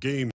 Game.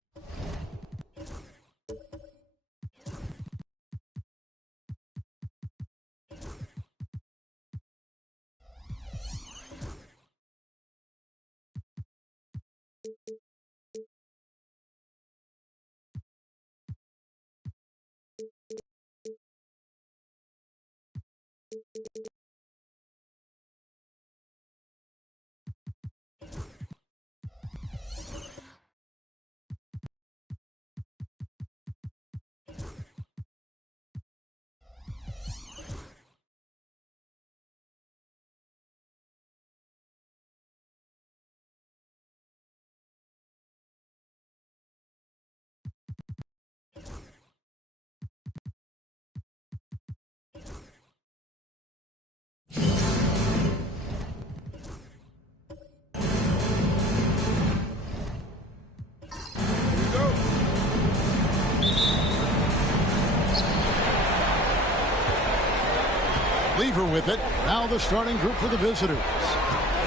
Lever with it. Now the starting group for the visitors.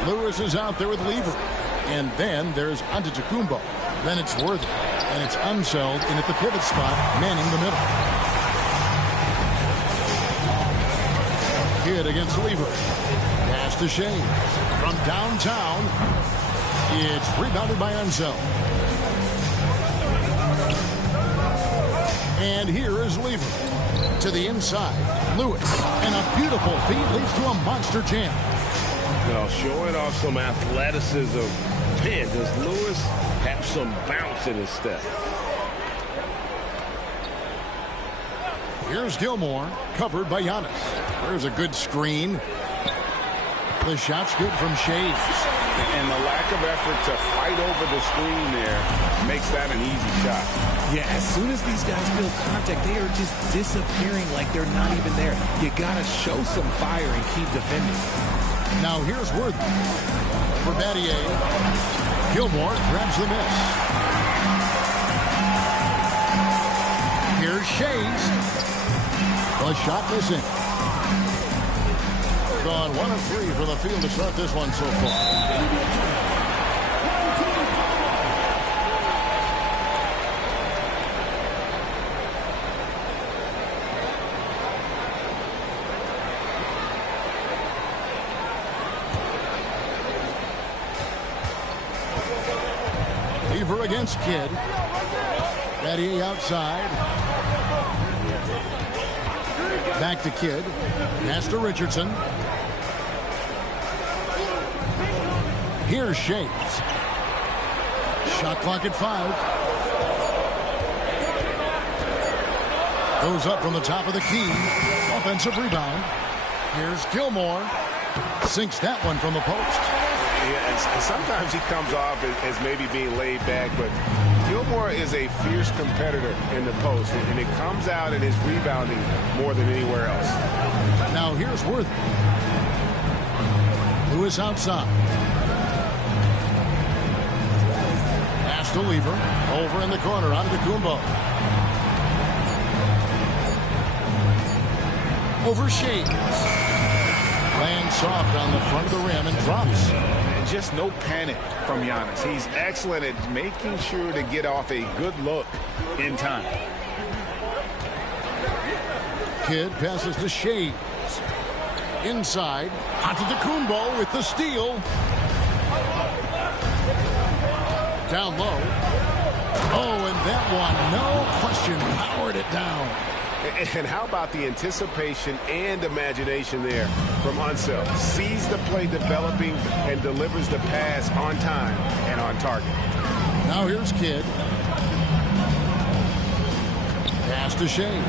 Lewis is out there with Lever. And then there's Antetokounmpo. Then it's Worthy. And it's Unseld in at the pivot spot, manning the middle. Kidd against Lever. Pass to Shea. From downtown, it's rebounded by Unseld. And here is Lever. To the inside, Lewis, and a beautiful feed leads to a monster jam. Now showing off some athleticism. Man, does Lewis have some bounce in his step? Here's Gilmore, covered by Giannis. There's a good screen. The shot's good from Shea. And the lack of effort to fight over the screen there makes that an easy shot. Yeah, as soon as these guys feel contact, they are just disappearing like they're not even there. You got to show some fire and keep defending. Now here's Worthy. For Battier. Gilmore grabs the miss. Here's Shays. The shot missing. Gone 1 of 3 for the field to start this one so far. Lever against Kidd. Battier outside. Back to Kidd. Pass to Richardson. Here's Shays. Shot clock at 5. Goes up from the top of the key. Offensive rebound. Here's Gilmore. Sinks that one from the post. Yeah, and sometimes he comes off as maybe being laid back, but Gilmore is a fierce competitor in the post, and it comes out in his rebounding more than anywhere else. Now here's Worthy. Lewis outside. Pass to Lever. Over in the corner, Antetokounmpo. Over Shades. Lands soft on the front of the rim and drops. And just no panic from Giannis. He's excellent at making sure to get off a good look in time. Kidd passes to Shades. Inside. Antetokounmpo with the steal. Down low. Oh, and that one, no question, powered it down. And how about the anticipation and imagination there from Unseld? Sees the play developing and delivers the pass on time and on target. Now here's Kidd. Pass to Shays.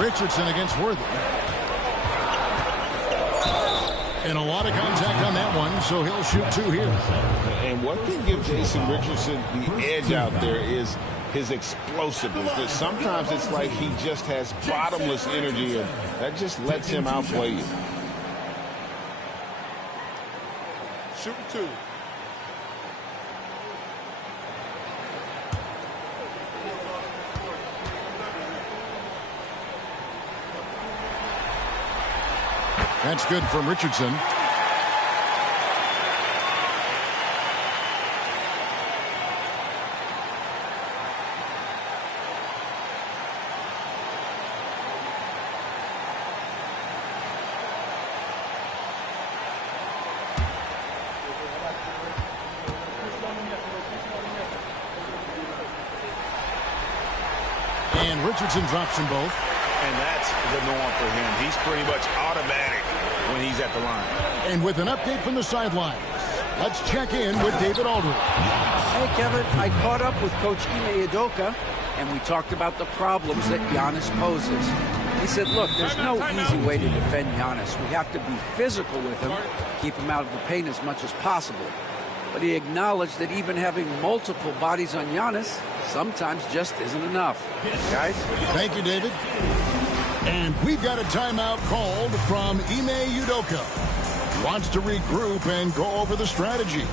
Richardson against Worthy. And a lot of contact on that one, so he'll shoot 2 here. And what can give Jason Richardson the edge out there is his explosiveness. But sometimes it's like he just has bottomless energy, and that just lets him outplay you. Shooting 2. That's good from Richardson. And Richardson drops them both. And that's the norm for him. He's pretty much automatic when he's at the line. And with an update from the sidelines, let's check in with David Aldridge. Hey, Kevin, I caught up with Coach Ime Udoka, and we talked about the problems that Giannis poses. He said, look, there's no easy way to defend Giannis. We have to be physical with him, keep him out of the paint as much as possible. But he acknowledged that even having multiple bodies on Giannis sometimes just isn't enough. Guys? Thank you, David. And we've got a timeout called from Ime Udoka. He wants to regroup and go over the strategy.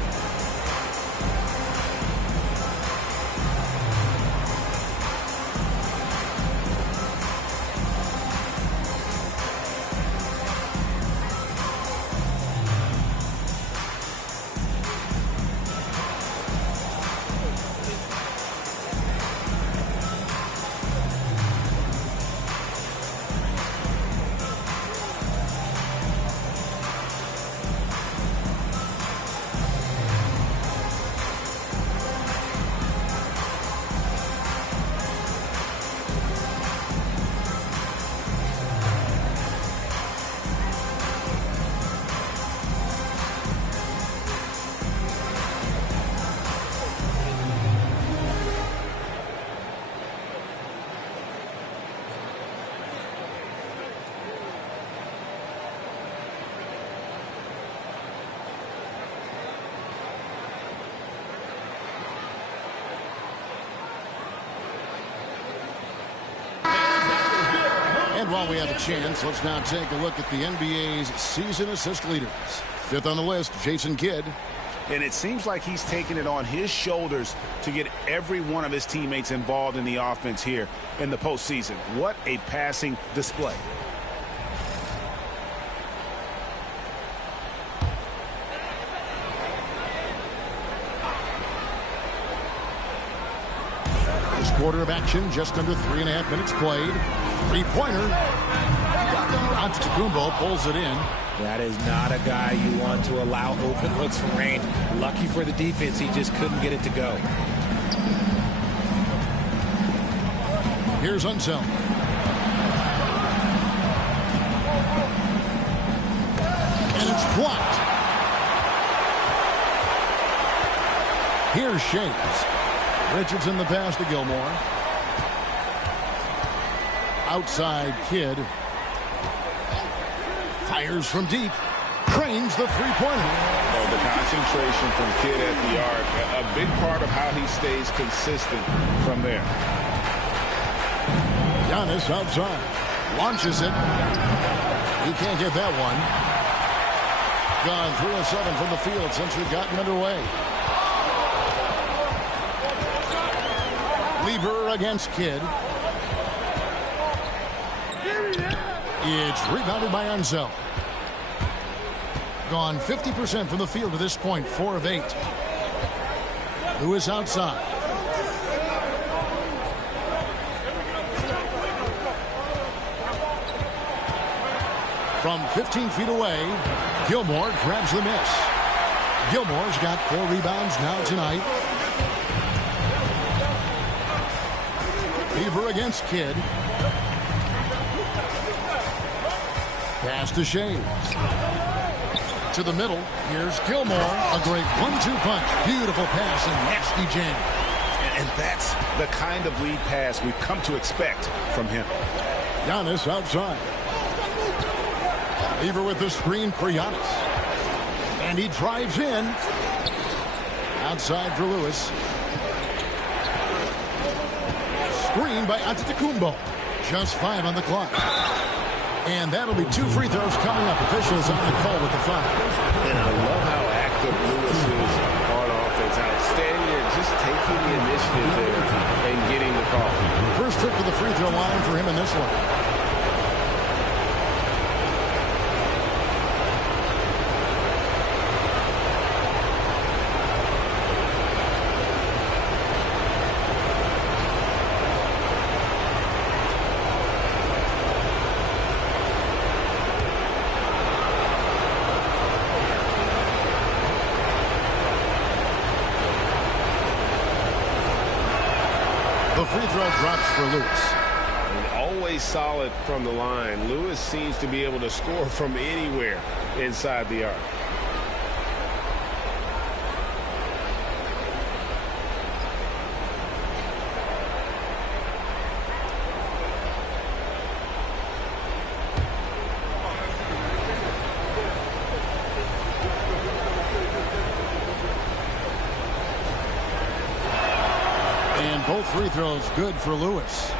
And while we have a chance, let's now take a look at the NBA's season assist leaders. 5th on the list, Jason Kidd. And it seems like he's taking it on his shoulders to get every one of his teammates involved in the offense here in the postseason. What a passing display. This quarter of action, just under 3.5 minutes played. Three-pointer. Antetokounmpo pulls it in. That is not a guy you want to allow open looks from range. Lucky for the defense, he just couldn't get it to go. Here's Unseld. And it's blocked. Here's Shays. Richardson the pass to Gilmore. Outside Kidd. Fires from deep. Cranes the three-pointer. Oh, the concentration from Kidd at the arc, a big part of how he stays consistent from there. Giannis outside. Launches it. He can't get that one. Gone 3 of 7 from the field since we've gotten underway. Lever against Kidd. It's rebounded by Unseld. Gone 50% from the field to this point, 4 of 8. Lewis outside. From 15 feet away, Gilmore grabs the miss. Gilmore's got 4 rebounds now tonight. Beaver against Kidd. Pass to Shays. To the middle. Here's Gilmore. A great 1-2 punch. Beautiful pass and nasty jam. And that's the kind of lead pass we've come to expect from him. Giannis outside. Beaver with the screen for Giannis. And he drives in. Outside for Lewis. Screen by Antetokounmpo. Just 5 on the clock. And that'll be 2 free throws coming up. Officials on the call with the foul. And I love how active Lewis is on offense. Outstanding at just taking the initiative there and getting the call. First trip to the free throw line for him in this one. The free throw drops for Lewis. And always solid from the line. Lewis seems to be able to score from anywhere inside the arc. Both free throws good for Lewis.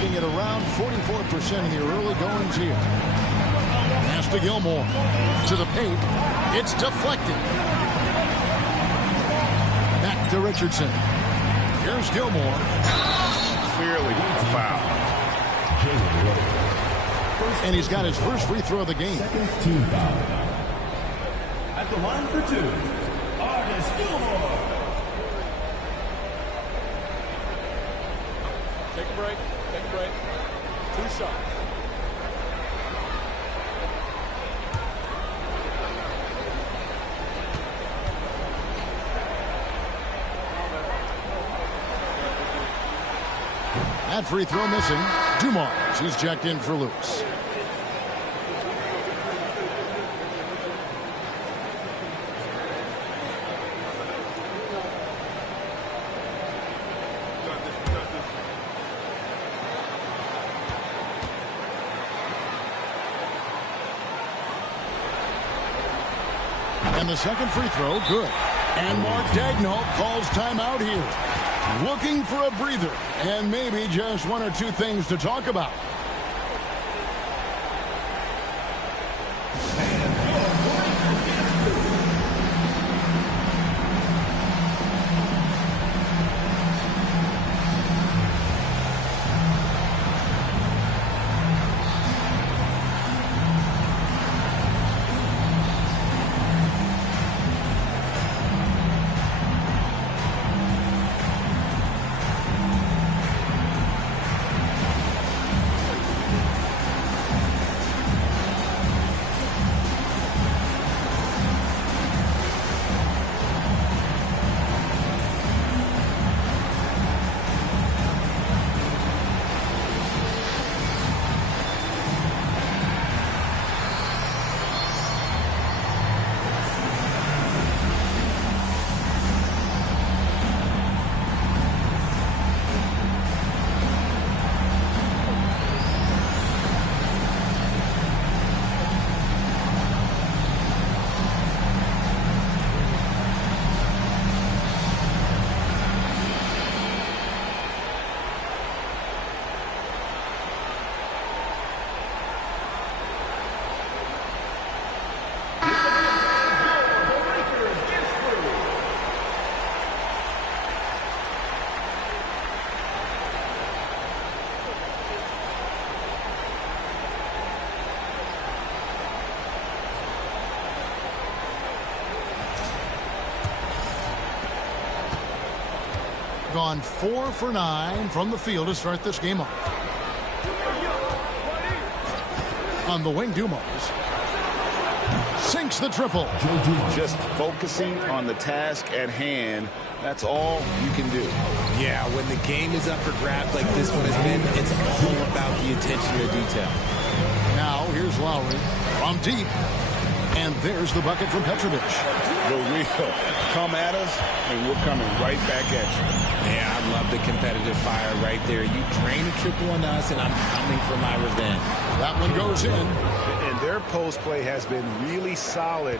Being at around 44% in the early goings here. Pass to Gilmore. To the paint. It's deflected. Back to Richardson. Here's Gilmore. Clearly a foul. And he's got his first free throw of the game. Second team foul. At the line for 2, Artis Gilmore. Take a break. Take a break. 2 shots. That free throw missing. Dumars, he's checked in for Lewis. And the second free throw, good. And Mark Daigneault calls timeout here. Looking for a breather and maybe just 1 or 2 things to talk about. Gone 4 for 9 from the field to start this game off. On the wing, Dumars sinks the triple. Just focusing on the task at hand. That's all you can do. Yeah, when the game is up for grabs like this one has been, it's all about the attention to detail. Now, here's Lowry from deep. And there's the bucket from Petrovic. The wheel. Come at us, and we're coming right back at you. Yeah, I love the competitive fire right there. You drain a triple on us, and I'm coming for my revenge. That one goes in. And their post play has been really solid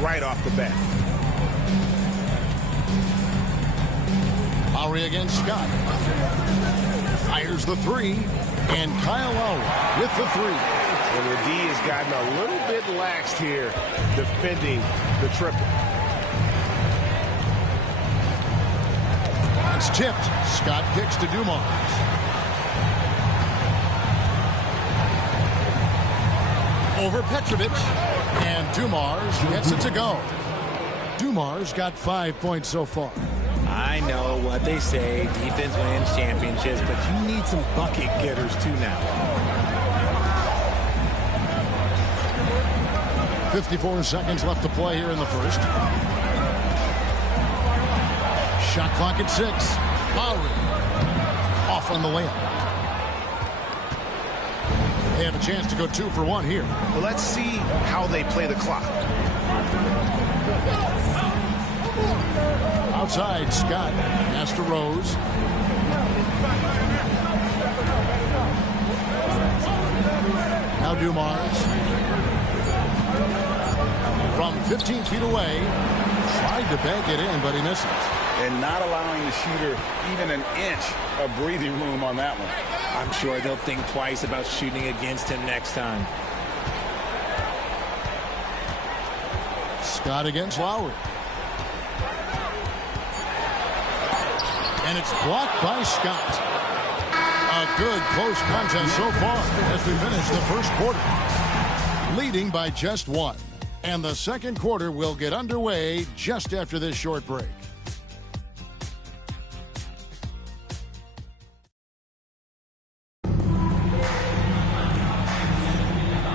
right off the bat. Lowry against Scott. Fires the three. And Kyle Lowry with the three. And the D has gotten a little bit laxed here defending the triple. It's tipped. Scott kicks to Dumars. Over Petrovic. And Dumars gets it to go. Dumars got 5 points so far. I know what they say, defense wins championships, but you need some bucket getters too now. 54 seconds left to play here in the first. Shot clock at 6. Lowry off on the layup. They have a chance to go 2 for 1 here. Well, let's see how they play the clock. Outside, Scott. Pass to Rose. Now Dumars. From 15 feet away. Tried to bank it in, but he misses. And not allowing the shooter even an inch of breathing room on that one. I'm sure they'll think twice about shooting against him next time. Scott against Lowry. And it's blocked by Scott. A good close contest so far as we finish the first quarter. Leading by just 1. And the second quarter will get underway just after this short break.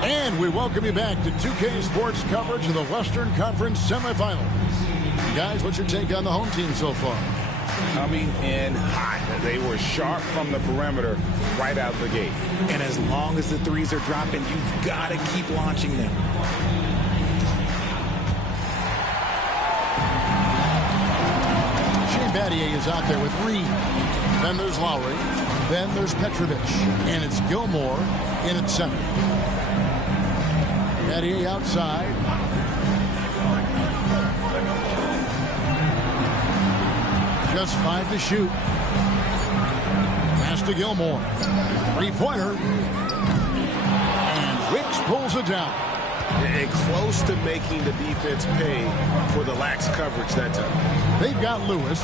And we welcome you back to 2K Sports coverage of the Western Conference semifinals. Guys, what's your take on the home team so far? Coming in hot. They were sharp from the perimeter right out the gate. And as long as the threes are dropping, you've got to keep launching them. Shane Battier is out there with Reed. Then there's Lowry. Then there's Petrovic. And it's Gilmore in at center. Battier outside. Just 5 to shoot. Pass to Gilmore. Three-pointer. And Wicks pulls it down. And close to making the defense pay for the lax coverage that time. They've got Lewis.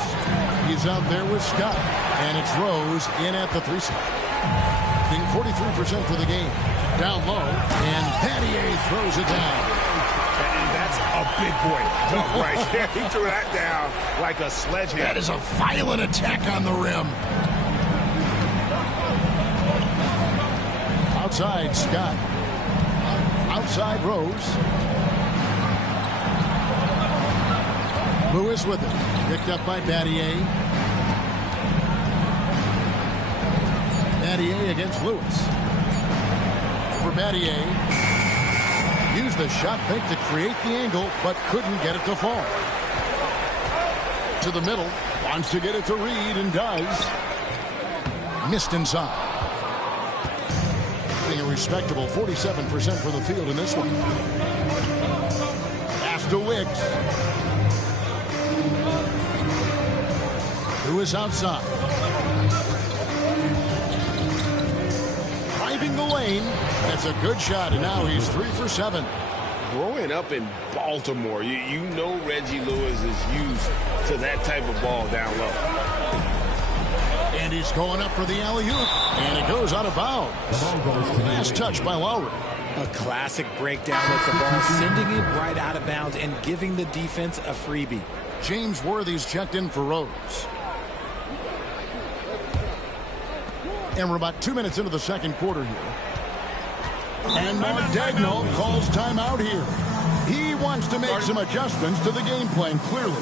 He's out there with Scott. And it's Rose in at the 3 spot. Being 43% for the game. Down low. And Battier throws it down. And that's a big boy dunk right there. He threw that down like a sledgehammer. That is a violent attack on the rim. Outside, Scott. Outside, Rose. Lewis with it. Picked up by Battier. Battier against Lewis. For Battier. Used the shot fake to create the angle, but couldn't get it to fall. To the middle. Wants to get it to Reed and does. Missed inside. Being a respectable 47% for the field in this one. Pass to Wicks. Lewis outside. Driving the lane. That's a good shot, and now he's 3 for 7. Growing up in Baltimore, you know Reggie Lewis is used to that type of ball down low. And he's going up for the alley-oop, and it goes out of bounds. Last touch by Lowry. A classic breakdown with the ball, sending it right out of bounds and giving the defense a freebie. James Worthy's checked in for Rose. And we're about 2 minutes into the second quarter here. And Dagnall calls timeout here. He wants to make some adjustments to the game plan, clearly.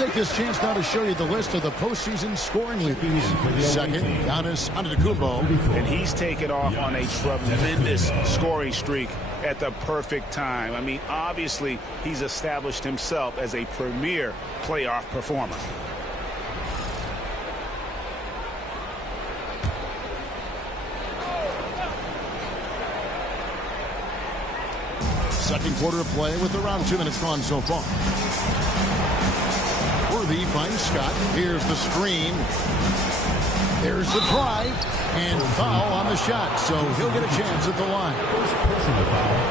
take this chance now to show you the list of the postseason scoring leaders. Second, Giannis Antetokounmpo. And he's taken off on a tremendous scoring streak at the perfect time. I mean, obviously, he's established himself as a premier playoff performer. Second quarter of play with around 2 minutes gone so far. Worthy finds Scott. Here's the screen. There's the drive. And foul on the shot. So he'll get a chance at the line.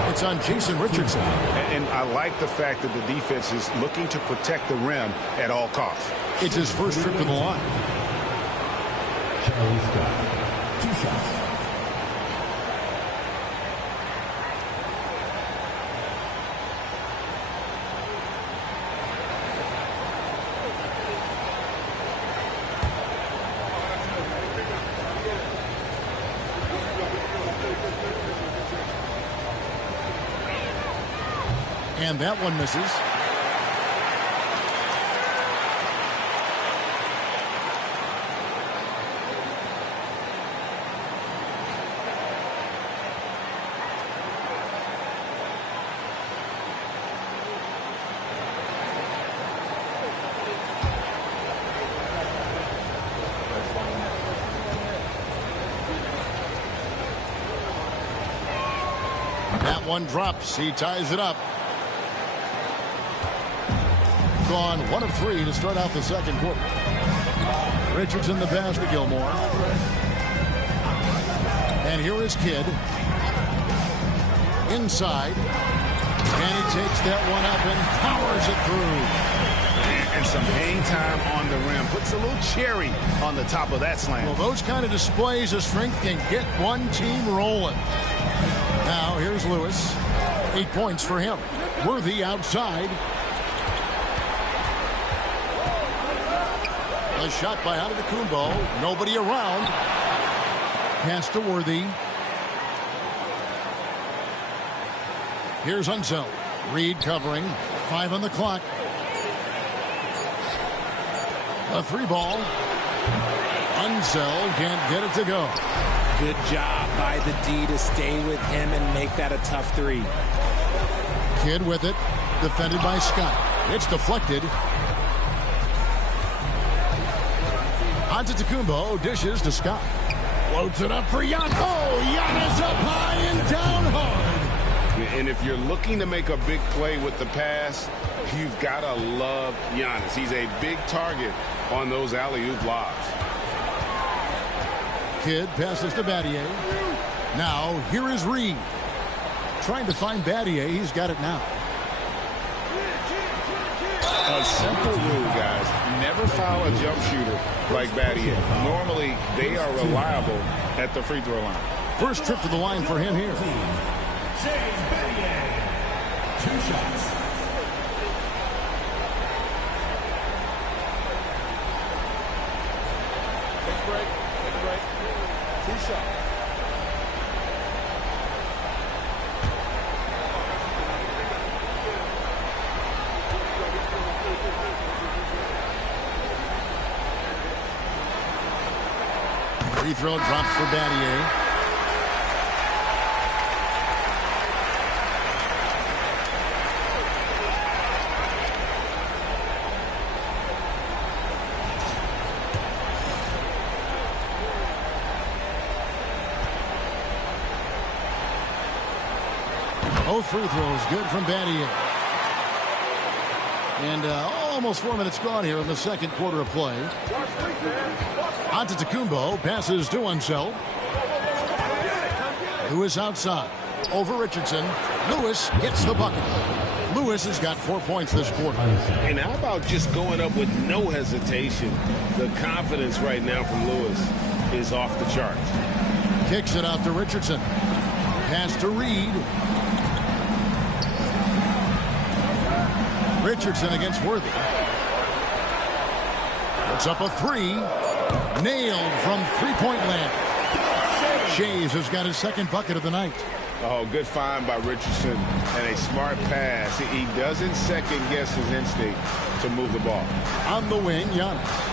It's on Jason Richardson. And I like the fact that the defense is looking to protect the rim at all costs. It's his first trip to the line. Charlie Scott, 2 shots. And that one misses. That one drops. He ties it up. Gone 1 of 3 to start out the second quarter. Richardson the pass to Gilmore. And here is Kidd. Inside. And he takes that one up and powers it through. And some hang time on the rim. Puts a little cherry on the top of that slam. Well, those kind of displays of strength can get one team rolling. Now here's Lewis. 8 points for him. Worthy outside. A shot by Antetokounmpo. Nobody around. Pass to Worthy. Here's Unseld. Reed covering. 5 on the clock. A 3-ball. Unseld can't get it to go. Good job by the D to stay with him and make that a tough 3. Kidd with it. Defended by Scott. It's deflected. Antetokounmpo dishes to Scott. Floats it up for Giannis. Oh, Giannis up high and down hard. And if you're looking to make a big play with the pass, you've got to love Giannis. He's a big target on those alley-oop lobs. Kidd passes to Battier. Now, here is Reed. Trying to find Battier. He's got it now. A simple rule, guys. Never foul a jump shooter like Battier. Normally, they are reliable at the free throw line. First trip to the line for him here. James Battier, 2 shots. Take a break. Take a break. 2 shots. Free throw drops for Battier. Both free throws good from Battier. And almost 4 minutes gone here in the second quarter of play. Antetokounmpo passes to Unseld. Lewis outside. Over Richardson. Lewis gets the bucket. Lewis has got 4 points this quarter. And how about just going up with no hesitation? The confidence right now from Lewis is off the charts. Kicks it out to Richardson. Pass to Reed. Richardson against Worthy. Puts up a 3. Nailed from three-point land. Shays has got his second bucket of the night. Oh, good find by Richardson and a smart pass. He doesn't second-guess his instinct. to move the ball. On the wing, Giannis.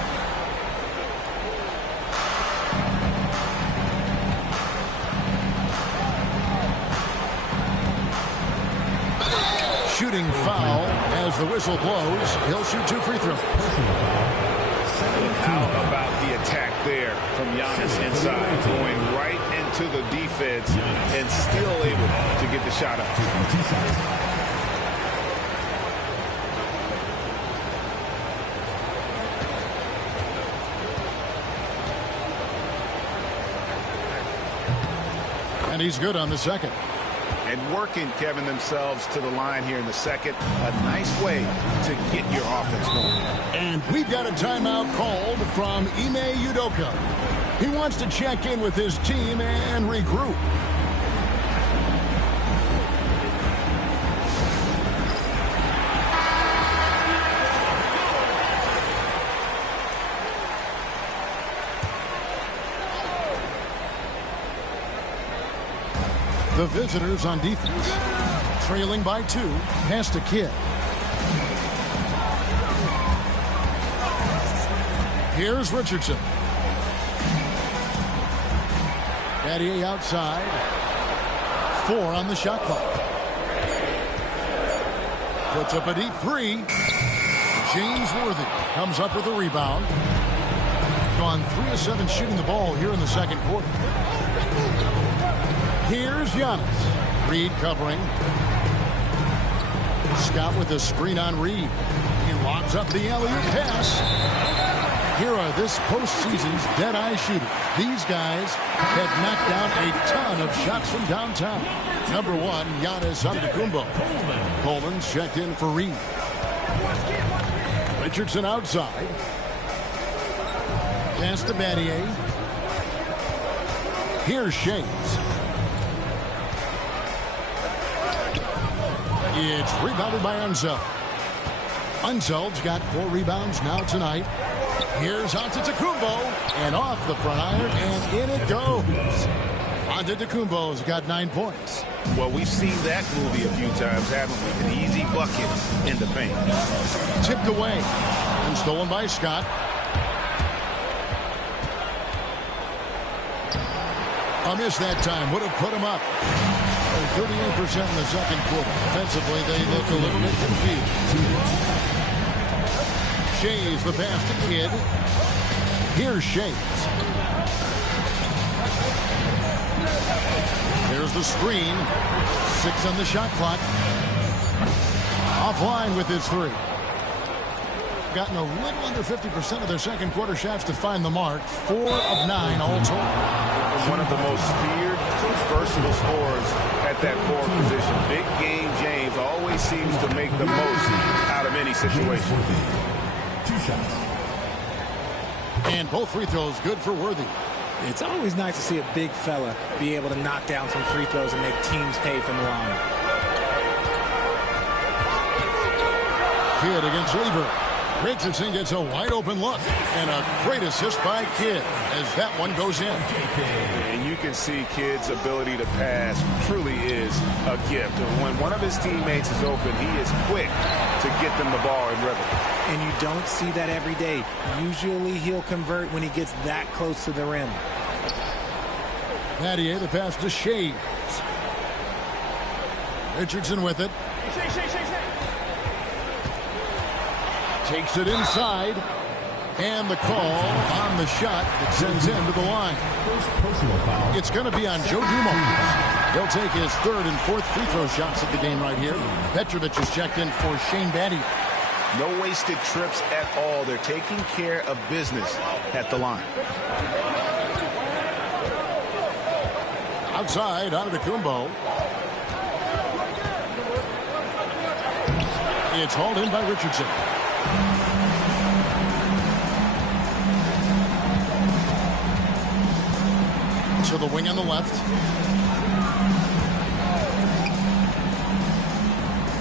Shooting foul as the whistle blows. He'll shoot 2 free throws. How about the attack there from Giannis inside, going right into the defense and still able to get the shot up. And he's good on the second. And working, Kevin, themselves to the line here in the second. A nice way to get your offense going. And we've got a timeout called from Ime Udoka. He wants to check in with his team and regroup. The visitors on defense. Trailing by 2. Pass to Kidd. Here's Richardson. Battier outside. 4 on the shot clock. Puts up a deep 3. James Worthy comes up with a rebound. Gone 3 of 7 shooting the ball here in the second quarter. Here's Giannis. Reed covering. Scott with a screen on Reed. He lobs up the alley-oop pass. Here are this postseason's dead-eye shooters. These guys have knocked down a ton of shots from downtown. Number 1, Giannis Antetokounmpo. Coleman's checked in for Reed. Richardson outside. Pass to Battier. Here's Shays. It's rebounded by Unseld. Unseld's got 4 rebounds now tonight. Here's Antetokounmpo, and off the front iron, and in it goes. Antetokounmpo's got 9 points. Well, we've seen that movie a few times, haven't we? An easy bucket in the paint. Tipped away and stolen by Scott. A miss that time would have put him up. 38% in the second quarter. Offensively, they look a little bit confused. Shays the pass to Kidd. Here's Shays. There's the screen. 6 on the shot clock. Offline with his 3. Gotten a little under 50% of their second quarter shots to find the mark. 4 of 9 all total. One of the most feared, versatile scorers at that forward position. Big game James always seems to make the most out of any situation. 2 shots. And both free throws good for Worthy. It's always nice to see a big fella be able to knock down some free throws and make teams pay from the line. Kidd against Lieber. Richardson gets a wide open look. And a great assist by Kidd as that one goes in. And you can see Kidd's ability to pass truly is a gift. And when one of his teammates is open, he is quick to get them the ball in rhythm. And you don't see that every day. Usually he'll convert when he gets that close to the rim. Battier the pass to Shays. Richardson with it. Takes it inside. And the call on the shot that sends him to the line. First personal foul. It's going to be on Joe Dumars. He'll take his 3rd and 4th free throw shots of the game right here. Petrovic is checked in for Shane Battier. No wasted trips at all. They're taking care of business at the line. Outside, Antetokounmpo. It's hauled in by Richardson. To the wing on the left.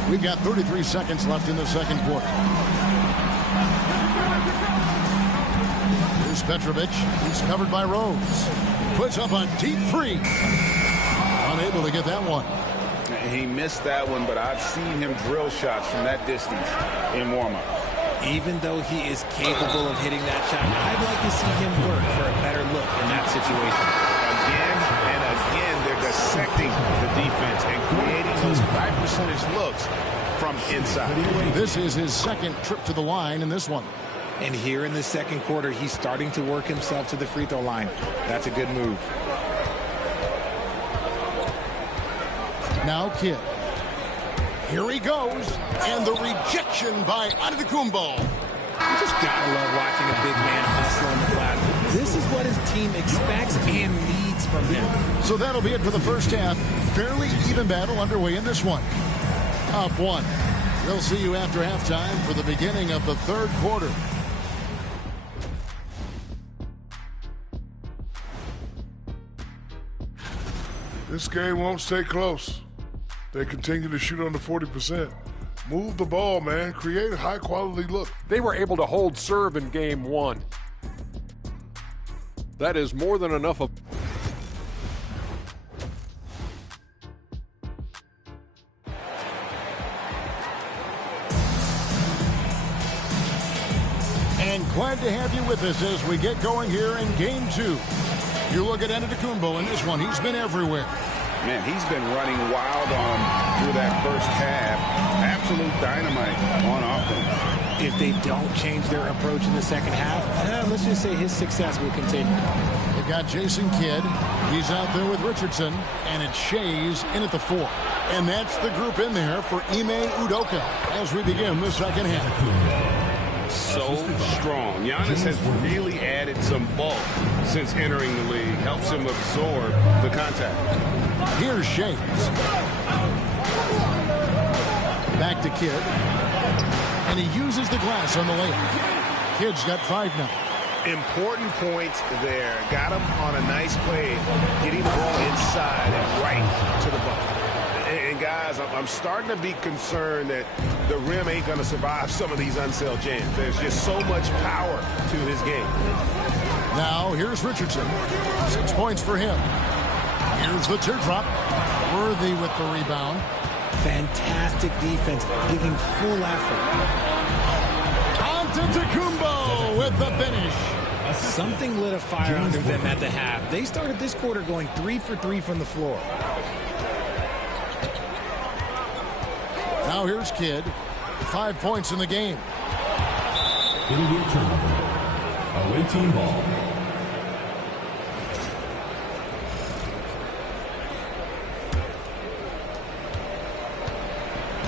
We've got 33 seconds left in the second quarter. Here's Petrovic. He's covered by Rose. Puts up a deep 3. Unable to get that one. He missed that one, but I've seen him drill shots from that distance in warm-up. Even though he is capable of hitting that shot, I'd like to see him work for a better look in that situation. Again and again, they're dissecting the defense and creating those high percentage looks from inside. This is his second trip to the line in this one. And here in the second quarter, he's starting to work himself to the free throw line. That's a good move. Now Kidd. Here he goes. And the rejection by Antetokounmpo. You just gotta love watching a big man hustle on the glass. This is what his team expects and needs from him. So that'll be it for the first half. Fairly even battle underway in this one. Up one. We'll see you after halftime for the beginning of the third quarter. This game won't stay close. They continue to shoot under 40%. Move the ball, man. Create a high-quality look. They were able to hold serve in game one. That is more than enough of... And glad to have you with us as we get going here in game two. You look at Antetokounmpo in this one. He's been everywhere. Man, he's been running wild on him through that first half. Absolute dynamite on offense. If they don't change their approach in the second half, let's just say his success will continue. They've got Jason Kidd. He's out there with Richardson. And it's Shays in at the 4. And that's the group in there for Ime Udoka as we begin the second half. So strong. Giannis has really added some bulk since entering the league. Helps him absorb the contact. Here's Shays. Back to Kidd. And he uses the glass on the layup. Kidd's got 5 now. Important points there. Got him on a nice play. Getting the ball inside and right to the bucket. And guys, I'm starting to be concerned that the rim ain't going to survive some of these unsailed jams. There's just so much power to his game. Now, here's Richardson. 6 points for him. Here's the teardrop. Worthy with the rebound. Fantastic defense, giving full effort. Antetokounmpo with the finish. Something lit a fire under them at the half. They started this quarter going 3 for 3 from the floor. Now here's Kidd. 5 points in the game. It'll be a turnover. Away team ball.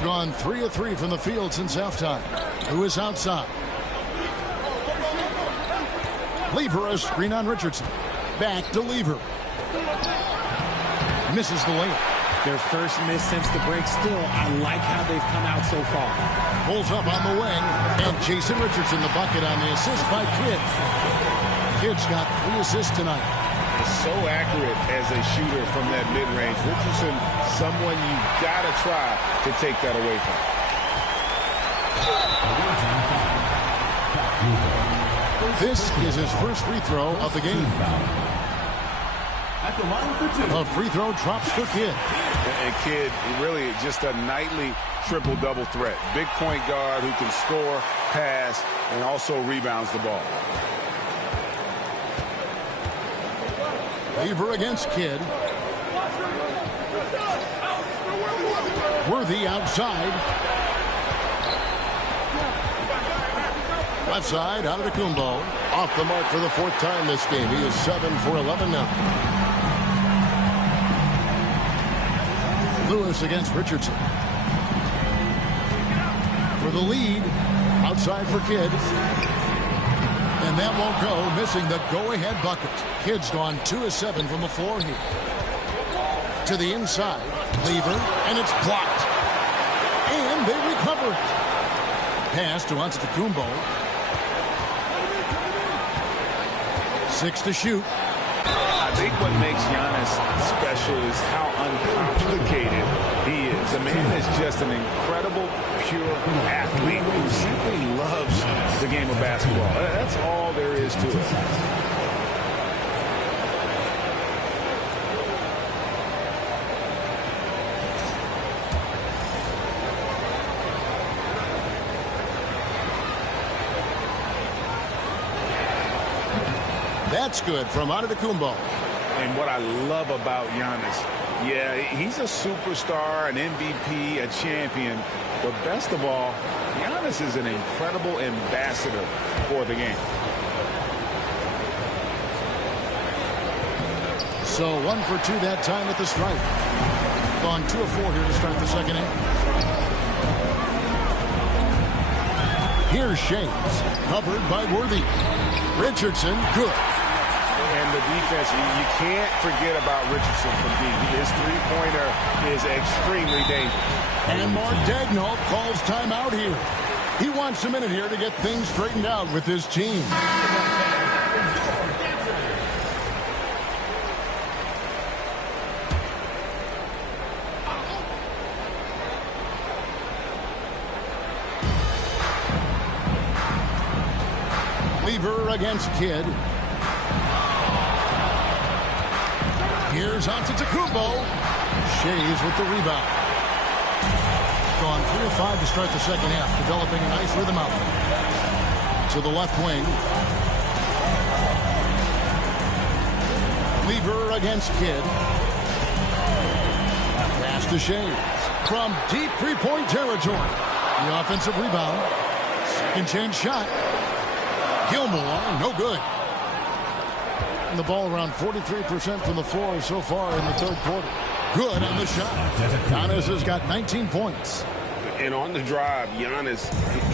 Gone 3 of 3 from the field since halftime. Who is outside? Lever, a screen on Richardson. Back to Lever. Misses the layup. Their first miss since the break. Still, I like how they've come out so far. Pulls up on the wing. And Jason Richardson, the bucket on the assist by Kidd. Kidd's got 3 assists tonight. So accurate as a shooter from that mid-range. Richardson, someone you got to try to take that away from. This is his first free throw of the game. At the line for 2. A free throw drops for Kidd. And Kidd, really just a nightly triple-double threat. Big point guard who can score, pass, and also rebounds the ball. Lever against Kidd. Worthy outside. Left side, Antetokounmpo. Off the mark for the 4th time this game. He is 7 for 11 now. Lewis against Richardson. For the lead. Outside for Kidd. And that won't go, missing the go-ahead bucket. Kidd's gone 2 of 7 from the floor here. To the inside, Lever, and it's blocked. And they recover it. Pass to Antetokounmpo. 6 to shoot. I think what makes Giannis special is how uncomplicated he is. The man is just an incredible, pure athlete who simply loves the game of basketball. That's all there is to it. That's good from Antetokounmpo. And what I love about Giannis, yeah, he's a superstar, an MVP, a champion. But best of all, Giannis is an incredible ambassador for the game. So 1 for 2 that time at the stripe. Gone 2 of 4 here to start the second half. Here's Shades, covered by Worthy. Richardson, good. And the defense, you can't forget about Richardson from deep. His three-pointer is extremely dangerous. And Mark Daigneault calls timeout here. He wants a minute here to get things straightened out with his team. Lever against Kidd. Here's Antetokounmpo. Shays with the rebound. Gone 3 of 5 to start the second half, developing a nice rhythm out there. To the left wing. Lever against Kidd. Pass to Shays. From deep three-point territory. The offensive rebound. Second chance shot. Gilmore, no good. And the ball around 43% from the floor so far in the third quarter. Good on the shot. Giannis has got 19 points. And on the drive, Giannis,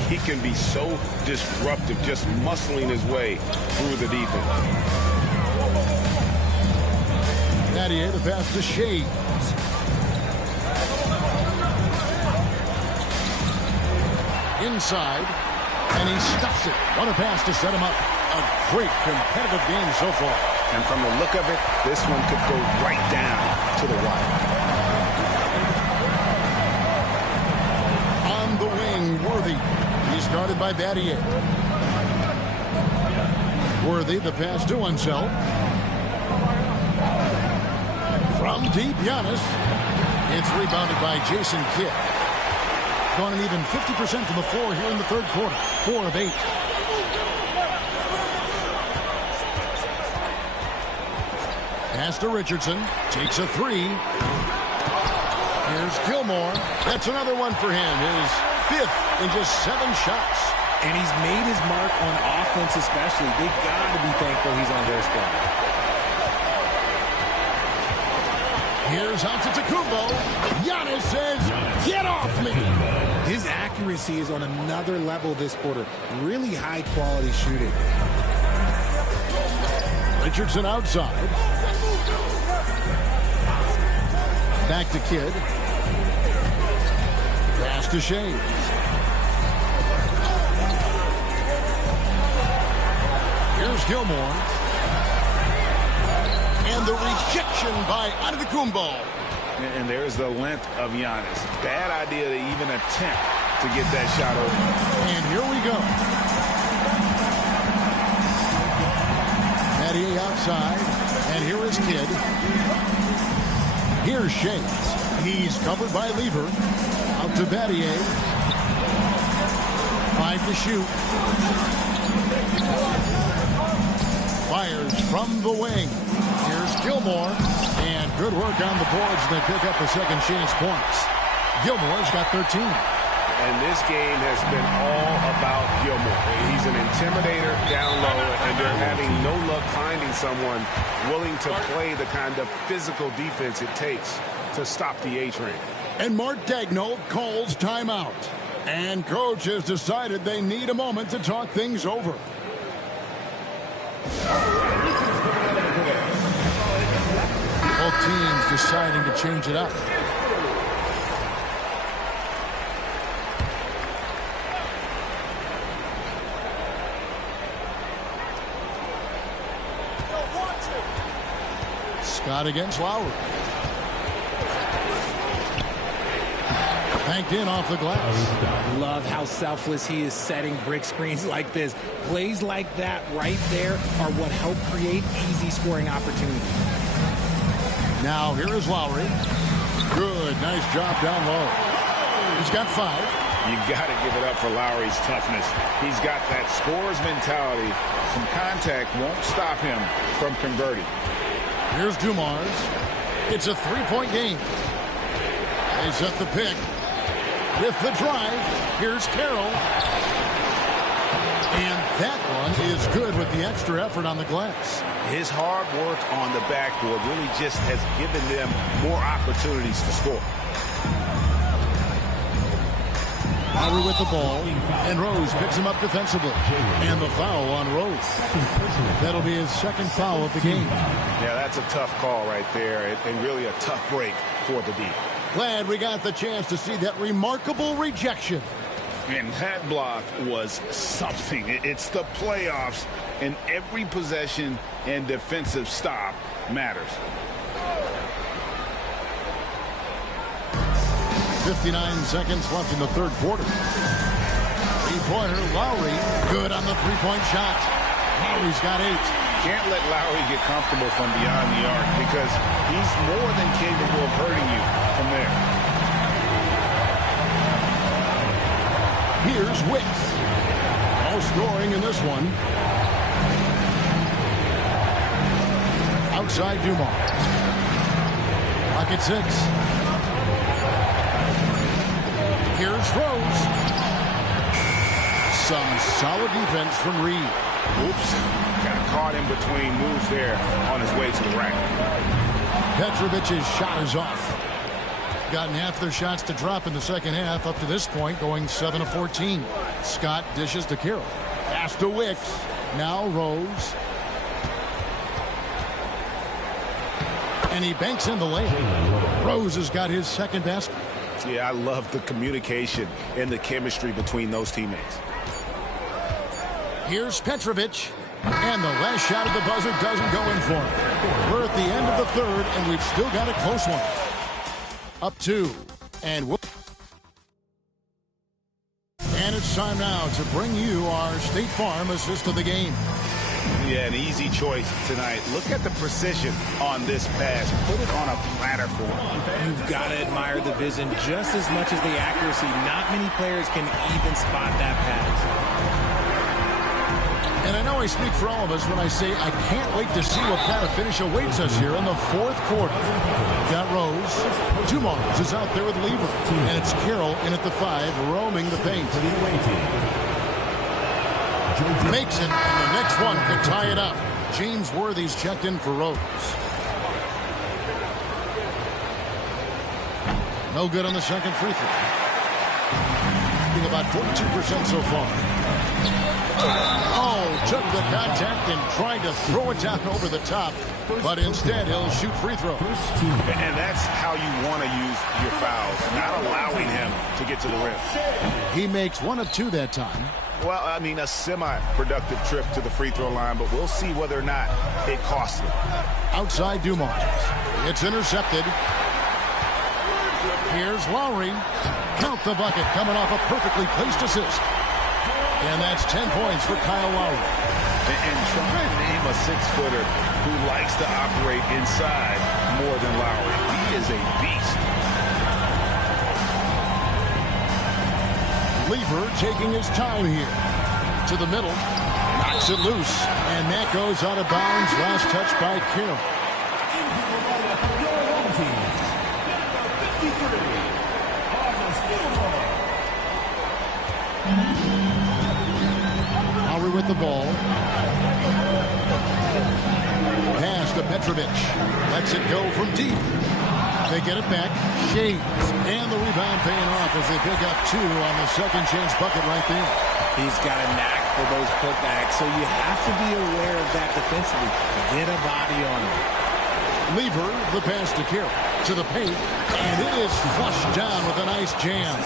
he can be so disruptive, just muscling his way through the defense. Battier, the pass to Shades. Inside, and he stuffs it. What a pass to set him up. A great competitive game so far. And from the look of it, this one could go right down to the wire. On the wing, Worthy. He's guarded by Battier. Worthy, the pass to himself. From deep, Giannis. It's rebounded by Jason Kidd. Gone an even 50% from the floor here in the third quarter. 4 of 8. Pass to Richardson. Takes a 3. Here's Gilmore. That's another one for him. His 5th in just 7 shots. And he's made his mark on offense especially. They got to be thankful he's on their squad. Here's Antetokounmpo. Giannis says, get off me. His accuracy is on another level this quarter. Really high-quality shooting. Richardson outside. Back to Kidd. Pass to Shades. Here's Gilmore. And the rejection by Antetokounmpo. And there's the length of Giannis. Bad idea to even attempt to get that shot over. And here we go. Battier outside. And here is Kidd. Here's Shades. He's covered by Lever. Out to Battier. 5 to shoot. Fires from the wing. Here's Gilmore. And good work on the boards. They pick up the second chance points. Gilmore's got 13. And this game has been all about Gilmore. He's an intimidator down low, and they're having no luck finding someone willing to play the kind of physical defense it takes to stop the A-train. And Mark Daigneault calls timeout. And coach has decided they need a moment to talk things over. Both teams deciding to change it up. Scott against Lowry. Banked in off the glass. Love how selfless he is setting brick screens like this. Plays like that right there are what help create easy scoring opportunities. Now here is Lowry. Good, nice job down low. He's got 5. You got to give it up for Lowry's toughness. He's got that scorer's mentality. Some contact won't stop him from converting. Here's Dumars. It's a three-point game. They set the pick. With the drive, here's Carroll. And that one is good with the extra effort on the glass. His hard work on the backboard really just has given them more opportunities to score. Lowry with the ball, and Rose picks him up defensively. And the foul on Rose. That'll be his second foul of the game. Yeah, that's a tough call right there, and really a tough break for the D. Glad we got the chance to see that remarkable rejection. And that block was something. It's the playoffs, and every possession and defensive stop matters. 59 seconds left in the third quarter. Three-pointer, Lowry, good on the three-point shot. Lowry's got 8. Can't let Lowry get comfortable from beyond the arc because he's more than capable of hurting you from there. Here's Wicks. No scoring in this one. Outside Dumars. Clock at 6. Here's Rose. Some solid defense from Reed. Oops. Got caught in between moves there on his way to the rack. Petrovic's shot is off. Gotten half their shots to drop in the second half up to this point, going 7 of 14. Scott dishes to Carroll. Pass to Wicks. Now Rose. And he banks in the layup. Rose has got his second basket. Yeah, I love the communication and the chemistry between those teammates. Here's Petrovic. And the last shot of the buzzer doesn't go in for him. We're at the end of the third, and we've still got a close one. Up 2. And it's time now to bring you our State Farm assist of the game. Yeah, an easy choice tonight. Look at the precision on this pass. Put it on a platter for him. You've got to admire the vision just as much as the accuracy. Not many players can even spot that pass. And I know I speak for all of us when I say I can't wait to see what kind of finish awaits us here in the fourth quarter. Got Rose. Dumars is out there with Lever. And it's Carroll in at the 5, roaming the paint. Makes it, and the next one could tie it up. James Worthy's checked in for Rose. No good on the second free throw. Being about 42% so far. Oh, took the contact and tried to throw it down over the top, but instead he'll shoot free throws. And that's how you want to use your fouls, not allowing him to get to the rim. He makes 1 of 2 that time. Well, I mean, a semi-productive trip to the free throw line, but we'll see whether or not it costs him. Outside Dumars. It's intercepted. Here's Lowry. Count the bucket, coming off a perfectly placed assist. And that's 10 points for Kyle Lowry. And try to name a 6-footer who likes to operate inside more than Lowry. He is a beast. Lever taking his time here. To the middle. Knocks it loose. And that goes out of bounds. Last touch by Carroll. Lowry with the ball. Pass to Petrovic. Lets it go from deep. They get it back. Shades. And the rebound paying off as they pick up 2 on the second chance bucket right there. He's got a knack for those putbacks, so you have to be aware of that defensively. Get a body on him. Lever, the pass to Carroll. To the paint. And it is flushed down with a nice jam.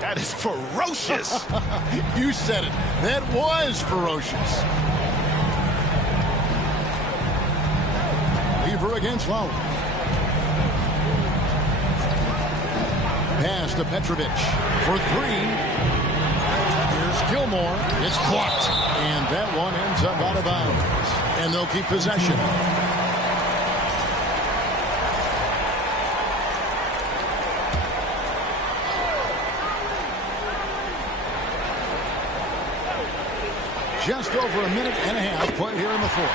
That is ferocious. You said it. That was ferocious. Lever against Lowry. Pass to Petrovic for 3. Here's Gilmore. It's blocked. And that one ends up out of bounds. And they'll keep possession. Just over a minute and a half played here in the fourth.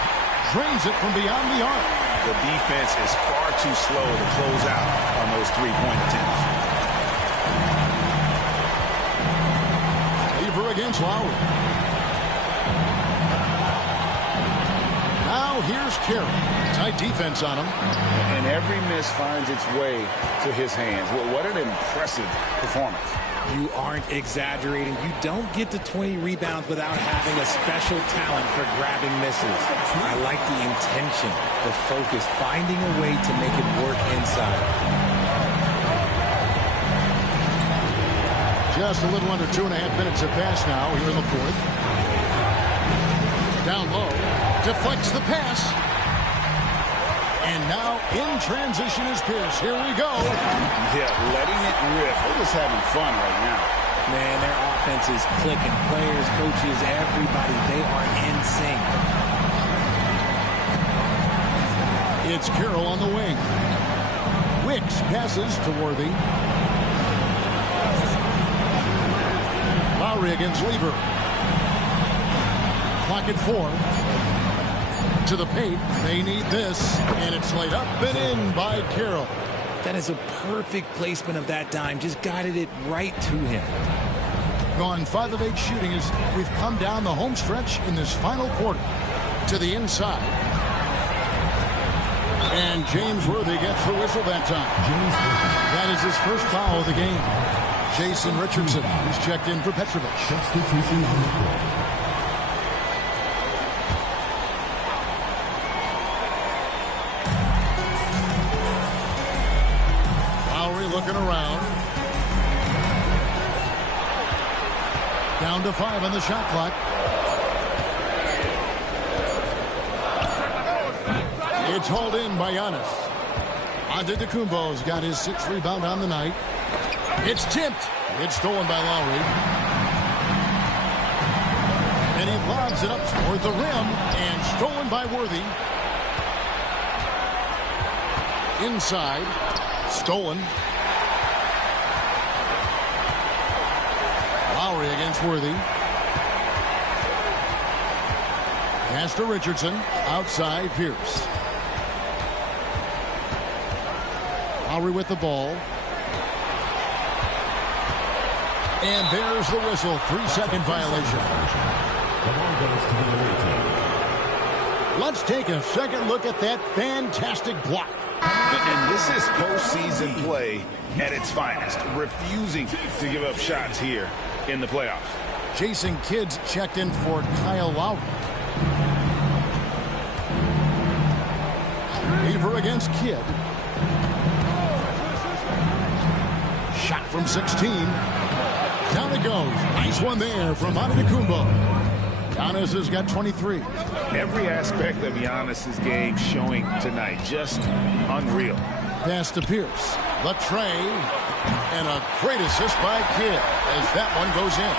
Drains it from beyond the arc. The defense is far too slow to close out on those three-point attempts. Lever against Lowry. Now here's Carroll. Tight defense on him. And every miss finds its way to his hands. Well, what an impressive performance. You aren't exaggerating. You don't get to 20 rebounds without having a special talent for grabbing misses. I like the intention, the focus, finding a way to make it work inside. Just a little under 2.5 minutes have passed now here in the fourth. Down low. Deflects the pass. And now in transition is Pierce. Here we go. Yeah, letting it rip. They're just having fun right now. Man, their offense is clicking. Players, coaches, everybody, they are in sync. It's Carroll on the wing. Wicks passes to Worthy. Lowry against Lever. Clock at 4. To the paint. They need this. And it's laid up and in by Carroll. That is a perfect placement of that dime. Just guided it right to him. Gone 5 of 8 shooting as we've come down the home stretch in this final quarter. To the inside. And James Worthy gets the whistle that time. That is his first foul of the game. Jason Richardson, who's checked in for Petrovic. Substitution on the court. Looking around. Down to 5 on the shot clock. It's hauled in by Giannis. Antetokounmpo's got his 6th rebound on the night. It's tipped. It's stolen by Lowry. And he lobs it up toward the rim and stolen by Worthy. Inside. Stolen. Lowry against Worthy. Pass to Richardson. Outside Pierce. Lowry with the ball. And there's the whistle. 3-second violation. Let's take a second look at that fantastic block. And this is postseason play at its finest. Refusing to give up shots here in the playoffs. Jason Kidd's checked in for Kyle Lowry. Lever against Kidd. Shot from 16. Down it goes. Nice one there from Antetokounmpo. Giannis has got 23. Every aspect of Giannis's game showing tonight. Just unreal. Pass to Pierce. Latray. And a great assist by Kidd as that one goes in.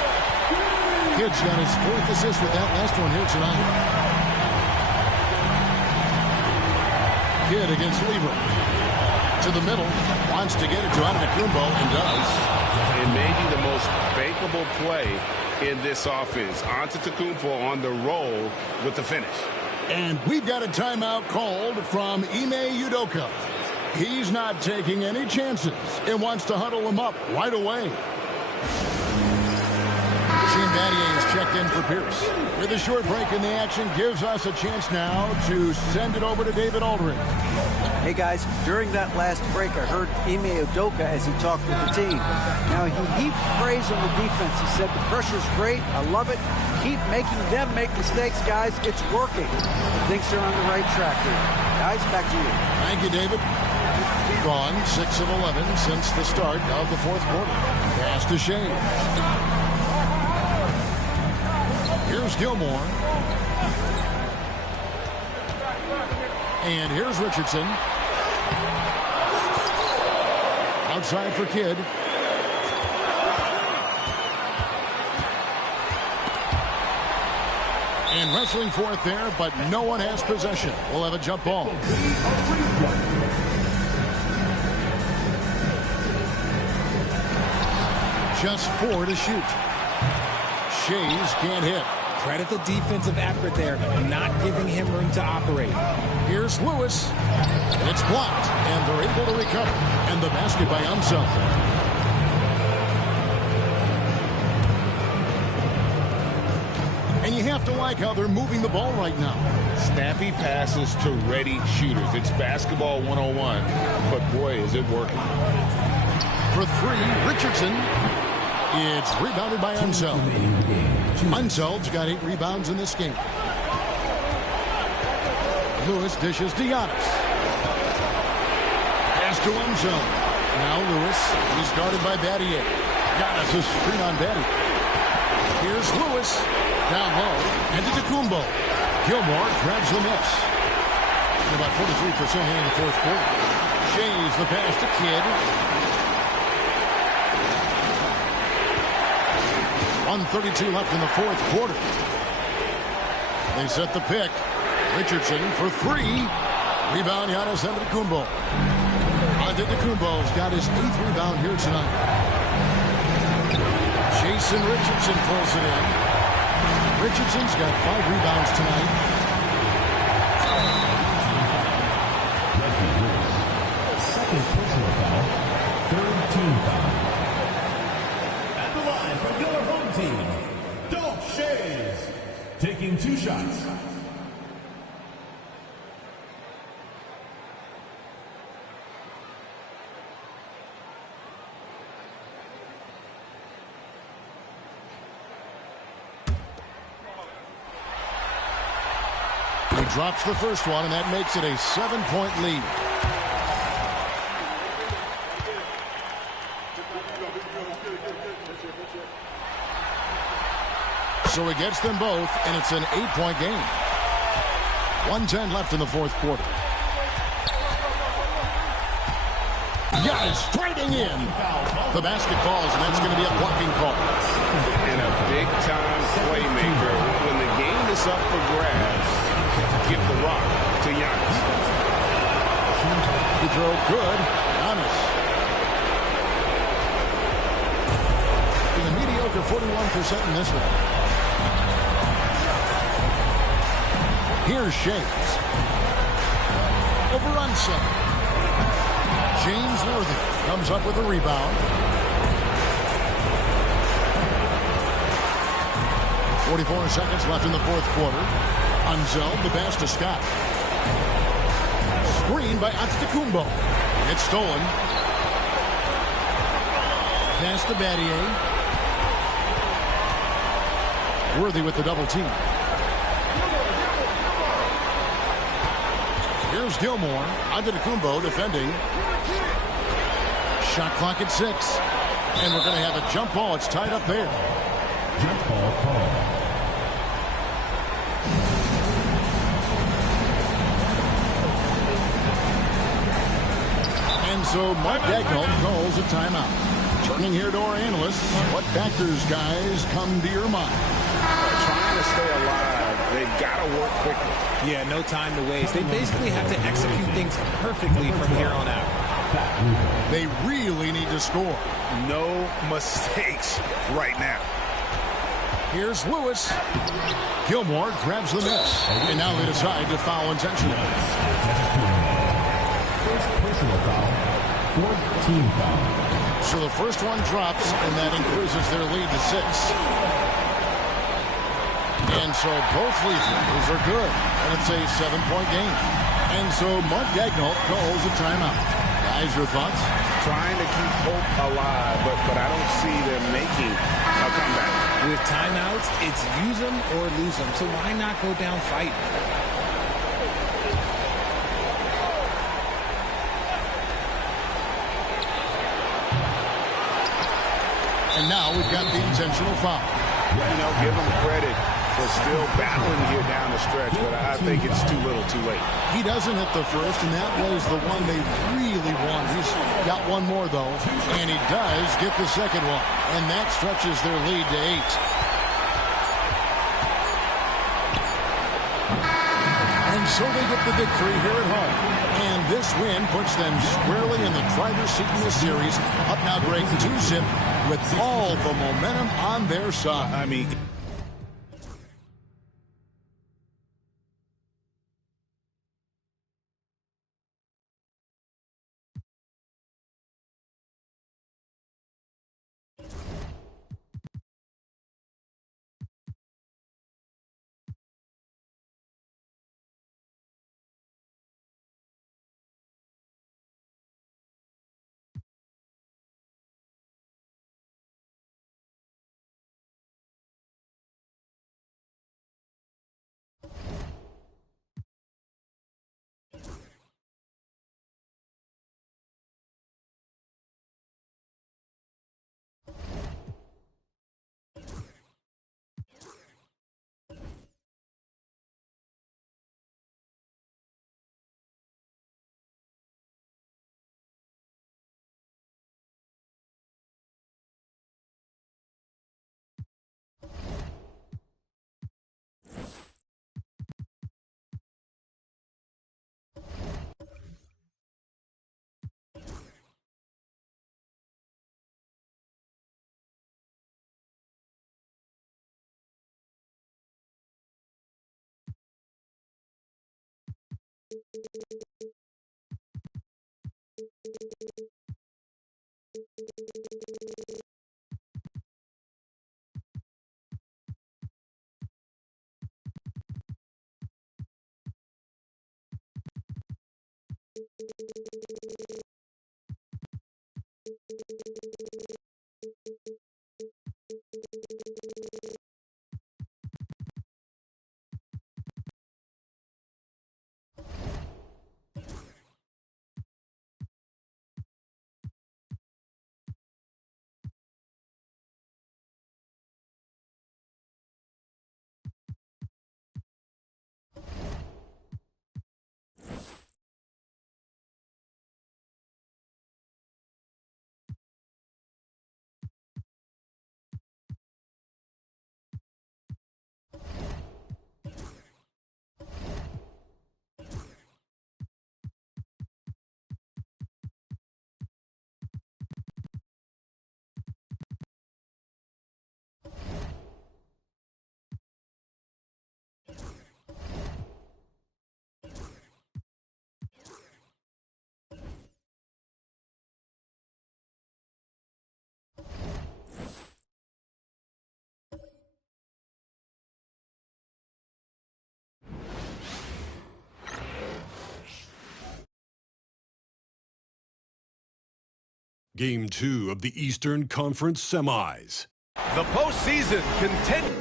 Kidd's got his 4th assist with that last one here tonight. Kidd against Lever. To the middle. Wants to get it to Antetokounmpo and does. It may be the most fakeable play in this offense. Antetokounmpo on the roll with the finish. And we've got a timeout called from Ime Udoka. He's not taking any chances and wants to huddle him up right away. Shane Battier is checked in for Pierce. With a short break in the action, gives us a chance now to send it over to David Aldridge. Hey guys, during that last break, I heard Ime Udoka as he talked with the team. Now, he heaped praise on the defense. He said the pressure's great. I love it. Keep making them make mistakes, guys. It's working. Thinks they're on the right track here. Guys, back to you. Thank you, David. Gone 6 of 11 since the start of the 4th quarter. Pass to Shane. Here's Gilmore. And here's Richardson. Outside for Kidd. And wrestling for it there, but no one has possession. We'll have a jump ball. Just 4 to shoot. Shays can't hit. Credit the defensive effort there, not giving him room to operate. Here's Lewis. It's blocked, and they're able to recover. And the basket by Unseld. And you have to like how they're moving the ball right now. Snappy passes to ready shooters. It's basketball 101, but boy, is it working. For three, Richardson. It's rebounded by Unseld. Unseld's got 8 rebounds in this game. Lewis dishes to Giannis. Pass to Unseld. Now Lewis. He's guarded by Battier. Giannis is screen on Battier. Here's Lewis. Down low. And to Antetokounmpo. Gilmore grabs the miss. And about 43% here in the fourth quarter. Shays the pass to Kidd. 1:32 left in the fourth quarter. They set the pick. Richardson for 3. Rebound, Giannis Antetokounmpo. Antetokounmpo's got his 8th rebound here tonight. Jason Richardson pulls it in. Richardson's got 5 rebounds tonight. Second personal foul. Third team foul. At the line for your home team, Dolph Schayes. Taking 2 shots. He drops the first one, and that makes it a 7-point lead. So he gets them both, and it's an 8-point game. 1:10 left in the fourth quarter. Giannis trading in. The basket falls, and that's going to be a blocking call. And a big-time playmaker. When the game is up for grabs, give the rock to Giannis. The throw good. Giannis. With a mediocre 41% in this one. Here's Shays. Over Unseld. James Worthy comes up with a rebound. 44 seconds left in the fourth quarter. Unseld, the pass to Scott. Screen by Antetokounmpo. It's stolen. Pass to Battier. Worthy with the double team. Here's Gilmore. Antetokounmpo defending. Shot clock at 6. And we're going to have a jump ball. It's tied up there. Jump ball call. And so Mark Daigneault calls a timeout. Turning here to our analysts, what factors, guys, come to your mind? Trying to stay alive. They've got to work quickly. Yeah, no time to waste. They basically have to execute things perfectly from here on out. They really need to score. No mistakes right now. Here's Lewis. Gilmore grabs the miss. And now they decide to foul intentionally. First personal foul. Fourth team foul. So the first one drops, and that increases their lead to 6. And so both free throws are good. And it's a 7-point game. And so Mark Daigneault calls a timeout. Guys, your thoughts? Trying to keep hope alive, but I don't see them making a comeback. With timeouts, it's use them or lose them. So why not go down fighting? And now we've got the intentional foul. You know, give them credit for still battling here down the stretch, but I think it's too little too late. He doesn't hit the first, and that was the one they really won. He's got one more, though, and he does get the second one, and that stretches their lead to 8. And so they get the victory here at home. And this win puts them squarely in the driver's seat in this series. Up now, Greg, 2-zip with all the momentum on their side. I mean... Game 2 of the Eastern Conference Semis. The postseason continues.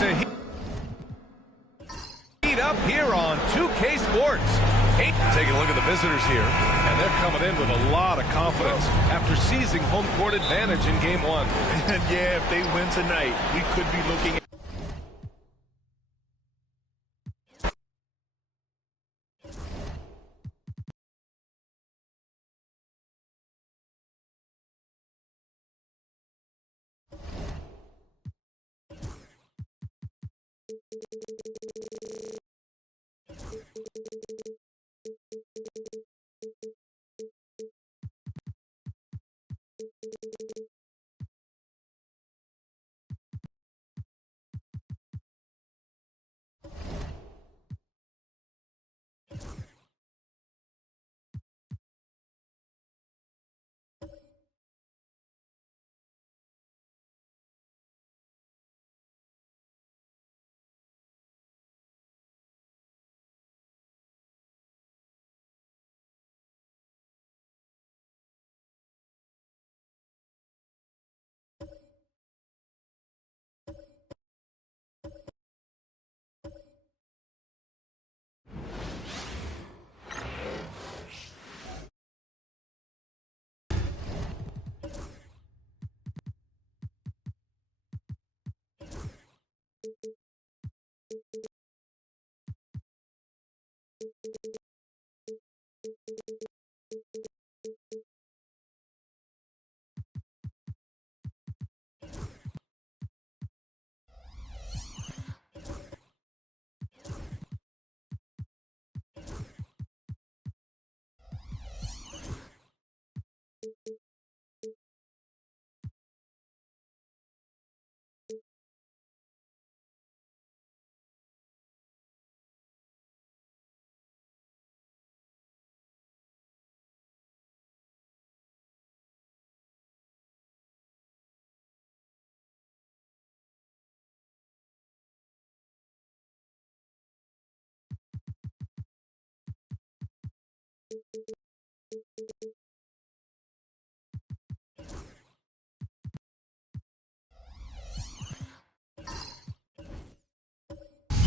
To heat up here on 2K Sports. Taking a look at the visitors here, and they're coming in with a lot of confidence after seizing home court advantage in Game 1. And yeah, if they win tonight, we could be looking at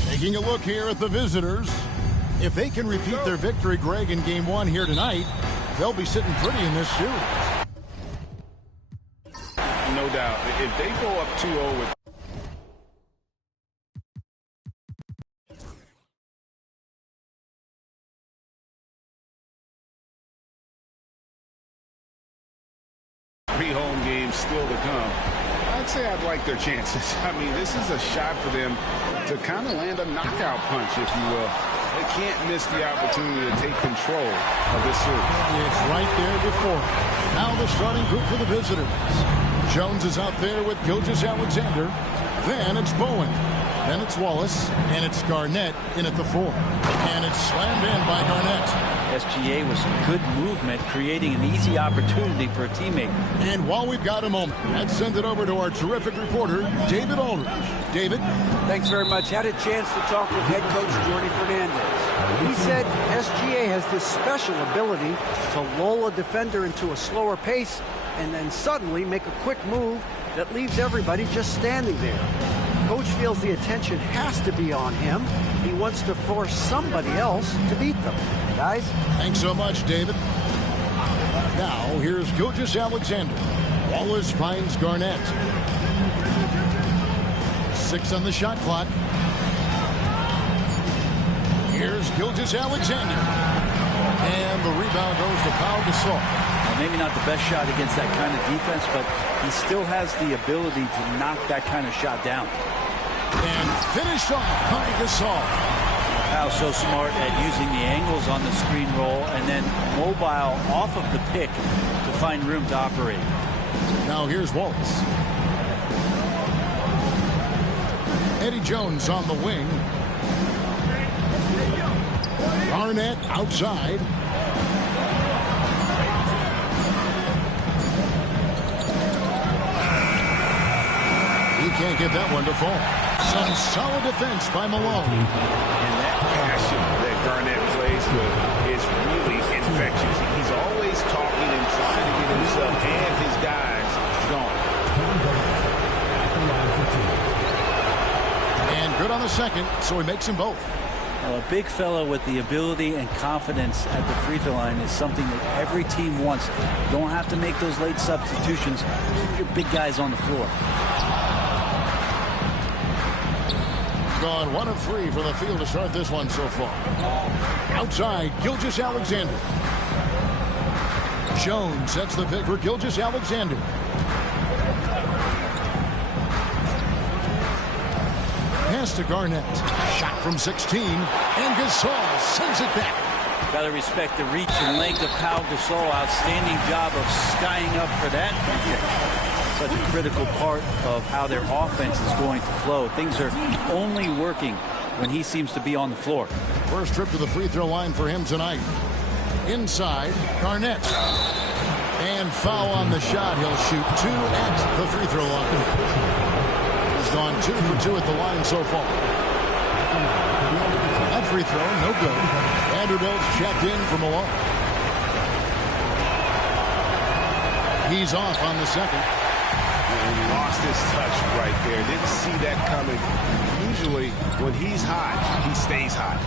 Taking a look here at the visitors. If they can repeat their victory, Greg, in Game 1 here tonight, they'll be sitting pretty in this series. No doubt. If they go up 2-0 with three home games still to come, I'd say I'd like their chances. I mean, this is a shot for them to kind of land a knockout punch, if you will. They can't miss the opportunity to take control of this series. It's right there before. Now the starting group for the visitors. Jones is out there with Gilgeous-Alexander. Then it's Bowen. Then it's Wallace. And it's Garnett in at the 4. And it's slammed in by Garnett. SGA with some good movement, creating an easy opportunity for a teammate. And while we've got a moment, let's send it over to our terrific reporter, David Aldridge. David? Thanks very much. Had a chance to talk with head coach Jordi Fernandez. He said SGA has this special ability to lull a defender into a slower pace and then suddenly make a quick move that leaves everybody just standing there. Coach feels the attention has to be on him. He wants to force somebody else to beat them. Guys? Thanks so much, David. Now, here's Gilgeous-Alexander. Wallace finds Garnett. 6 on the shot clock. Here's Gilgeous-Alexander. And the rebound goes to Pau Gasol. Well, maybe not the best shot against that kind of defense, but he still has the ability to knock that kind of shot down. And finished off by Gasol. Pau's so smart at using the angles on the screen roll and then mobile off of the pick to find room to operate. Now here's Wallace. Eddie Jones on the wing. Garnett outside. He can't get that one to fall. Some solid defense by Malone. And that passion that Garnett plays with is really infectious. He's always talking and trying to get himself and his guys going. And good on the second, so he makes them both. Well, a big fellow with the ability and confidence at the free throw line is something that every team wants. You don't have to make those late substitutions. Keep your big guys on the floor. Gone 1 of 3 from the field to start this one so far. Outside, Gilgeous-Alexander. Jones sets the pick for Gilgeous-Alexander. Pass to Garnett. Shot from 16. And Gasol sends it back. Got to respect the reach and length of Pau Gasol. Outstanding job of skying up for that. Such a critical part of how their offense is going to flow. Things are only working when he seems to be on the floor. First trip to the free throw line for him tonight. Inside, Garnett. And foul on the shot. He'll shoot 2 at the free throw line. He's gone 2 for 2 at the line so far. That free throw, no good. Vanderbilt's checked in for Malone. He's off on the second. And he lost his touch right there. Didn't see that coming. Usually, when he's hot, he stays hot.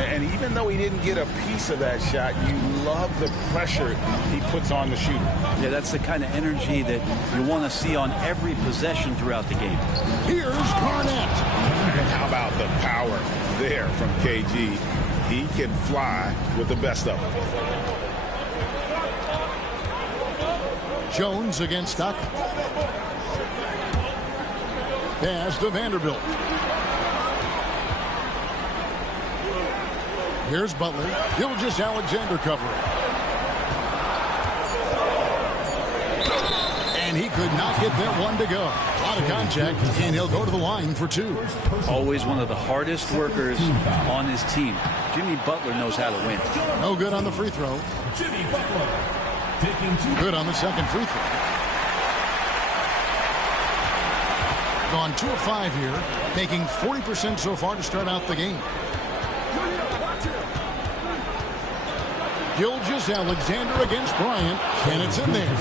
And even though he didn't get a piece of that shot, you love the pressure he puts on the shooter. Yeah, that's the kind of energy that you want to see on every possession throughout the game. Here's Garnett. And how about the power there from KG? He can fly with the best of them. Jones against Stock. Pass to Vanderbilt. Here's Butler. Gilgeous-Alexander covering. And he could not get that one to go. A lot of contact, and he'll go to the line for 2. Always one of the hardest workers on his team. Jimmy Butler knows how to win. No good on the free throw. Jimmy Butler taking 2. Good on the second free throw. Gone 2 of 5 here, making 40% so far to start out the game. Gilgeous-Alexander against Bryant, and it's in there.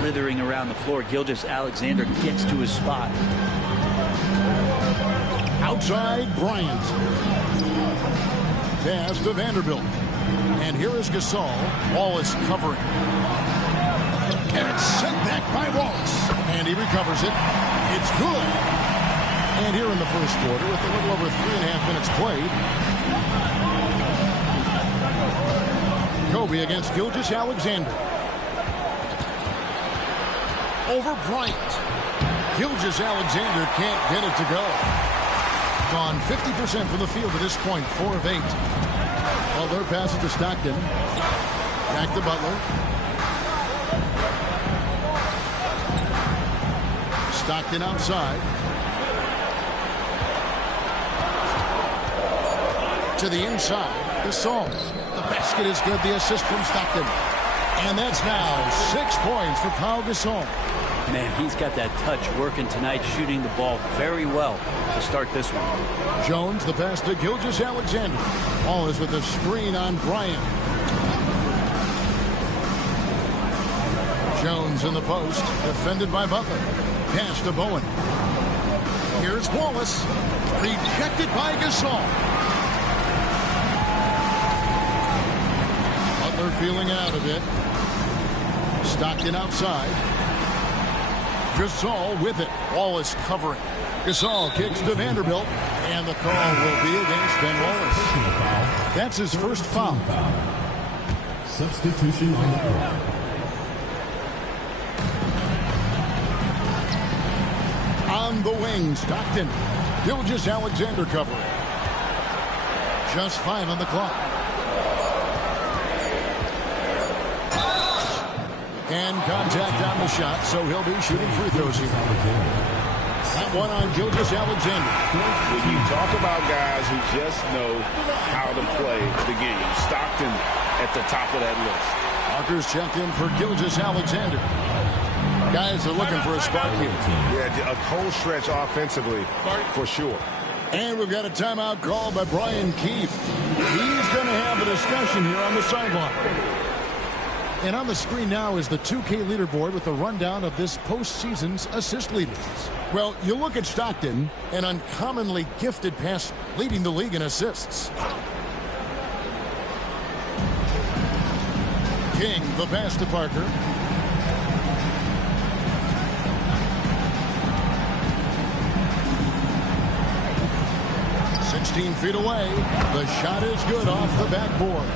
Slithering around the floor, Gilgeous-Alexander gets to his spot. Outside, Bryant. Pass to Vanderbilt. And here is Gasol. Wallace covering. And it's sent back by Wallace. And he recovers it. It's good. And here in the first quarter, with a little over 3.5 minutes played, Kobe against Gilgeous-Alexander. Over Bryant. Gilgeous-Alexander can't get it to go. Gone 50% from the field at this point, 4 of 8. Butler passes to Stockton. Back to Butler. Stockton outside. To the inside. Gasol. The basket is good. The assist from Stockton. And that's now 6 points for Pau Gasol. Man, he's got that touch working tonight, shooting the ball very well to start this one. Jones, the pass to Gilgeous-Alexander. Wallace with a screen on Bryant. Jones in the post, defended by Butler. Pass to Bowen. Here's Wallace. Rejected by Gasol. Butler feeling it out a bit. Stockton outside. Gasol with it. Wallace covering. Gasol kicks to Vanderbilt. And the call will be against Ben Wallace. That's his first foul. Substitution on the court. On the wing, Stockton. Gilgeous-Alexander covering. Just 5 on the clock. And contact on the shot, so he'll be shooting free throws here. That one on Gilgeous-Alexander. When you talk about guys who just know how to play the game, Stockton at the top of that list. Parker's checked in for Gilgeous-Alexander. Guys are looking for a spark here. Yeah, a cold stretch offensively, for sure. And we've got a timeout called by Brian Keefe. He's going to have a discussion here on the sideline. And on the screen now is the 2K leaderboard with a rundown of this postseason's assist leaders. Well, you look at Stockton, an uncommonly gifted passer, leading the league in assists. King, the pass to Parker. Feet away. The shot is good off the backboard.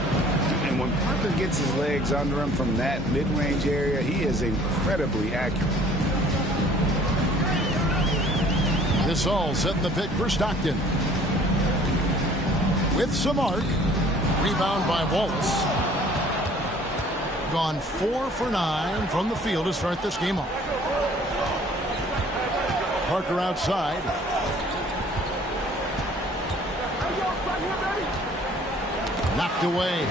And when Parker gets his legs under him from that mid-range area, he is incredibly accurate. Gasol setting the pick for Stockton. With some arc. Rebound by Wallace. Gone 4 for 9 from the field to start this game off. Parker outside. Knocked away.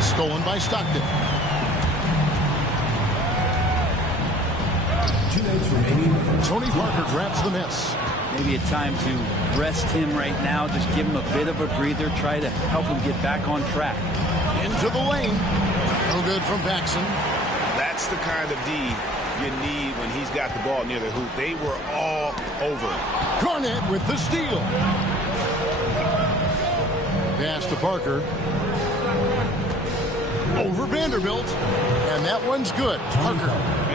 Stolen by Stockton. 2 minutes remaining. Tony Parker grabs the miss. Maybe a time to rest him right now. Just give him a bit of a breather. Try to help him get back on track. Into the lane. No good from Paxson. That's the kind of D you need when he's got the ball near the hoop. They were all over. Garnett with the steal. Pass to Parker. Over Vanderbilt. And that one's good. Parker.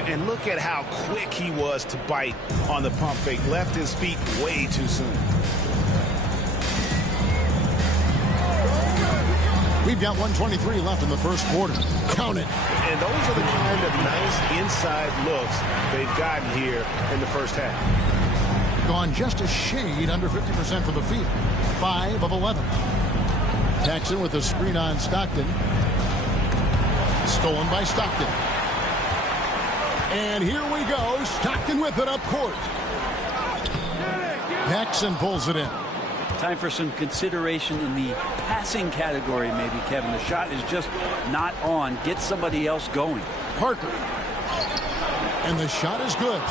And look at how quick he was to bite on the pump fake. Left his feet way too soon. We've got 1:23 left in the first quarter. Count it. And those are the kind of nice inside looks they've gotten here in the first half. Gone just a shade under 50% from the field. 5 of 11. Paxson with a screen on Stockton. Stolen by Stockton. And here we go. Stockton with it up court. Paxson pulls it in. Time for some consideration in the passing category, maybe, Kevin. The shot is just not on. Get somebody else going. Parker. And the shot is good.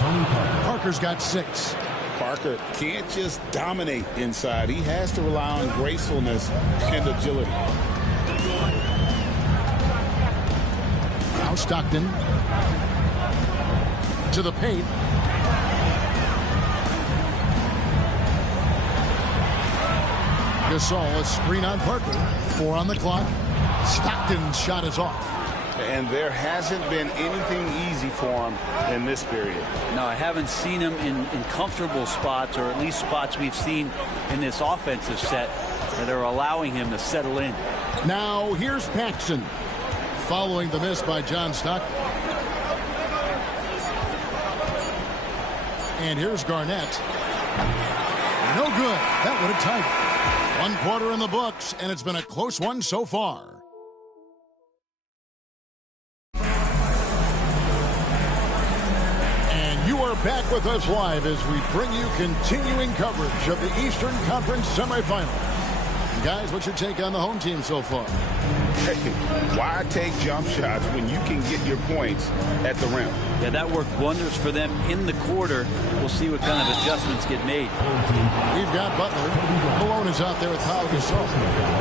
Parker's got 6. Parker can't just dominate inside. He has to rely on gracefulness and agility. Now Stockton to the paint. Gasol, a screen on Parker. 4 on the clock. Stockton's shot is off. And there hasn't been anything easy for him in this period. No, I haven't seen him in comfortable spots, or at least spots we've seen in this offensive set that are allowing him to settle in. Now here's Paxson following the miss by John Stockton. And here's Garnett. No good. That would have tied it. 1 quarter in the books, and it's been a close one so far. And you are back with us live as we bring you continuing coverage of the Eastern Conference semifinals. Guys, what's your take on the home team so far? Hey, why take jump shots when you can get your points at the rim? Yeah, that worked wonders for them in the quarter. We'll see what kind of adjustments get made. We've got Butler. Malone is out there with Pau Gasol.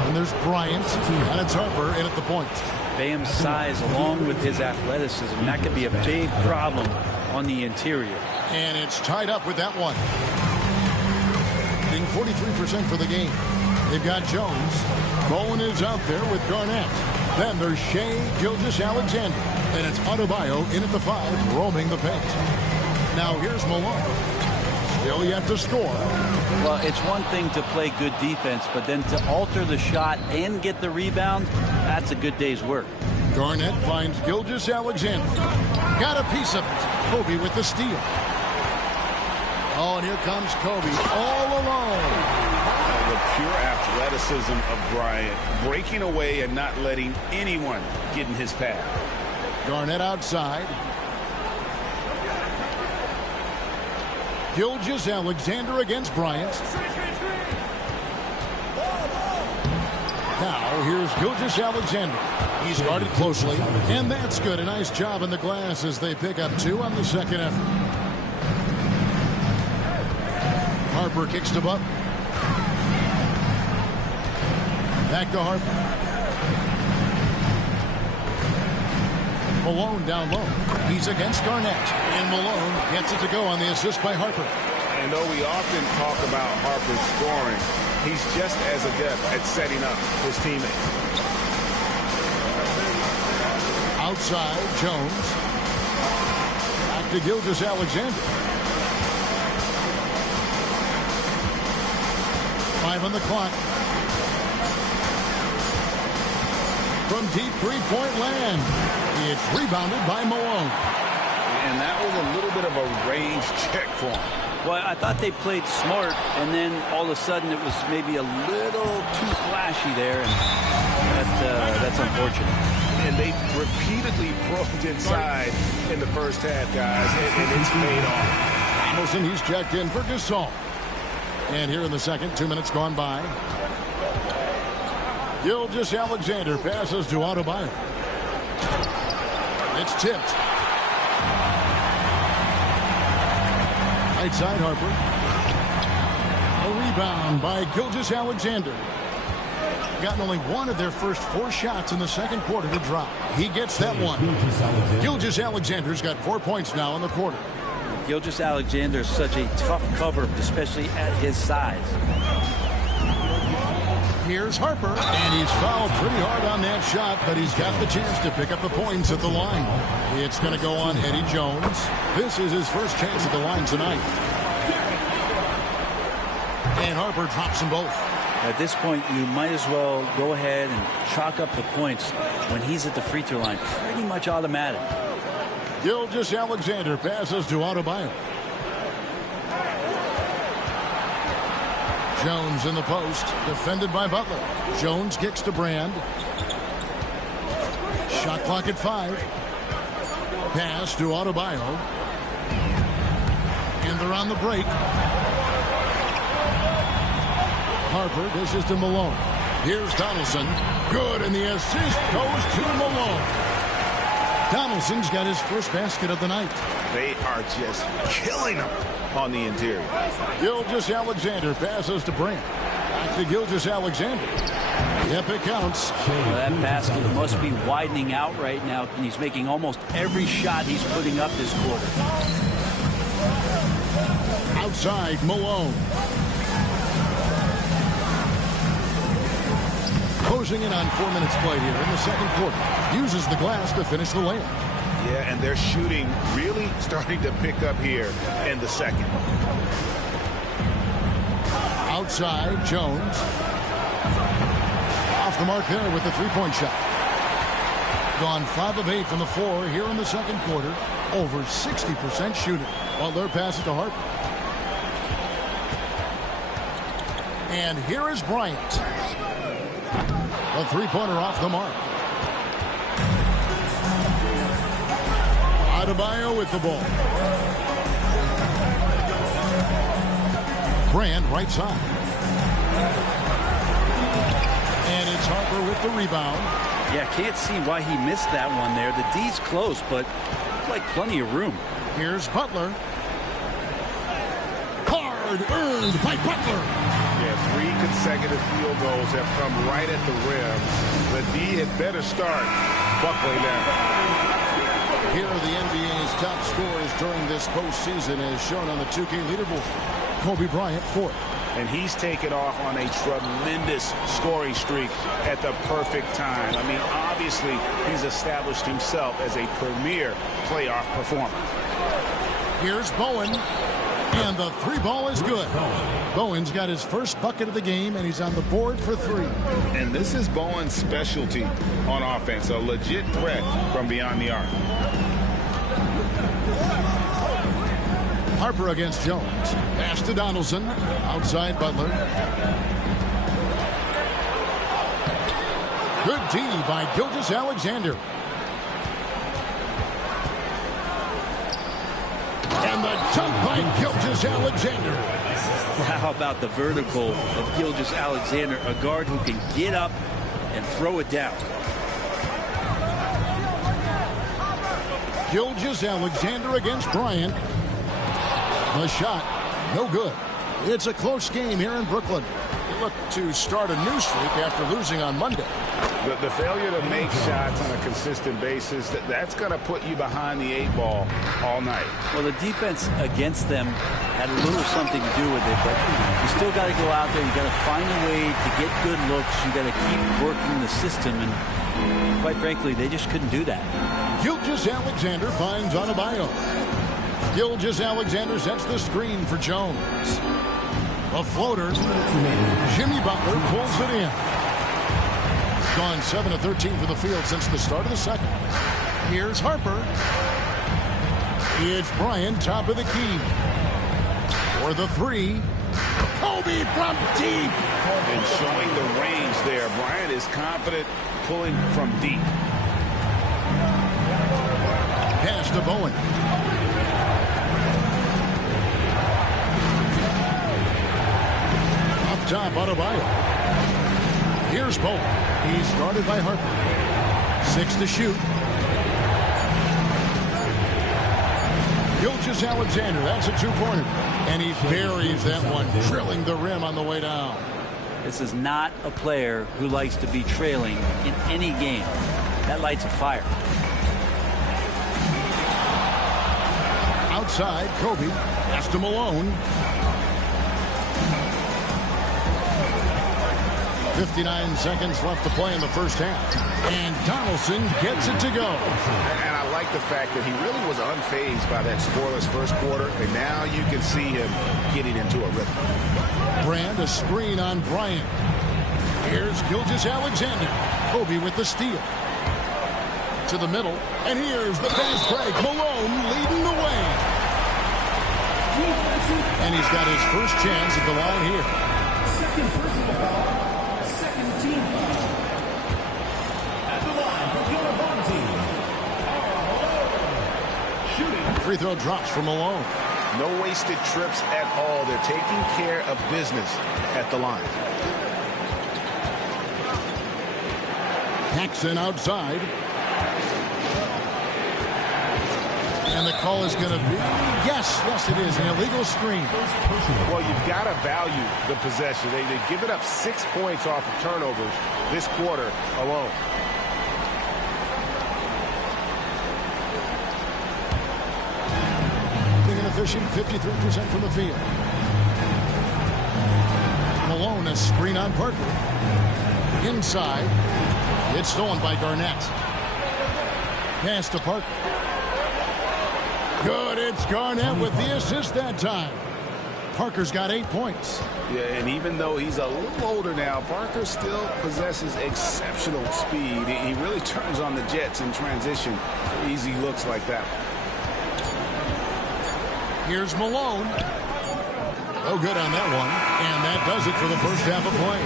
And there's Bryant. And it's Harper in at the point. Bam's size along with his athleticism, that could be a big problem on the interior. And it's tied up with that one. Being 43% for the game. They've got Jones. Bowen is out there with Garnett. Then there's Shea Gilgeous-Alexander. And it's Adebayo in at the 5, roaming the paint. Now here's Malone. Still yet to score. Well, it's one thing to play good defense, but then to alter the shot and get the rebound, that's a good day's work. Garnett finds Gilgeous-Alexander. Got a piece of it. Kobe with the steal. Oh, and here comes Kobe all alone. The pure athleticism of Bryant, breaking away and not letting anyone get in his path. Garnett outside. Gilgeous-Alexander against Bryant. Now here's Gilgeous-Alexander. He's guarded closely, and that's good. A nice job in the glass as they pick up 2 on the second effort. Harper kicks to Butler. Back to Harper. Malone down low. He's against Garnett. And Malone gets it to go on the assist by Harper. And though we often talk about Harper's scoring, he's just as adept at setting up his teammates. Outside, Jones. Back to Gilgeous-Alexander. 5 on the clock. From deep three-point land. It's rebounded by Malone. And that was a little bit of a range check for him. Well, I thought they played smart, and then all of a sudden it was maybe a little too flashy there, and that's unfortunate. And they repeatedly probed inside in the first half, guys, and it's paid off. Donaldson, he's checked in for Gasol. And here in the second, 2 minutes gone by. Gilgeous-Alexander passes to Adebayo. It's tipped. Right side, Harper. A rebound by Gilgeous-Alexander. Gotten only 1 of their first 4 shots in the second quarter to drop. He gets that one. Gilgeous-Alexander's got 4 points now in the quarter. Gilgeous-Alexander is such a tough cover, especially at his size. Here's Harper, and he's fouled pretty hard on that shot, but he's got the chance to pick up the points at the line. It's going to go on Eddie Jones. This is his first chance at the line tonight. And Harper drops them both. At this point, you might as well go ahead and chalk up the points when he's at the free throw line. Pretty much automatic. Gilgeous-Alexander passes to Adebayo. Jones in the post, defended by Butler. Jones kicks to Brand. Shot clock at 5. Pass to Adebayo. And they're on the break. Harper dishes to Malone. Here's Donaldson. Good, and the assist goes to Malone. Donaldson's got his first basket of the night. They are just killing him on the interior. Gilgeous-Alexander passes to Brand. Back to Gilgeous-Alexander. Yep, it counts. Well, that basket must be widening out right now, and he's making almost every shot he's putting up this quarter. Outside, Malone. Closing in on 4 minutes played here in the second quarter. Uses the glass to finish the layup. Yeah, and their shooting really starting to pick up here in the second. Outside, Jones. Off the mark there with the three-point shot. Gone 5 of 8 from the floor here in the second quarter. Over 60% shooting. Butler passes to Harper. And here is Bryant. A three-pointer off the mark. Adebayo with the ball. Brand right side. And it's Harper with the rebound. Yeah, can't see why he missed that one there. The D's close, but looked like plenty of room. Here's Butler. Hard earned by Butler. Yeah, 3 consecutive field goals have come right at the rim. The D had better start buckling now. Here are the NBA's top scorers during this postseason as shown on the 2K leaderboard. Kobe Bryant, 4th. And he's taken off on a tremendous scoring streak at the perfect time. I mean, obviously, he's established himself as a premier playoff performer. Here's Bowen. And the three ball is good. Bowen's got his first bucket of the game, and he's on the board for 3. And this is Bowen's specialty on offense, a legit threat from beyond the arc. Harper against Jones. Pass to Donaldson. Outside Butler. Good D by Gilgeous-Alexander. And the dunk by Gilgeous-Alexander. How about the vertical of Gilgeous-Alexander, a guard who can get up and throw it down. Gilgeous-Alexander against Bryant. The shot, no good. It's a close game here in Brooklyn. They look to start a new streak after losing on Monday. The failure to make shots on a consistent basis, that's going to put you behind the 8 ball all night. Well, the defense against them had a little something to do with it, but you still got to go out there. You got to find a way to get good looks. You got to keep working the system, and quite frankly, they just couldn't do that. Gilgeous-Alexander finds Adebayo. Gilgeous-Alexander sets the screen for Jones. A floater. Jimmy Butler pulls it in. Gone 7 of 13 for the field since the start of the second. Here's Harper. It's Bryant, top of the key. For the 3. Kobe from deep. And showing the range there. Bryant is confident pulling from deep. Pass to Bowen. Up top, Adebayo. Here's Bowen. He's guarded by Harper. 6 to shoot. Gilgeous-Alexander, that's a 2-pointer. And he buries that one, drilling the rim on the way down. This is not a player who likes to be trailing in any game. That lights a fire. Outside, Kobe. Pass to Malone. 59 seconds left to play in the first half. And Donaldson gets it to go. And I like the fact that he really was unfazed by that scoreless first quarter. And now you can see him getting into a rhythm. Brand, a screen on Bryant. Here's Gilgeous-Alexander. Kobe with the steal. To the middle. And here's the fast break. Malone leading the way. And he's got his first chance at the line here. Second personal foul. Second team foul. At the line for your home team. Shooting. Free throw drops for Malone. No wasted trips at all. They're taking care of business at the line. Paxson outside. And the the call is going to be, yes, it is, an illegal screen. Well, you've got to value the possession. They've given up 6 points off of turnovers this quarter alone. Being inefficient, 53% from the field. Malone, a screen on Parker. Inside. It's stolen by Garnett. Pass to Parker. Good, it's Garnett with the assist that time. Parker's got 8 points. Yeah, and even though he's a little older now, Parker still possesses exceptional speed. He really turns on the Jets in transition for easy looks like that. Here's Malone. Oh, good on that one. And that does it for the first half of play.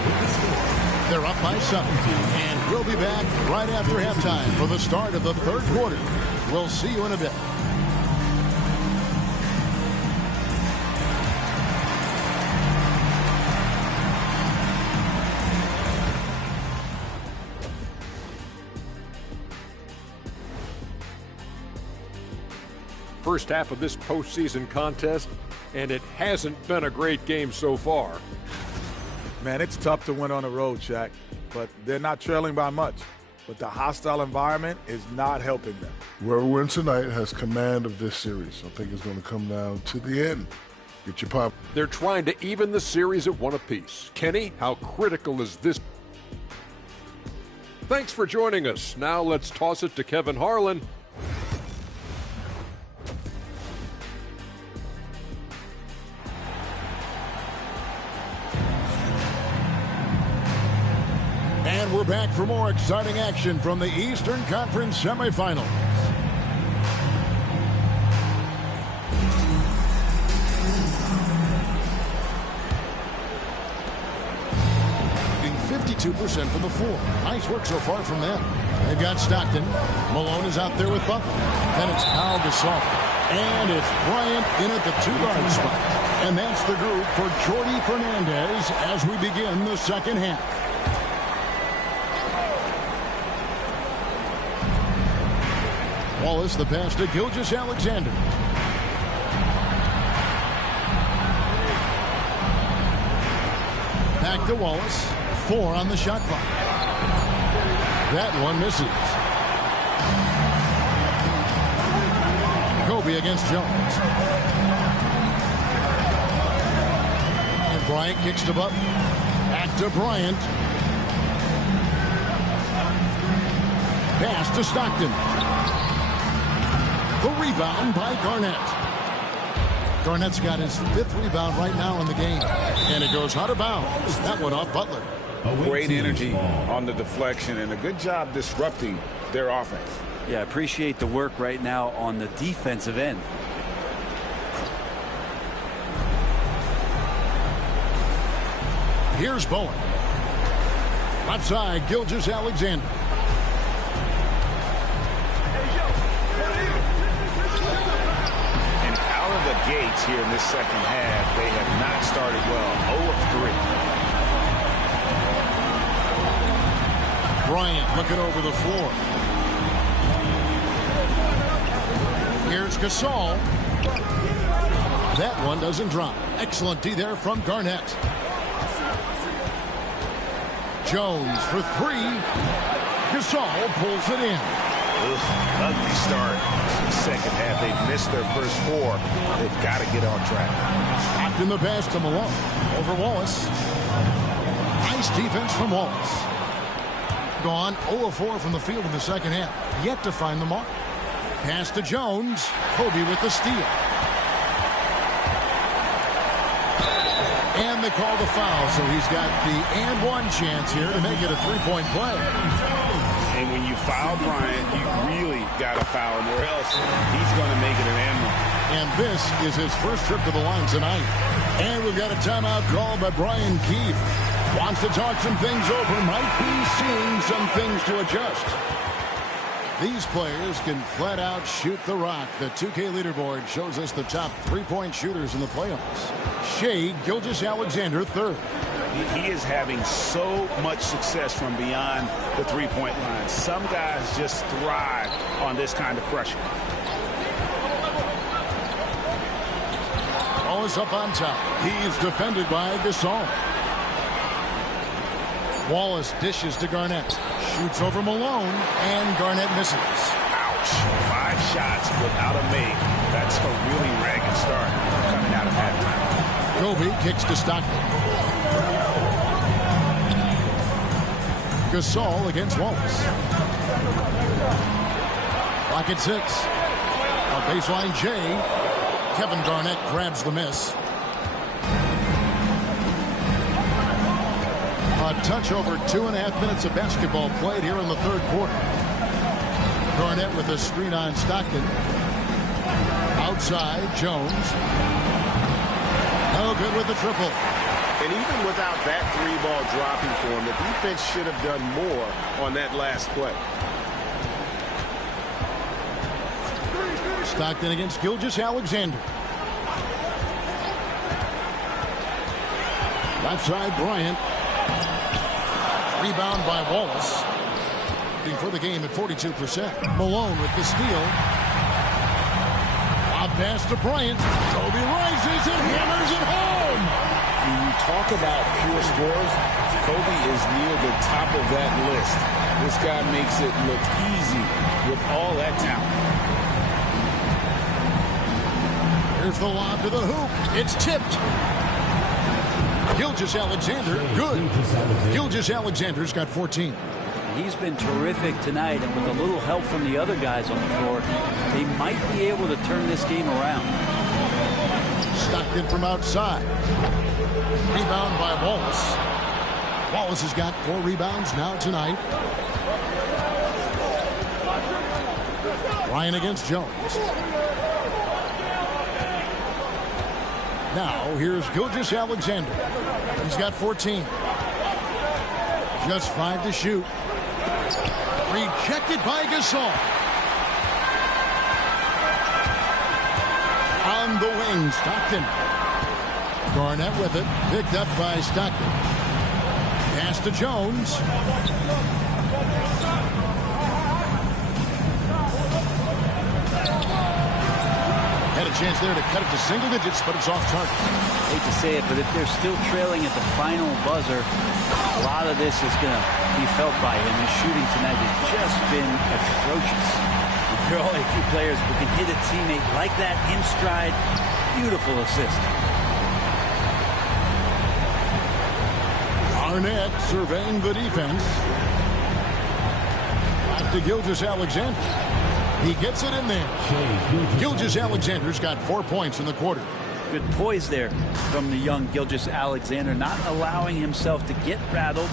They're up by 7. And we'll be back right after halftime for the start of the third quarter. We'll see you in a bit. First half of this postseason contest, and it hasn't been a great game so far. Man, it's tough to win on the road, Shaq, but they're not trailing by much. But the hostile environment is not helping them. Whoever wins tonight has command of this series. I think it's going to come down to the end. Get your pop. They're trying to even the series at 1 apiece. Kenny, how critical is this? Thanks for joining us. Now let's toss it to Kevin Harlan. And we're back for more exciting action from the Eastern Conference semifinals. Being 52% from the floor. Nice work so far from them. They've got Stockton. Malone is out there with Butler. Then it's Pau Gasol. And it's Bryant in at the 2-guard spot. And that's the group for Jordi Fernandez as we begin the second half. Wallace, the pass to Gilgeous-Alexander. Back to Wallace. 4 on the shot clock. That one misses. Kobe against Jones. And Bryant kicks to Butler. Back to Bryant. Pass to Stockton. The rebound by Garnett. Garnett's got his 5th rebound right now in the game. And it goes out of bounds. That one off Butler. Great energy on the deflection and a good job disrupting their offense. Yeah, appreciate the work right now on the defensive end. Here's Bowen. Left side, Gilgeous-Alexander. The gates here in this second half, they have not started well. 0 of 3. Bryant looking over the floor. Here's Gasol. That one doesn't drop. Excellent D there from Garnett. Jones for 3. Gasol pulls it in. Ugly start. Second half, they've missed their first 4. They've got to get on track. Knocked in the pass to Malone. Over Wallace. Nice defense from Wallace. Gone 0 of 4 from the field in the second half. Yet to find the mark. Pass to Jones. Kobe with the steal. And they call the foul, so he's got the and one chance here to make it a 3-point play. And when you foul Bryant, you really got to foul him, or else he's going to make it an and one. And this is his first trip to the line tonight. And we've got a timeout called by Brian Keefe. Wants to talk some things over. Might be seeing some things to adjust. These players can flat out shoot the rock. The 2K leaderboard shows us the top 3-point shooters in the playoffs. Shai Gilgeous-Alexander, 3rd. He is having so much success from beyond the 3-point line. Some guys just thrive on this kind of pressure. Wallace up on top. He's defended by Gasol. Wallace dishes to Garnett. Shoots over Malone, and Garnett misses. Ouch. 5 shots without a make. That's a really ragged start coming out of halftime. Kobe kicks to Stockton. Gasol against Wallace. Clock at 6. A baseline J. Kevin Garnett grabs the miss. A touch over 2.5 minutes of basketball played here in the third quarter. Garnett with a screen on Stockton. Outside, Jones. No good with the triple. And even without that 3-ball dropping for him, the defense should have done more on that last play. Stockton against Gilgeous-Alexander. Left side, Bryant. Rebound by Wallace. For the game at 42%. Malone with the steal. Lob pass to Bryant. Kobe rises and hammers it home. When you talk about pure scores, Kobe is near the top of that list. This guy makes it look easy with all that talent. Here's the lob to the hoop. It's tipped. Gilgeous-Alexander, good. Gilgeous-Alexander's got 14. He's been terrific tonight, and with a little help from the other guys on the floor, they might be able to turn this game around. Stockton from outside. Rebound by Wallace. Wallace has got 4 rebounds now tonight. Ryan against Jones. Now, here's Gilgeous-Alexander. He's got 14. Just 5 to shoot. Rejected by Gasol. On the wing, Stockton. Garnett with it. Picked up by Stockton. Pass to Jones. Had a chance there to cut it to single digits, but it's off target. Hate to say it, but if they're still trailing at the final buzzer, a lot of this is going to be felt by him. His shooting tonight has just been atrocious. There are only a few players who can hit a teammate like that in stride. Beautiful assist. Garnett surveying the defense. Back to Gilgeous-Alexander. He gets it in there. Gilgeous-Alexander's got 4 points in the quarter. Good poise there from the young Gilgeous-Alexander, not allowing himself to get rattled.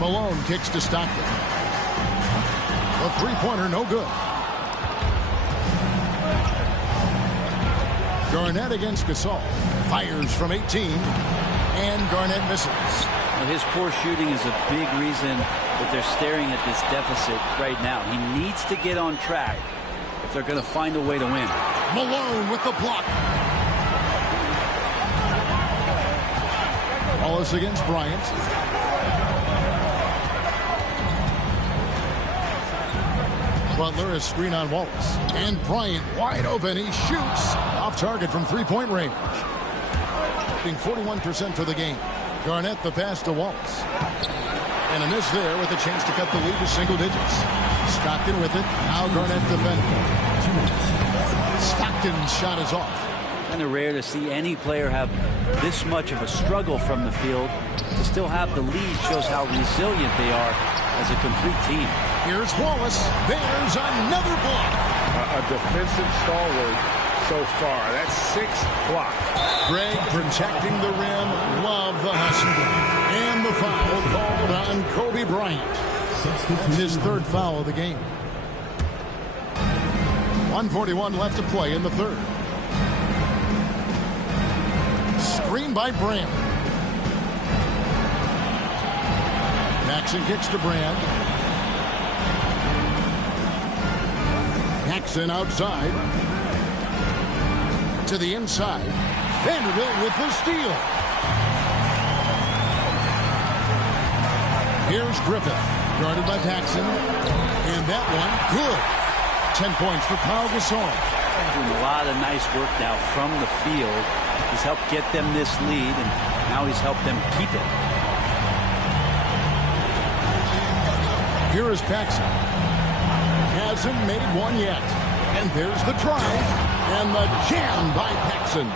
Malone kicks to Stockton. A 3-pointer, no good. Garnett against Gasol. Fires from 18, and Garnett misses. Well, his poor shooting is a big reason that they're staring at this deficit right now. He needs to get on track if they're going to find a way to win. Malone with the block. Wallace against Bryant. Butler, a screen on Wallace. And Bryant wide open. He shoots off target from 3-point range. Being 41% for the game. Garnett the pass to Wallace. And a miss there with a chance to cut the lead to single digits. Stockton with it. Now Garnett defending. Stockton's shot is off. Kind of rare to see any player have this much of a struggle from the field. To still have the lead shows how resilient they are as a complete team. Here's Wallace. There's another block. A defensive stalwart so far. That's 6 blocks. Greg protecting the rim. Love the hustle. And the foul called on Kobe Bryant. His 3rd foul of the game. 1:41 left to play in the 3rd. Screen by Brand. Jackson kicks to Brand. Jackson outside. To the inside. Vanderbilt with the steal. Here's Griffith. Guarded by Paxson. And that one, good. 10 points for Pau Gasol. doing a lot of nice work now from the field. He's helped get them this lead, and now he's helped them keep it. Here is Paxson. Hasn't made one yet. And there's the drive. And the jam by Paxson.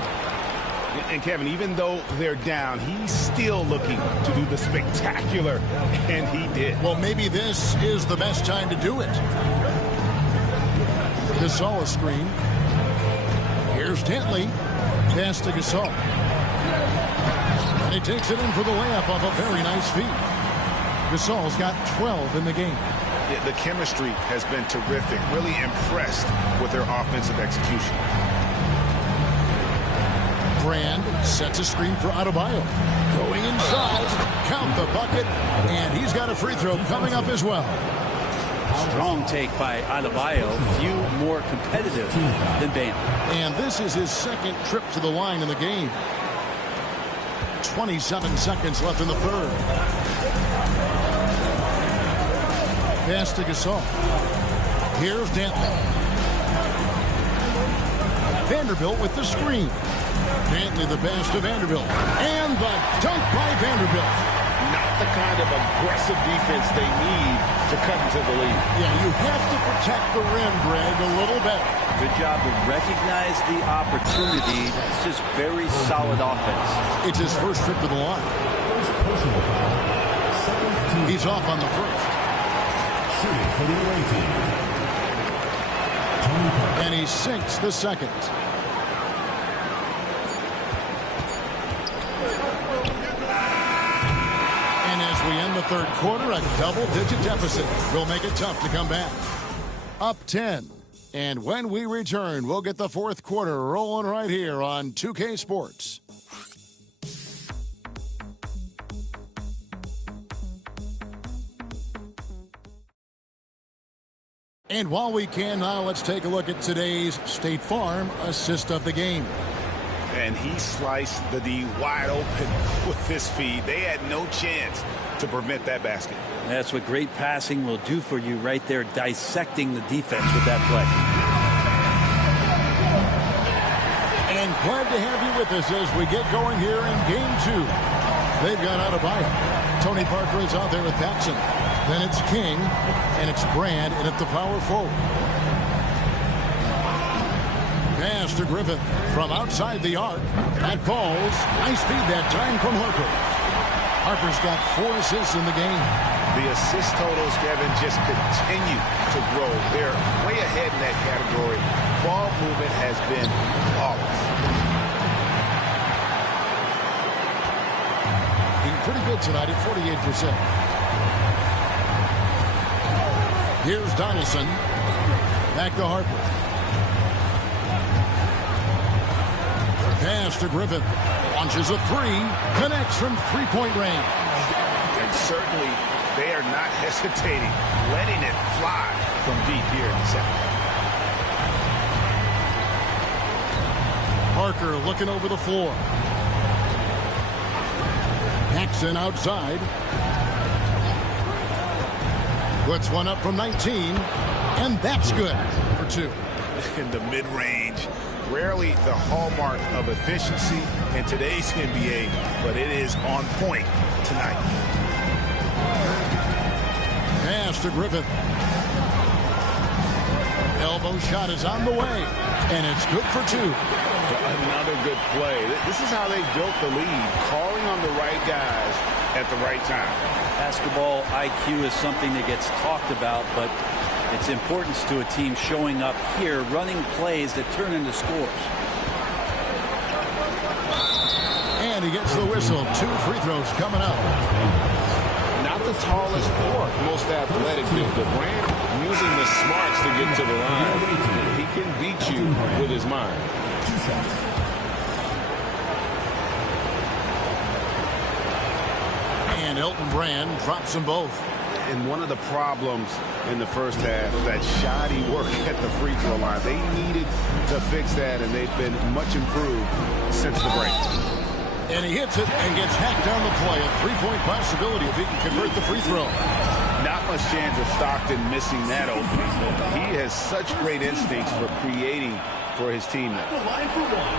And Kevin, even though they're down, he's still looking to do the spectacular, and he did. Well, maybe this is the best time to do it. Gasol a screen. Here's Dantley. Pass to Gasol. And he takes it in for the layup off a very nice feed. Gasol's got 12 in the game. Yeah, the chemistry has been terrific. Really impressed with their offensive execution. Brand sets a screen for Adebayo. Going inside. Count the bucket. And he's got a free throw coming up as well. Strong take by Adebayo. Few more competitive than Bam. And this is his second trip to the line in the game. 27 seconds left in the third. Pass to Gasol. Here's Dantley. Vanderbilt with the screen. Dantley the pass to Vanderbilt. And the dunk by Vanderbilt. Not the kind of aggressive defense they need to cut into the lead. Yeah, you have to protect the rim, Greg, a little better. Good job to recognize the opportunity. It's just very solid offense. It's his first trip to the line. He's off on the first. And he sinks the second. And as we end the third quarter, a double-digit deficit will make it tough to come back. Up 10. And when we return, we'll get the fourth quarter rolling right here on 2K Sports. And while we can now, let's take a look at today's State Farm assist of the game. And he sliced the D wide open with this feed. They had no chance to prevent that basket. That's what great passing will do for you right there, dissecting the defense with that play. And glad to have you with us as we get going here in game two. They've got Adebayo. Tony Parker is out there with Paxson. Then it's King, and it's Brand, and at the power forward. Pass to Griffin from outside the arc. That falls. Nice feed that time from Harper. Harper's got 4 assists in the game. The assist totals, Kevin, just continue to grow. They're way ahead in that category. Ball movement has been flawless. Being pretty good tonight at 48%. Here's Donaldson. Back to Harper. Pass to Griffin. Launches a three. Connects from three-point range. And certainly they are not hesitating, letting it fly from deep here in the second. Parker looking over the floor. Paxson outside. Puts one up from 19, and that's good for 2. In the mid-range, rarely the hallmark of efficiency in today's NBA, but it is on point tonight. Pass to Griffin. Elbow shot is on the way, and it's good for 2. Another good play. This is how they built the lead, calling on the right guys at the right time. Basketball IQ is something that gets talked about, but its importance to a team showing up here, running plays that turn into scores. And he gets the whistle. 2 free throws coming up. Not the tallest or most athletic dude, but Brand using the smarts to get to the line. He can beat you with his mind. And Elton Brand drops them both. And one of the problems in the first half, that shoddy work at the free throw line. They needed to fix that, and they've been much improved since the break. And he hits it and gets hacked down the play. A 3-point possibility if he can convert the free throw. Not much chance of Stockton missing that opening. He has such great instincts for creating for his team now. The line for one,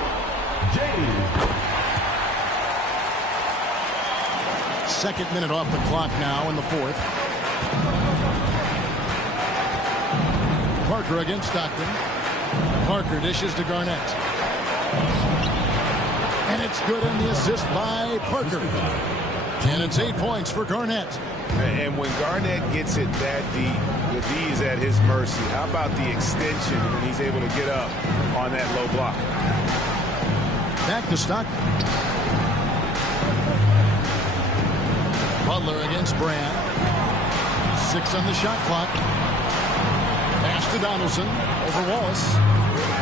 James. Second minute off the clock now in the fourth. Parker against Stockton. Parker dishes to Garnett. And it's good in the assist by Parker. And it's 8 points for Garnett. And when Garnett gets it that deep, the D is at his mercy. How about the extension when he's able to get up on that low block? Back to Stockton. Butler against Brand. 6 on the shot clock. Pass to Donaldson over Wallace.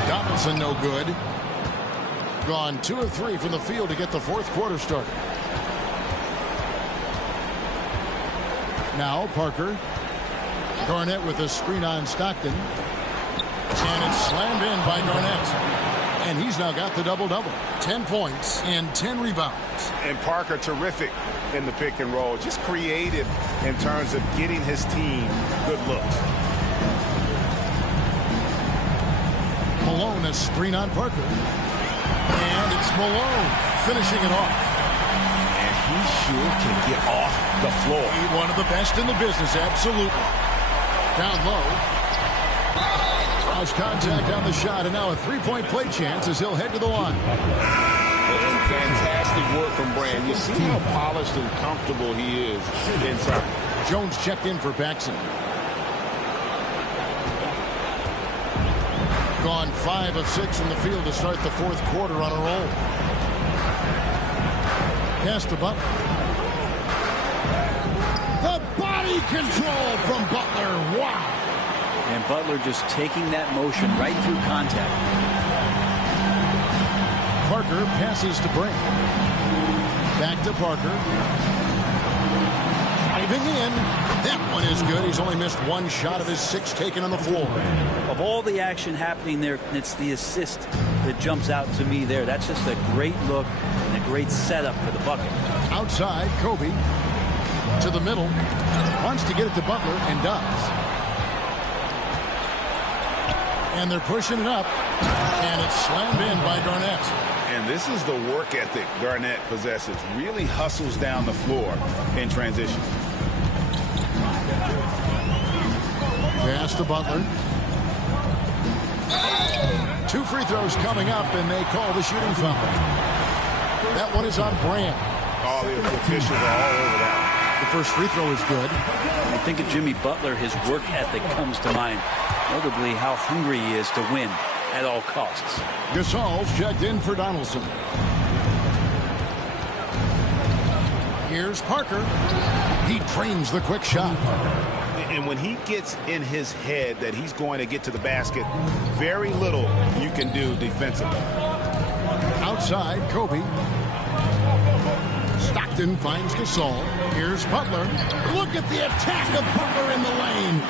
Donaldson no good. Gone 2 of 3 from the field to get the fourth quarter started. Now Parker. Garnett with a screen on Stockton. And it's slammed in by Garnett. And he's now got the double-double. 10 points and 10 rebounds. And Parker terrific in the pick and roll. Just creative in terms of getting his team good looks. Malone a screen on Parker. And it's Malone finishing it off. And he sure can get off the floor. One of the best in the business, absolutely. Down low. Lost contact on the shot, and now a three-point play chance as he'll head to the line. And fantastic work from Brand. You see how polished and comfortable he is inside. Jones checked in for Paxson. Gone 5 of 6 from the field to start the fourth quarter on a roll. Pass to Butler. The body control from Butler. Wow. And Butler just taking that motion right through contact. Parker passes to Brand. Back to Parker. Driving in. That one is good. He's only missed 1 shot of his 6 taken on the floor. Of all the action happening there, it's the assist that jumps out to me there. That's just a great look and a great setup for the bucket. Outside, Kobe. To the middle. Wants to get it to Butler and does. And they're pushing it up. And it's slammed in by Garnett. And this is the work ethic Garnett possesses. Really hustles down the floor in transition. Pass to Butler. 2 free throws coming up, and they call the shooting foul. That one is on Brand. All the officials are all over that. The first free throw is good. When I think of Jimmy Butler, his work ethic comes to mind. Notably how hungry he is to win at all costs. Gasol's checked in for Donaldson. Here's Parker. He trains the quick shot. And when he gets in his head that he's going to get to the basket, very little you can do defensively. Outside, Kobe. Stockton finds Gasol. Here's Butler. Look at the attack of Butler in the lane.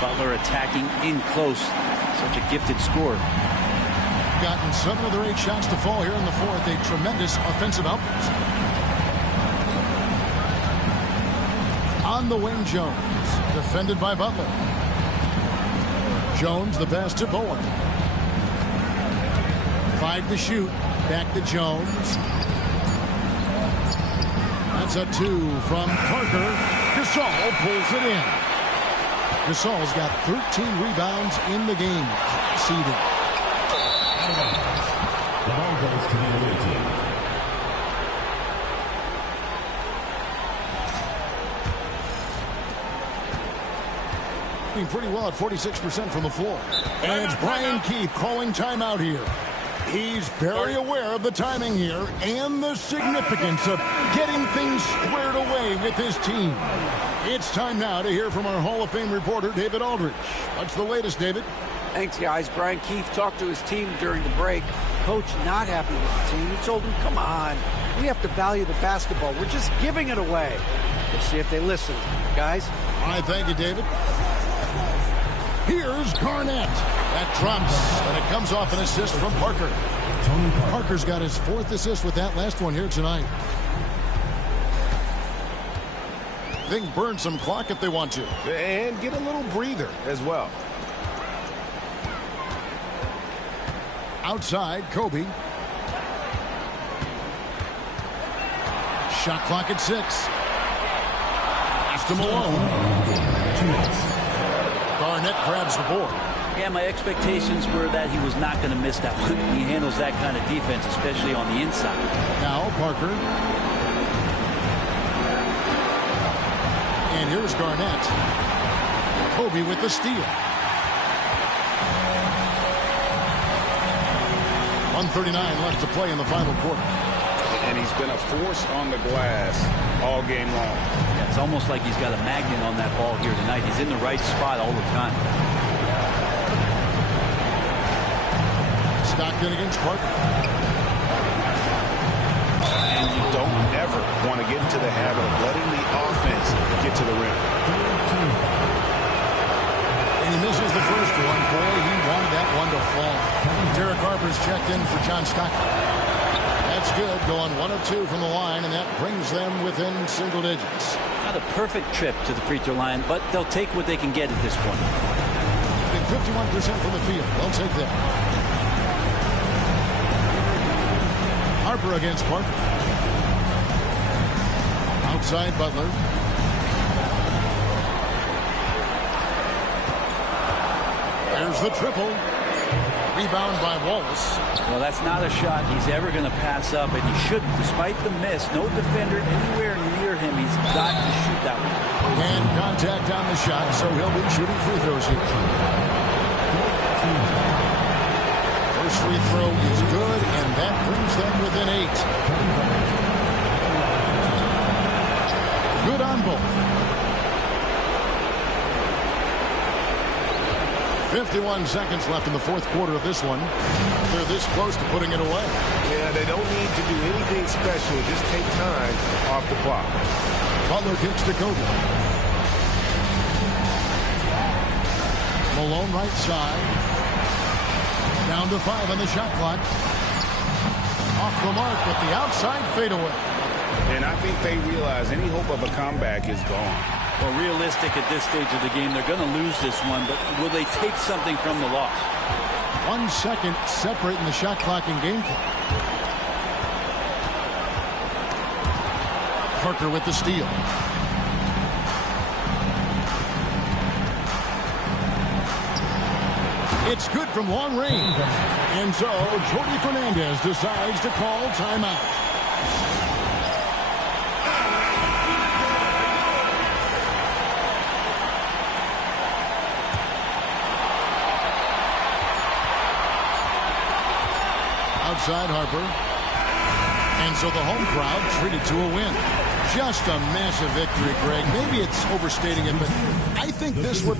Butler attacking in close. Such a gifted scorer. Gotten 7 of their 8 shots to fall here in the fourth. A tremendous offensive outburst. On the wing, Jones. Defended by Butler. Jones, the pass to Bowen. 5 to shoot. Back to Jones. That's a 2 from Parker. Gasol pulls it in. Gasol's got 13 rebounds in the game. Seeded. The ball goes to the away team. Pretty well at 46% from the floor. And it's Brian Keefe calling timeout here. He's very aware of the timing here and the significance of getting things squared away with his team. It's time now to hear from our Hall of Fame reporter, David Aldridge. What's the latest, David? Thanks, guys. Brian Keefe talked to his team during the break. Coach not happy with the team. He told them, come on, we have to value the basketball. We're just giving it away. We'll see if they listen. Guys? All right, thank you, David. Here's Garnett. That drops, and it comes off an assist from Parker. Parker's got his 4th assist with that last one here tonight. They can burn some clock if they want to. And get a little breather as well. Outside, Kobe. Shot clock at 6. Pass to Malone. Garnett grabs the board. Yeah, my expectations were that he was not going to miss that one. He handles that kind of defense, especially on the inside. Now Parker. And here's Garnett. Kobe with the steal. 1:39 left to play in the final quarter. And he's been a force on the glass all game long. Yeah, it's almost like he's got a magnet on that ball here tonight. He's in the right spot all the time. Stockton against Parker. And you don't ever want to get into the habit of letting the offense get to the rim. And he misses the first one. Boy, he wanted that one to fall. Derek Harper's checked in for John Stockton. That's good, going 1 of 2 from the line, and that brings them within single digits. Not a perfect trip to the free throw line, but they'll take what they can get at this point. 51% from the field. They'll take that. Harper against Parker. Outside Butler. There's the triple. Rebound by Wallace. Well, that's not a shot he's ever going to pass up, and he shouldn't. Despite the miss, no defender anywhere near him. He's got to shoot that one. And contact on the shot, so he'll be shooting free throws here. First free throw is good, and that brings them within 8. Good on both. 51 seconds left in the fourth quarter of this one. They're this close to putting it away. Yeah, they don't need to do anything special. Just take time off the clock. Butler kicks to Kobe. Malone right side. Down to 5 on the shot clock. Off the mark with the outside fadeaway. And I think they realize any hope of a comeback is gone. Well, realistic at this stage of the game, they're going to lose this one, but will they take something from the loss? 1 second separating the shot clock and game clock. Parker with the steal. It's good from long range. And so, Jordi Fernandez decides to call timeout. Outside Harper. And so the home crowd treated to a win. Just a massive victory, Greg. Maybe it's overstating it, but I think this would...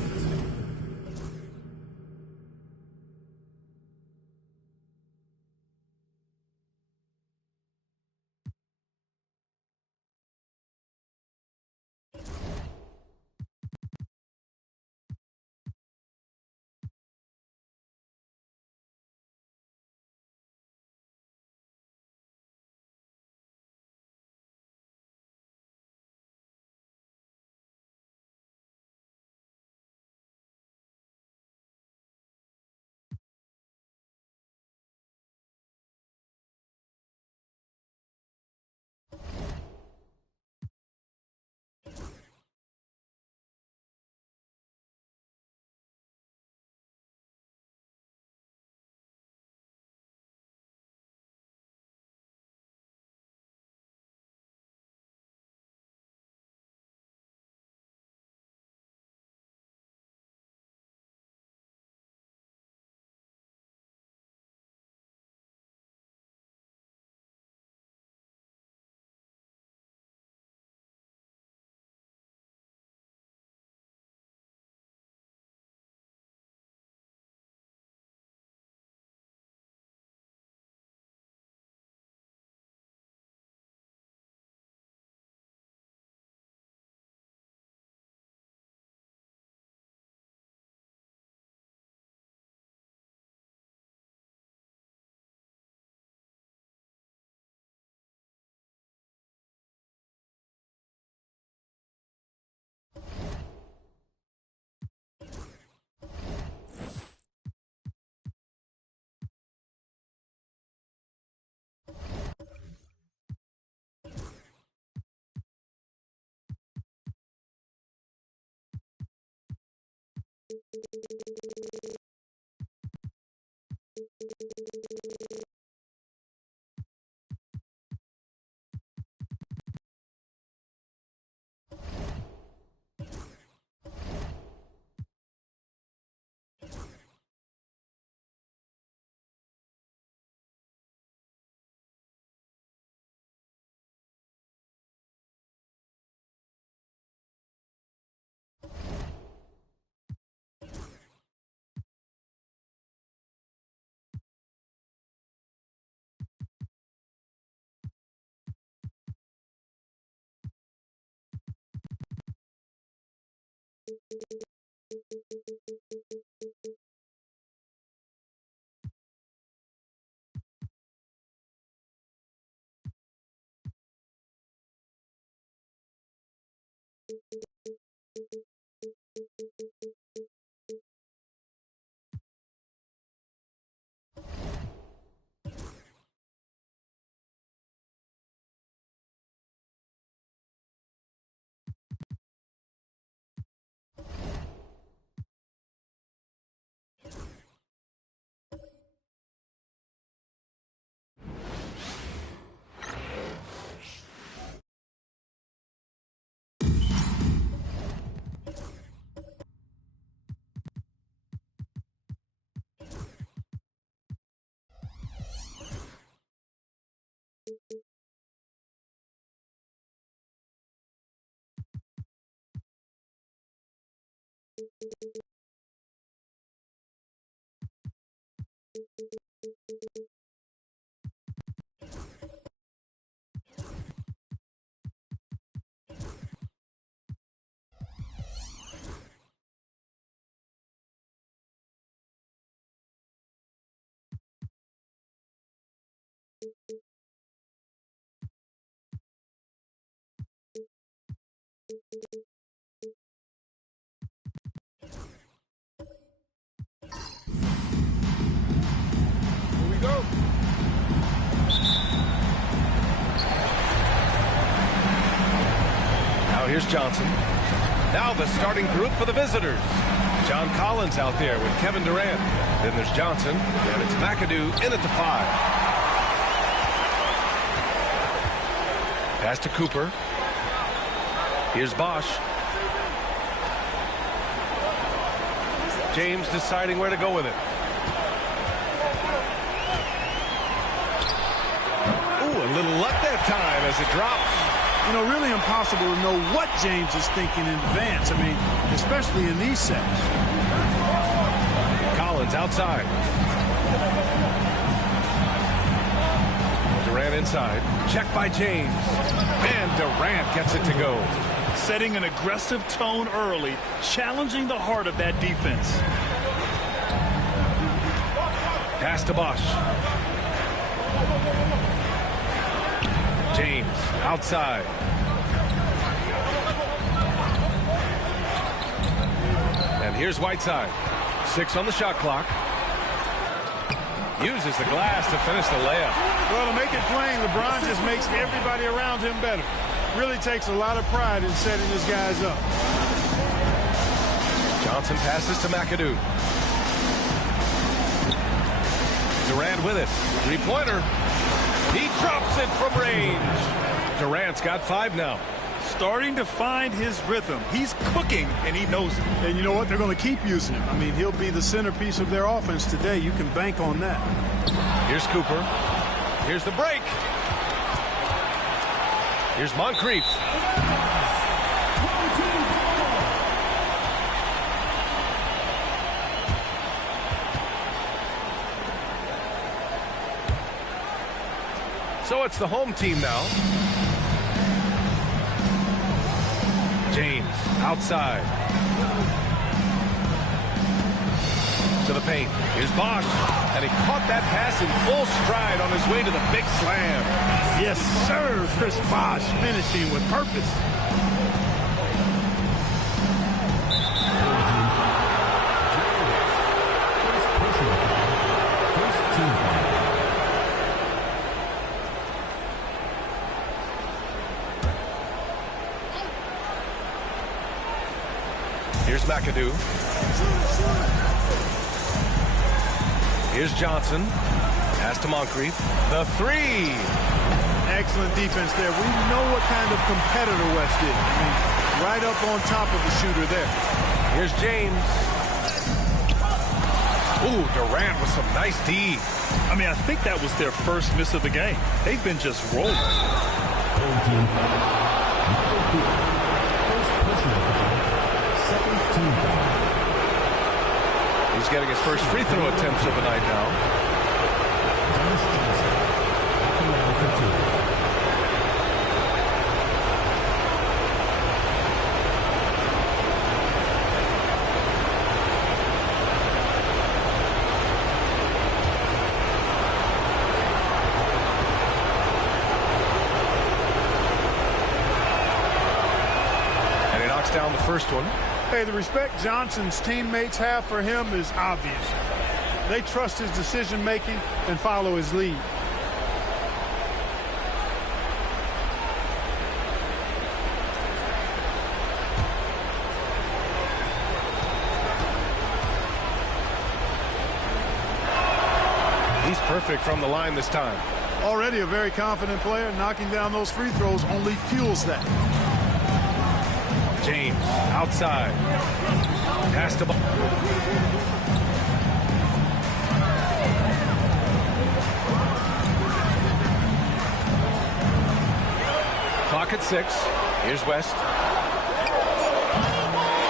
Here we go. Now here's Johnson. Now the starting group for the visitors. John Collins out there with Kevin Durant. Then there's Johnson, and it's McAdoo in at the 5. Pass to Cooper. Here's Bosch. James deciding where to go with it. Ooh, a little luck that time as it drops. You know, really impossible to know what James is thinking in advance. I mean, especially in these sets. Collins outside. Durant inside. Check by James. And Durant gets it to go. Setting an aggressive tone early, challenging the heart of that defense. Pass to Bosch. James outside. And here's Whiteside. 6 on the shot clock. Uses the glass to finish the layup. Well, to make it plain, LeBron just makes everybody around him better. Really takes a lot of pride in setting his guys up. Johnson passes to McAdoo. Durant with it. Three-pointer. He drops it from range. Durant's got 5 now. Starting to find his rhythm. He's cooking, and he knows it. And you know what? They're going to keep using him. I mean, he'll be the centerpiece of their offense today. You can bank on that. Here's Cooper. Here's the break. Here's Moncrief. So it's the home team now. James outside. To the paint. Here's Bosch. And he caught that pass in full stride on his way to the big slam. Yes, sir. Chris Bosch finishing with purpose. Here's McAdoo. Here's Johnson. Pass to Moncrief. The three. Excellent defense there. We know what kind of competitor West is. I mean, right up on top of the shooter there. Here's James. Ooh, Durant with some nice D. I mean, I think that was their first miss of the game. They've been just rolling. He's getting his first free throw attempts of the night now. Down the first one. Hey, the respect Johnson's teammates have for him is obvious. They trust his decision-making and follow his lead. He's perfect from the line this time. Already a very confident player. Knocking down those free throws only fuels that. James outside. Pass the ball. Clock at 6. Here's West.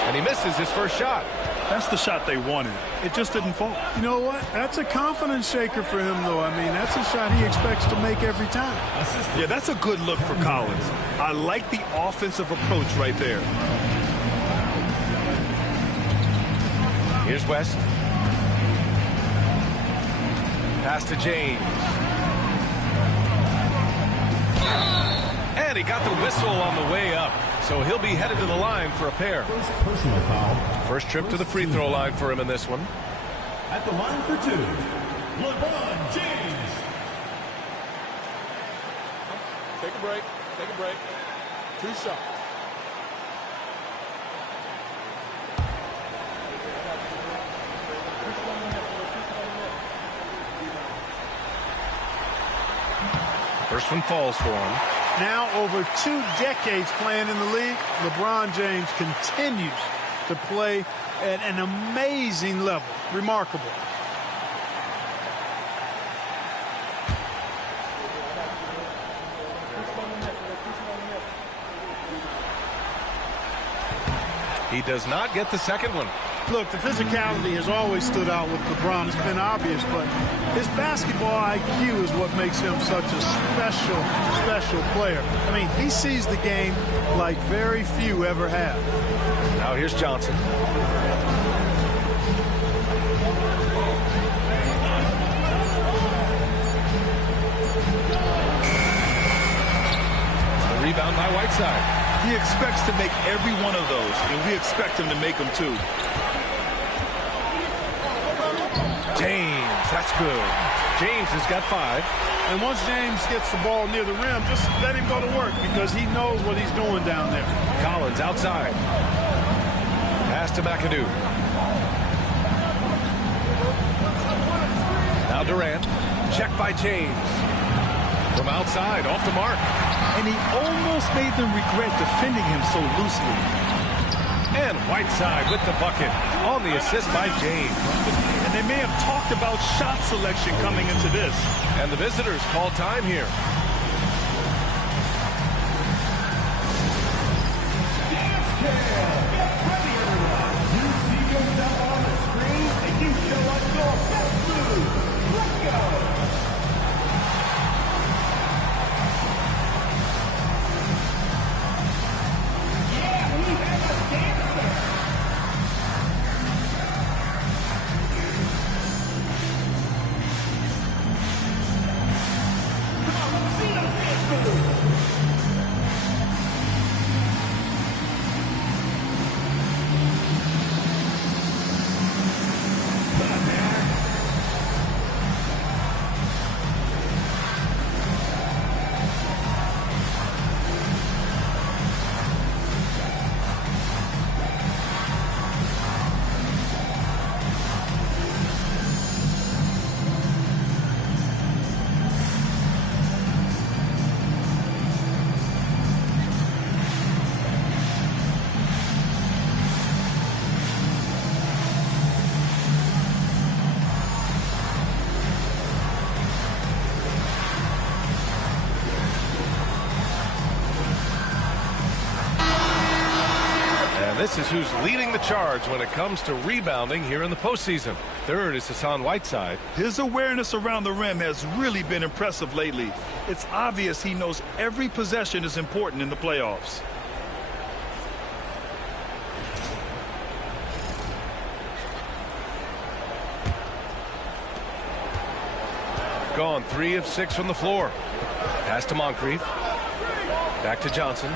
And he misses his first shot. That's the shot they wanted. It just didn't fall. You know what? That's a confidence shaker for him, though. I mean, that's a shot he expects to make every time. Yeah, that's a good look for Collins. I like the offensive approach right there. Here's West. Pass to James. And he got the whistle on the way up. So he'll be headed to the line for a pair. Personal foul. First trip to the free throw line for him in this one. At the line for 2, LeBron James. Take a break. Take a break. 2 shots. First one falls for him. Now over 2 decades playing in the league, LeBron James continues to play at an amazing level. Remarkable. He does not get the second one. Look, the physicality has always stood out with LeBron. It's been obvious, but his basketball IQ is what makes him such a special player. I mean, he sees the game like very few ever have. Now here's Johnson. The rebound by Whiteside. He expects to make every one of those, and we expect him to make them too. James, that's good. James has got 5. And once James gets the ball near the rim, just let him go to work because he knows what he's doing down there. Collins outside. Pass to McAdoo. Now Durant. Check by James. From outside, off the mark. And he almost made them regret defending him so loosely. And Whiteside with the bucket on the assist by James. And they may have talked about shot selection coming into this. And the visitors call time here. Dance Cam. Get ready, everyone. You see yourself on the screen, and you show us your best move. Let's go. Collins this is who's leading the charge when it comes to rebounding here in the postseason. Third is Hassan Whiteside. His awareness around the rim has really been impressive lately. It's obvious he knows every possession is important in the playoffs. Gone 3 of 6 from the floor. Pass to Moncrief. Back to Johnson.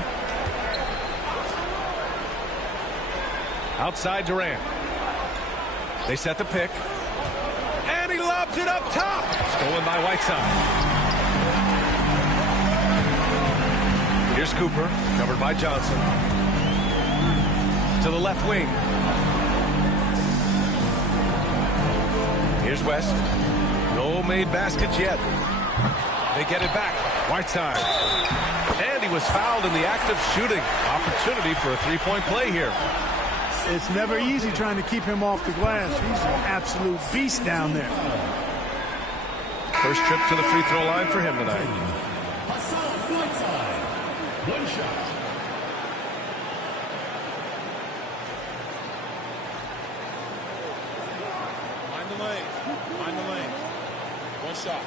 Outside Durant. They set the pick. And he lobs it up top. Stolen by Whiteside. Here's Cooper. Covered by Johnson. To the left wing. Here's West. No made baskets yet. They get it back. Whiteside. And he was fouled in the act of shooting. Opportunity for a three-point play here. It's never easy trying to keep him off the glass. He's an absolute beast down there. First trip to the free throw line for him tonight. Hassan Whiteside. One shot. Mind the lane. Mind the lane. One shot.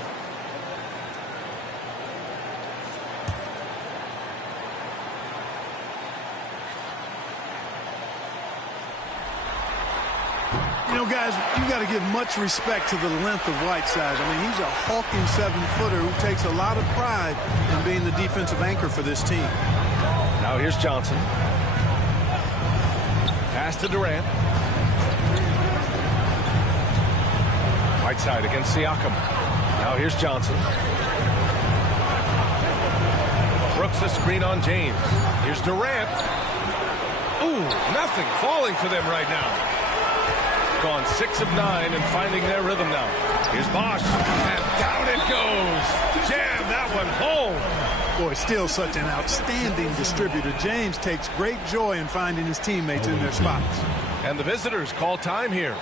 You know, guys, you got to give much respect to the length of Whiteside. I mean, he's a hulking 7-footer who takes a lot of pride in being the defensive anchor for this team. Now here's Johnson. Pass to Durant. Whiteside against Siakam. Now here's Johnson. Brooks a screen on James. Here's Durant. Ooh, nothing falling for them right now. Gone 6 of 9 and finding their rhythm now. Here's Bosch. And down it goes. Jam that one home. Boy, still such an outstanding distributor. James takes great joy in finding his teammates in their spots. And the visitors call time here.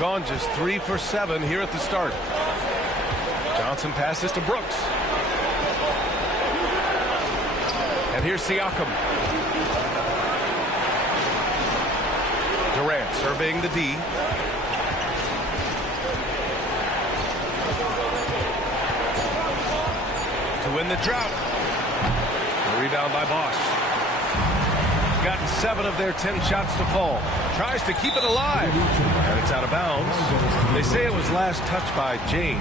Gone just 3 for 7 here at the start. Johnson passes to Brooks. And here's Siakam. Durant surveying the D. To win the drought. A rebound by Bosch. Gotten 7 of their 10 shots to fall. Tries to keep it alive. And it's out of bounds. They say it was last touched by James.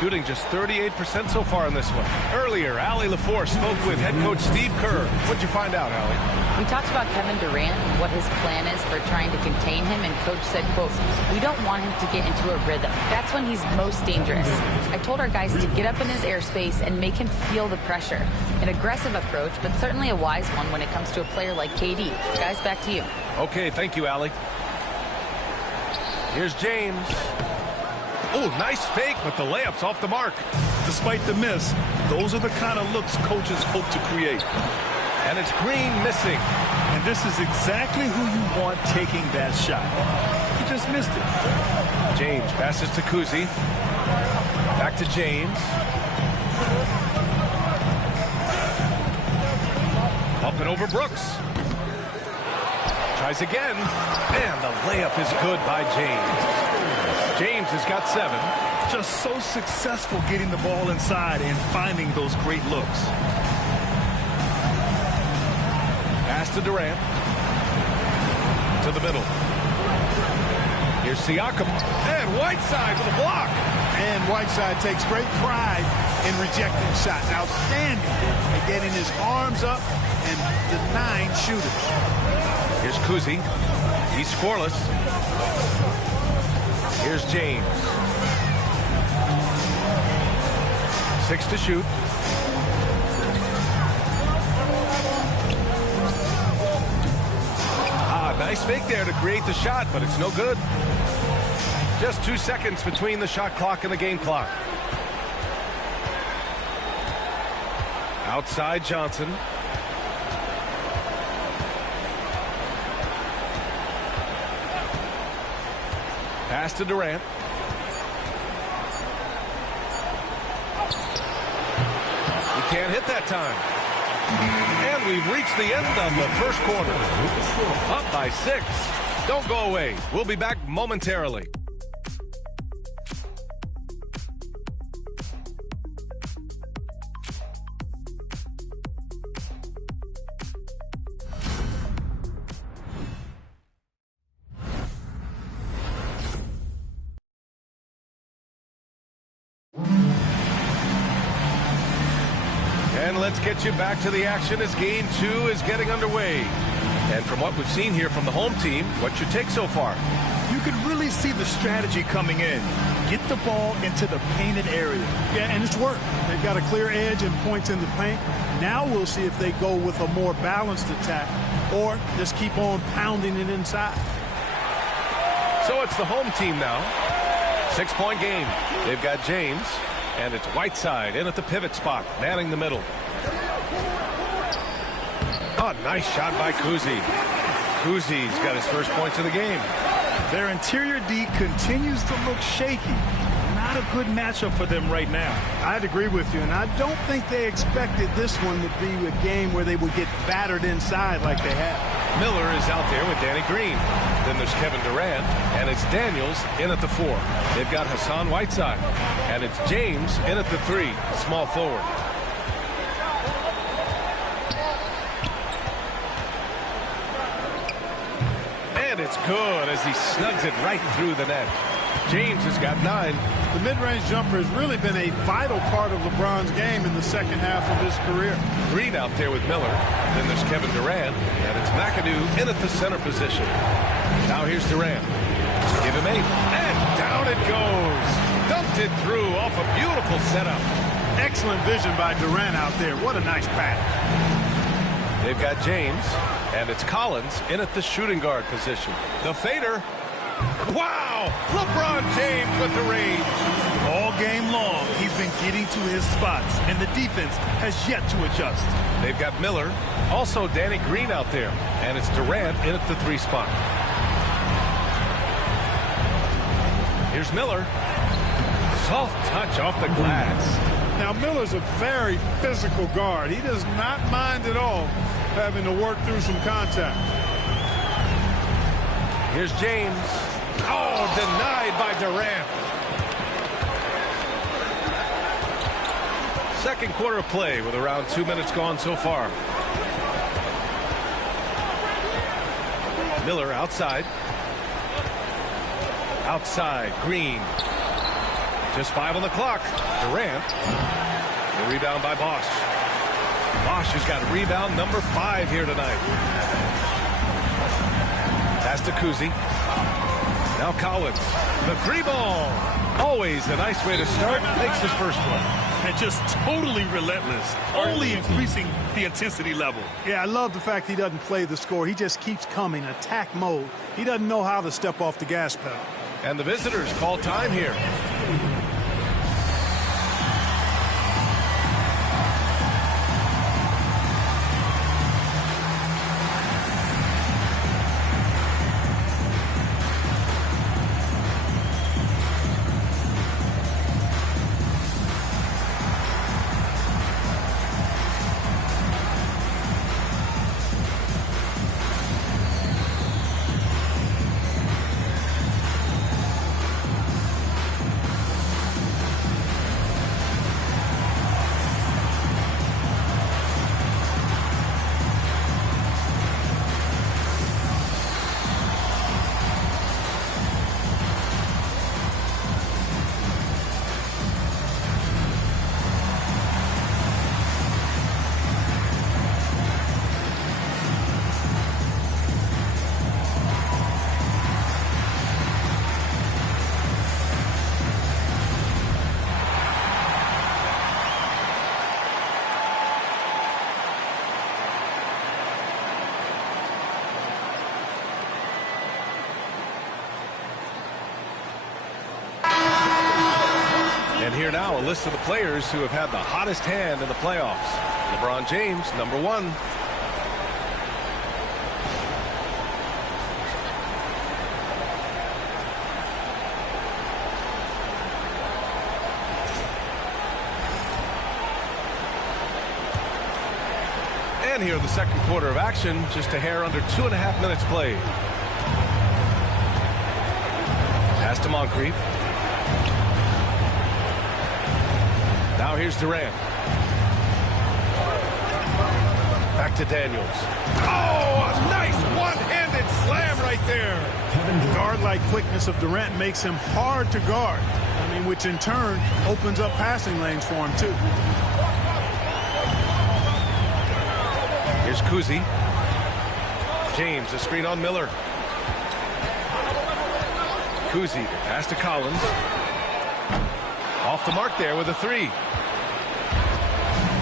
shooting just 38% so far in this one. Earlier, Allie LaForce spoke with head coach Steve Kerr. What'd you find out, Allie? We talked about Kevin Durant, what his plan is for trying to contain him, and coach said, quote, "We don't want him to get into a rhythm. That's when he's most dangerous. I told our guys to get up in his airspace and make him feel the pressure. An aggressive approach, but certainly a wise one when it comes to a player like KD. Guys, back to you." Okay, thank you, Allie. Here's James. Oh, nice fake, but the layup's off the mark. Despite the miss, those are the kind of looks coaches hope to create. And it's Green missing. And this is exactly who you want taking that shot. He just missed it. James passes to Kuzi. Back to James. Up and over Brooks. Tries again. And the layup is good by James. James has got 7. Just so successful getting the ball inside and finding those great looks. Pass to Durant. To the middle. Here's Siakam. And Whiteside with a block. And Whiteside takes great pride in rejecting shots. Outstanding at getting his arms up and denying shooters. Here's Kuzi. He's scoreless. Here's James. 6 to shoot. Nice fake there to create the shot, but it's no good. Just 2 seconds between the shot clock and the game clock. Outside Johnson. Pass to Durant. He can't hit that time. And we've reached the end of the first quarter. Up by 6. Don't go away. We'll be back momentarily. And let's get you back to the action as game 2 is getting underway. And from what we've seen here from the home team, what's your take so far? You can really see the strategy coming in. Get the ball into the painted area. Yeah, and it's worked. They've got a clear edge and points in the paint. Now we'll see if they go with a more balanced attack or just keep on pounding it inside. So it's the home team now. 6-point game. They've got James, and it's Whiteside in at the pivot spot, manning the middle. Oh, nice shot by Kuzi. Kuzi's got his first points of the game. Their interior D continues to look shaky. Not a good matchup for them right now. I'd agree with you, and I don't think they expected this one to be a game where they would get battered inside like they have. Miller is out there with Danny Green. Then there's Kevin Durant, and it's Daniels in at the 4. They've got Hassan Whiteside, and it's James in at the 3, small forward. And it's good as he snugs it right through the net. James has got 9. The mid-range jumper has really been a vital part of LeBron's game in the second half of his career. Green out there with Miller. Then there's Kevin Durant, and it's McAdoo in at the center position. Now here's Durant. Give him 8, and down it goes. Dumped it through off a beautiful setup. Excellent vision by Durant out there. What a nice pass. They've got James, and it's Collins in at the shooting guard position. The fader. Wow! LeBron James with the range. All game long, he's been getting to his spots, and the defense has yet to adjust. They've got Miller, also Danny Green out there, and it's Durant in at the 3 spot. Here's Miller. Soft touch off the glass. Now, Miller's a very physical guard. He does not mind at all having to work through some contact. Here's James. Oh, denied by Durant. Second quarter of play with around 2 minutes gone so far. Miller outside. Outside, Green. Just 5 on the clock. Durant. The rebound by Bosch. Bosch has got rebound number 5 here tonight. Pass to Kuzi. Now Collins. The 3 ball. Always a nice way to start. Makes his first one. And just totally relentless. Only increasing the intensity level. Yeah, I love the fact he doesn't play the score. He just keeps coming, attack mode. He doesn't know how to step off the gas pedal. And the visitors call time here. And here now, a list of the players who have had the hottest hand in the playoffs. LeBron James, number 1. And here, the second quarter of action, just a hair under 2.5 minutes played. Pass to Moncrief. Now here's Durant. Back to Daniels. Oh, a nice one-handed slam right there. Guard-like quickness of Durant makes him hard to guard. I mean, which in turn opens up passing lanes for him, too. Here's Kuzi. James, a screen on Miller. Kuzi, pass to Collins. Off the mark there with a 3.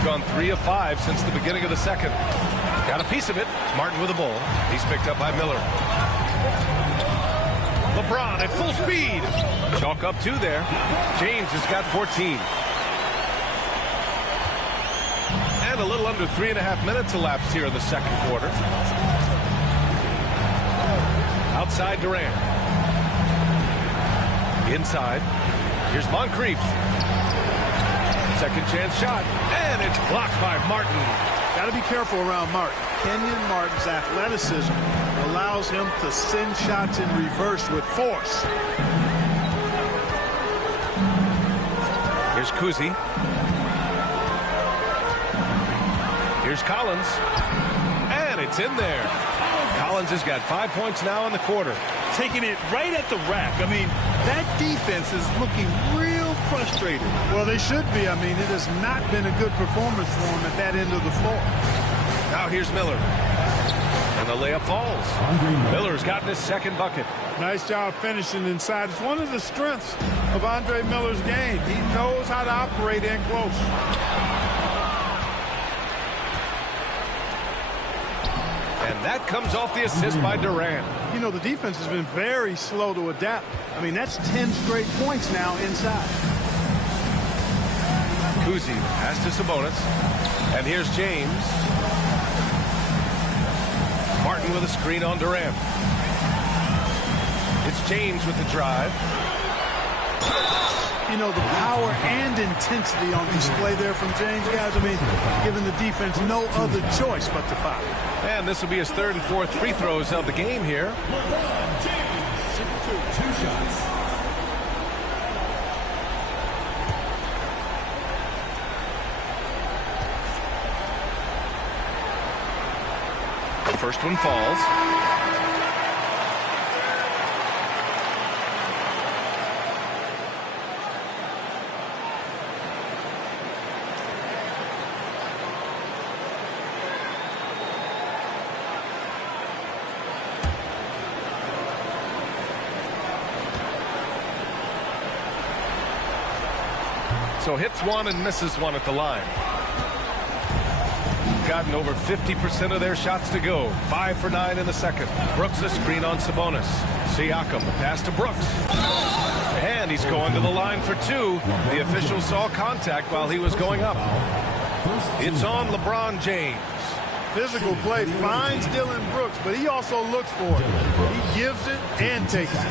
Gone 3 of 5 since the beginning of the second. Got a piece of it. Martin with the ball. He's picked up by Miller. LeBron at full speed. Chalk up 2 there. James has got 14. And a little under 3.5 minutes elapsed here in the second quarter. Outside Durant. Inside. Here's Moncrief. Second chance shot. And it's blocked by Martin. Got to be careful around Martin. Kenyon Martin's athleticism allows him to send shots in reverse with force. Here's Kuzi. Here's Collins. And it's in there. Collins has got 5 points now in the quarter. Taking it right at the rack. I mean, that defense is looking real frustrated. Well, they should be. I mean, it has not been a good performance for them at that end of the floor. Now here's Miller. And the layup falls. Miller's gotten his second bucket. Nice job finishing inside. It's one of the strengths of Andre Miller's game. He knows how to operate in close. And that comes off the assist by Durant. You know, the defense has been very slow to adapt. I mean, that's 10 straight points now inside. Kuzi pass to Sabonis. And here's James. Martin with a screen on Durant. It's James with the drive. You know, the power and intensity on display there from James, guys. I mean, giving the defense no other choice but to foul. And this will be his third and fourth free throws of the game here. LeBron James, 2 shots. The first one falls. So hits one and misses one at the line. Gotten over 50% of their shots to go. 5 for 9 in the second. Brooks a screen on Sabonis. Siakam, the pass to Brooks. And he's going to the line for 2. The official saw contact while he was going up. It's on LeBron James. Physical play finds Dylan Brooks, but he also looks for it. He gives it and takes it.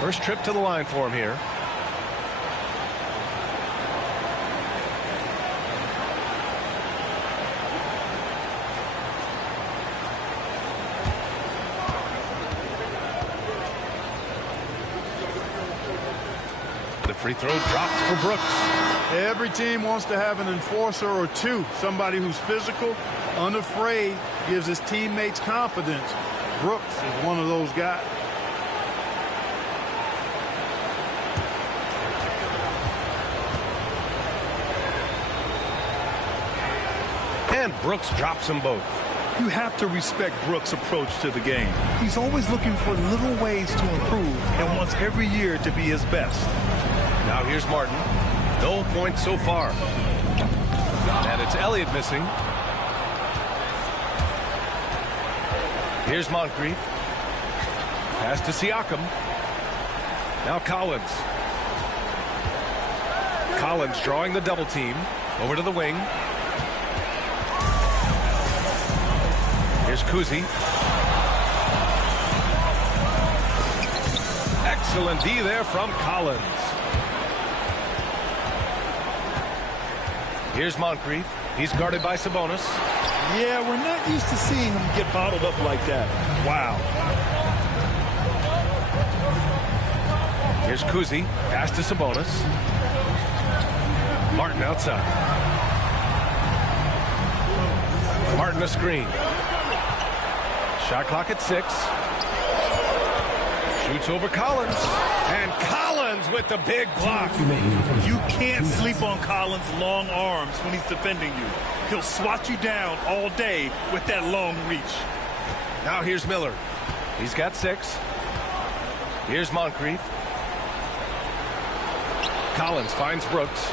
First trip to the line for him here. The free throw drops for Brooks. Every team wants to have an enforcer or two, somebody who's physical, unafraid, gives his teammates confidence. Brooks is one of those guys. And Brooks drops them both. You have to respect Brooks' approach to the game. He's always looking for little ways to improve and wants every year to be his best. Now here's Martin. No points so far. And it's Elliott missing. Here's Moncrief. Pass to Siakam. Now Collins. Collins drawing the double team. Over to the wing. Here's Kuzi. Excellent D there from Collins. Here's Moncrief. He's guarded by Sabonis. Yeah, we're not used to seeing him get bottled up like that. Wow. Here's Kuzi. Pass to Sabonis. Martin outside. Martin a screen. Shot clock at 6. Shoots over Collins. And Collins with the big block. You can't sleep on Collins' long arms when he's defending you. He'll swat you down all day with that long reach. Now here's Miller. He's got 6. Here's Moncrief. Collins finds Brooks.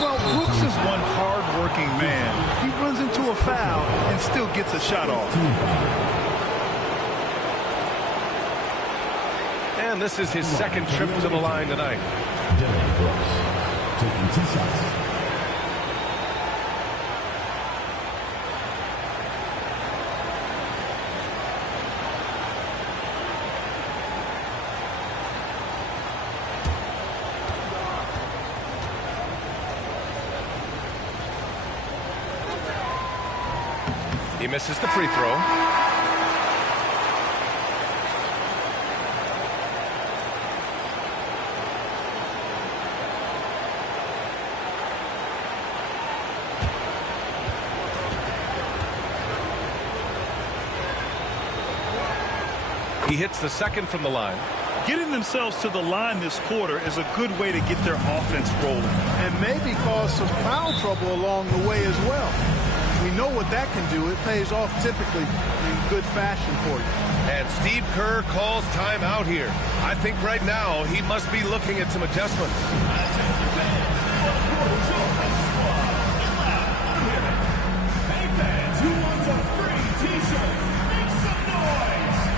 Well, Brooks is one hard-working man. He runs into a foul and still gets a shot off. And this is his second trip to the line tonight. Dylan Brooks taking 2 shots. He misses the free throw. He hits the second from the line. Getting themselves to the line this quarter is a good way to get their offense rolling. And maybe cause some foul trouble along the way as well. We know what that can do. It pays off typically in good fashion for you. And Steve Kerr calls timeout here. I think right now he must be looking at some adjustments. Hey fans, who wants a free t-shirt? Make some noise!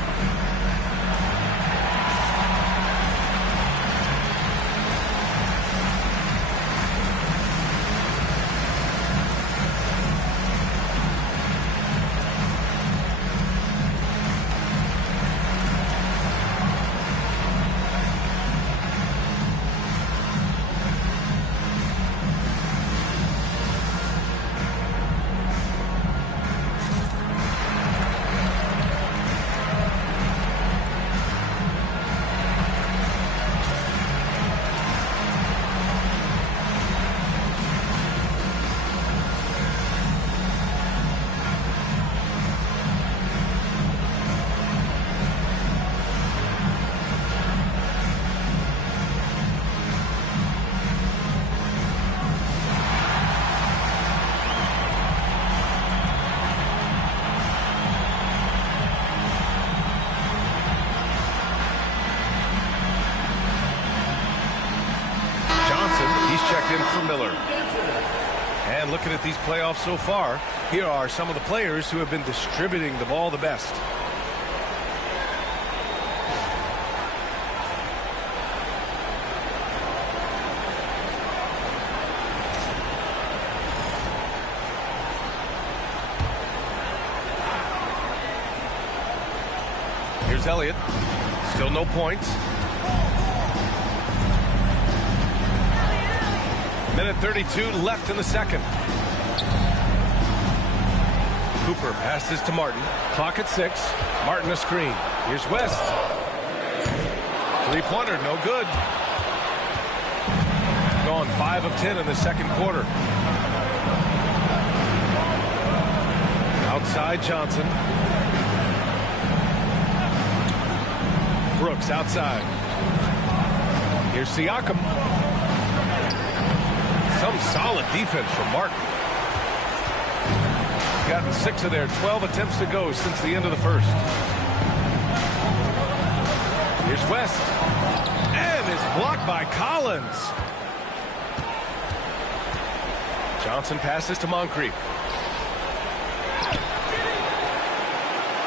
checked in for Miller. And looking at these playoffs so far, here are some of the players who have been distributing the ball the best. Here's Elliott. Still no points. Minute 32 left in the second. Cooper passes to Martin. Clock at 6. Martin a screen. Here's West. Three-pointer, no good. Gone 5 of 10 in the second quarter. Outside Johnson. Brooks outside. Here's Siakam. Some solid defense from Martin. Gotten 6 of their 12 attempts to go since the end of the first. Here's West. And is blocked by Collins. Johnson passes to Moncrief.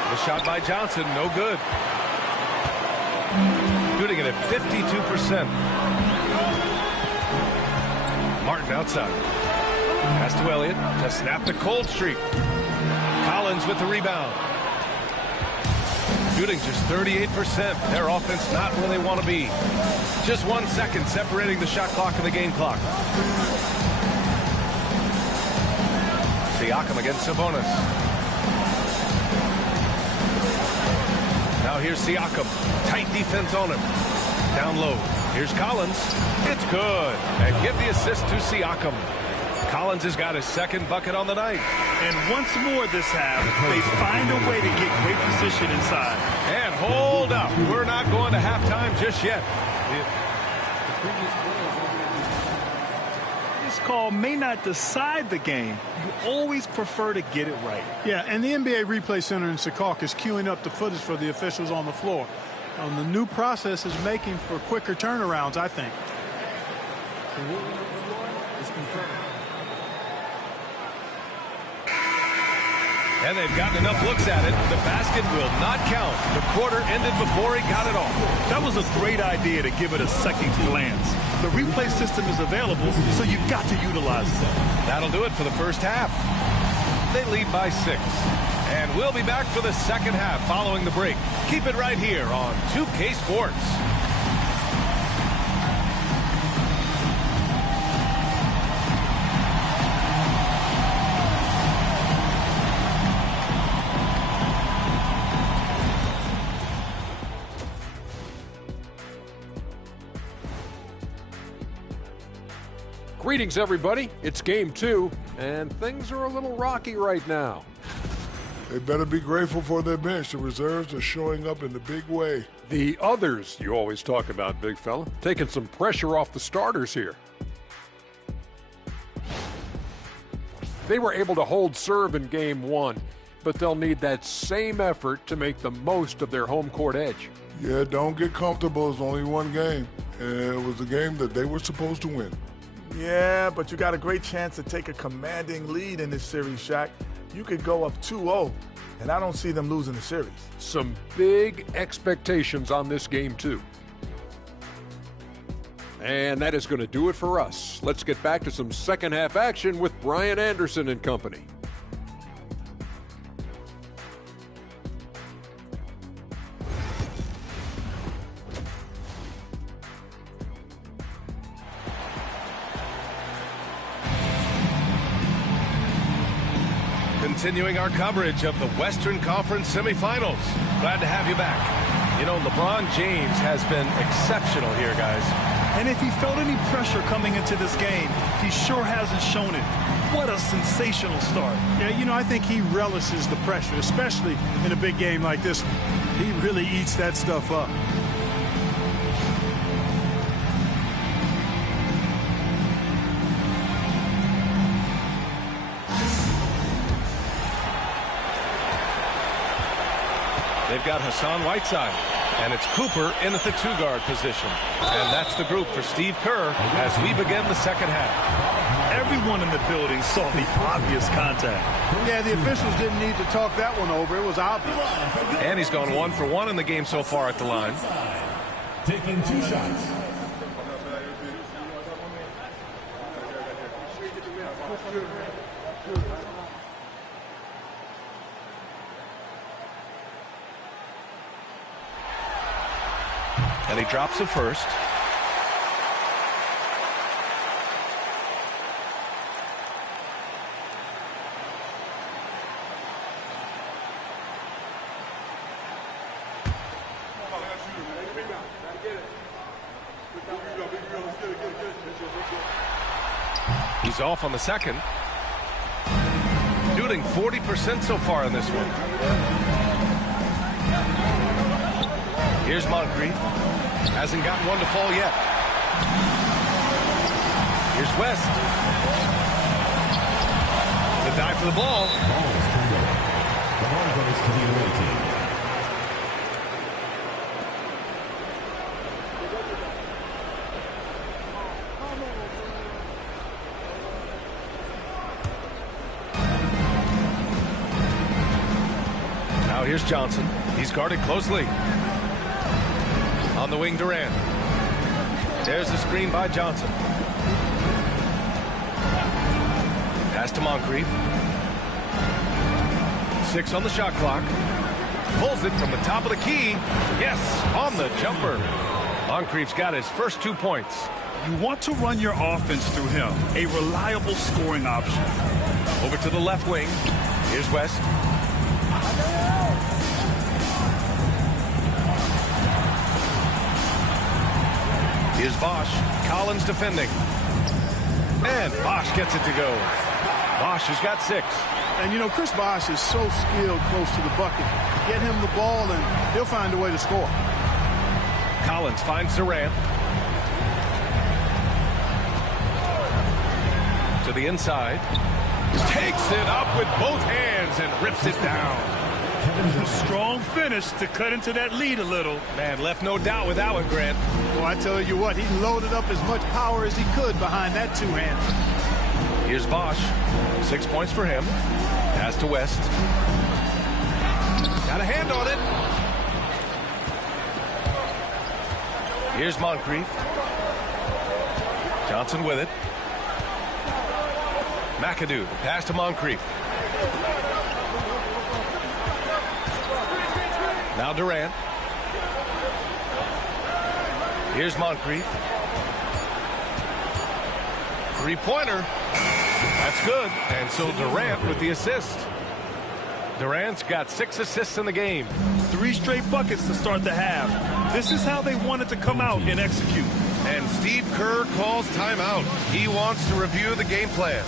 The shot by Johnson, no good. Shooting it at 52%. Martin outside. Pass to Elliott to snap the cold streak. Collins with the rebound. Shooting just 38%. Their offense not where they want to be. Just 1 second separating the shot clock and the game clock. Siakam against Sabonis. Now here's Siakam. Tight defense on him. Down low. Here's Collins. It's good. And give the assist to Siakam. Collins has got his second bucket on the night. And once more this half, they find a way to get great position inside. And hold up. We're not going to halftime just yet. This call may not decide the game. You always prefer to get it right. Yeah, and the NBA Replay Center in Secaucus is queuing up the footage for the officials on the floor. The new process is making for quicker turnarounds, I think. And they've gotten enough looks at it. The basket will not count. The quarter ended before he got it off. That was a great idea to give it a second glance. The replay system is available, so you've got to utilize it. That'll do it for the first half. They lead by 6. And we'll be back for the second half following the break. Keep it right here on 2K Sports. Greetings, everybody. It's game 2, and things are a little rocky right now. They better be grateful for their bench. The reserves are showing up in the big way. The others you always talk about, big fella, taking some pressure off the starters here. They were able to hold serve in game 1, but they'll need that same effort to make the most of their home court edge. Yeah, don't get comfortable. It's only one game, and it was a game that they were supposed to win. Yeah, but you got a great chance to take a commanding lead in this series, Shaq. You could go up 2-0, and I don't see them losing the series. Some big expectations on this game, too. And that is going to do it for us. Let's get back to some second half action with Brian Anderson and company. Continuing our coverage of the Western Conference semifinals. Glad to have you back. You know, LeBron James has been exceptional here, guys. And if he felt any pressure coming into this game, he sure hasn't shown it. What a sensational start. Yeah, you know, I think he relishes the pressure, especially in a big game like this one. He really eats that stuff up. They've got Hassan Whiteside. And it's Cooper in at the 2-guard position. And that's the group for Steve Kerr as we begin the second half. Everyone in the building saw the obvious contact. Yeah, the officials didn't need to talk that one over. It was obvious. And he's gone 1 for 1 in the game so far at the line. Taking 2 shots. And he drops it first. He's off on the second. Shooting 40% so far in this one. Here's Moncrief. Hasn't gotten one to fall yet. Here's West. The dive for the ball. The ball goes to the away team. Now here's Johnson. He's guarded closely. On the wing, Durant. There's the screen by Johnson. Pass to Moncrief. 6 on the shot clock. Pulls it from the top of the key. Yes, on the jumper. Moncrief's got his first 2 points. You want to run your offense through him, a reliable scoring option. Over to the left wing. Here's West. Here's Bosch. Collins defending. And Bosch gets it to go. Bosch has got 6. And, you know, Chris Bosch is so skilled close to the bucket. Get him the ball, and he'll find a way to score. Collins finds Durant. To the inside. Takes it up with both hands and rips it down. Strong finish to cut into that lead a little. Man, left no doubt with that one, Grant. Well, I tell you what, he loaded up as much power as he could behind that 2-hand. Here's Bosch. 6 points for him. Pass to West. Got a hand on it. Here's Moncrief. Johnson with it. McAdoo. Pass to Moncrief. Now Durant. Here's Moncrief. 3-pointer. That's good. And so Durant with the assist. Durant's got 6 assists in the game. 3 straight buckets to start the half. This is how they wanted to come out and execute. And Steve Kerr calls timeout. He wants to review the game plan.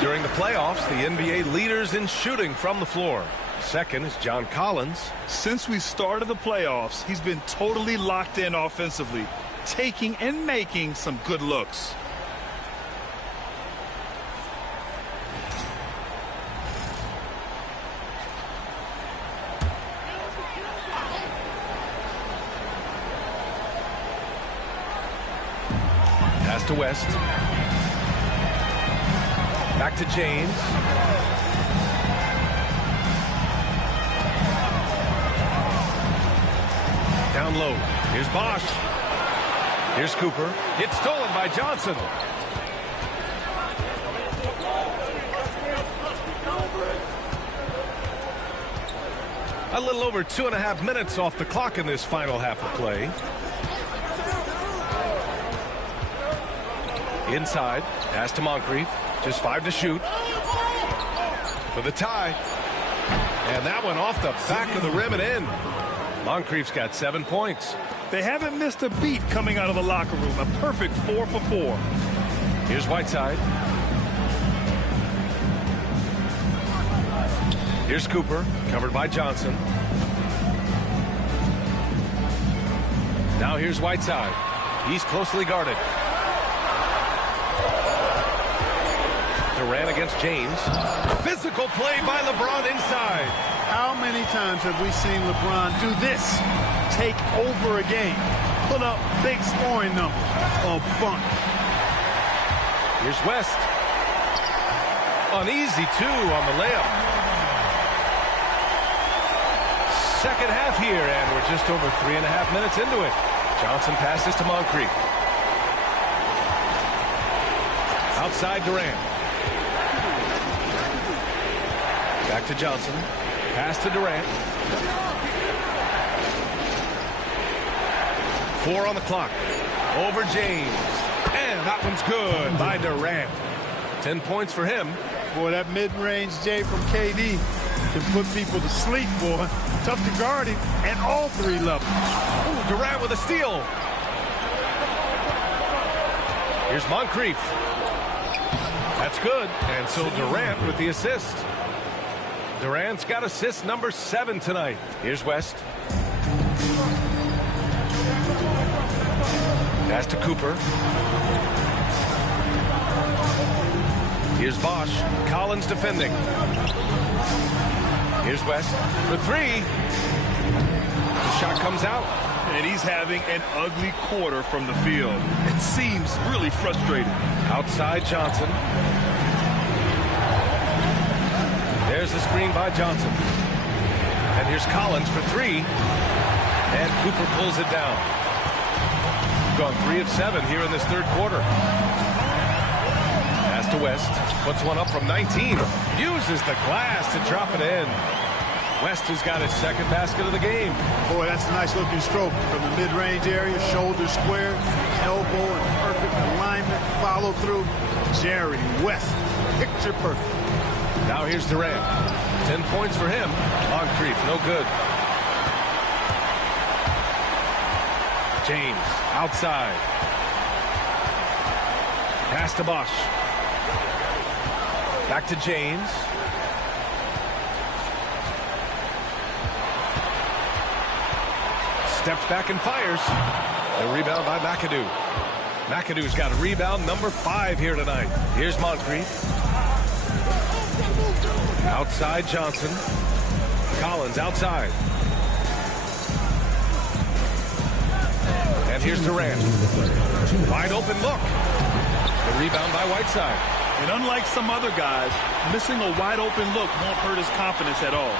During the playoffs, the NBA leaders in shooting from the floor. Second is John Collins. Since we started the playoffs, he's been totally locked in offensively. taking and making some good looks. Pass to West. Back to James. Down low. Here's Bosch. Here's Cooper. It's stolen by Johnson. A little over 2.5 minutes off the clock in this final half of play. Inside. Pass to Moncrief. Just 5 to shoot. For the tie. And that one off the back of the rim and in. Moncrief's got 7 points. They haven't missed a beat coming out of the locker room. A perfect 4 for 4. Here's Whiteside. Here's Cooper, covered by Johnson. Now here's Whiteside. He's closely guarded. Durant against James. Physical play by LeBron inside. How many times have we seen LeBron do this? Take over a game. Put up big scoring numbers. A bunch. Here's West. An easy 2 on the layup. Second half here, and we're just over 3.5 minutes into it. Johnson passes to Moncrief. Outside Durant. Back to Johnson. Pass to Durant. 4 on the clock. Over James. And that one's good by Durant. 10 points for him. Boy, that mid-range J from KD can put people to sleep, boy. Tough to guard him at all 3 levels. Ooh, Durant with a steal. Here's Moncrief. That's good. And so Durant with the assist. Durant's got assist number 7 tonight. Here's West. Pass to Cooper. Here's Bosch. Collins defending. Here's West for 3. The shot comes out. And he's having an ugly quarter from the field. It seems really frustrating. Outside Johnson. There's the screen by Johnson. And here's Collins for 3. And Cooper pulls it down. Gone 3 of 7 here in this third quarter. Pass to West. Puts one up from 19. Uses the glass to drop it in. West has got his second basket of the game. Boy, that's a nice looking stroke from the mid-range area. Shoulder square, elbow in perfect alignment, follow through. Jerry West, picture perfect. Now here's Durant. 10 points for him. Moncrief, no good. James, outside. Pass to Bosch. Back to James. Steps back and fires. The rebound by McAdoo. McAdoo's got a rebound number 5 here tonight. Here's Moncrief. Outside Johnson. Collins outside. And here's Durant. Wide open look. The rebound by Whiteside. And unlike some other guys, missing a wide open look won't hurt his confidence at all.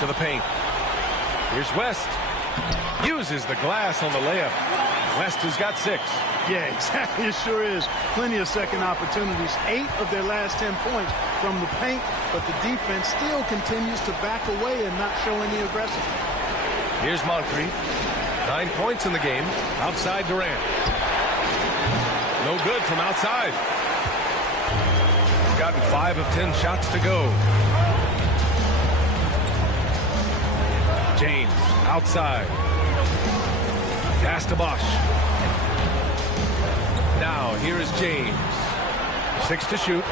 To the paint. Here's West. Uses the glass on the layup. West has got 6. Yeah, exactly. It sure is. Plenty of second opportunities. 8 of their last 10 points from the paint, but the defense still continues to back away and not show any aggression. Here's Moncrief. 9 points in the game. Outside Durant. No good from outside. Gotten 5 of 10 shots to go. James outside. Pass to Bosch. Now here is James. 6 to shoot.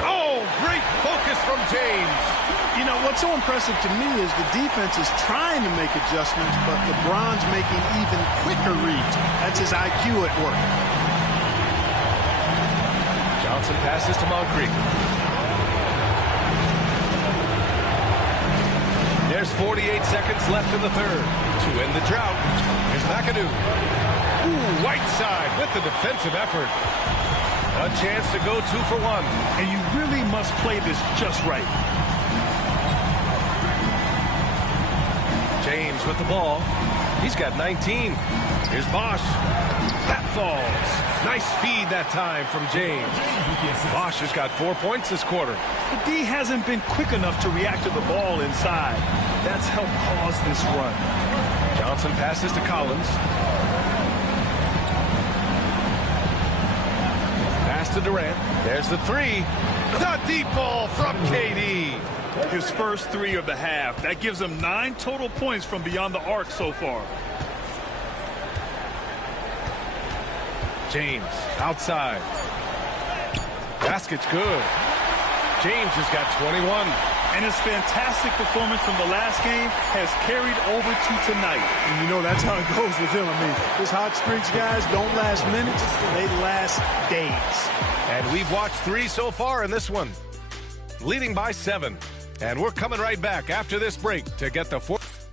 Oh, great focus from James. You know, what's so impressive to me is the defense is trying to make adjustments, but LeBron's making even quicker reads. That's his IQ at work. Johnson passes to Moncrief. There's 48 seconds left in the third. To end the drought, here's McAdoo. Ooh, Whiteside with the defensive effort. A chance to go 2 for 1. And you really must play this just right. James with the ball. He's got 19. Here's Bosch. That falls. Nice feed that time from James. Bosch has got 4 points this quarter. The D hasn't been quick enough to react to the ball inside. That's helped cause this run. Johnson passes to Collins. Pass to Durant. There's the three. The deep ball from KD. His first 3 of the half. That gives him 9 total points from beyond the arc so far. James outside. Basket's good. James has got 21. And his fantastic performance from the last game has carried over to tonight. And you know, that's how it goes with him. I mean, his hot streaks, guys, don't last minutes. They last days. And we've watched 3 so far in this one. Leading by 7. And we're coming right back after this break to get the 4th.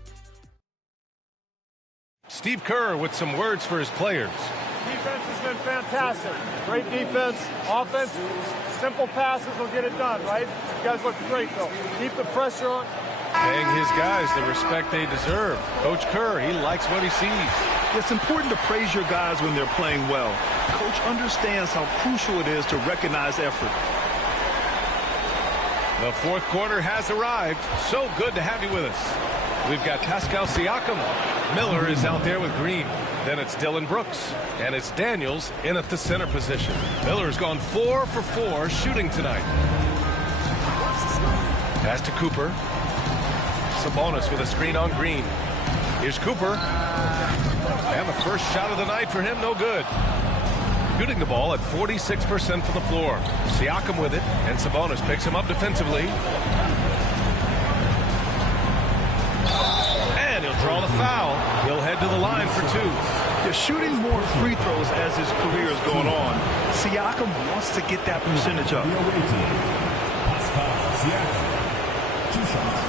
Steve Kerr with some words for his players. Defense has been fantastic. Great defense. Offense, simple passes will get it done, right? You guys look great, though. Keep the pressure on. Paying his guys the respect they deserve. Coach Kerr, he likes what he sees. It's important to praise your guys when they're playing well. Coach understands how crucial it is to recognize effort. The 4th quarter has arrived. So good to have you with us. We've got Pascal Siakam. Miller is out there with Green. Then it's Dylan Brooks. And it's Daniels in at the center position. Miller's gone 4 for 4 shooting tonight. Pass to Cooper. Sabonis with a screen on Green. Here's Cooper. And the first shot of the night for him, no good. Shooting the ball at 46% from the floor. Siakam with it, and Sabonis picks him up defensively. And he'll draw the foul. He'll head to the line for 2. They're shooting more free throws as his career is going on. Siakam wants to get that percentage up. Pascal Siakam, 2 shots.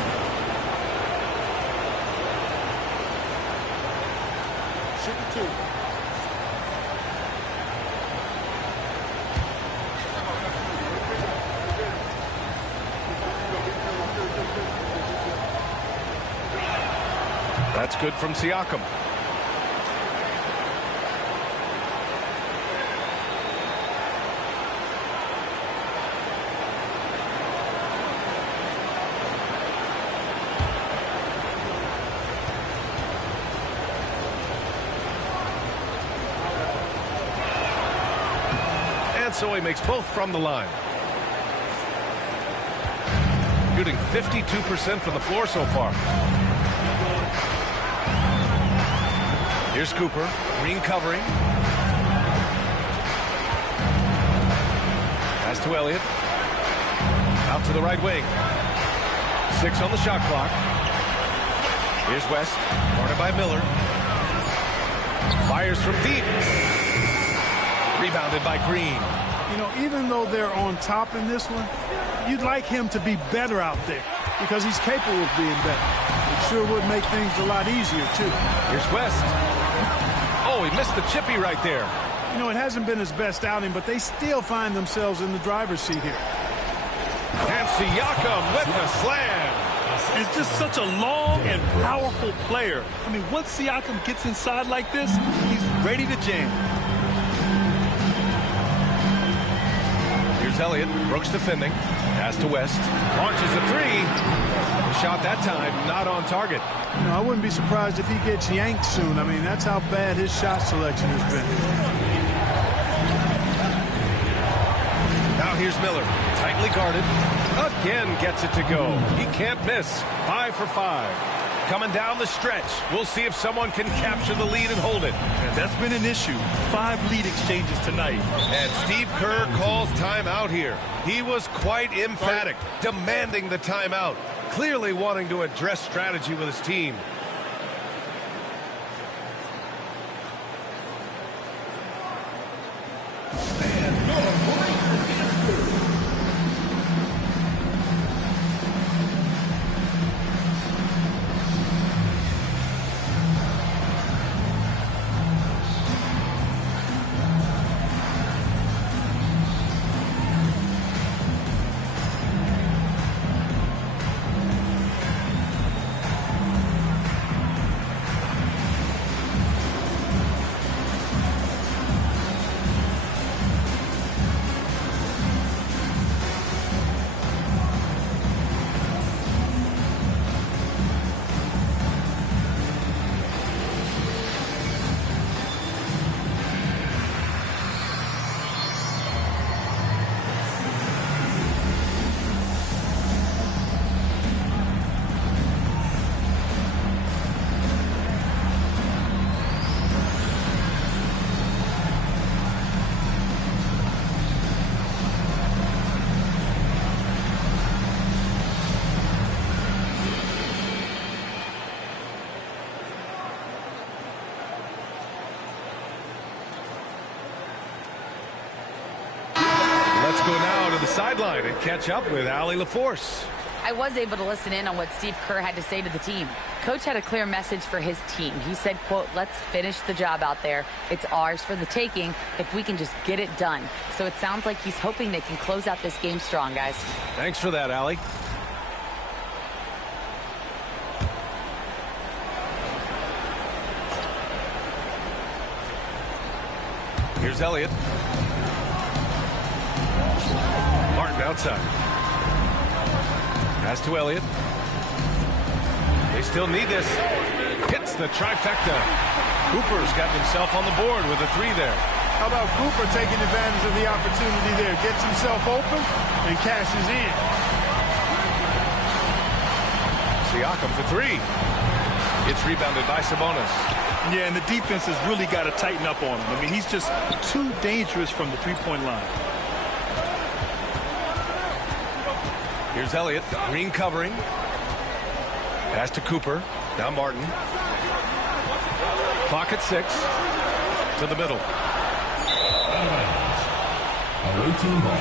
Shooting 2. That's good from Siakam. And so he makes both from the line. Shooting 52% from the floor so far. Here's Cooper. Green covering. Pass to Elliott. Out to the right wing. 6 on the shot clock. Here's West. Guarded by Miller. Fires from deep. Rebounded by Green. You know, even though they're on top in this one, you'd like him to be better out there because he's capable of being better. It sure would make things a lot easier, too. Here's West. Oh, he missed the chippy right there. You know, it hasn't been his best outing, but they still find themselves in the driver's seat here. And Siakam with the slam. He's just such a long and powerful player. I mean, once Siakam gets inside like this, he's ready to jam. Here's Elliott. Brooks defending. Pass to West. Launches a 3. The shot that time not on target. You know, I wouldn't be surprised if he gets yanked soon. I mean, that's how bad his shot selection has been. Now here's Miller. Tightly guarded. Again gets it to go. He can't miss. 5 for 5. coming down the stretch. We'll see if someone can capture the lead and hold it. And that's been an issue. 5 lead exchanges tonight. And Steve Kerr calls timeout here. He was quite emphatic, demanding the timeout, clearly wanting to address strategy with his team. Go now to the sideline and catch up with Allie LaForce. I was able to listen in on what Steve Kerr had to say to the team. Coach had a clear message for his team. He said, quote, let's finish the job out there. It's ours for the taking if we can just get it done. So it sounds like he's hoping they can close out this game strong, guys. Thanks for that, Allie. Here's Elliott. Martin outside. Pass to Elliott. They still need this. Hits the trifecta. Cooper's got himself on the board with a 3 there. How about Cooper taking advantage of the opportunity there? Gets himself open and cashes in. Siakam for 3. It's rebounded by Sabonis. Yeah, and the defense has really got to tighten up on him. I mean, he's just too dangerous from the three-point line. Here's Elliott. Green covering. Pass to Cooper. Now Martin. Clock at 6. To the middle. Away team ball.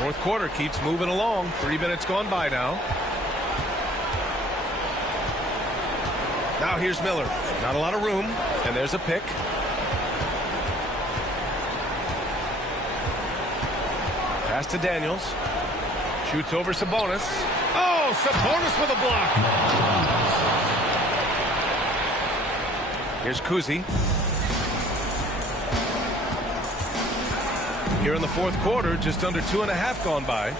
Fourth quarter keeps moving along. 3 minutes gone by now. Now here's Miller. Not a lot of room. And there's a pick. Pass to Daniels. Shoots over Sabonis. Oh, Sabonis with a block. Here's Kuzi. Here in the fourth quarter, just under 2.5 gone by.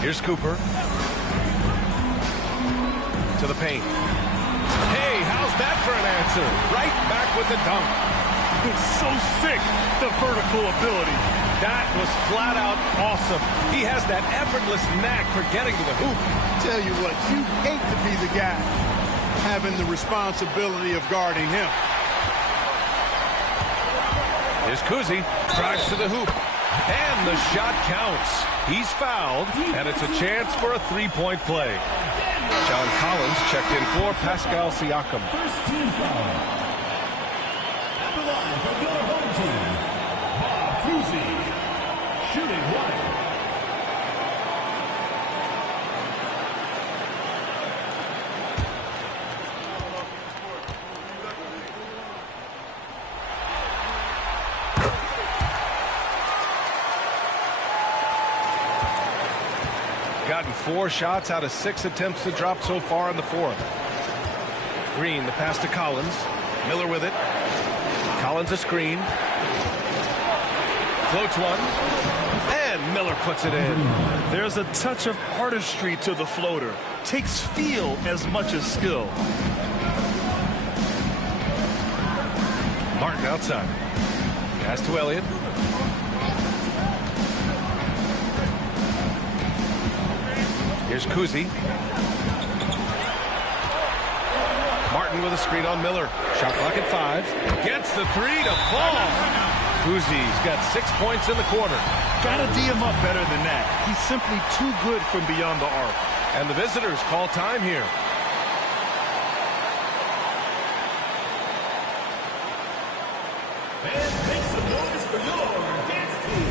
Here's Cooper. To the paint. Hey, how's that for an answer? Right back with the dunk. It's so sick, the vertical ability. That was flat out awesome. He has that effortless knack for getting to the hoop. Tell you what, you hate to be the guy having the responsibility of guarding him. Here's Kuzi. Drives to the hoop. And the shot counts. He's fouled, and it's a chance for a 3-point play. John Collins checked in for Pascal Siakam. First team foul. At the line for your home team, Bob Cousy, shooting one. Gotten 4 shots out of 6 attempts to drop so far in the fourth. Green, the pass to Collins. Miller with it. Collins a screen. Floats one. And Miller puts it in. There's a touch of artistry to the floater. Takes feel as much as skill. outside. Pass to Elliott. Here's Kuzi. Martin with a screen on Miller. Shot clock at 5. Gets the 3 to fall. Kuzi's got 6 points in the quarter. Got to D him up better than that. He's simply too good from beyond the arc. And the visitors call time here. And make some noise for your dance team.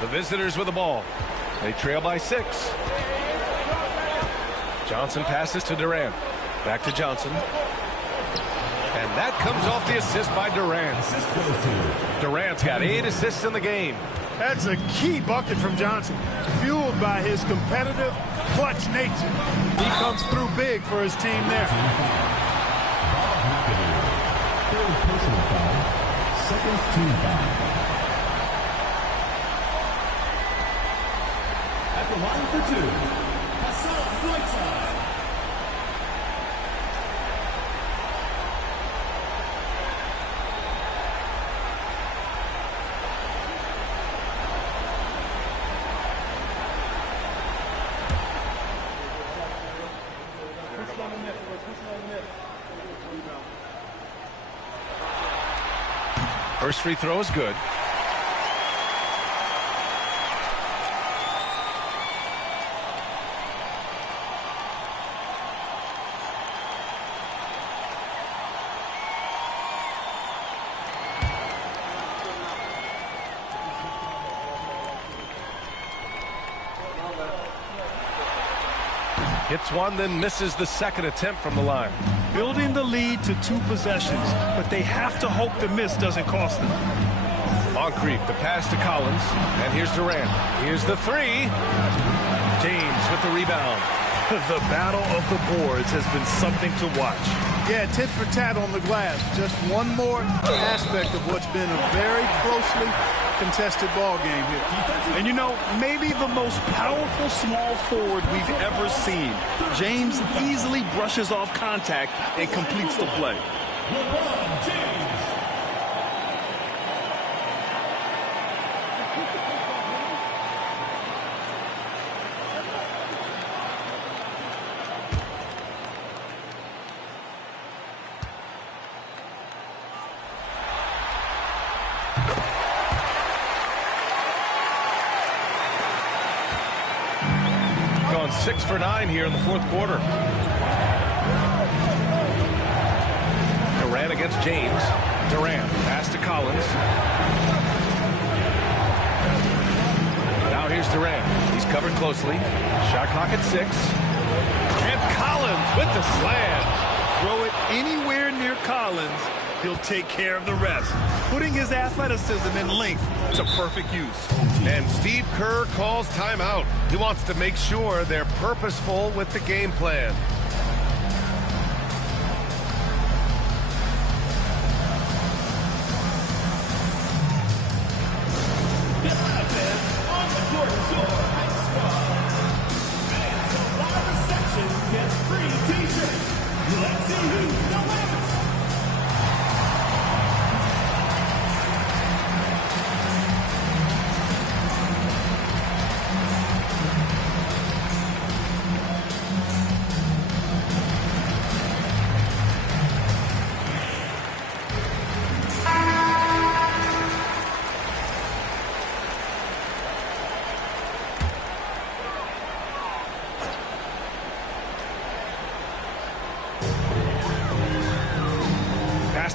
The visitors with the ball. They trail by 6. Johnson passes to Durant. Back to Johnson. And that comes off the assist by Durant. Durant's got 8 assists in the game. That's a key bucket from Johnson, fueled by his competitive, clutch nature. He comes through big for his team there. Third personal foul. Second team foul. At the line for 2, Hassan Whiteside. First free throw is good. Hits one, then misses the second attempt from the line. Building the lead to 2 possessions, but they have to hope the miss doesn't cost them. Moncrief, the pass to Collins, and here's Durant. Here's the 3. James with the rebound. The battle of the boards has been something to watch. Yeah, tit for tat on the glass. Just one more aspect of what's been a very closely contested ball game here. And you know, maybe the most powerful small forward we've ever seen. James easily brushes off contact and completes the play. LeBron James. Gone 6 for 9 here in the fourth quarter. Durant against James. Durant, pass to Collins. Now here's Durant. He's covered closely. Shot clock at 6. And Collins with the slam. Throw it anywhere near Collins, he'll take care of the rest, putting his athleticism and length to perfect use. And Steve Kerr calls timeout. He wants to make sure they're purposeful with the game plan.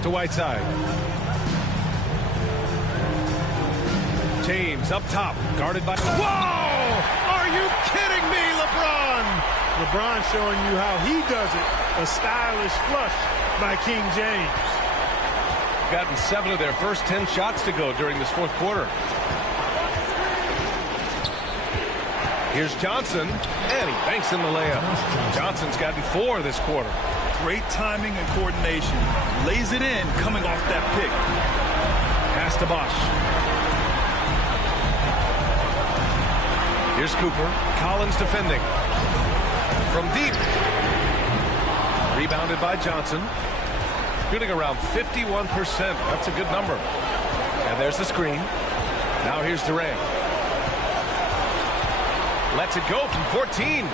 To Whiteside. James up top, guarded by... Whoa! Are you kidding me, LeBron? LeBron showing you how he does it. A stylish flush by King James. Gotten 7 of their first 10 shots to go during this fourth quarter. Here's Johnson, and he banks in the layup. Johnson's gotten 4 this quarter. Great timing and coordination. Lays it in coming off that pick. Pass to Bosch. Here's Cooper. Collins defending. From deep. Rebounded by Johnson. Shooting around 51%. That's a good number. And there's the screen. Now here's Durant. Lets it go from 14.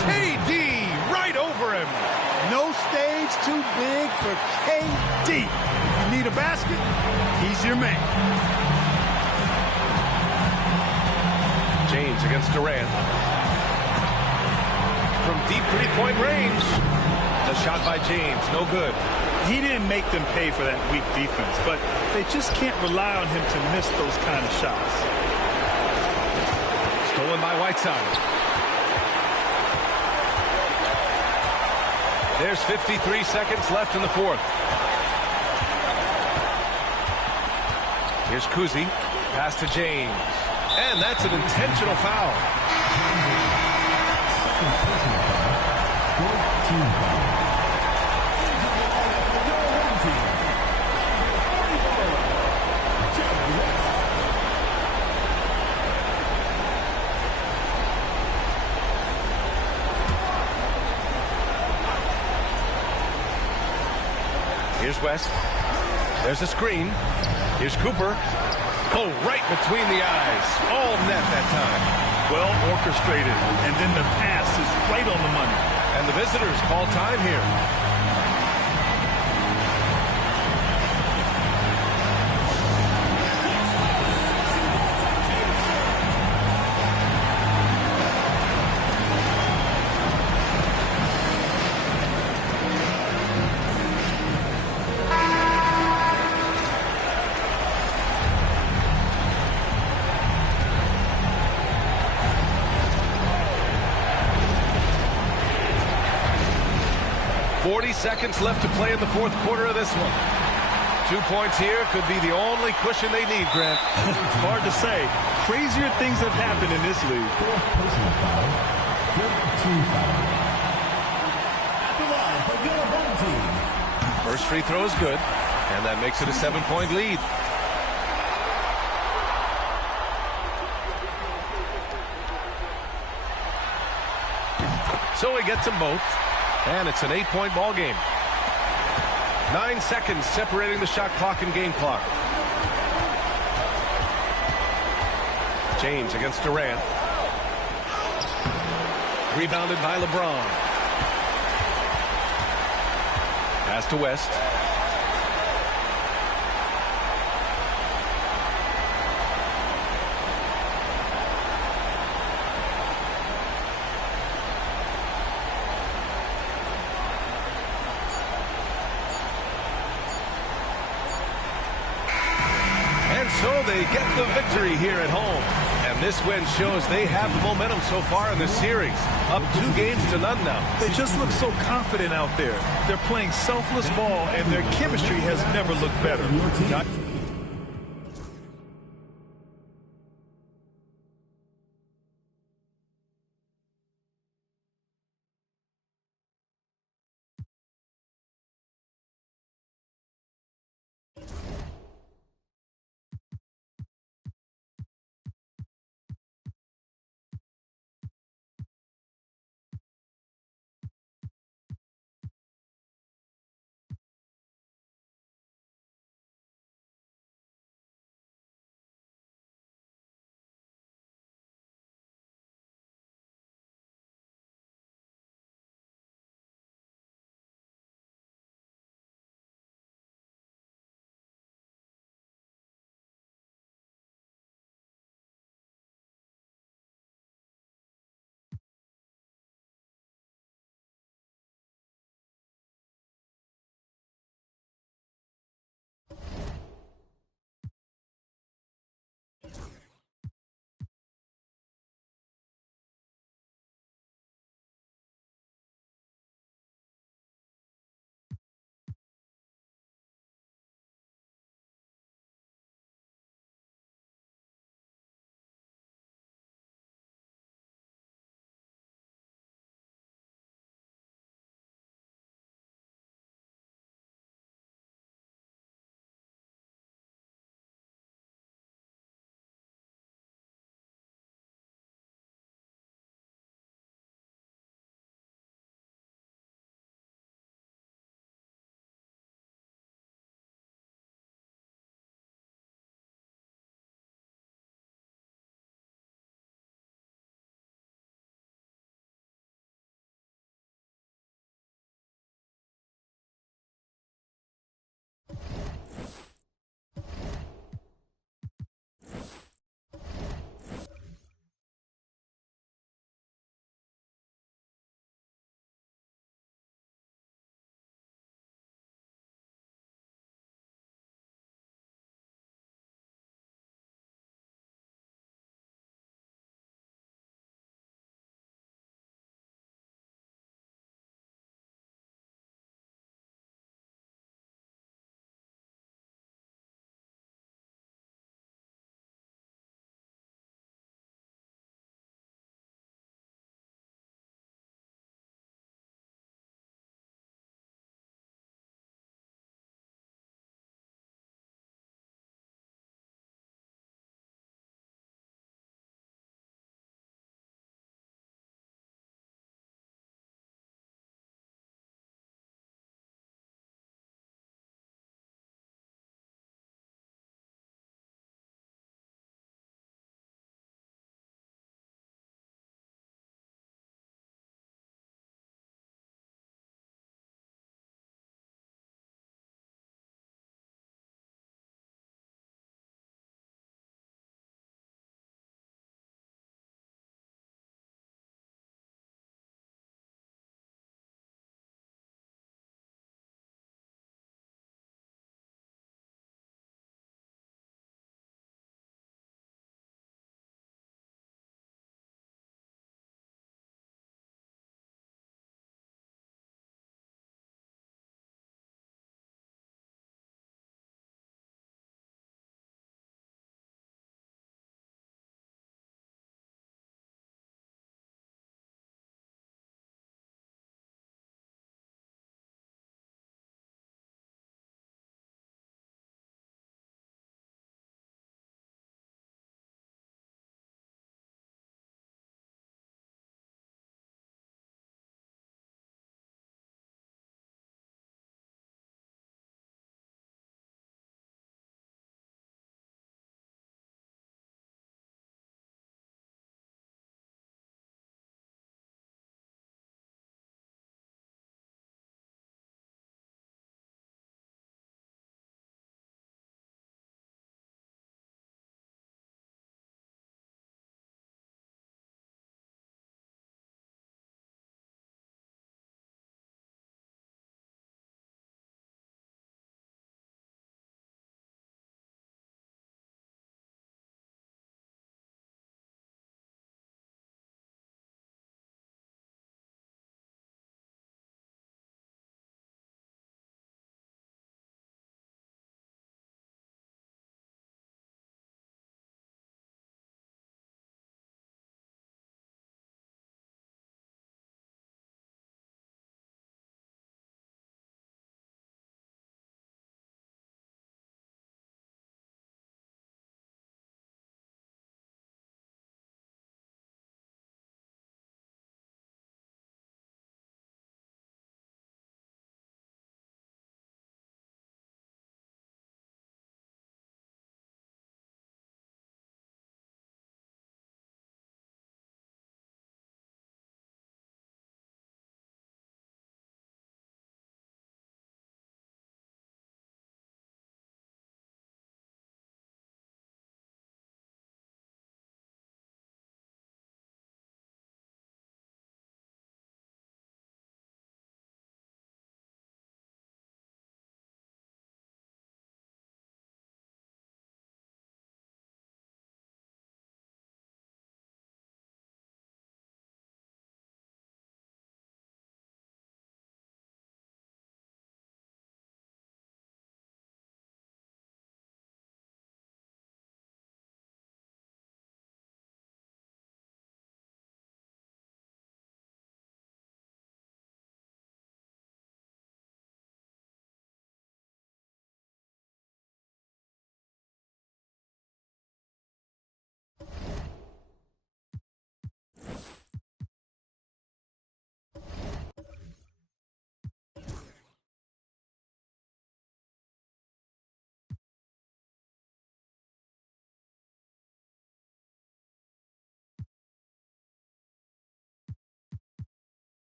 KD right over him. No stage too big for KD. If you need a basket, he's your man. James against Durant. From deep three-point range. The shot by James, no good. He didn't make them pay for that weak defense, but they just can't rely on him to miss those kind of shots. Stolen by Whiteside. There's 53 seconds left in the fourth. Here's Kuzi. Pass to James. And that's an intentional foul. Here's West. There's a screen. Here's Cooper. Oh, right between the eyes. All net that time. Well orchestrated. And then the pass is right on the money. And the visitors call time here. Seconds left to play in the fourth quarter of this one. 2 points here could be the only cushion they need, Grant. Hard to say. Crazier things have happened in this league. First free throw is good, and that makes it a 7-point lead. So he gets them both. And it's an 8-point ball game. 9 seconds separating the shot clock and game clock. James against Durant. Rebounded by LeBron. Pass to West. So they get the victory here at home. And This win shows they have the momentum so far in the series. Up 2-0 now. They just look so confident out there. They're playing selfless ball, and their chemistry has never looked better.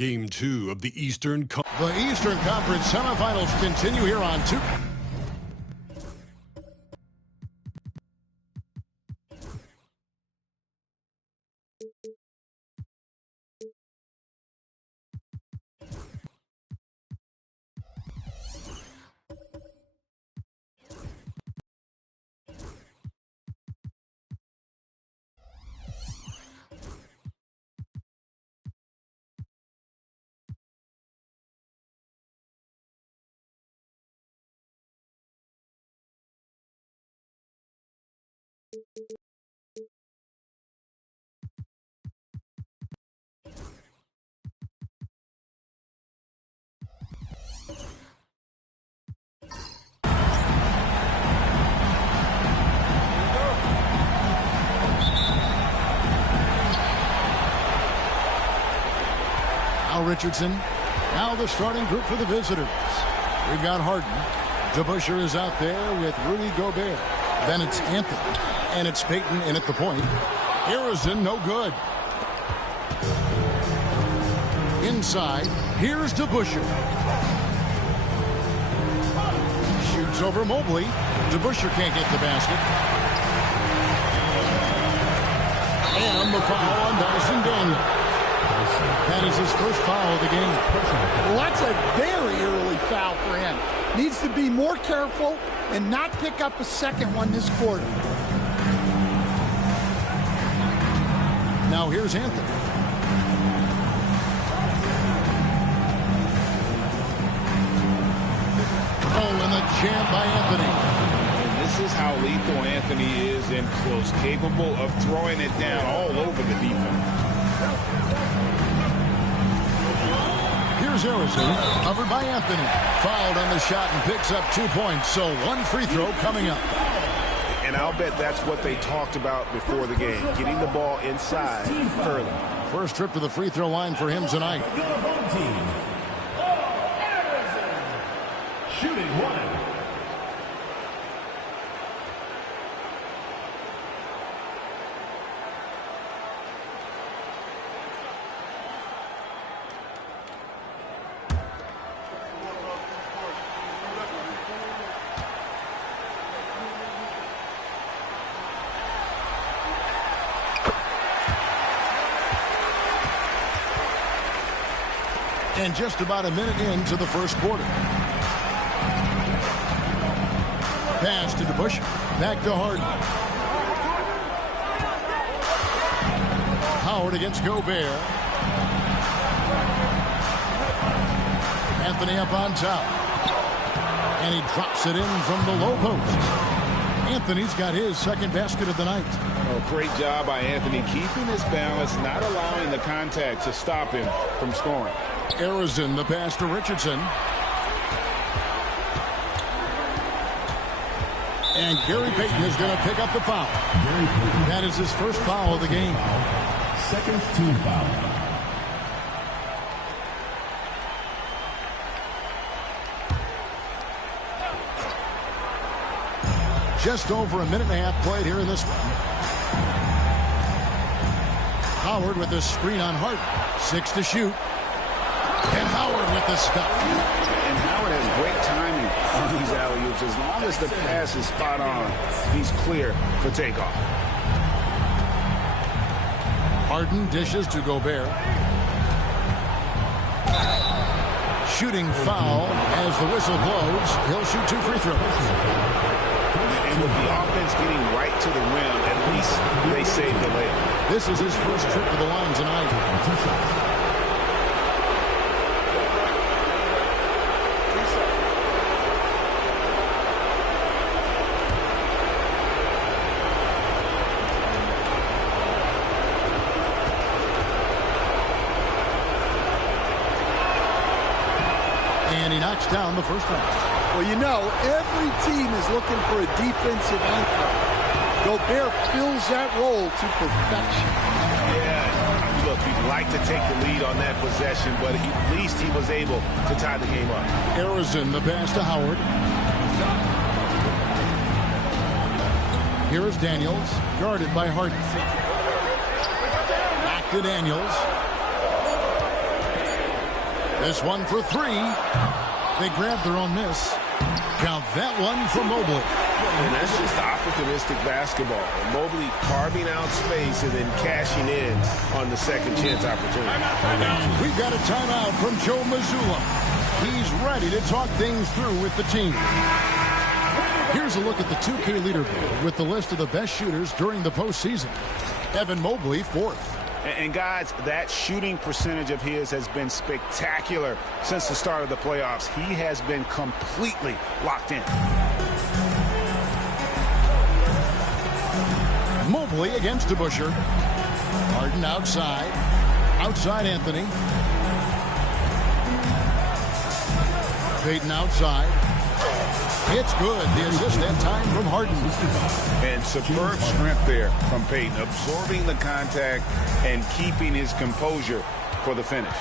Game 2 of the Eastern The Eastern Conference semifinals continue here on 2. Richardson. Now the starting group for the visitors. We've got Harden. DeBusschere is out there with Rudy Gobert. Then it's Anthony. And it's Payton in at the point. Harrison, no good. Inside, here's DeBusschere. Shoots over Mobley. DeBusschere can't get the basket. And the foul on Dyson Daniels. That is his first foul of the game. Well, that's a very early foul for him. Needs to be more careful and not pick up a second one this quarter. Now here's Anthony. Oh, and the jam by Anthony. And this is how lethal Anthony is in close, capable of throwing it down all over the defense. Here's Harrison, covered by Anthony. Fouled on the shot and picks up 2 points. So one free throw coming up. And I'll bet that's what they talked about before the game, getting the ball inside early. First trip to the free throw line for him tonight. Shooting one. And just about a minute into the first quarter. Pass to DeBusschere. Back to Harden. Howard against Gobert. Anthony up on top. And he drops it in from the low post. Anthony's got his second basket of the night. Oh, great job by Anthony, keeping his balance, not allowing the contact to stop him from scoring. Harrison, the pass to Richardson. And Gary Payton is going to pick up the foul. That is his first foul of the game. Second team foul. Just over a minute and a half played here in this one. Howard with the screen on Harden. 6 to shoot. And Howard with the stuff. And Howard has great timing on these alley-oops. As long as the pass is spot on, he's clear for takeoff. Harden dishes to Gobert. Shooting foul as the whistle blows. He'll shoot 2 free throws. And with the offense getting right to the rim, at least they saved the layup. This is his first trip to the line tonight. And he knocks down the first one. Well, you know, every team is looking for a defensive anchor. Gobert fills that role to perfection. Yeah, look, you'd like to take the lead on that possession, but at least he was able to tie the game up. Harrison, the pass to Howard. Here is Daniels, guarded by Harden. Back to Daniels. This one for three. They grabbed their own miss. Count that one for Mobley. And that's just opportunistic basketball. Mobley carving out space and then cashing in on the second chance opportunity. We've got a timeout from Joe Mazzulla. He's ready to talk things through with the team. Here's a look at the 2K leaderboard with the list of the best shooters during the postseason. Evan Mobley, 4th. And guys, that shooting percentage of his has been spectacular since the start of the playoffs. He has been completely locked in. Mobley against DeBusschere. Harden outside. Outside Anthony. Payton outside. It's good. The assist that time from Harden. And superb strength there from Payton, absorbing the contact and keeping his composure for the finish.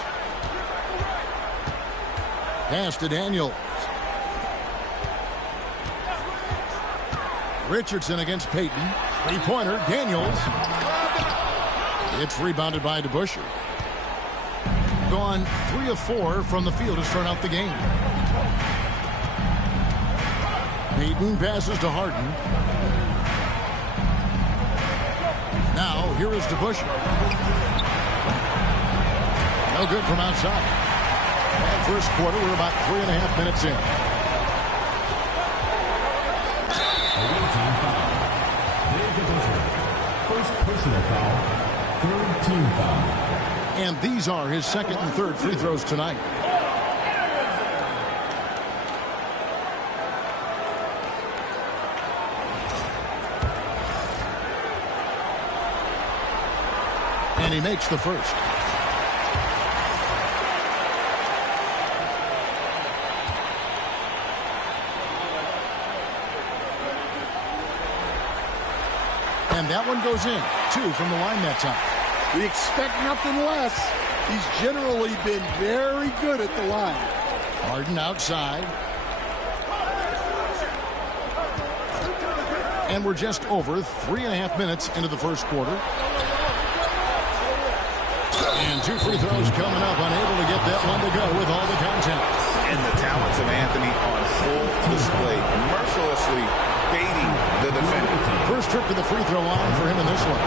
Pass to Daniels. Richardson against Payton. Three-pointer, Daniels. It's rebounded by DeBusschere. Gone 3 of 4 from the field to start out the game. Payton passes to Harden. Now, here is DeBusschere. No good from outside. And first quarter, we're about 3.5 minutes in. First personal foul, third team foul. And these are his second and third free throws tonight. And he makes the first. And that one goes in. 2 from the line that time. We expect nothing less. He's generally been very good at the line. Harden outside. And we're just over 3.5 minutes into the first quarter. And 2 free throws coming up, unable to get that one to go with all the contact. And the talents of Anthony on full display, mercilessly baiting the defender. First trip to the free throw line for him in this one.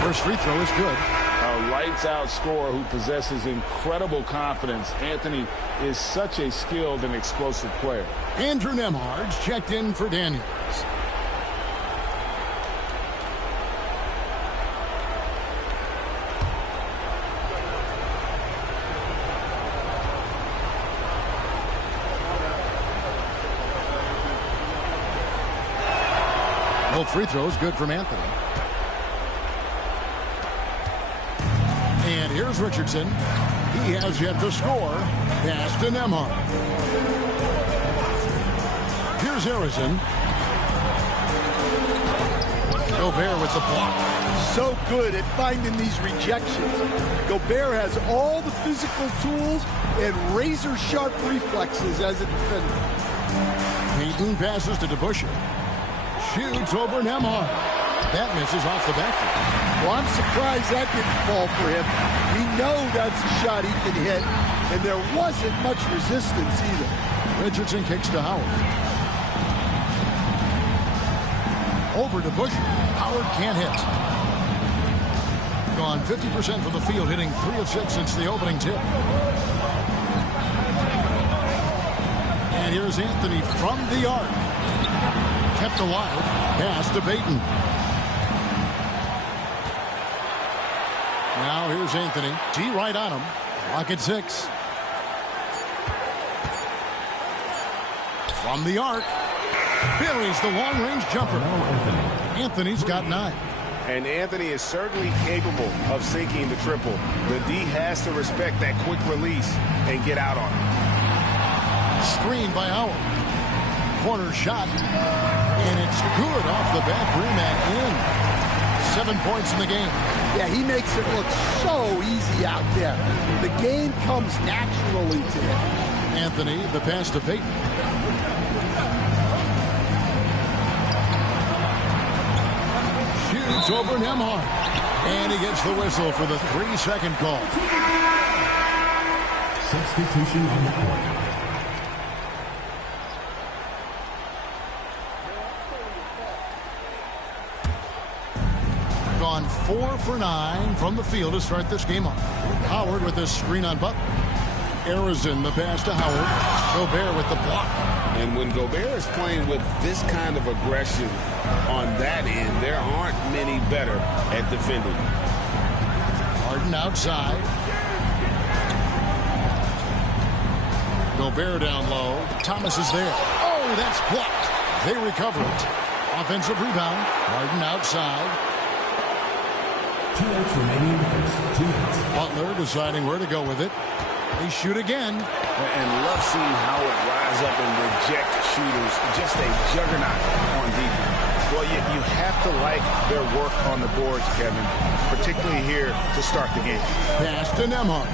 First free throw is good. A lights-out scorer who possesses incredible confidence. Anthony is such a skilled and explosive player. Andrew Nembhard's checked in for Daniels. Both free throws good from Anthony. And here's Richardson. He has yet to score. Pass to Nembhard. Here's Harrison. Gobert with the block. So good at finding these rejections. Gobert has all the physical tools and razor-sharp reflexes as a defender. Payton passes to DeBusschere. Shoots over Nembhard. That misses off the backboard. Well, I'm surprised that didn't fall for him. We know that's a shot he can hit, and there wasn't much resistance either. Richardson kicks to Howard. Over to DeBusschere. Howard can't hit. Gone 50% from the field, hitting 3 of 6 since the opening tip. And here's Anthony from the arc. Kept alive. Pass to Payton. Now here's Anthony. T right on him. Clock at 6. From the arc. Buries the long-range jumper. Anthony's got 9. And Anthony is certainly capable of sinking the triple. The D has to respect that quick release and get out on it. Screen by Howard. Corner shot. And it's good off the back rim and in. 7 points in the game. Yeah, he makes it look so easy out there. The game comes naturally to him. Anthony, the pass to Payton. Shoots over Nembhard. And he gets the whistle for the 3-second call. Substitution on the court. Gone 4 for 9 from the field to start this game off. Howard with a screen on Butler. Arizin, the pass to Howard. Gobert with the block. And when Gobert is playing with this kind of aggression on that end, there aren't many better at defending. Harden outside. Gobert down low. Thomas is there. Oh, that's blocked. They recover it. Offensive rebound. Harden outside. 2 minutes remaining in the first. 2 minutes. Butler deciding where to go with it. They shoot again. And love seeing Howard rise up and reject shooters. Just a juggernaut on defense. Well, you have to like their work on the boards, Kevin, particularly here to start the game. Pass to Nembhard.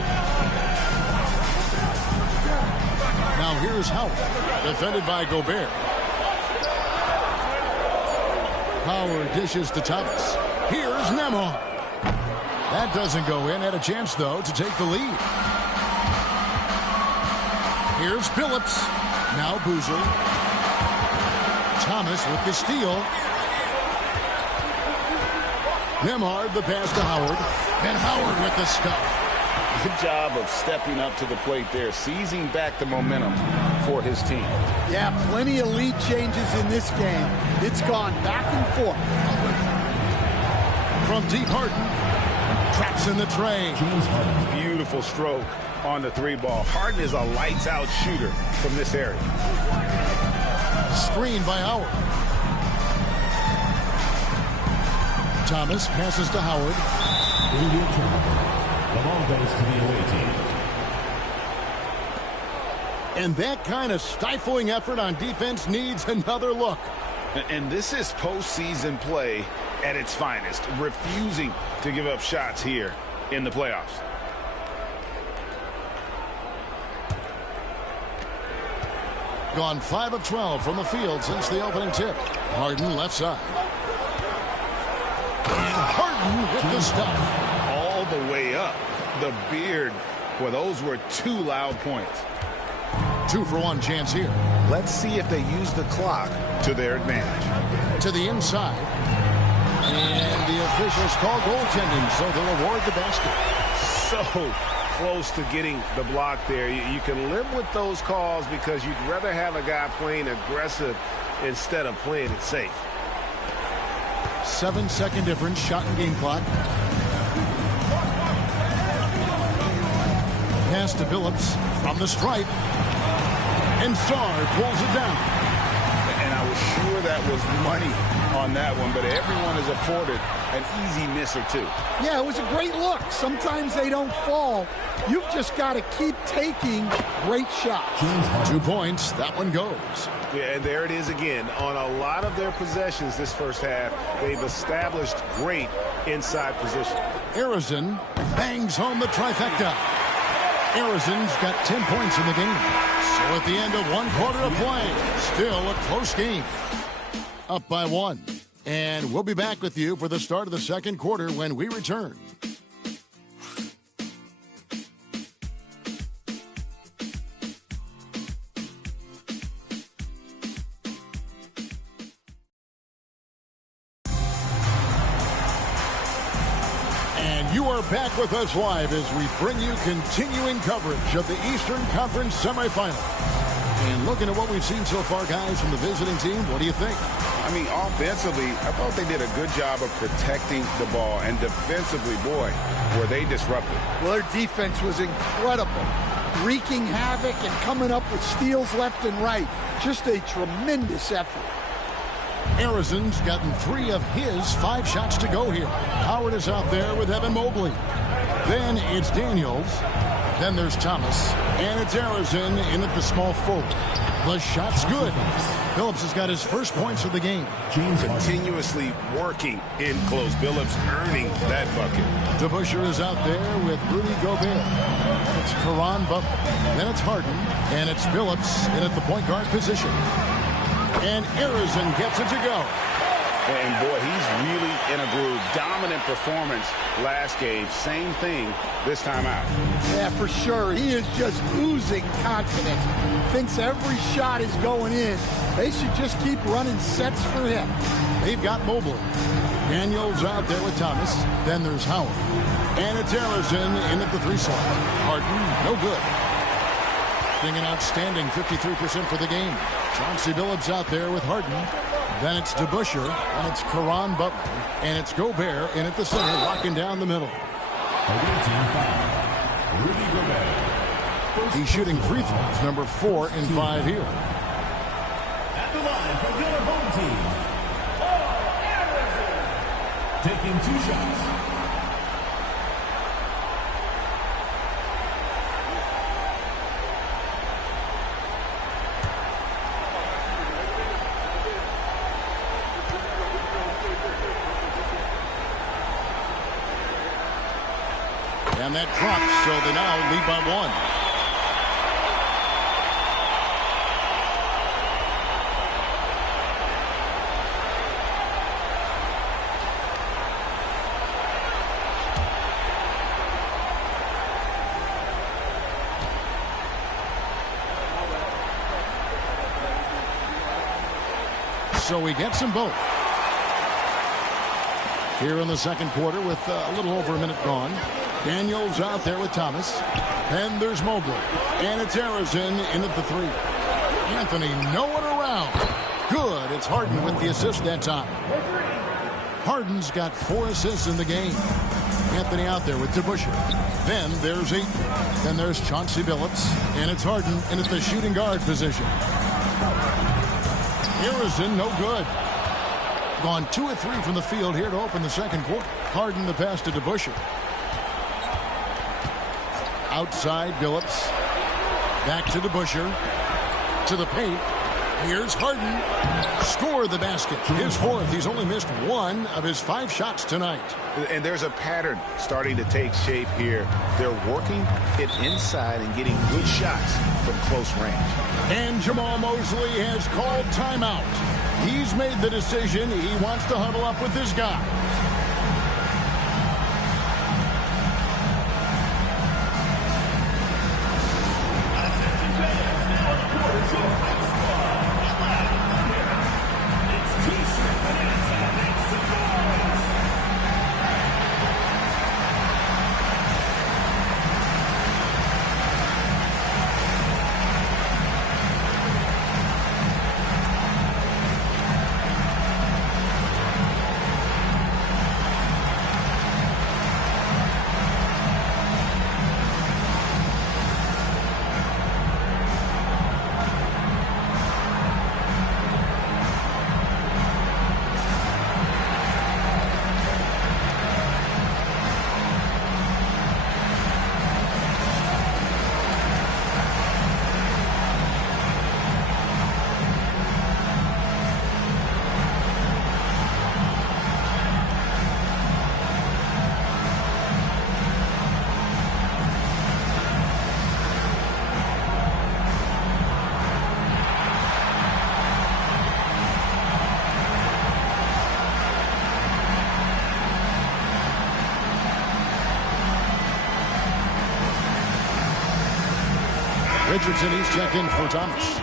Now here's Howard, defended by Gobert. Howard dishes to Thomas. Here's Nembhard. That doesn't go in. Had a chance, though, to take the lead. Here's Phillips. Now Boozer. Thomas with the steal. Nembhard, the pass to Howard. And Howard with the stuff. Good job of stepping up to the plate there, seizing back the momentum for his team. Yeah, plenty of lead changes in this game. It's gone back and forth. From deep, Harden. Traps in the tray. Beautiful stroke on the 3-ball. Harden is a lights-out shooter from this area. Screened by Howard. Thomas passes to Howard. India turnover. The ball goes to the away team. And that kind of stifling effort on defense needs another look. And this is postseason play at its finest, refusing to give up shots here in the playoffs. Gone 5 of 12 from the field since the opening tip. Harden left side. And Harden with the stuff. All the way up. The beard. Well, those were 2 loud points. 2 for 1 chance here. Let's see if they use the clock to their advantage. To the inside. And the officials call goaltending, so they'll award the basket. So close to getting the block there. You can live with those calls because you'd rather have a guy playing aggressive instead of playing it safe. 7-second difference, shot and game clock. Pass to Phillips from the stripe. And Sarr pulls it down. And I was sure that was money on that one, but everyone is afforded an easy miss or 2. Yeah, it was a great look. Sometimes they don't fall. You've just got to keep taking great shots. 2 points. That one goes. Yeah, and there it is again. On a lot of their possessions this first half, they've established great inside position. Arizin bangs home the trifecta. Arizin's got 10 points in the game. So at the end of 1 quarter of play, still a close game. Up by 1. And we'll be back with you for the start of the second quarter when we return. And you are back with us live as we bring you continuing coverage of the Eastern Conference semifinals. And looking at what we've seen so far, guys, from the visiting team, what do you think? I mean, offensively, I thought they did a good job of protecting the ball. And defensively, boy, were they disruptive. Well, their defense was incredible. Wreaking havoc and coming up with steals left and right. Just a tremendous effort. Arizin's gotten 3 of his 5 shots to go here. Howard is out there with Evan Mobley. Then it's Daniels. Then there's Thomas. And it's Arizin in at the small forward. The shot's good. Billups has got his first points of the game. Continuously working in close. Billups earning that bucket. DeBusschere is out there with Rudy Gobert. It's Caron Butler. Then it's Harden. And it's Billups in at the point guard position. And Arizin gets it to go. And boy, he's really in a groove. Dominant performance last game. Same thing this time out. Yeah, for sure. He is just oozing confidence. Thinks every shot is going in. They should just keep running sets for him. They've got Mobley. Daniels out there with Thomas. Then there's Howard. And it's Arizin in at the 3 slot. Harden, no good. Shooting an outstanding 53% for the game. Chauncey Billups out there with Harden. Then it's DeBusschere, and it's Caron Butler, and it's Gobert in at the center, locking down the middle. Rudy Gobert. He's shooting free throws, number 4 in 5 here. At the line for your home team, taking 2 shots. And that drops, so they now lead by 1. So he gets them both. Here in the second quarter with a little over a minute gone. Daniels out there with Thomas. And there's Mobley. And it's Arizin in at the 3. Anthony, no one around. Good. It's Harden with the assist that time. Harden's got 4 assists in the game. Anthony out there with DeBusschere. Then there's Ayton. Then there's Chauncey Billups. And it's Harden in at the shooting guard position. Arizin, no good. Gone 2 of 3 from the field here to open the second quarter. Harden the pass to DeBusschere. Outside, Billups. Back to DeBusschere. To the paint. Here's Harden. Score the basket. His 4th. He's only missed 1 of his 5 shots tonight. And there's a pattern starting to take shape here. They're working it inside and getting good shots from close range. And Jamal Mosley has called timeout. He's made the decision. He wants to huddle up with his guy. Richardson, he's checked in for Thomas.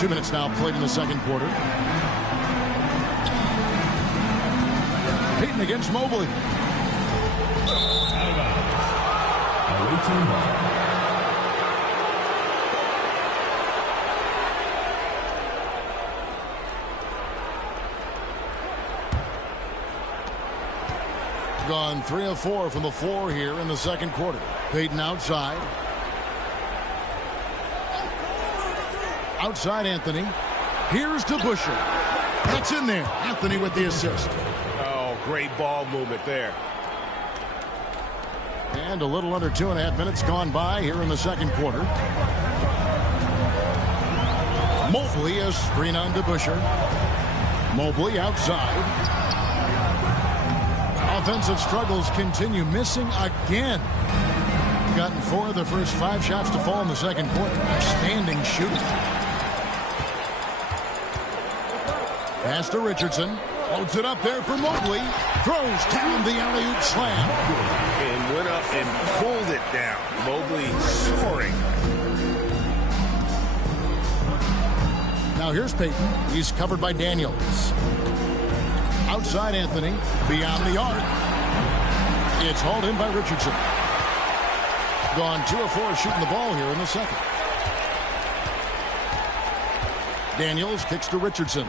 Two minutes now played in the second quarter. Payton against Mobley. Gone 3 of 4 from the floor here in the second quarter. Payton outside. Outside Anthony. Here's to Busher. That's in there. Anthony with the assist. Oh, great ball movement there. And a little under 2.5 minutes gone by here in the second quarter. Mobley a screen on to Busher. Mobley outside. Offensive struggles continue. Missing again. Gotten 4 of the first 5 shots to fall in the second quarter. Outstanding shooting. Pass to Richardson. Loads it up there for Mobley. Throws down the alley-oop slam. And went up and pulled it down. Mobley soaring. Now here's Payton. He's covered by Daniels. Outside Anthony. Beyond the arc. It's hauled in by Richardson. Gone 2 of 4 shooting the ball here in the second. Daniels kicks to Richardson.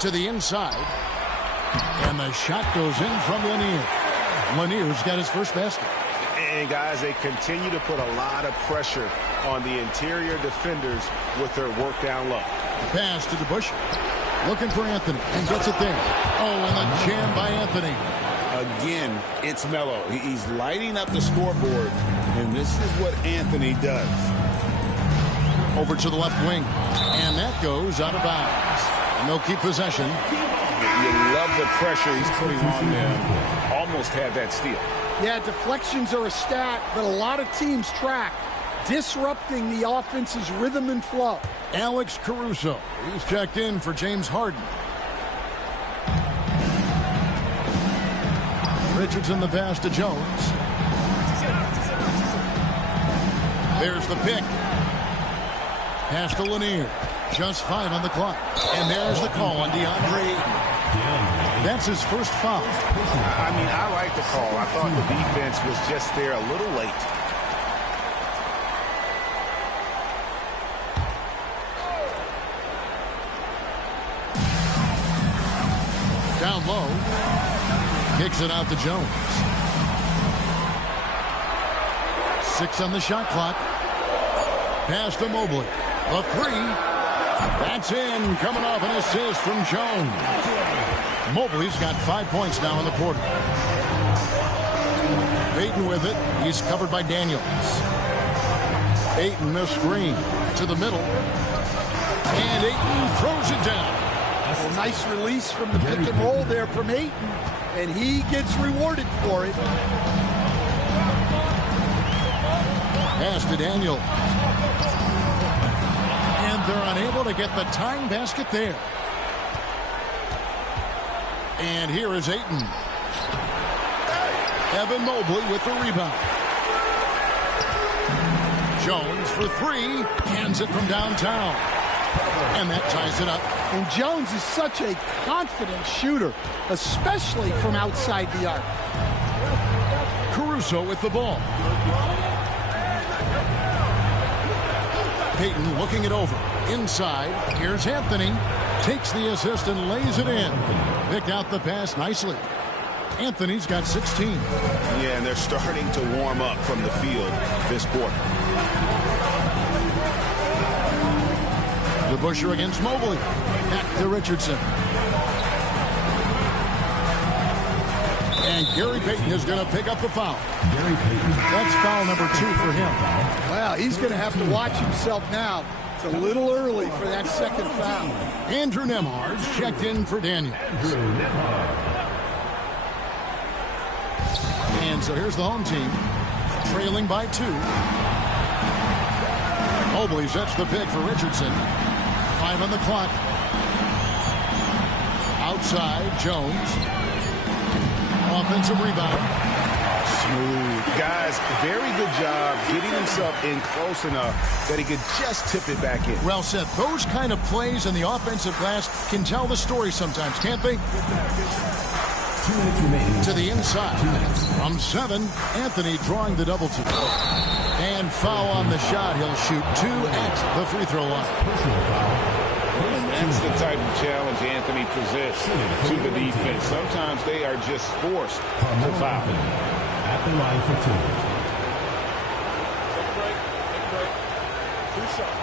To the inside. And the shot goes in from Lanier. Lanier's got his first basket. And guys, they continue to put a lot of pressure on the interior defenders with their work down low. Pass to Busher. Looking for Anthony and gets it there. Oh, and the jam by Anthony. Again, it's Melo. He's lighting up the scoreboard, and this is what Anthony does. Over to the left wing. And that goes out of bounds. And they'll keep possession. You love the pressure he's putting on them. Almost had that steal. Yeah, deflections are a stat that a lot of teams track, disrupting the offense's rhythm and flow. Alex Caruso. He's checked in for James Harden. Richardson the pass to Jones. There's the pick. Pass to Lanier. Just 5 on the clock. And there's the call on DeAndre. That's his first foul. I mean, I like the call. I thought the defense was just there a little late. Down low. Kicks it out to Jones. 6 on the shot clock. Pass to Mobley. The 3. That's in. Coming off an assist from Jones. Mobley's got 5 points now in the quarter. Payton with it. He's covered by Daniels. Ayton the screen to the middle. And Ayton throws it down. Well, nice release from the pick and roll there from Ayton. And he gets rewarded for it. Pass to Daniels. And they're unable to get the tying basket there. And here is Ayton. Evan Mobley with the rebound. Jones for 3. Hands it from downtown. And that ties it up. And Jones is such a confident shooter, especially from outside the arc. Caruso with the ball. Payton looking it over. Inside. Here's Anthony. Takes the assist and lays it in. Picked out the pass nicely. Anthony's got 16. Yeah, and they're starting to warm up from the field this quarter. The Busher against Mobley. Back to Richardson. And Gary Payton is going to pick up the foul. That's foul number 2 for him. Well, he's going to have to watch himself now. It's a little early for that second foul. Andrew Nembhard's checked in for Daniels. And so here's the home team, trailing by 2. Mobley sets the pick for Richardson. 5 on the clock. Outside, Jones. Offensive rebound. Smooth. Guys, very good job getting himself in close enough that he could just tip it back in. Well said. Those kind of plays in the offensive glass can tell the story sometimes, can't they? 2 minutes remaining. To the inside. From 7, Anthony drawing the double team. And foul on the shot. He'll shoot 2 at the free throw line. Personal foul. That's the type of challenge Anthony presents to the defense. Sometimes they are just forced to foul. At the line for 2. Take a break. Take a break. 2 shots.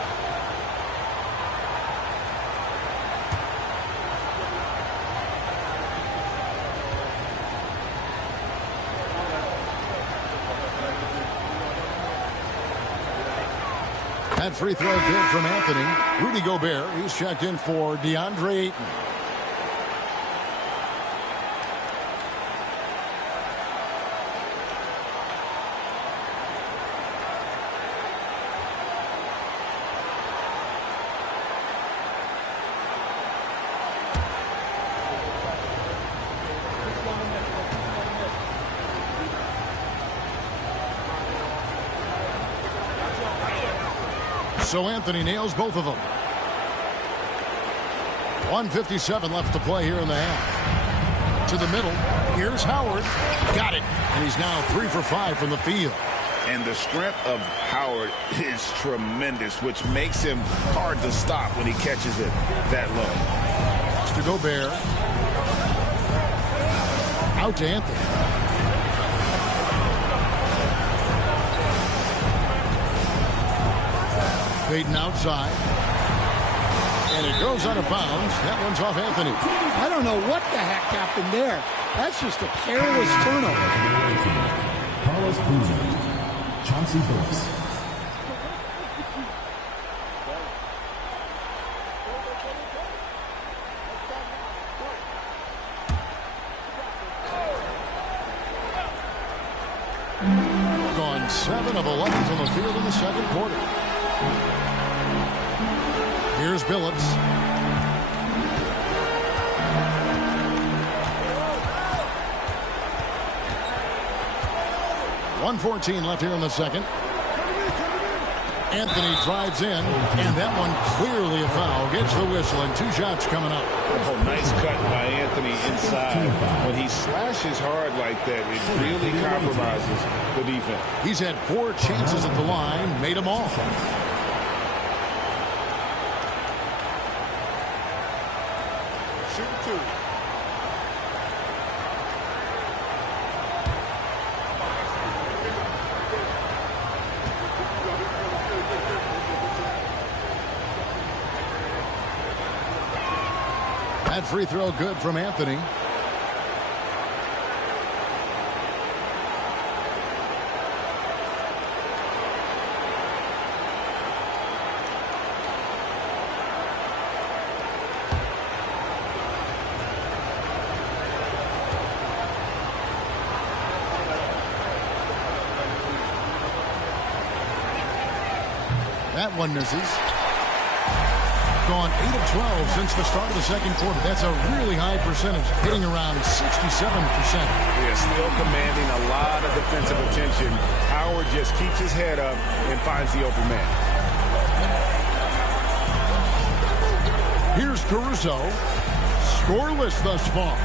That free throw good from Anthony. Rudy Gobert, he's checked in for DeAndre Ayton. So Anthony nails both of them. 1:57 left to play here in the half. To the middle. Here's Howard. Got it. And he's now 3 for 5 from the field. And the strength of Howard is tremendous, which makes him hard to stop when he catches it that low. To Gobert. Out to Anthony. Payton outside. And it goes out of bounds. That one's off Anthony. I don't know what the heck happened there. That's just a careless turnover. Carlos Boozer. Chauncey Billups. Gone 7 of 11 from the field in the second quarter. Here's Billups. .114 left here in the second. Anthony drives in, and that one clearly a foul. Gets the whistle, and 2 shots coming up. Oh, nice cut by Anthony inside. When he slashes hard like that, it really compromises the defense. He's had 4 chances at the line, made them all. Shooting 2. That free throw good from Anthony. That one misses. Gone 8 of 12 since the start of the second quarter. That's a really high percentage, hitting around 67%. They're still commanding a lot of defensive attention. Howard just keeps his head up and finds the open man. Here's Caruso. Scoreless thus far.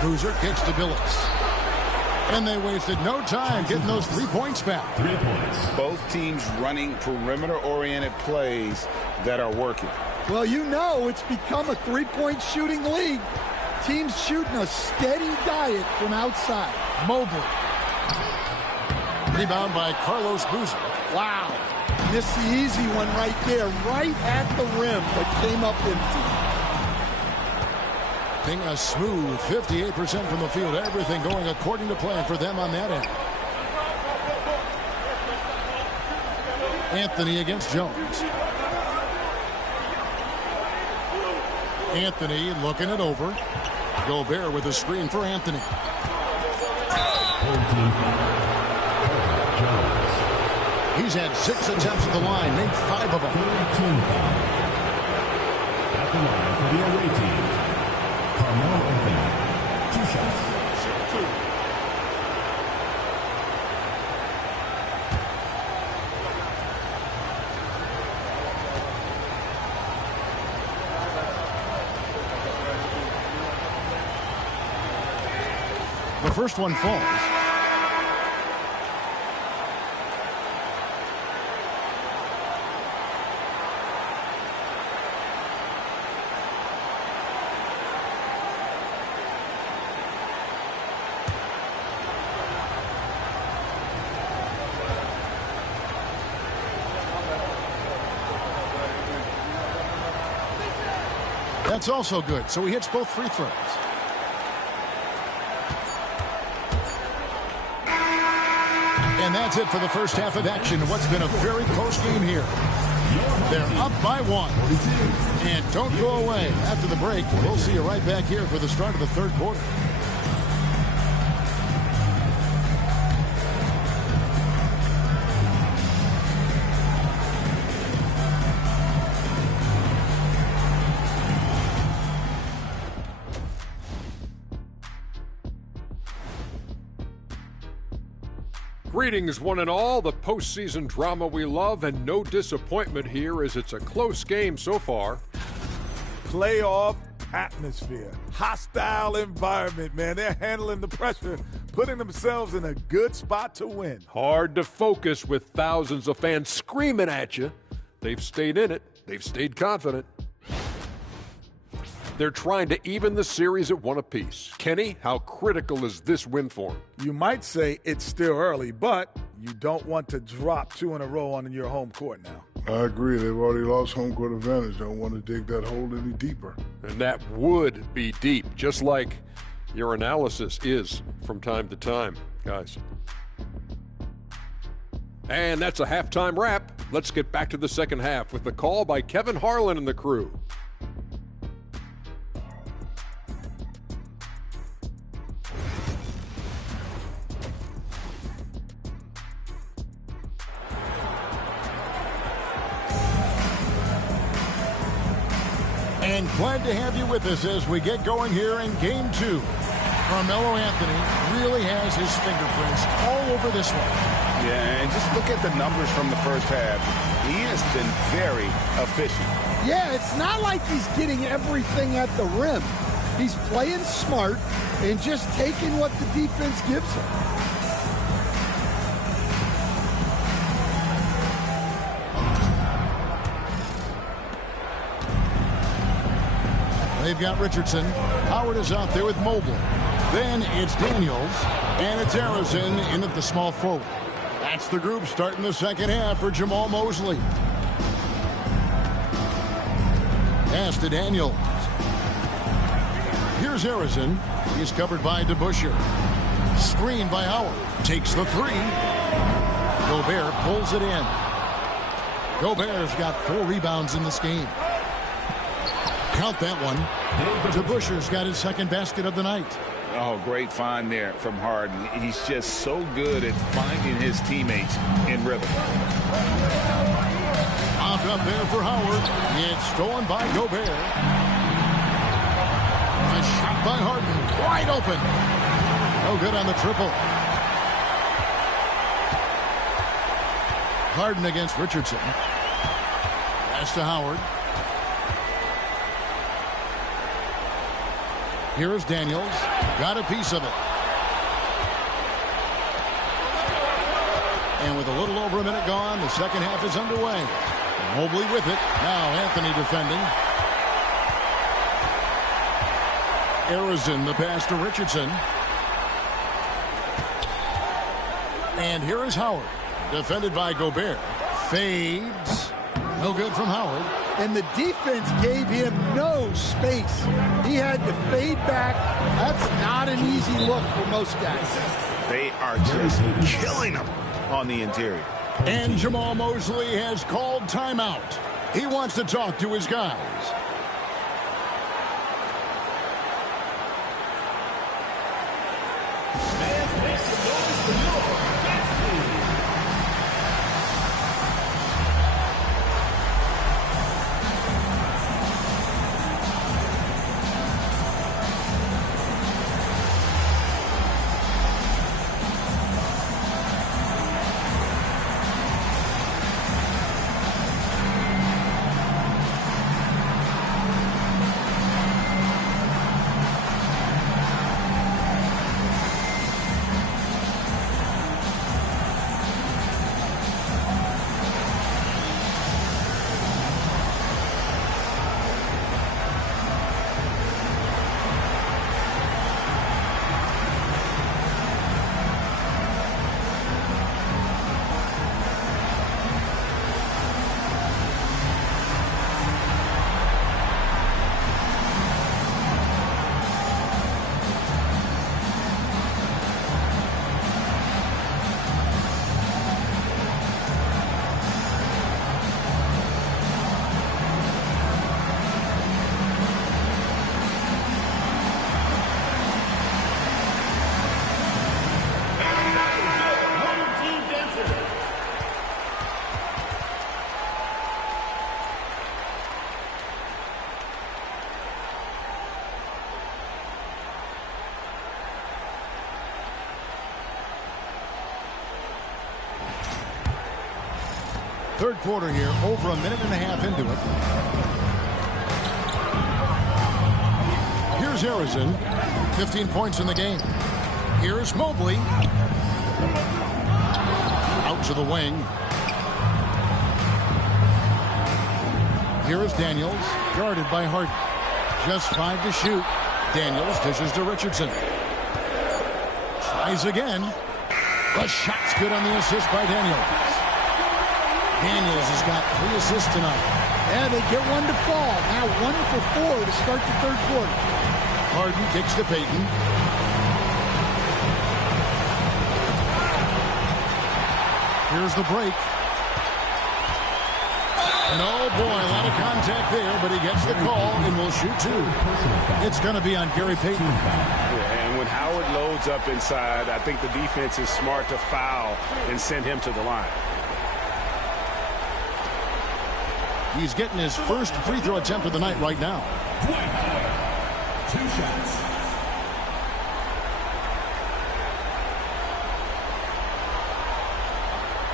Boozer kicks to Billups. And they wasted no time getting those 3 points back. 3 points. Both teams running perimeter-oriented plays that are working. Well, you know it's become a 3-point shooting league. Teams shooting a steady diet from outside. Mobley. Rebound by Carlos Boozer. Wow. Missed the easy one right there, right at the rim, but came up empty. A smooth 58% from the field. Everything going according to plan for them on that end. Anthony against Jones. Anthony looking it over. Gobert with a screen for Anthony. He's had 6 attempts at the line, made 5 of them. At the line for the away team. Carmelo Anthony, 2 shots. The first one falls. That's also good, so he hits both free throws. And that's it for the first half of action in what's been a very close game here. They're up by 1. And don't go away. After the break, we'll see you right back here for the start of the third quarter. Greetings, one and all. The postseason drama we love, and no disappointment here as it's a close game so far. Playoff atmosphere. Hostile environment, man. They're handling the pressure, putting themselves in a good spot to win. Hard to focus with thousands of fans screaming at you. They've stayed in it. They've stayed confident. They're trying to even the series at 1 apiece. Kenny, how critical is this win for them? You might say it's still early, but you don't want to drop 2 in a row on your home court now. I agree. They've already lost home court advantage. Don't want to dig that hole any deeper. And that would be deep, just like your analysis is from time to time, guys. And that's a halftime wrap. Let's get back to the second half with the call by Kevin Harlan and the crew. And glad to have you with us as we get going here in Game 2. Carmelo Anthony really has his fingerprints all over this one. Yeah, and just look at the numbers from the first half. He has been very efficient. Yeah, it's not like he's getting everything at the rim. He's playing smart and just taking what the defense gives him. They've got Richardson. Howard is out there with Mobley. Then it's Daniels. And it's Harrison in at the small forward. That's the group starting the second half for Jamal Mosley. Pass to Daniels. Here's Harrison. He's covered by DeBusschere. Screen by Howard. Takes the 3. Gobert pulls it in. Gobert's got 4 rebounds in this game. Count that one. DeBusschere's got his second basket of the night. Oh, great find there from Harden. He's just so good at finding his teammates in rhythm. Popped up there for Howard. It's stolen by Gobert. A shot by Harden. Wide open. No good on the triple. Harden against Richardson. Pass to Howard. Here's Daniels. Got a piece of it. And with a little over a minute gone, the second half is underway. Mobley with it. Now Anthony defending. Harrison, the pass to Richardson. And here is Howard. Defended by Gobert. Fades. No good from Howard. And the defense gave him no space. He had to fade back. That's not an easy look for most guys. They are just killing him on the interior. And Jamal Mosley has called timeout. He wants to talk to his guys. Third quarter here, over a minute and a half into it. Here's Harrison, 15 points in the game. Here's Mobley. Out to the wing. Here is Daniels, guarded by Harden. Just 5 to shoot. Daniels dishes to Richardson. Tries again. The shot's good on the assist by Daniels. Daniels has got 3 assists tonight. Yeah, they get one to fall. Now 1 for 4 to start the third quarter. Harden kicks to Payton. Here's the break. And oh boy, a lot of contact there, but he gets the call and will shoot 2. It's going to be on Gary Payton. Yeah, and when Howard loads up inside, I think the defense is smart to foul and send him to the line. He's getting his first free throw attempt of the night right now. 2 shots.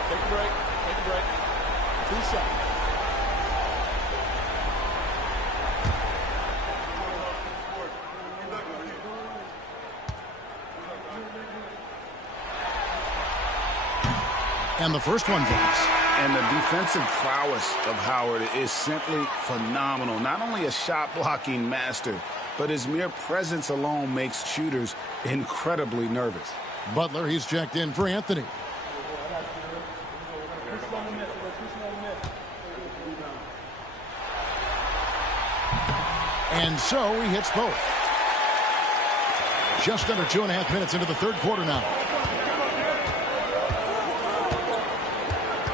Take a break. Take a break. 2 shots. And the first one drops. And the defensive prowess of Howard is simply phenomenal. Not only a shot-blocking master, but his mere presence alone makes shooters incredibly nervous. Butler, he's checked in for Anthony. And so he hits both. Just under 2.5 minutes into the third quarter now.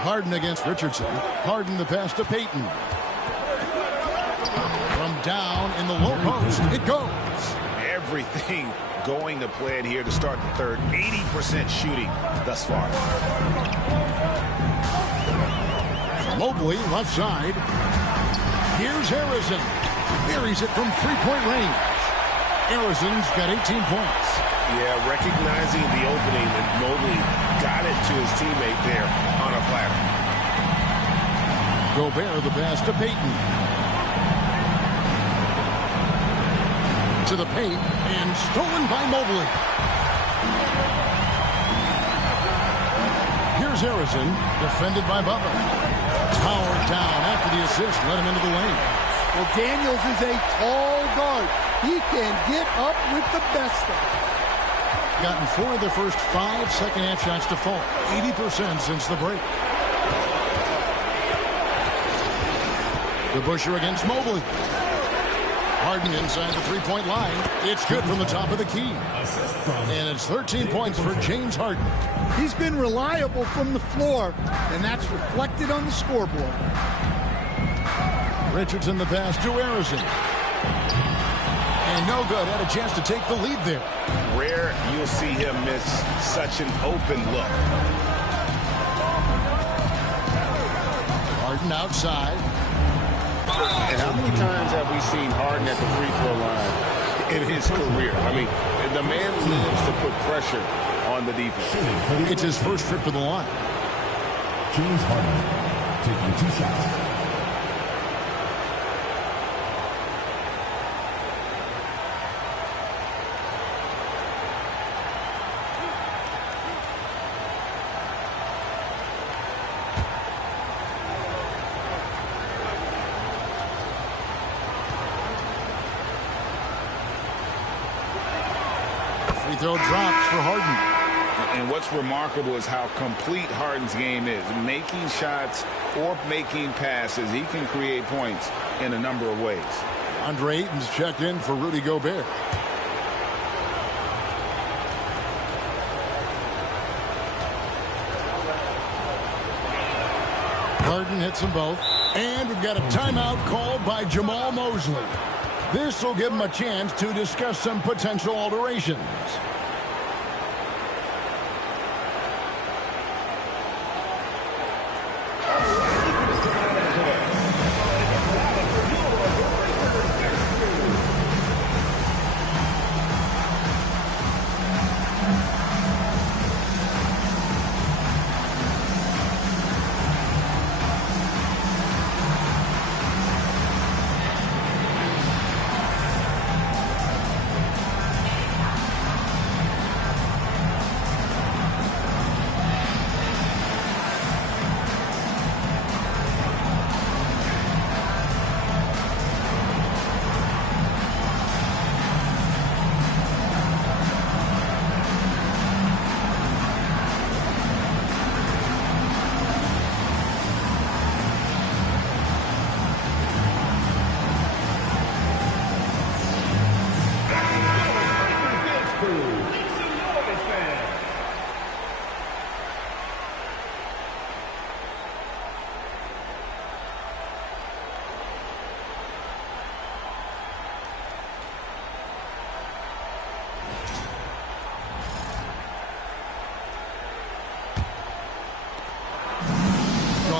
Harden against Richardson. Harden the pass to Payton. From down in the low post, it goes. Everything going to plan here to start the third. 80% shooting thus far. Mobley, left side. Here's Harrison. Buries it from three-point range. Harrison's got 18 points. Yeah, recognizing the opening, and Mobley got it to his teammate there on a platter. Gobert the pass to Payton. To the paint, and stolen by Mobley. Here's Harrison, defended by Butler. Powered down after the assist, let him into the lane. Well, Daniels is a tall guard. He can get up with the best of them. Gotten 4 of the first 5 second-half shots to fall. 80% since the break. The Busher against Mobley. Harden inside the three-point line. It's good from the top of the key. And it's 13 points for James Harden. He's been reliable from the floor, and that's reflected on the scoreboard. Richardson the pass to Harrison. And no good. Had a chance to take the lead there. Rare you'll see him miss such an open look. Harden outside. And how many times have we seen Harden at the free throw line in his career? I mean, the man lives to put pressure on the defense. It's his first trip to the line. James Harden taking 2 shots. Free throw drops for Harden. And what's remarkable is how complete Harden's game is. Making shots or making passes, he can create points in a number of ways. Andre Ayton's checked in for Rudy Gobert. Harden hits them both. And we've got a timeout called by Jamal Mosley. This will give him a chance to discuss some potential alterations.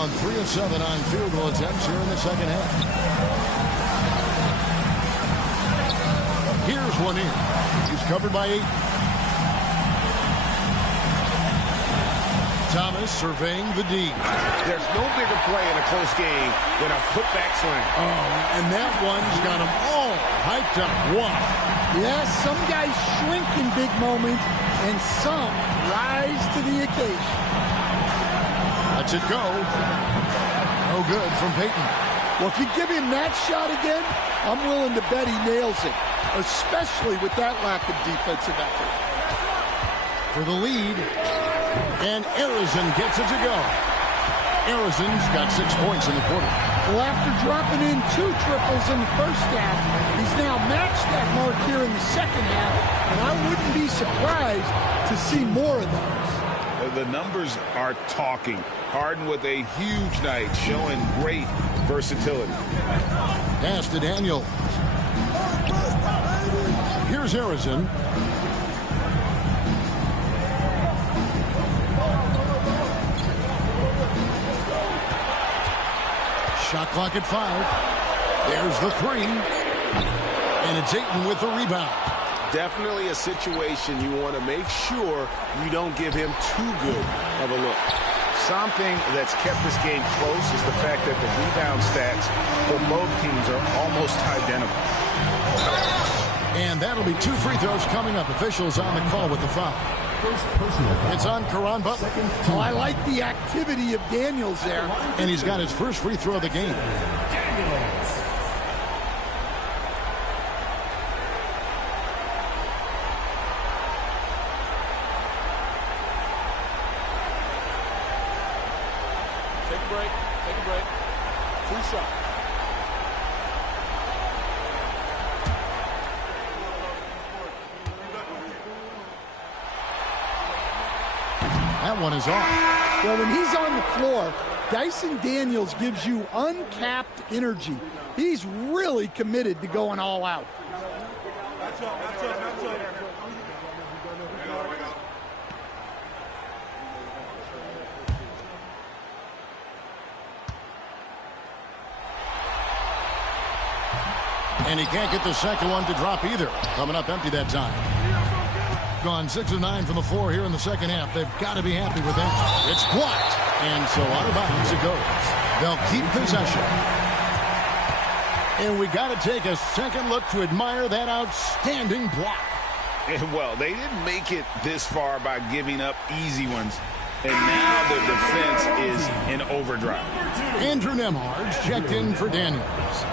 gone 3 of 7 on field goal attempts here in the second half. Here's one in. He's covered by 8. Thomas surveying the D. There's no bigger play in a close game than a putback slam. Oh, and that one's got them all hyped up. Wow. Yes, some guys shrink in big moments, and some rise to the occasion. Lets it go. No good from Peyton. Well, if you give him that shot again, I'm willing to bet he nails it, especially with that lack of defensive effort. For the lead, and Arizin gets it to go. Arizin's got 6 points in the quarter. Well, after dropping in 2 triples in the first half, he's now matched that mark here in the second half, and I wouldn't be surprised to see more of those. The numbers are talking. Harden with a huge night, showing great versatility. Pass to Daniel. Here's Arizin. Shot clock at 5. There's the 3. And it's Ayton with the rebound. Definitely a situation you want to make sure you don't give him too good of a look. Something that's kept this game close is the fact that the rebound stats for both teams are almost identical. And that'll be 2 free throws coming up. Officials on the call with the foul. It's on Caron Butler. Oh, I like the activity of Daniels there. And he's got his first free throw of the game. Take a break. Take a break. 2 shots. That one is off. Well, when he's on the floor, Dyson Daniels gives you uncapped energy. He's really committed to going all out. And he can't get the second one to drop either. Coming up empty that time. Gone 6 of 9 from the floor here in the second half. They've got to be happy with that. It's blocked. And so out of bounds it goes. They'll keep possession. And we got to take a second look to admire that outstanding block. And well, they didn't make it this far by giving up easy ones. And now the defense is in overdrive. Andrew Nembhard checked in for Daniels.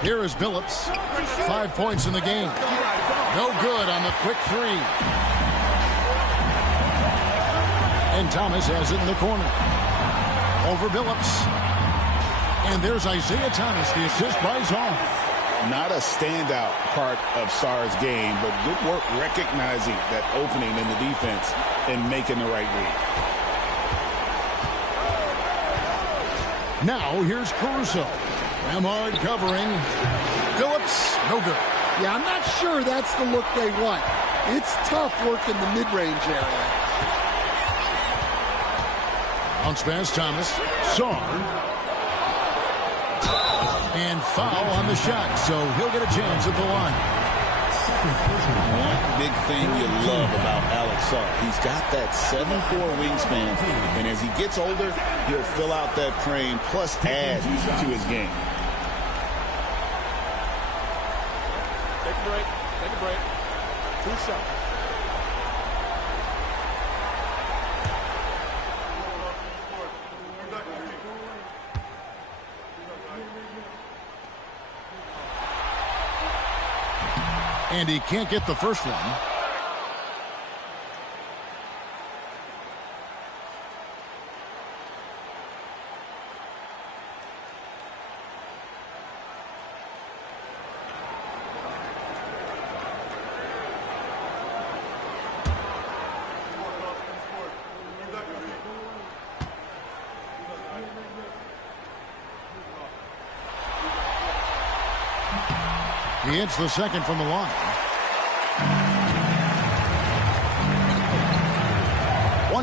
Here is Billups. 5 points in the game. No good on the quick 3. And Thomas has it in the corner. Over Billups. And there's Isaiah Thomas, the assist by Zon. Not a standout part of Sarr's game, but good work recognizing that opening in the defense and making the right read. Now here's Caruso. Nembhard covering. Billups, no good. Yeah, I'm not sure that's the look they want. It's tough working the mid-range area. Bounce pass, Thomas. Sarr. And foul on the shot, so he'll get a chance at the line. One big thing you love about Alex Sarr, he's got that 7'4" wingspan, and as he gets older, he'll fill out that frame plus add to his game. Take a break. Take a break. 2 shots. And he can't get the first one. He hits the second from the line.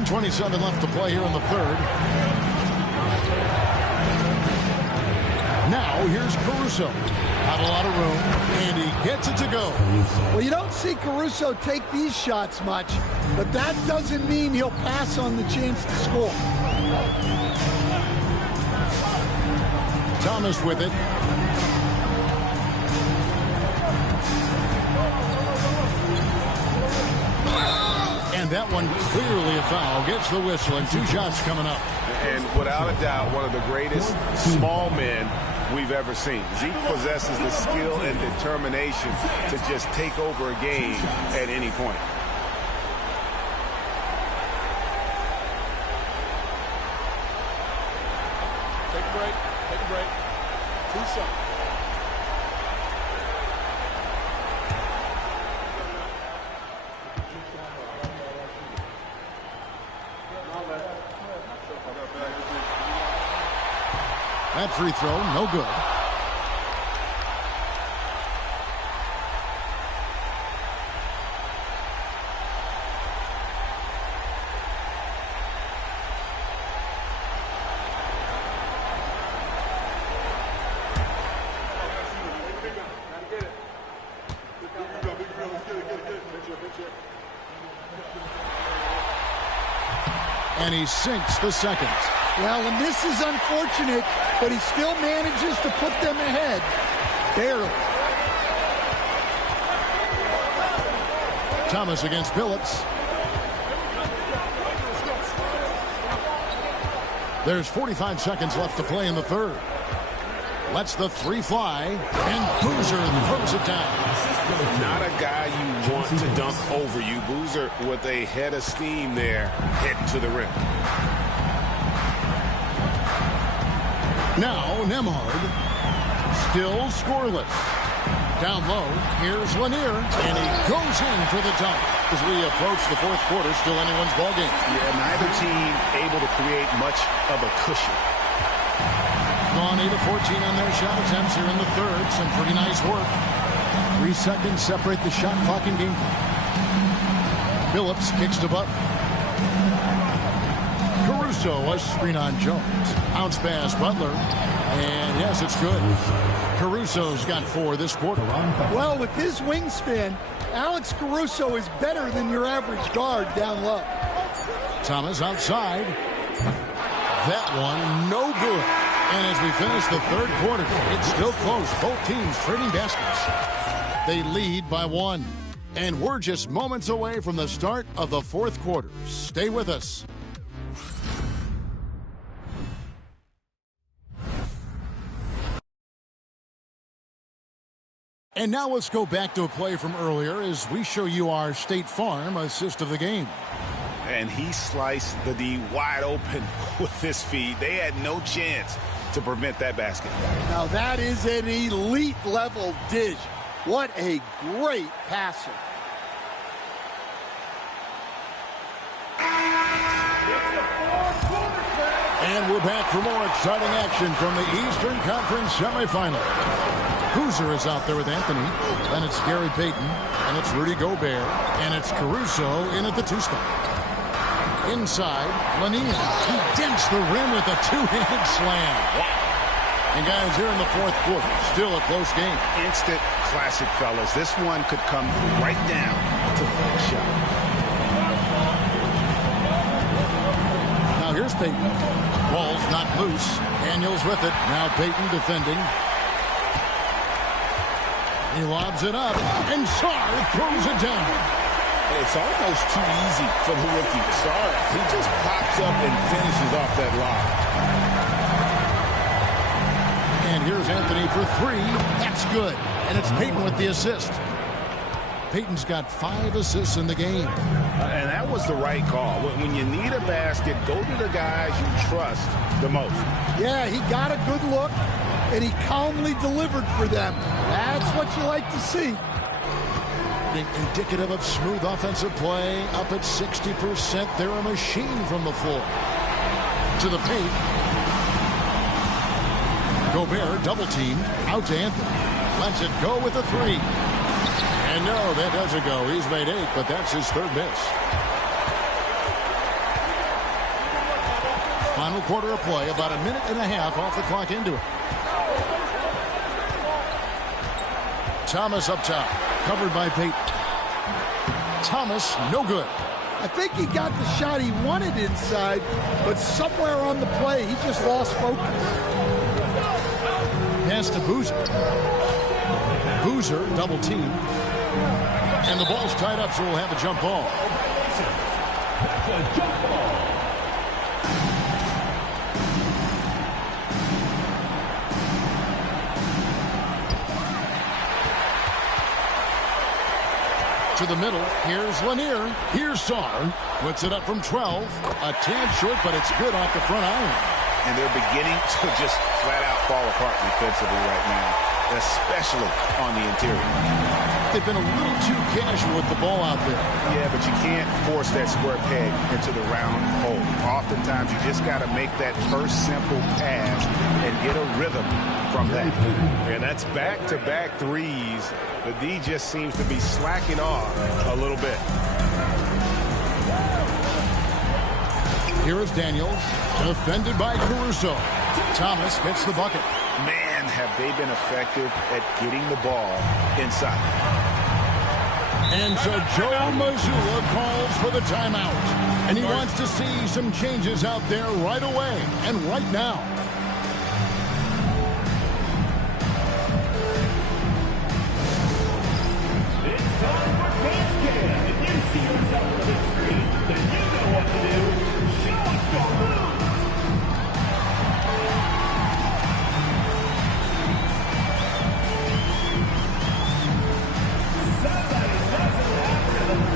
1:27 left to play here in the third. Now here's Caruso. Not a lot of room, and he gets it to go. Well, you don't see Caruso take these shots much, but that doesn't mean he'll pass on the chance to score. Thomas with it. And that one clearly a foul. Gets the whistle, and 2 shots coming up. And without a doubt, one of the greatest small men we've ever seen. Zeke possesses the skill and determination to just take over a game at any point. Take a break. Take a break. 2 shots. That free throw, no good. And he sinks the second. Well, and this is unfortunate, but he still manages to put them ahead. Barely. Thomas against Phillips. There's 45 seconds left to play in the third. Lets the 3 fly, and Boozer throws it down. Not a guy you want to dunk over you. Boozer with a head of steam there, heading to the rim. Now Nembhard, still scoreless. Down low, here's Lanier, and he goes in for the dunk. As we approach the fourth quarter, still anyone's ballgame. Yeah, neither team able to create much of a cushion. Gone 8 of 14 on their shot attempts here in the third. Some pretty nice work. 3 seconds separate the shot clock and game clock. Phillips kicks to Butler. Caruso, a screen on Jones. Bounce pass, Butler. And yes, it's good. Caruso's got 4 this quarter. Well, with his wingspan, Alex Caruso is better than your average guard down low. Thomas outside. That one, no good. And as we finish the third quarter, it's still close. Both teams trading baskets. They lead by 1. And we're just moments away from the start of the fourth quarter. Stay with us. And now let's go back to a play from earlier as we show you our State Farm assist of the game. And he sliced the D wide open with this feed. They had no chance to prevent that basket. Now that is an elite level dish. What a great passer. And we're back for more exciting action from the Eastern Conference semifinal. Boozer is out there with Anthony. Then it's Gary Payton. And it's Rudy Gobert. And it's Caruso in at the 2 spot. Inside, Lanier. He dents the rim with a 2-handed slam. Wow. And guys, here in the fourth quarter, still a close game. Instant classic, fellas. This one could come right down to the last shot. Now here's Payton. Ball's not loose. Daniels with it. Now Payton defending. He lobs it up, and Sarr throws it down. It's almost too easy for the rookie. Sarr, he just pops up and finishes off that lob. And here's Anthony for 3. That's good. And it's Payton with the assist. Payton's got 5 assists in the game. And that was the right call. When you need a basket, go to the guys you trust the most. Yeah, he got a good look, and he calmly delivered for them. That's what you like to see. Indicative of smooth offensive play. Up at 60%. They're a machine from the floor. To the paint. Gobert double team. Out to Anthony. Lets it go with a 3. And no, that doesn't go. He's made 8, but that's his 3rd miss. Final quarter of play, about a minute and a half off the clock into it. Thomas up top, covered by Payton. Thomas, no good. I think he got the shot he wanted inside, but somewhere on the play, he just lost focus. Pass to Boozer. Boozer, double team. And the ball's tied up, so we'll have a jump ball. That's a jump ball. To the middle. Here's Lanier. Here's Sarr. Puts it up from 12. A tad short, but it's good off the front iron. And they're beginning to just flat out fall apart defensively right now, especially on the interior. They've been a little too casual with the ball out there. Yeah, but you can't force that square peg into the round hole. Oftentimes, you just got to make that first simple pass and get a rhythm from that. And that's back-to-back threes. The D just seems to be slacking off a little bit. Here is Daniels, defended by Caruso. Thomas gets the bucket. Man, have they been effective at getting the ball inside. And so Joe Mazzulla calls for the timeout. And he wants to see some changes out there right away and right now. It's time for Dance Cam. If you see yourself on the big screen, then you know what to do. Show us your moves. Somebody doesn't have rhythm.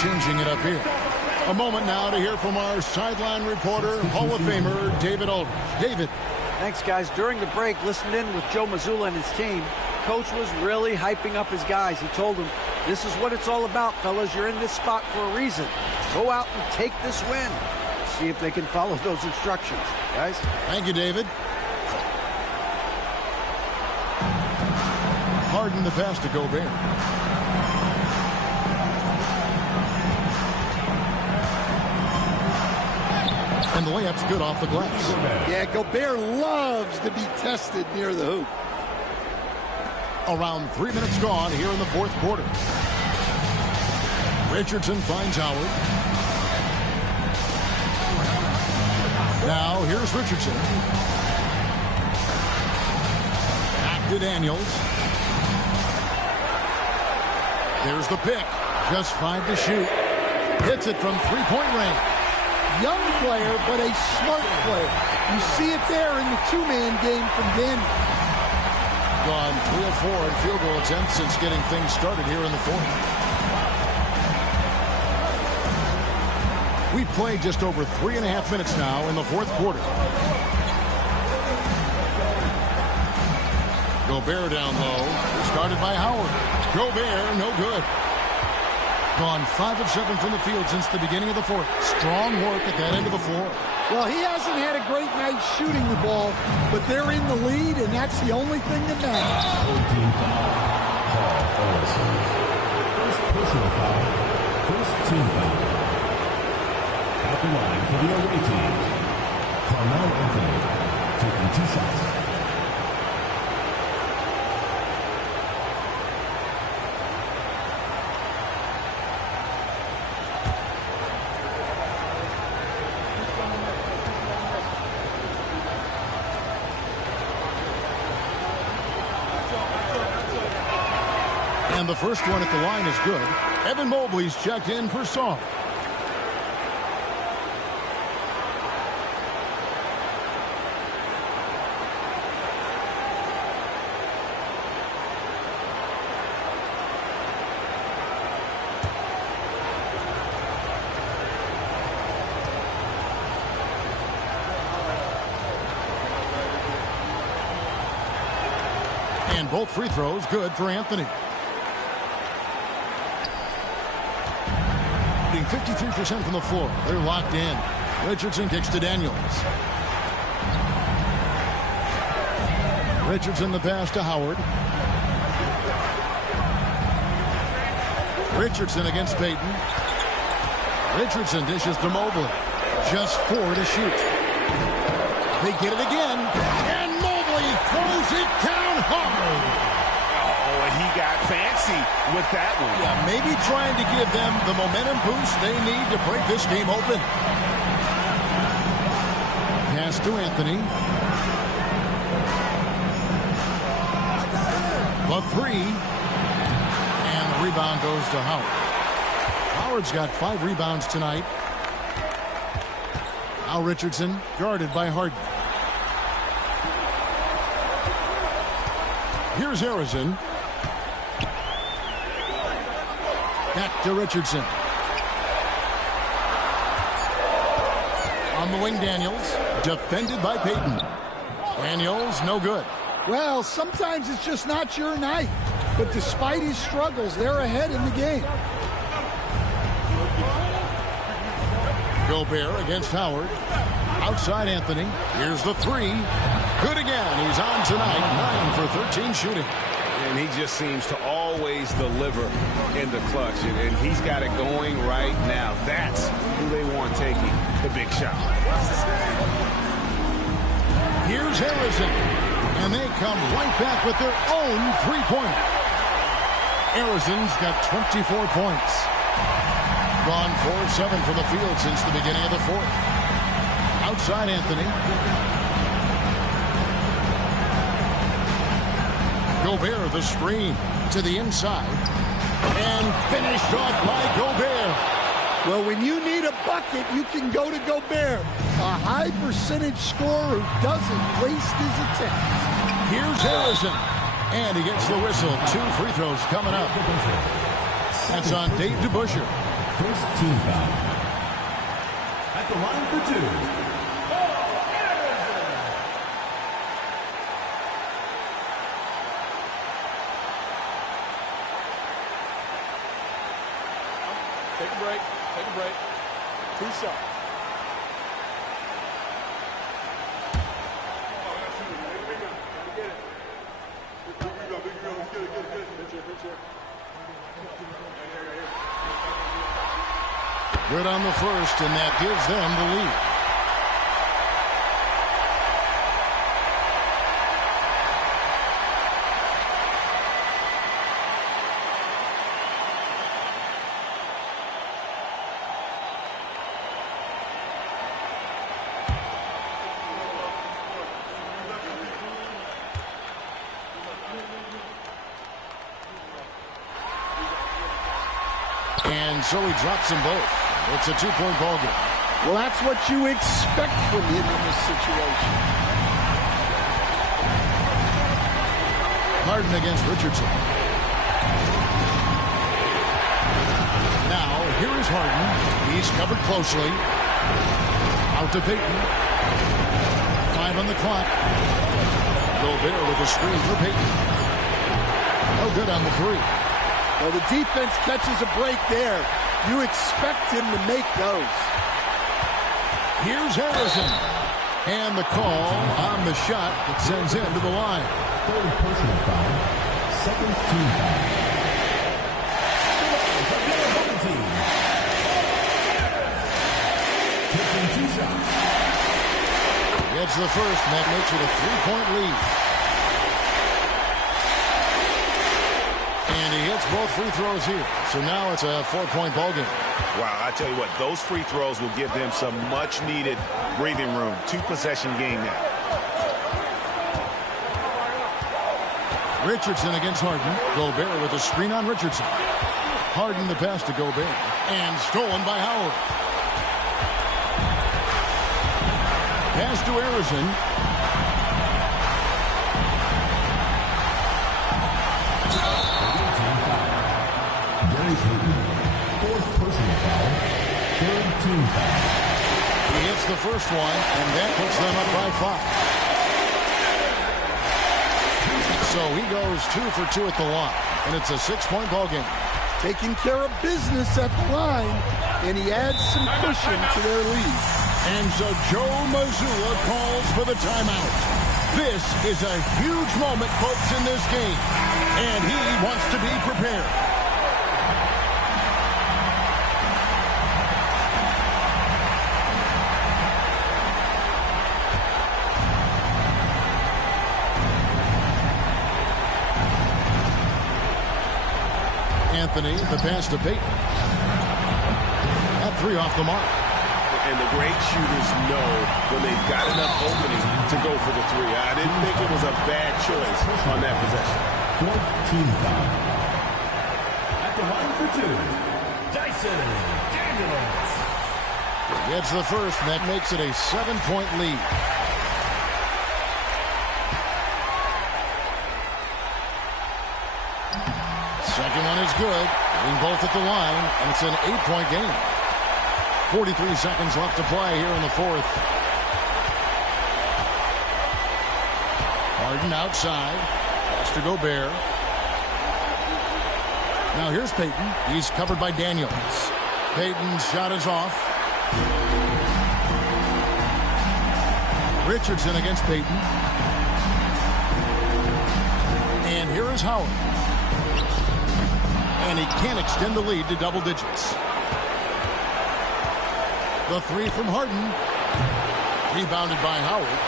Changing it up here. A moment now to hear from our sideline reporter, Hall of Famer David Aldridge. David. Thanks, guys. During the break, listened in with Joe Mazzulla and his team. Coach was really hyping up his guys. He told them, this is what it's all about, fellas. You're in this spot for a reason. Go out and take this win. See if they can follow those instructions, guys. Thank you, David. Harden the pass to Gobert. And the layup's good off the glass. Yeah, Gobert loves to be tested near the hoop. Around 3 minutes gone here in the fourth quarter. Richardson finds Howard. Now here's Richardson. Back to Daniels. There's the pick. Just 5 to shoot. Hits it from three-point range. Young player, but a smart player. You see it there in the two-man game from Daniels. Gone 3 of 4 in field goal attempts since getting things started here in the fourth. We've played just over 3.5 minutes now in the fourth quarter. Gobert down low. Started by Howard. Gobert, no good. Gone 5 of 7 from the field since the beginning of the fourth. Strong work at that end of the floor. Well, he hasn't had a great night shooting the ball, but they're in the lead, and that's the only thing that matters. 14 foul. Paul Ellison. First personal foul. First team foul. At the line for the away team, Carmelo Anthony taking 2 shots. the first one at the line is good. Evan Mobley's checked in for Song. And both free throws good for Anthony. 53% from the floor. They're locked in. Richardson kicks to Daniels. Richardson the pass to Howard. Richardson against Payton. Richardson dishes to Mobley. Just 4 to shoot. They get it again. And Mobley throws it down hard. Oh, and he got fancy with that one. Yeah, maybe trying to give them the momentum boost they need to break this game open. Pass to Anthony. The 3. And the rebound goes to Howard. Howard's got 5 rebounds tonight. Al Richardson guarded by Harden. Here's Harrison. Back to Richardson. On the wing, Daniels. Defended by Payton. Daniels, no good. Well, sometimes it's just not your night. But despite his struggles, they're ahead in the game. Gobert against Howard. Outside Anthony. Here's the 3. Good again. He's on tonight. 9 for 13 shooting. And he just seems to always deliver in the clutch. And he's got it going right now. That's who they want taking the big shot. Here's Harrison. And they come right back with their own three-pointer. Harrison's got 24 points. Gone 4 of 7 from the field since the beginning of the fourth. Outside Anthony. Gobert the screen to the inside. And finished off by Gobert. Well, when you need a bucket, you can go to Gobert. A high percentage scorer who doesn't waste his attempts. Here's Harrison. And he gets the whistle. 2 free throws coming up. That's on Dave DeBusschere. First team foul. At the line for 2. Take a break. Take a break. 2 shots. Good on the first, and that gives them the lead. And so he drops them both. It's a 2-point ball game. Well, that's what you expect from him in this situation. Harden against Richardson. Now, here is Harden. He's covered closely. Out to Payton. 5 on the clock. Gobert with a screen for Payton. No good on the 3. Well, the defense catches a break there. You expect him to make those. Here's Harrison. And the call on the shot that sends him to the line. Third personal foul. Second team foul. Taking 2 shots. Gets the first, and that makes it a 3-point lead. And he hits both free throws here. So now it's a 4-point ball game. Wow, I tell you what, those free throws will give them some much-needed breathing room. 2-possession game now. Richardson against Harden. Gobert with a screen on Richardson. Harden the pass to Gobert. And stolen by Howard. Pass to Harrison. Gary Payton, fourth personal foul, third team foul. He hits the first one, and that puts them up by 5. So he goes 2 for 2 at the line, and it's a 6-point ball game. Taking care of business at the line, and he adds some cushion to their lead. And so Joe Mazzulla calls for the timeout. This is a huge moment, folks, in this game, and he wants to be prepared. Anthony, the pass to Payton. That 3 off the mark. And the great shooters know when they've got enough opening to go for the 3. I didn't think it was a bad choice on that possession. Fourth team foul. At the line for 2, Dyson Daniels. Gets the first, and that makes it a 7-point lead. Second one is good. Getting both at the line, and it's an 8-point game. 43 seconds left to play here in the fourth. Harden outside. Pass to Gobert. Now here's Payton. He's covered by Daniels. Payton's shot is off. Richardson against Payton. And here is Howard. And he can't extend the lead to double digits. The 3 from Harden. Rebounded by Howard.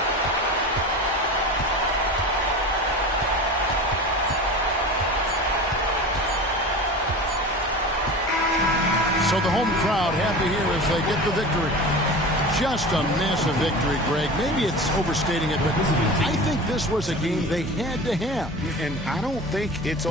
So the home crowd happy here as they get the victory. Just a massive victory, Greg. Maybe it's overstating it, but I think this was a game they had to have. And I don't think it's...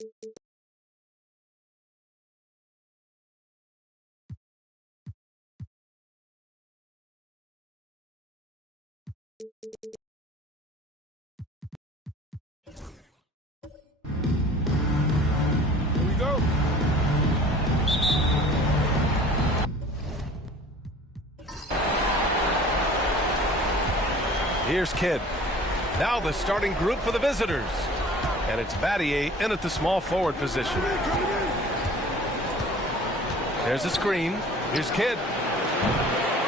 Here we go. Here's Kidd. Now the starting group for the visitors. And it's Battier in at the small forward position. There's a screen. Here's Kidd.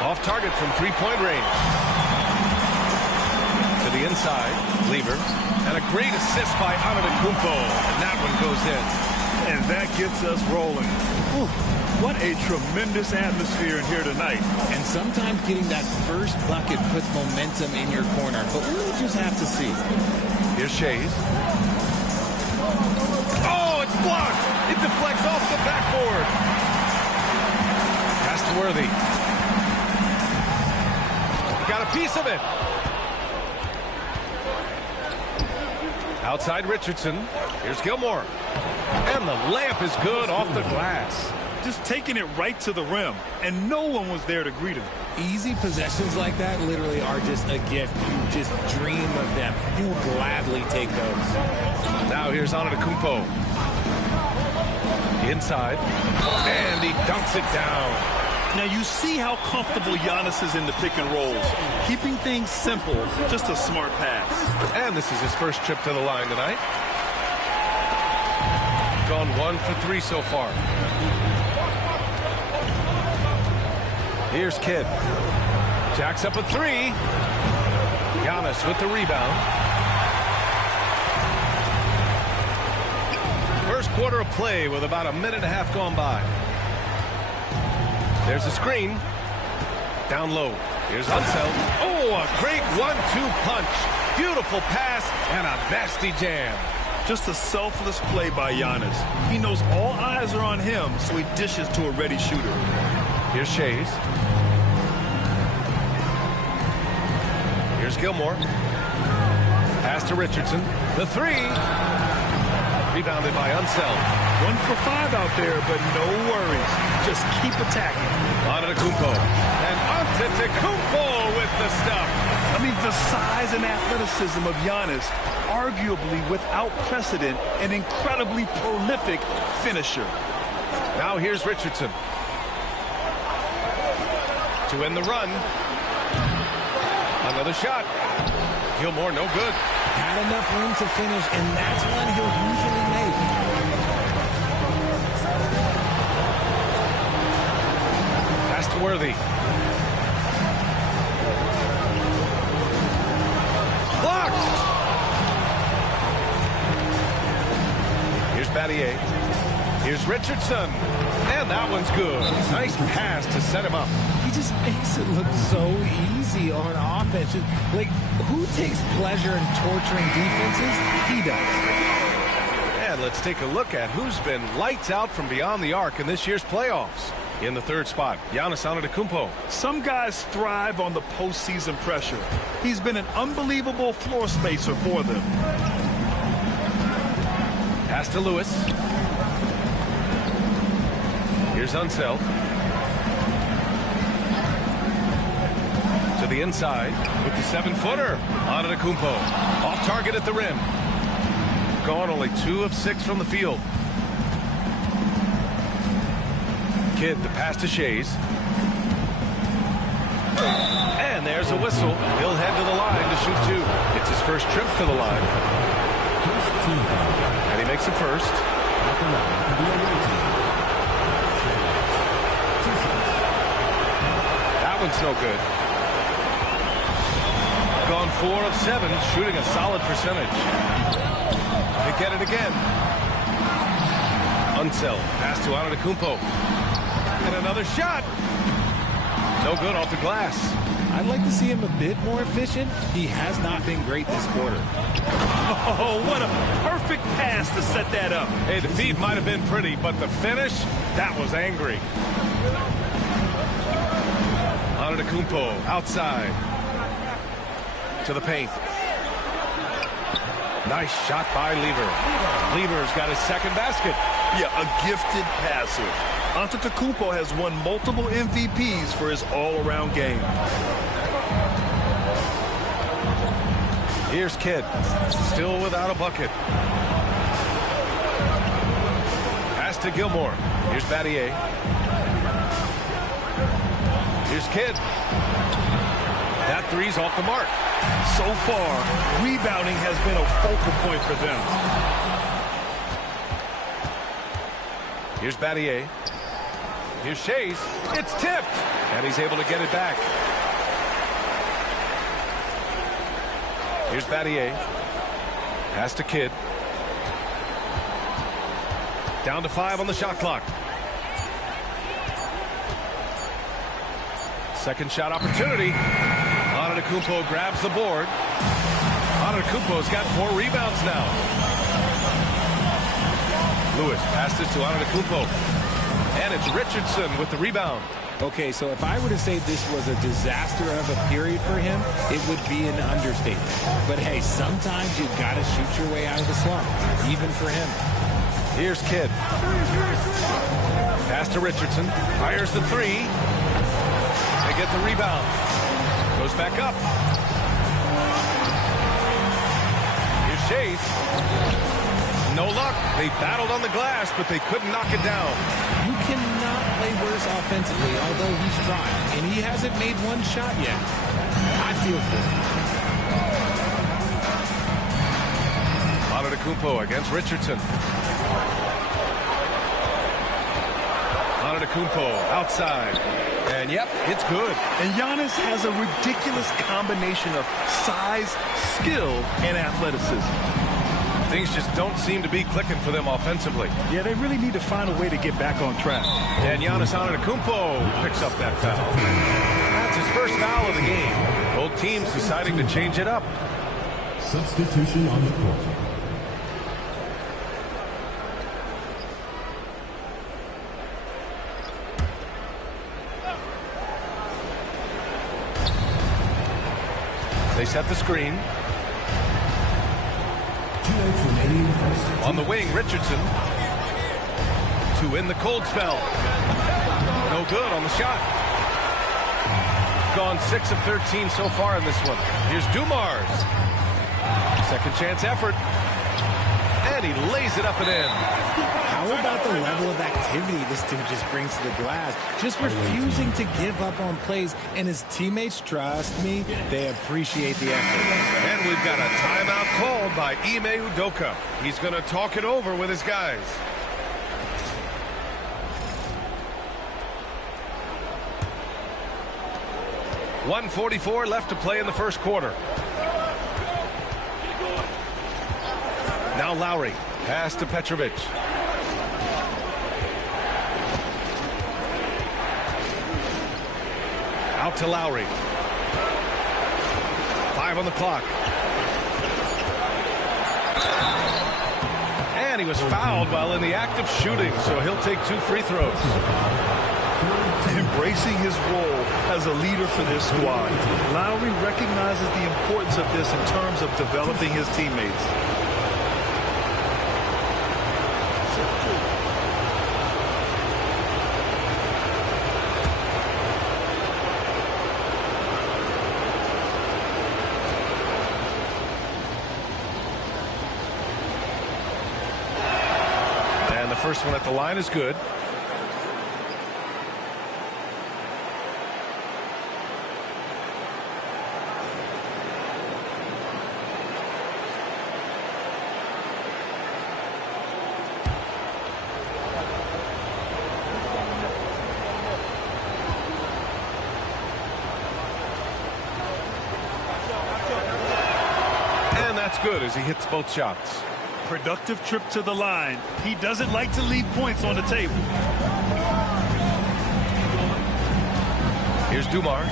Off target from three-point range. To the inside, Lever. And a great assist by Antetokounmpo. And that one goes in. And that gets us rolling. Whew. What a tremendous atmosphere in here tonight. And sometimes getting that first bucket puts momentum in your corner. But we'll just have to see. Here's Shays. Oh, it's blocked. It deflects off the backboard. Pass to Worthy. Got a piece of it. Outside Richardson. Here's Gilmore. And the layup is good off the glass. Just taking it right to the rim, and no one was there to greet him. Easy possessions like that literally are just a gift. You just dream of them. He'll gladly take those. Now here's Antetokounmpo. Inside. And he dunks it down. Now you see how comfortable Giannis is in the pick and rolls. Keeping things simple, just a smart pass. And this is his first trip to the line tonight. Gone 1 for 3 so far. Here's Kidd. Jacks up a 3. Giannis with the rebound. First quarter of play with about a minute and a half gone by. There's a screen. Down low. Here's Unseld. Oh, a great 1-2 punch. Beautiful pass and a nasty jam. Just a selfless play by Giannis. He knows all eyes are on him, so he dishes to a ready shooter. Here's Shays. Here's Gilmore. Pass to Richardson. The 3. Rebounded by Unseld. 1 for 5 out there, but no worries. Just keep attacking. Antetokounmpo. And Antetokounmpo with the stuff. I mean, the size and athleticism of Giannis, arguably without precedent, an incredibly prolific finisher. Now here's Richardson. To end the run. Another shot. Gilmore, no good. Had enough room to finish, and that's one he'll usually make. Pass to Worthy. Blocked! Here's Battier. Here's Richardson. And that one's good. Nice pass to set him up. He just makes it look so easy on offense. Like, who takes pleasure in torturing defenses? He does. And let's take a look at who's been lights out from beyond the arc in this year's playoffs. In the third spot, Giannis Antetokounmpo. Some guys thrive on the postseason pressure. He's been an unbelievable floor spacer for them. Pass to Lewis. Here's Unseld. To the inside with the 7-footer. Antetokounmpo. Off target at the rim. Gone only 2 of 6 from the field. Kidd, the pass to Shays. And there's a whistle. He'll head to the line to shoot 2. It's his first trip to the line. And he makes it first. That one's no good. Gone 4 of 7, shooting a solid percentage. They get it again. Unseld, pass to Antetokounmpo. And another shot. No good off the glass. I'd like to see him a bit more efficient. He has not been great this quarter. Oh, what a perfect pass to set that up. Hey, the feed might have been pretty, but the finish, that was angry. Antetokounmpo outside to the paint. Nice shot by Lever. Lever's got his second basket. Yeah, a gifted passer. Antetokounmpo has won multiple MVPs for his all-around game. Here's Kidd, still without a bucket. Pass to Gilmore. Here's Battier. Here's Kidd. That three's off the mark. So far, rebounding has been a focal point for them. Here's Battier. Here's Shays. It's tipped. And he's able to get it back. Here's Battier. Pass to Kidd. Down to 5 on the shot clock. Second shot opportunity. Antetokounmpo grabs the board. Antetokounmpo's got 4 rebounds now. Lewis passes to Antetokounmpo. And it's Richardson with the rebound. Okay, so if I were to say this was a disaster of a period for him, it would be an understatement. But hey, sometimes you've got to shoot your way out of the slump, even for him. Here's Kidd. Pass to Richardson. Fires the 3. They get the rebound. Goes back up. Here's Shays. No luck. They battled on the glass, but they couldn't knock it down. You cannot play worse offensively, although he's trying. And he hasn't made one shot yet. I feel for him. Antetokounmpo against Richardson. Antetokounmpo outside. And yep, it's good. And Giannis has a ridiculous combination of size, skill, and athleticism. Things just don't seem to be clicking for them offensively. Yeah, they really need to find a way to get back on track. And Giannis Antetokounmpo picks up that foul. That's his first foul of the game. Both teams deciding to change it up. Substitution on the court. They set the screen. On the wing, Richardson. To win the cold spell. No good on the shot. Gone 6 of 13 so far in this one. Here's Dumars. Second chance effort. And he lays it up and in. How about the level of activity this dude just brings to the glass? Just refusing to give up on plays. And his teammates, trust me, they appreciate the effort. And we've got a timeout called by Ime Udoka. He's going to talk it over with his guys. .144 left to play in the first quarter. Now Lowry. Pass to Petrovic. Out to Lowry. 5 on the clock. And he was fouled while in the act of shooting, so he'll take 2 free throws. Embracing his role as a leader for this squad. Lowry recognizes the importance of this in terms of developing his teammates. First one at the line is good. And that's good as he hits both shots. Productive trip to the line. He doesn't like to leave points on the table. Here's Dumars.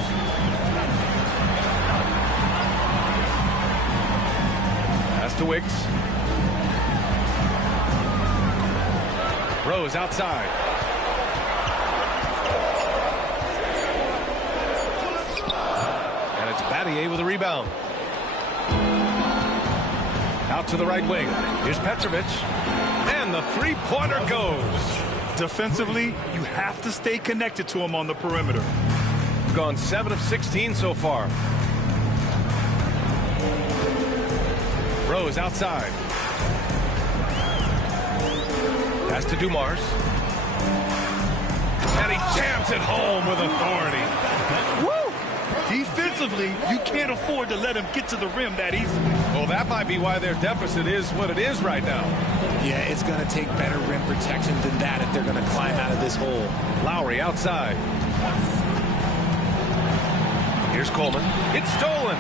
Pass to Wicks. Rose outside. And it's Battier with a rebound. Out to the right wing. Here's Petrovic. And the three-pointer goes. Defensively, you have to stay connected to him on the perimeter. Gone 7 of 16 so far. Rose outside. Pass to Dumars. And he jams it home with authority. Woo! Defensively, you can't afford to let him get to the rim that easily. Well, that might be why their deficit is what it is right now. Yeah, it's going to take better rim protection than that if they're going to climb out of this hole. Lowry outside. Here's Coleman. It's stolen.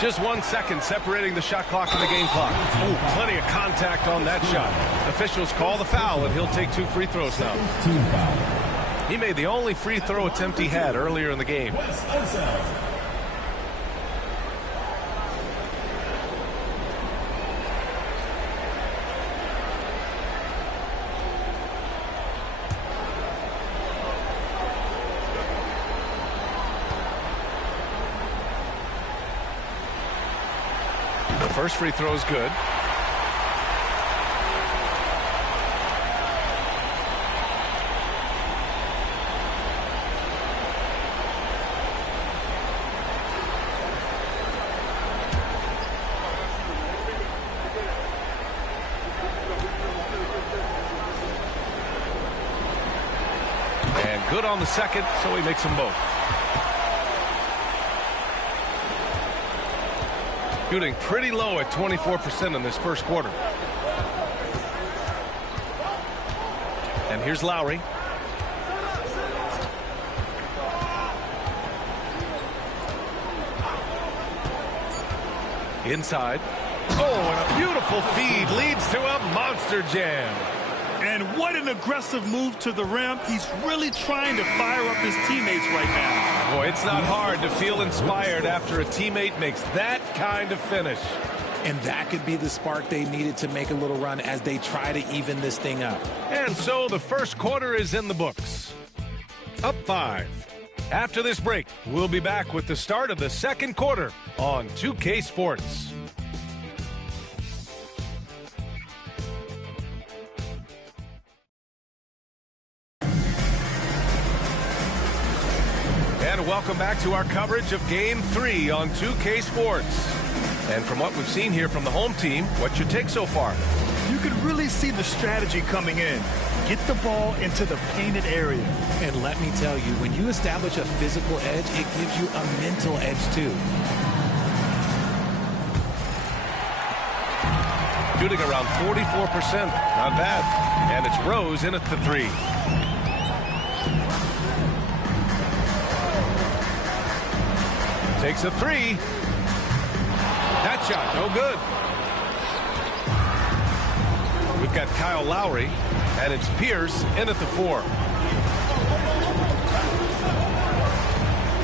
Just 1 second separating the shot clock and the game clock. Oh, plenty of contact on that shot. Officials call the foul, and he'll take 2 free throws now. He made the only free throw attempt he had earlier in the game. The first free throw is good. And good on the second, so he makes them both. Shooting pretty low at 24% in this first quarter. And here's Lowry. Inside. Oh, and a beautiful feed leads to a monster jam. And what an aggressive move to the rim. He's really trying to fire up his teammates right now. Boy, it's not hard to feel inspired after a teammate makes that kind of finish. And that could be the spark they needed to make a little run as they try to even this thing up. And so the first quarter is in the books. Up 5. After this break, we'll be back with the start of the second quarter on 2K Sports. And welcome back to our coverage of Game 3 on 2K Sports. And from what we've seen here from the home team, what's your take so far? You can really see the strategy coming in. Get the ball into the painted area. And let me tell you, when you establish a physical edge, it gives you a mental edge too. Shooting around 44%. Not bad. And it's Rose in at the 3. Takes a 3. That shot, no good. We've got Kyle Lowry, and it's Pierce in at the 4.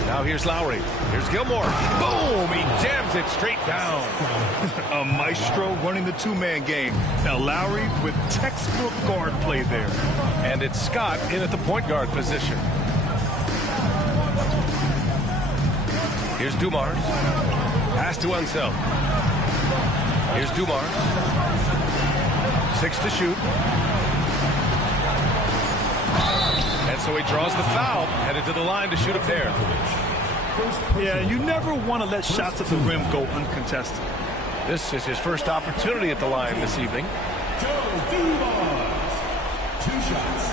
Now here's Lowry. Here's Gilmore. Boom! He jams it straight down. A maestro running the two-man game. Now Lowry with textbook guard play there. And it's Scott in at the point guard position. Here's Dumars. Pass to Unseld. Here's Dumars. 6 to shoot. And so he draws the foul, headed to the line to shoot a pair. Yeah, you never want to let shots at the rim go uncontested. This is his first opportunity at the line this evening. Joe Dumars. 2 shots.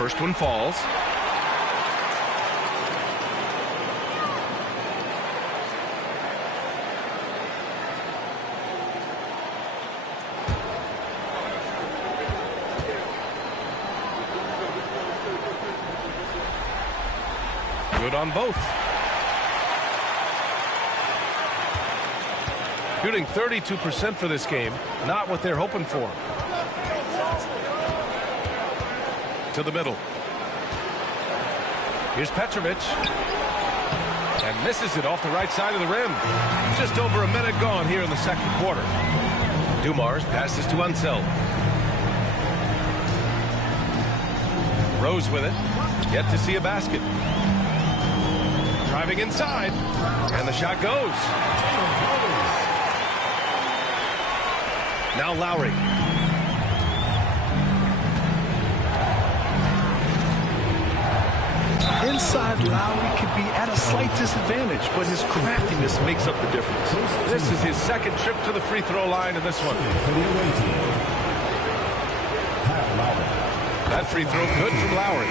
First one falls. Good on both. Shooting 32% for this game. Not what they're hoping for. to the middle. Here's Petrovic. And misses it off the right side of the rim. Just over a minute gone here in the second quarter. Dumars passes to Unseld. Rose with it. Yet to see a basket. Driving inside. And the shot goes. Now Lowry. Inside, Lowry could be at a slight disadvantage, but his craftiness makes up the difference. This is his second trip to the free throw line in this one. That free throw good from Lowry.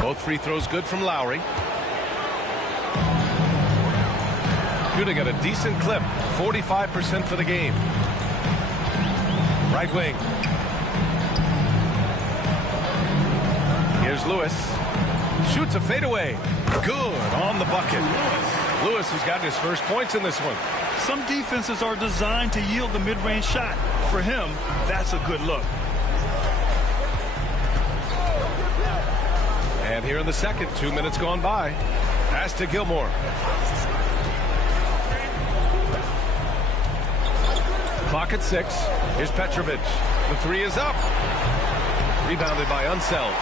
Both free throws good from Lowry. Shooting at a decent clip, 45% for the game. Right wing. Here's Lewis. Shoots a fadeaway. Good on the bucket. Lewis has gotten his first points in this one. Some defenses are designed to yield the mid-range shot. For him, that's a good look. And here in the second, 2 minutes gone by. Pass to Gilmore. Clock at 6. Here's Petrovic. The three is up. Rebounded by Unseld.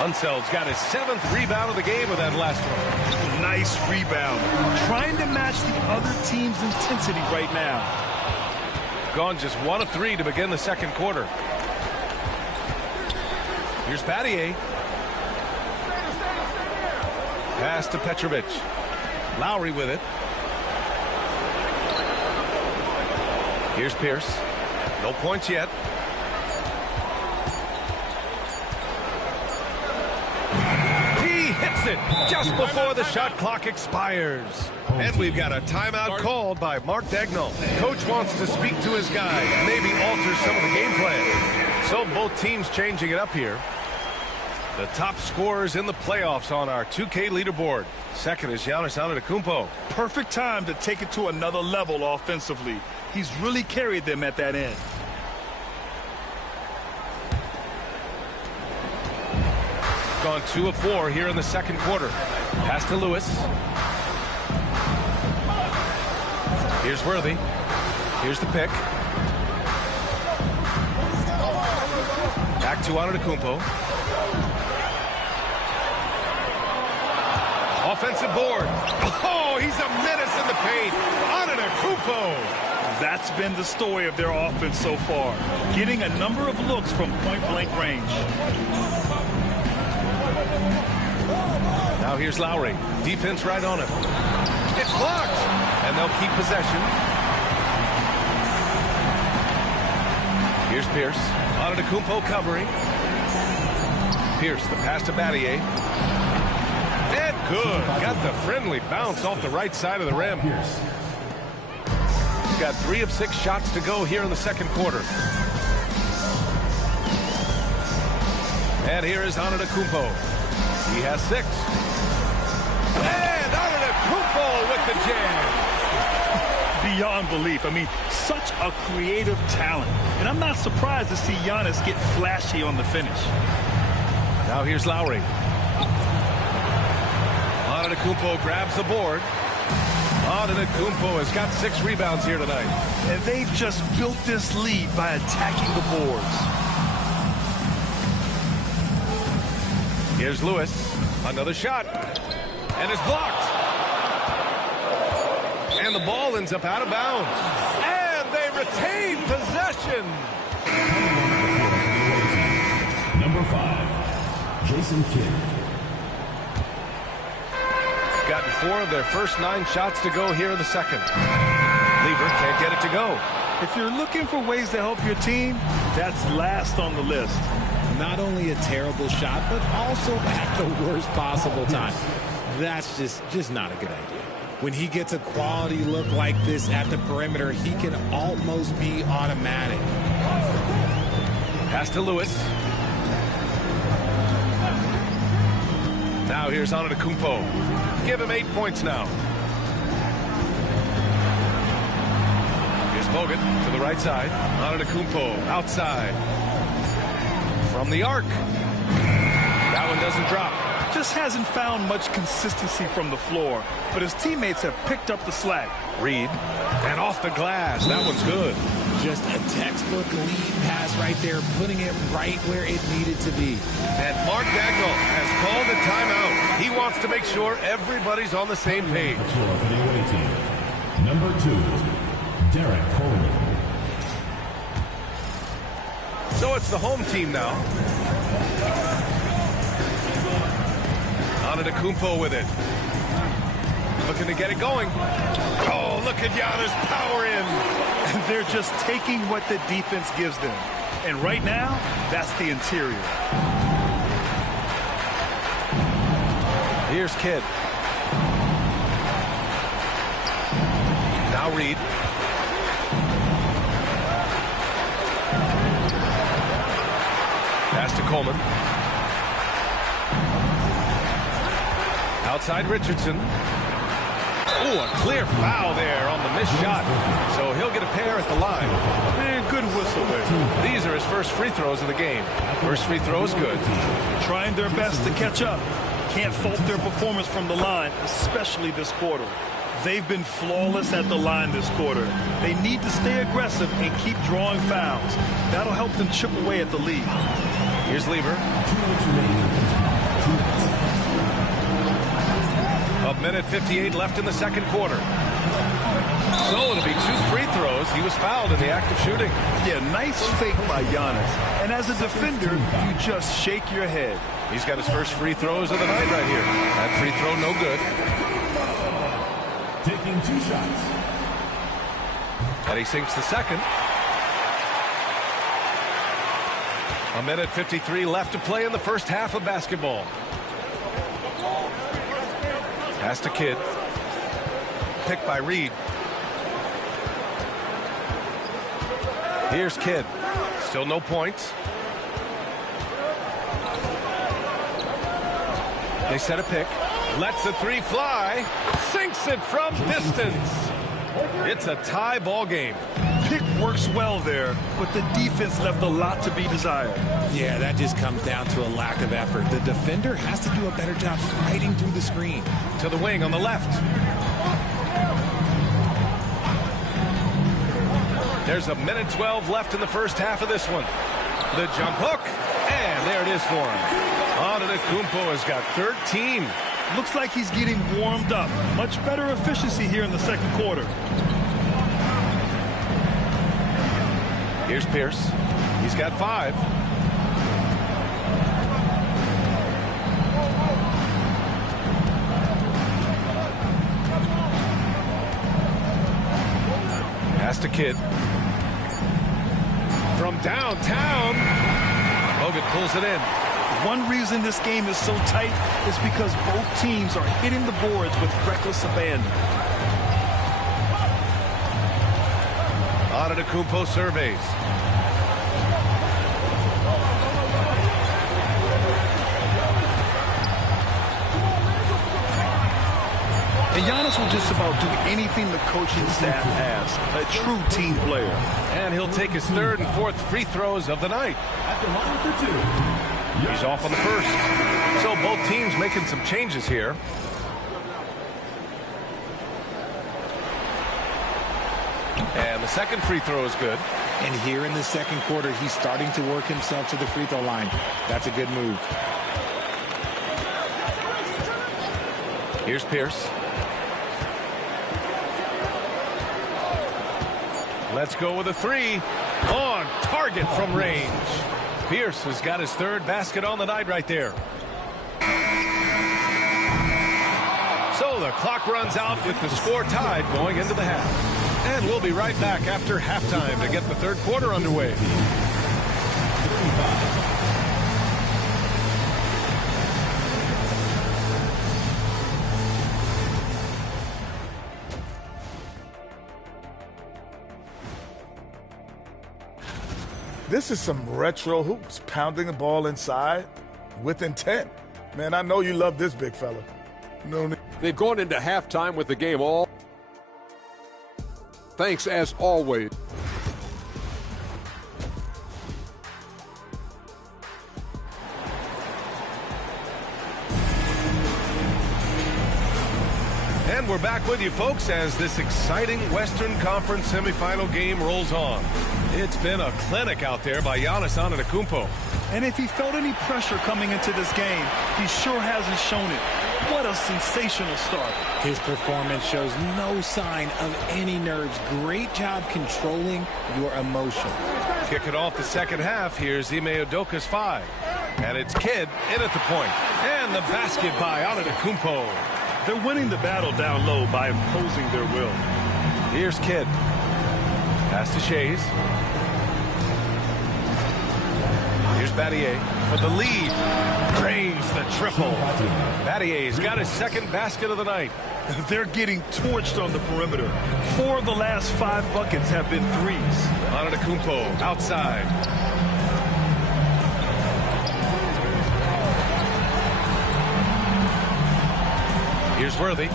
Unseld's got his 7th rebound of the game with that last one. Nice rebound. Trying to match the other team's intensity right now. Gone just 1 of 3 to begin the second quarter. Here's Battier. Pass to Petrovic. Lowry with it. Here's Pierce. No points yet. He hits it just before the shot clock expires. And we've got a timeout called by Mark Daigneault. Coach wants to speak to his guys, maybe alter some of the game plan. So both teams changing it up here. The top scorers in the playoffs on our 2K leaderboard. Second is Giannis Antetokounmpo. Perfect time to take it to another level offensively. He's really carried them at that end. Gone 2 of 4 here in the second quarter. Pass to Lewis. Here's Worthy. Here's the pick. Back to Antetokounmpo. Offensive board. Oh, he's a menace in the paint. Antetokounmpo. That's been the story of their offense so far. Getting a number of looks from point-blank range. Now here's Lowry. Defense right on him. It's blocked. And they'll keep possession. Here's Pierce. Antetokounmpo covering. Pierce, the pass to Battier. And good. Got the friendly bounce off the right side of the rim. Got 3 of 6 shots to go here in the second quarter. And here is Antetokounmpo. He has 6. And Antetokounmpo with the jam. Beyond belief. I mean, such a creative talent. And I'm not surprised to see Giannis get flashy on the finish. Now here's Lowry. Antetokounmpo grabs the board. Antetokounmpo has got 6 rebounds here tonight. And they've just built this lead by attacking the boards. Here's Lewis. Another shot. And it's blocked. And the ball ends up out of bounds. And they retain possession. Number 5, Jason Kidd. Gotten 4 of their first 9 shots to go here in the second. Lever can't get it to go. If you're looking for ways to help your team, that's last on the list. Not only a terrible shot, but also at the worst possible time. That's just not a good idea. When he gets a quality look like this at the perimeter, he can almost be automatic. Pass to Lewis. Now here's Antetokounmpo. Give him 8 points now. Here's Bogut to the right side. Antetokounmpo outside. From the arc. That one doesn't drop. Just hasn't found much consistency from the floor, but his teammates have picked up the slack. Reed. And off the glass. That one's good. Just a textbook lead pass right there, putting it right where it needed to be. And Mark Dagnall has called a timeout. He wants to make sure everybody's on the same page. Number 2, Derek Coleman. So it's the home team now. Antetokounmpo with it. Looking to get it going. Oh, look at Giannis power in. They're just taking what the defense gives them. And right now, that's the interior. Here's Kidd. Now Reed. Pass to Coleman. Outside Richardson. Oh, a clear foul there on the missed shot. So he'll get a pair at the line. And good whistle there. These are his first free throws of the game. First free throw is good. Trying their best to catch up. Can't fault their performance from the line, especially this quarter. They've been flawless at the line this quarter. They need to stay aggressive and keep drawing fouls. That'll help them chip away at the lead. Here's Lever. A minute 58 left in the second quarter. So it'll be 2 free throws. He was fouled in the act of shooting. Yeah, nice fake by Giannis. And as a defender, you just shake your head. He's got his first free throws of the night right here. That free throw no good. Taking 2 shots. And he sinks the second. A minute 53 left to play in the first half of basketball. Pass to Kidd. Picked by Reed. Here's Kidd. Still no points. They set a pick. Lets the 3 fly. Sinks it from distance. It's a tie ball game. Pick works well there, but the defense left a lot to be desired. Yeah, that just comes down to a lack of effort. The defender has to do a better job fighting through the screen. To the wing on the left. There's a minute 12 left in the first half of this one. The jump hook, and there it is for him. Antetokounmpo has got 13. Looks like he's getting warmed up. Much better efficiency here in the second quarter. Here's Pierce. He's got 5. Pass to Kidd. From downtown. Bogut pulls it in. One reason this game is so tight is because both teams are hitting the boards with reckless abandon. Antetokounmpo surveys. And Giannis will just about do anything the coaching staff asks. A true team player. And he'll take his 3rd and 4th free throws of the night. At the line for 2. He's off on the first. So both teams making some changes here. And the second free throw is good. And here in the second quarter, he's starting to work himself to the free throw line. That's a good move. Here's Pierce. Let's go with a 3. On target from range. Pierce has got his 3rd basket on the night right there. So the clock runs out with the score tied going into the half. And we'll be right back after halftime to get the third quarter underway. This is some retro hoops, pounding the ball inside with intent. Man, I know you love this big fella. They've gone into halftime with the game all. Thanks as always. And we're back with you, folks, as this exciting Western Conference semifinal game rolls on. It's been a clinic out there by Giannis Antetokounmpo. And if he felt any pressure coming into this game, he sure hasn't shown it. What a sensational start. His performance shows no sign of any nerves. Great job controlling your emotion. Kicking off the second half, here's Ime Udoka's 5. And it's Kidd in at the point. And the basket by Antetokounmpo. They're winning the battle down low by imposing their will. Here's Kidd. Pass to Shays. Here's Battier for the lead. Drains the triple. Battier's got his second basket of the night. They're getting torched on the perimeter. 4 of the last 5 buckets have been threes. Antetokounmpo outside. Here's Worthy.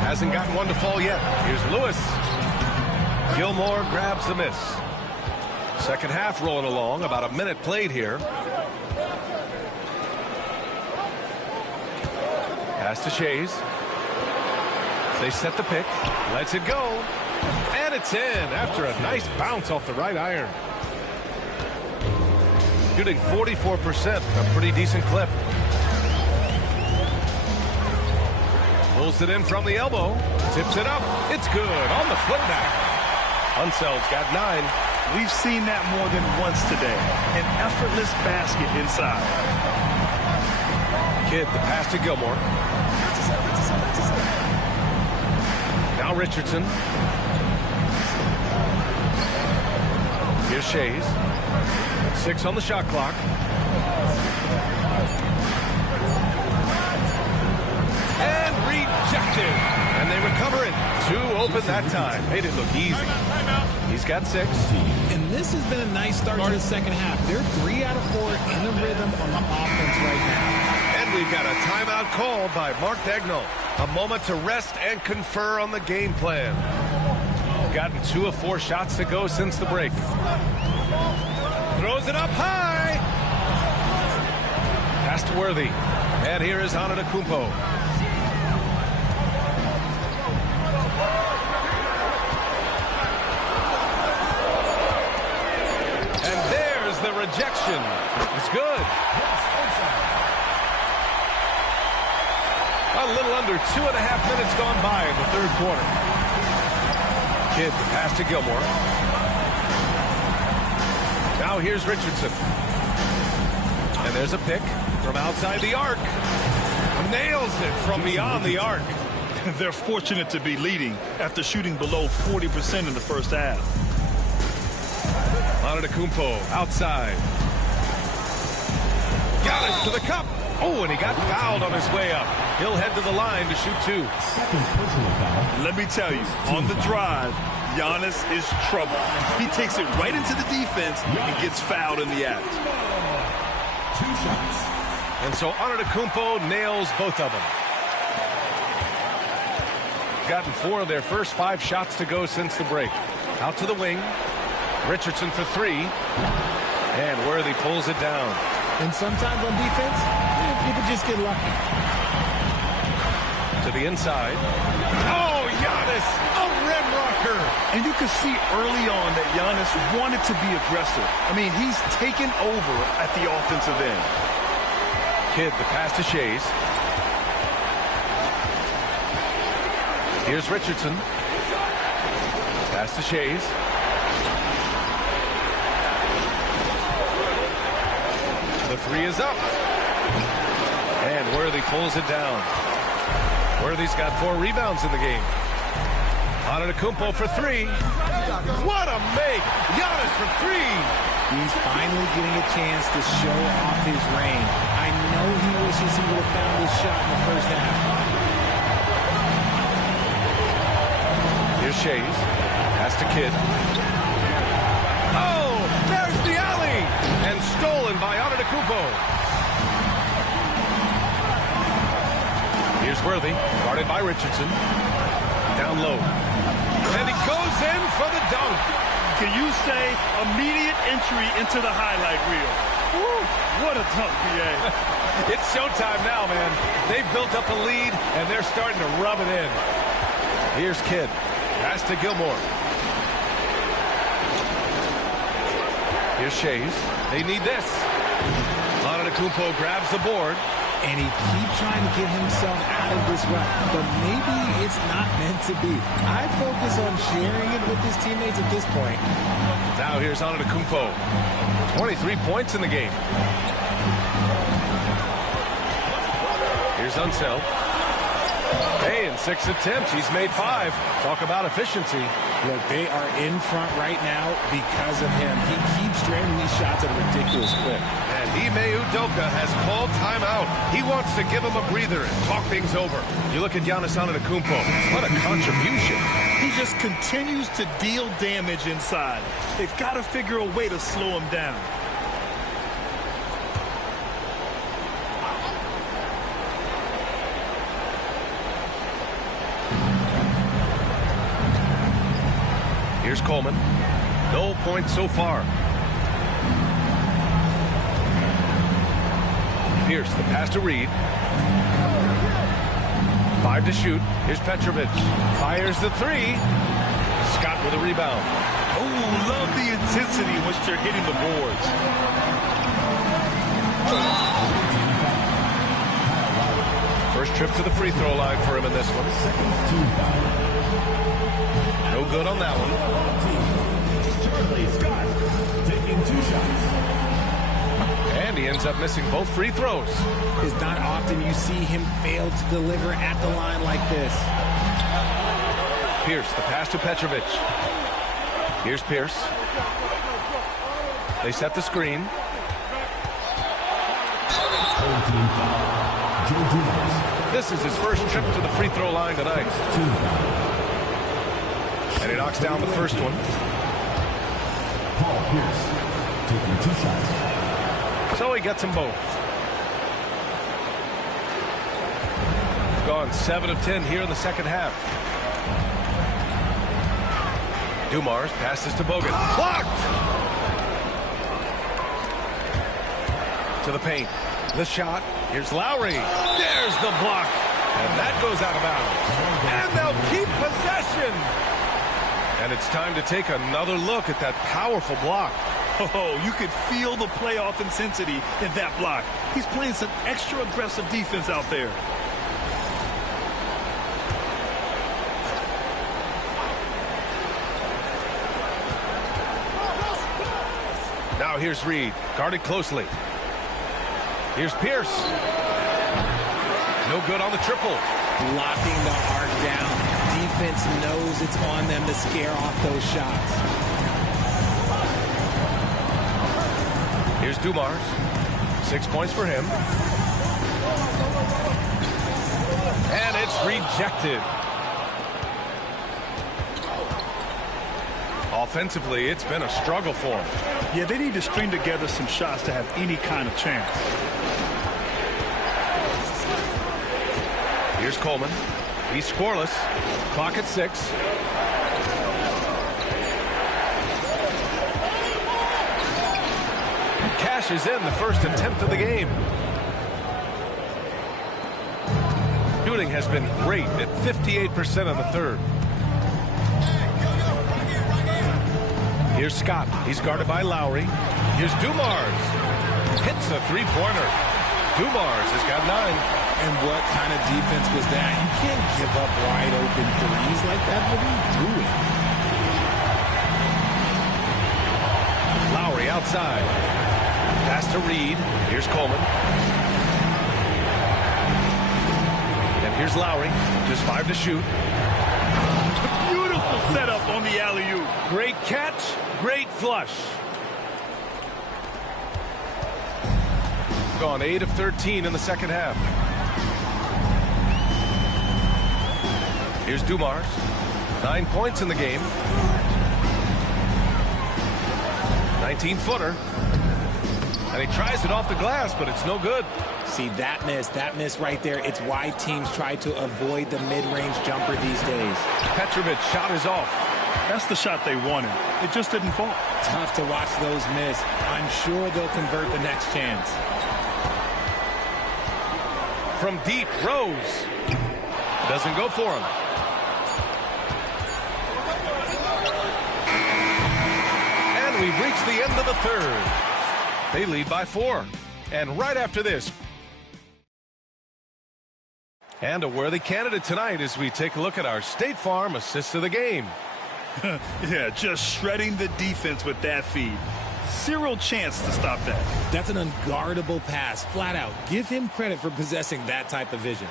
Hasn't gotten one to fall yet. Here's Lewis. Gilmore grabs the miss. Second half rolling along. About a minute played here. Pass to Shays. They set the pick. Lets it go. And it's in after a nice bounce off the right iron. Shooting 44%. A pretty decent clip. Pulls it in from the elbow. Tips it up. It's good on the putback. Unseld's got 9. We've seen that more than once today. An effortless basket inside. Kidd, the pass to Gilmore. Now Richardson. Here's Shays. 6 on the shot clock. And rejected. And they recover it. 2 open that time. Made it look easy. He's got 6. And this has been a nice start to the second half. They're 3 out of 4 in the rhythm on the offense right now. And we've got a timeout called by Mark Daigneault. A moment to rest and confer on the game plan. Gotten 2 of 4 shots to go since the break. Throws it up high. Pass to Worthy. And here is Antetokounmpo. The rejection is good. A little under 2.5 minutes gone by in the third quarter. Kidd, the pass to Gilmore. Now here's Richardson. And there's a pick from outside the arc. Nails it from beyond the arc. They're fortunate to be leading after shooting below 40% in the first half. Antetokounmpo outside. Got it to the cup. Oh, and he got fouled on his way up. He'll head to the line to shoot 2. Let me tell you, on the drive, Giannis is trouble. He takes it right into the defense and gets fouled in the act. 2 shots. And so Antetokounmpo nails both of them. Gotten 4 of their first 5 shots to go since the break. Out to the wing. Richardson for 3. And Worthy pulls it down. And sometimes on defense, you can just get lucky. To the inside. Oh, Giannis, a rim rocker. And you can see early on that Giannis wanted to be aggressive. I mean, he's taken over at the offensive end. Kidd, the pass to Shays. Here's Richardson. Pass to Shays. The 3 is up. And Worthy pulls it down. Worthy's got 4 rebounds in the game. Antetokounmpo for 3. What a make! Giannis for 3. He's finally getting a chance to show off his range. I know he wishes he would have found his shot in the first half. Here's Shays. Pass to Kidd. Oh, there's the alley! And stolen by Antetokounmpo. Here's Worthy, guarded by Richardson. Down low. And he goes in for the dunk. Can you say immediate entry into the highlight reel? Woo, what a dunk, B.A. It's showtime now, man. They've built up a lead, and they're starting to rub it in. Here's Kidd. Pass to Gilmore. Here's Shays. They need this. Antetokounmpo grabs the board. And he keeps trying to get himself out of this rut, but maybe it's not meant to be. I'd focus on sharing it with his teammates at this point. Now here's Antetokounmpo. 23 points in the game. Here's Unseld. Hey, in 6 attempts, he's made 5. Talk about efficiency. Look, they are in front right now because of him. He keeps draining these shots at a ridiculous clip. And Ime Udoka has called timeout. He wants to give him a breather and talk things over. You look at Giannis Antetokounmpo. What a contribution. He just continues to deal damage inside. They've got to figure a way to slow him down. Here's Coleman. No points so far. Pierce, the pass to Reed. 5 to shoot. Here's Petrovic. Fires the 3. Scott with a rebound. Oh, love the intensity in which they're hitting the boards. First trip to the free throw line for him in this one. No good on that one. Charlie Scott taking 2 shots. And he ends up missing both free throws. It's not often you see him fail to deliver at the line like this. Pierce, the pass to Petrovic. Here's Pierce. They set the screen. This is his first trip to the free throw line tonight. And he knocks down the first one. Paul Pierce taking 2 shots. So he gets them both. Gone 7 of 10 here in the second half. Dumars passes to Bogut. Blocked! To the paint. The shot. Here's Lowry. There's the block. And that goes out of bounds. And they'll keep possession. And it's time to take another look at that powerful block. Oh, you could feel the playoff intensity in that block. He's playing some extra aggressive defense out there. Now here's Reed, guarded closely. Here's Pierce. No good on the triple. Locking the arc down. Defense knows it's on them to scare off those shots. Here's Dumars. 6 points for him. And it's rejected. Offensively, it's been a struggle for him. Yeah, they need to string together some shots to have any kind of chance. Here's Coleman. He's scoreless. Clock at 6. Cashes in the first attempt of the game. Shooting has been great at 58% in the third. Here's Scott. He's guarded by Lowry. Here's Dumars. Hits a 3-pointer. Dumars has got 9. And what kind of defense was that? You can't give up wide open threes like that. What are you doing? Lowry outside. Pass to Reed. Here's Coleman. And here's Lowry. Just 5 to shoot. Beautiful setup on the alley-oop. Great catch. Great flush. Gone 8 of 13 in the second half. Here's Dumars. 9 points in the game. 19-footer. And he tries it off the glass, but it's no good. See, that miss right there. It's why teams try to avoid the mid-range jumper these days. Petrovic shot is off. That's the shot they wanted. It just didn't fall. Tough to watch those miss. I'm sure they'll convert the next chance. From deep, Rose. Doesn't go for him. And we've reached the end of the third. They lead by 4. And right after this, and a worthy candidate tonight as we take a look at our State Farm assist of the game. Yeah, just shredding the defense with that feed. Zero chance to stop that. That's an unguardable pass, flat out. Give him credit for possessing that type of vision.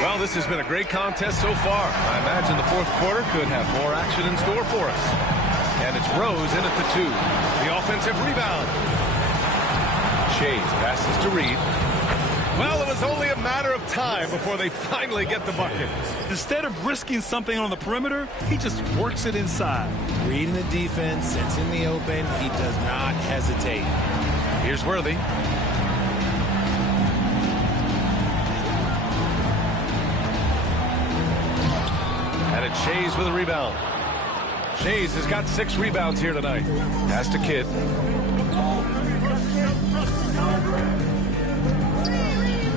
Well, this has been a great contest so far. I imagine the fourth quarter could have more action in store for us. And it's Rose in at the 2. The offensive rebound. Chase passes to Reed. Well, it was only a matter of time before they finally get the bucket. Instead of risking something on the perimeter, he just works it inside. Reading the defense, sits in the open. He does not hesitate. Here's Worthy. And it's Shays with a rebound. Shays has got 6 rebounds here tonight. Pass to Kidd.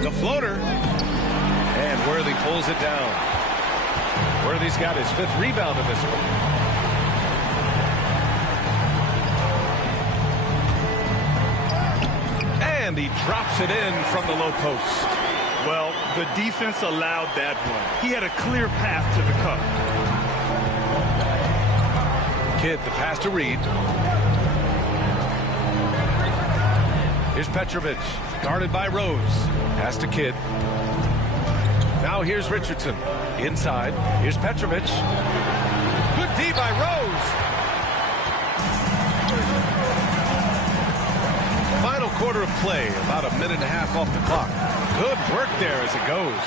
The floater. And Worthy pulls it down. Worthy's got his 5th rebound in this one. And he drops it in from the low post. Well, the defense allowed that one. He had a clear path to the cup. Kidd, the pass to Reed. Here's Petrovic, guarded by Rose. Pass to Kidd. Now here's Richardson. Inside. Here's Petrovic. Good D by Rose. Final quarter of play. About a minute and a half off the clock. Good work there as it goes.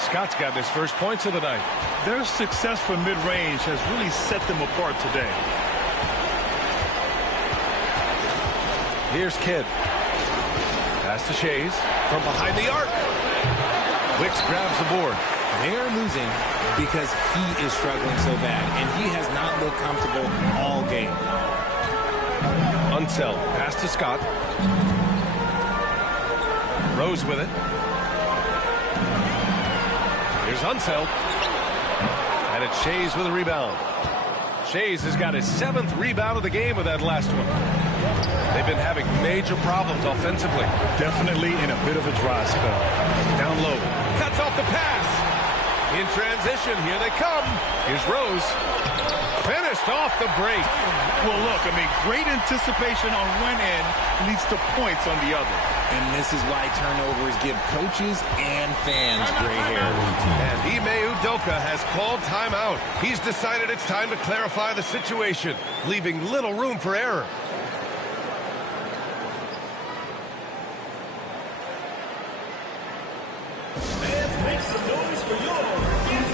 Scott's got his first points of the night. Their success from mid-range has really set them apart today. Here's Kidd. Pass to Shays from behind the arc. Wicks grabs the board. They are losing because he is struggling so bad, and he has not looked comfortable all game. Unseld. Pass to Scott. Rose with it. Here's Unseld. And it's Shays with a rebound. Shays has got his 7th rebound of the game with that last one. They've been having major problems offensively. Definitely in a bit of a dry spell. Down low. Cuts off the pass. In transition, here they come. Here's Rose. Finished off the break. Well, look, I mean, great anticipation on one end leads to points on the other. And this is why turnovers give coaches and fans gray hair. And Ime Udoka has called timeout. He's decided it's time to clarify the situation, leaving little room for error. Make some noise for your team.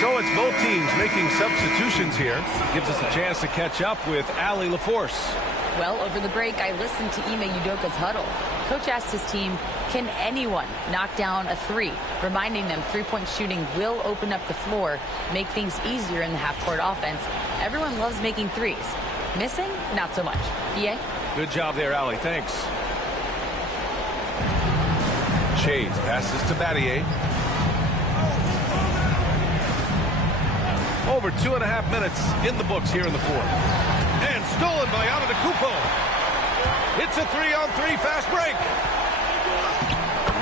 So it's both teams making substitutions here. Gives us a chance to catch up with Allie LaForce. Well, over the break, I listened to Ime Udoka's huddle. Coach asked his team, can anyone knock down a three? Reminding them three-point shooting will open up the floor, make things easier in the half-court offense. Everyone loves making threes. Missing? Not so much. EA? Good job there, Allie. Thanks. Shades passes to Battier. Over 2.5 minutes in the books here in the fourth. And stolen by Antetokounmpo. It's a 3-on-3 fast break.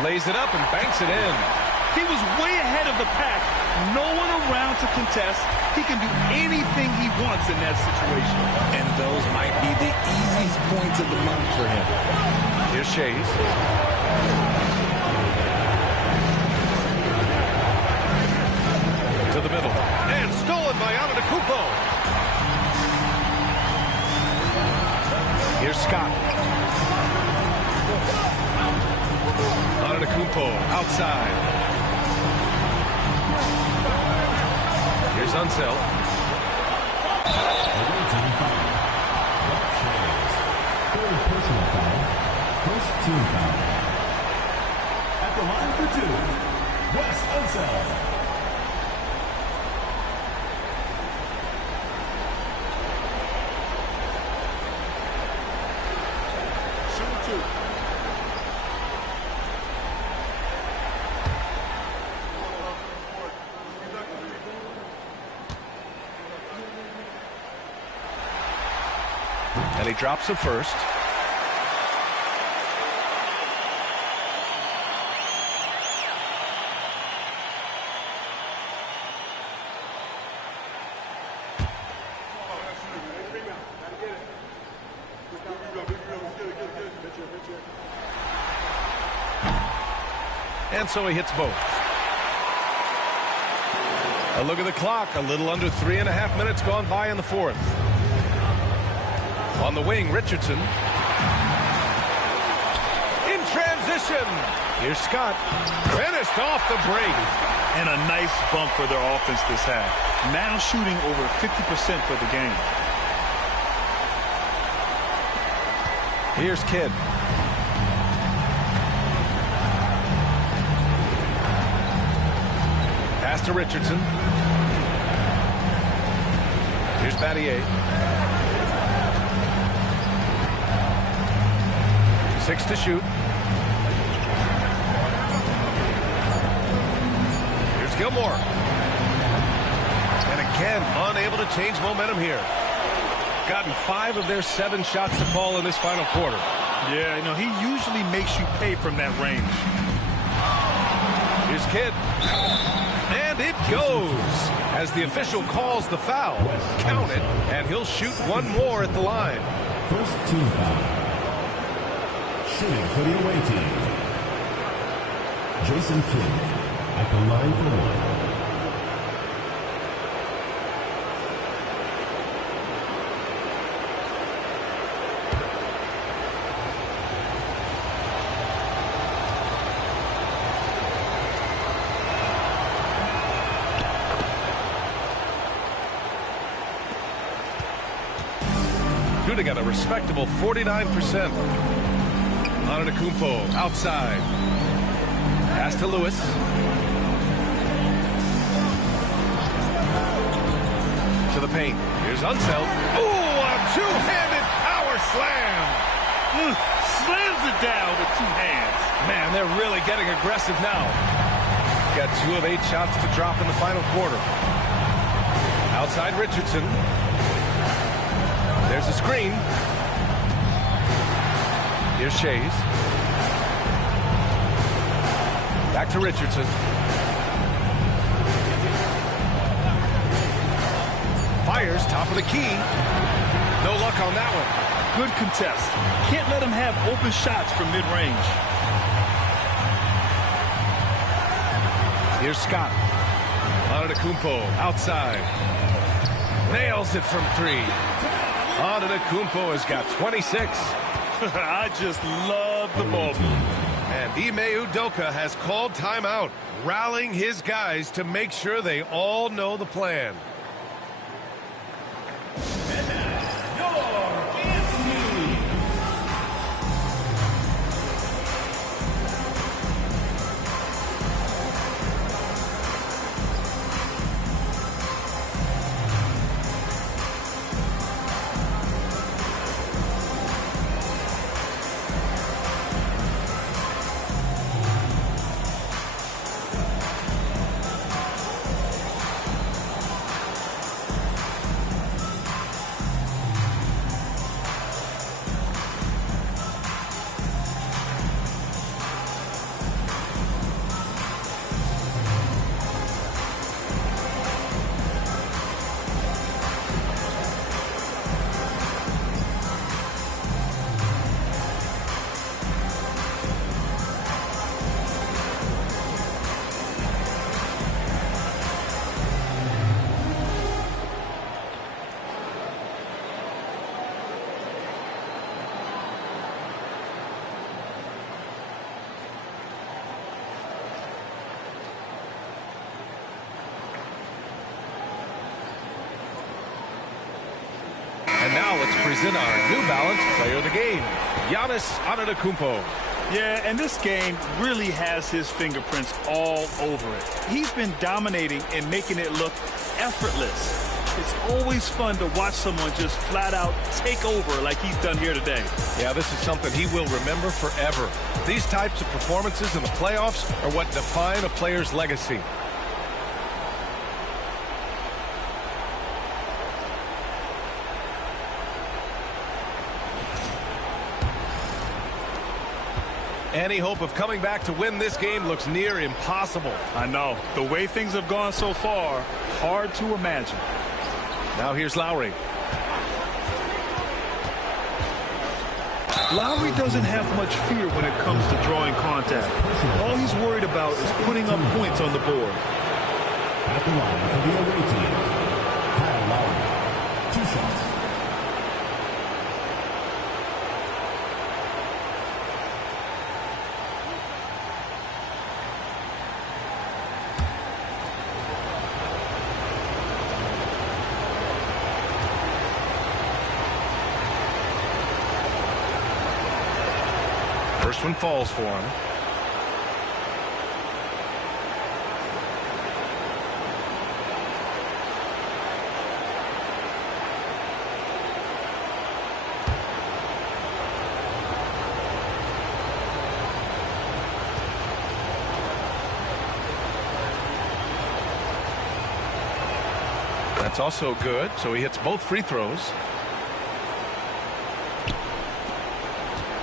Lays it up and banks it in. He was way ahead of the pack. No one around to contest. He can do anything he wants in that situation. And those might be the easiest points of the month for him. Here's Shays. To the middle. And stolen by Antetokounmpo. Here's Scott. Antetokounmpo outside. Here's Unseld. Third personal foul. First team foul. At the line for two, Wes Unseld. And he drops the first. And so he hits both. A look at the clock. A little under 3.5 minutes gone by in the fourth. On the wing, Richardson. In transition. Here's Scott. Finished off the break. And a nice bump for their offense this half. Now shooting over 50% for the game. Here's Kidd. Pass to Richardson. Here's Battier. 6 to shoot. Here's Gilmore. And again, unable to change momentum here. Gotten 5 of their 7 shots to fall in this final quarter. Yeah, you know, he usually makes you pay from that range. Here's Kidd. And it goes as the official calls the foul. Count it, and he'll shoot one more at the line. First team foul. Shooting for the away team. Jason Kidd at the line for one. Shooting at a respectable 49%. Antetokounmpo outside. Pass to Lewis. To the paint. Here's Unseld. Ooh, a two-handed power slam. Slams it down with 2 hands. Man, they're really getting aggressive now. Got 2 of 8 shots to drop in the final quarter. Outside Richardson. There's a screen. Here's Shays. Back to Richardson. Fires, top of the key. No luck on that one. Good contest. Can't let him have open shots from mid-range. Here's Scott. Antetokounmpo outside. Nails it from 3. Antetokounmpo has got 26. I just love the ball. And Ime Udoka has called timeout, rallying his guys to make sure they all know the plan. And now let's present our New Balance player of the game, Giannis Antetokounmpo. Yeah, and this game really has his fingerprints all over it. He's been dominating and making it look effortless. It's always fun to watch someone just flat out take over like he's done here today. Yeah, this is something he will remember forever. These types of performances in the playoffs are what define a player's legacy. Any hope of coming back to win this game looks near impossible. I know. The way things have gone so far, hard to imagine. Now here's Lowry. Lowry doesn't have much fear when it comes to drawing contact. All he's worried about is putting up points on the board. At the line for the away team, Kyle Lowry. 2 shots. First one falls for him. That's also good, so he hits both free throws.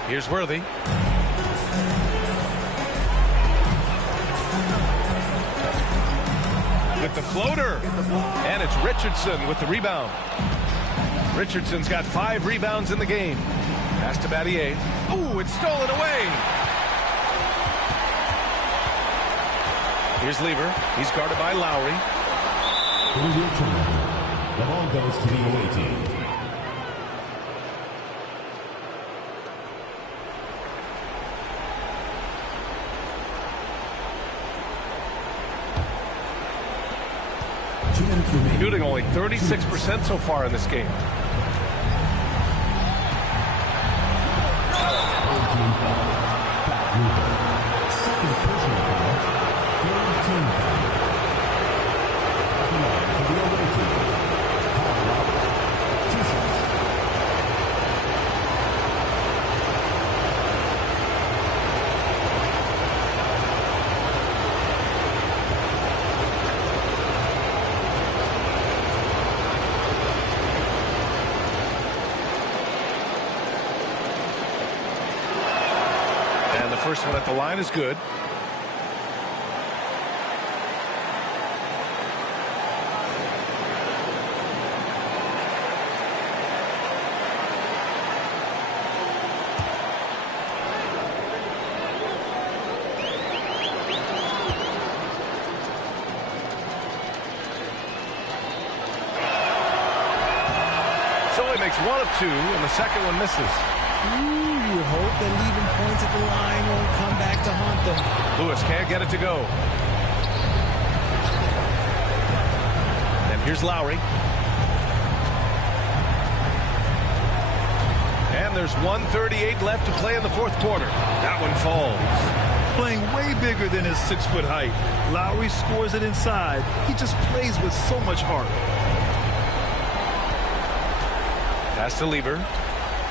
Here's Worthy. With the floater. And it's Richardson with the rebound. Richardson's got 5 rebounds in the game. Pass to Battier. Ooh, it's stolen away. Here's Lever. He's guarded by Lowry. The ball goes to the away team. Shooting only 36% so far in this game. Second personal foul. Third team foul. At the line for the away team, Kyle Lowry. 2 shots. First one at the line is good. So he makes 1 of 2, and the second one misses. You hope that leaving points at the line won't come back to haunt them. Lewis can't get it to go. And here's Lowry. And there's 1:38 left to play in the fourth quarter. That one falls. Playing way bigger than his 6-foot height. Lowry scores it inside. He just plays with so much heart. Pass to Lever.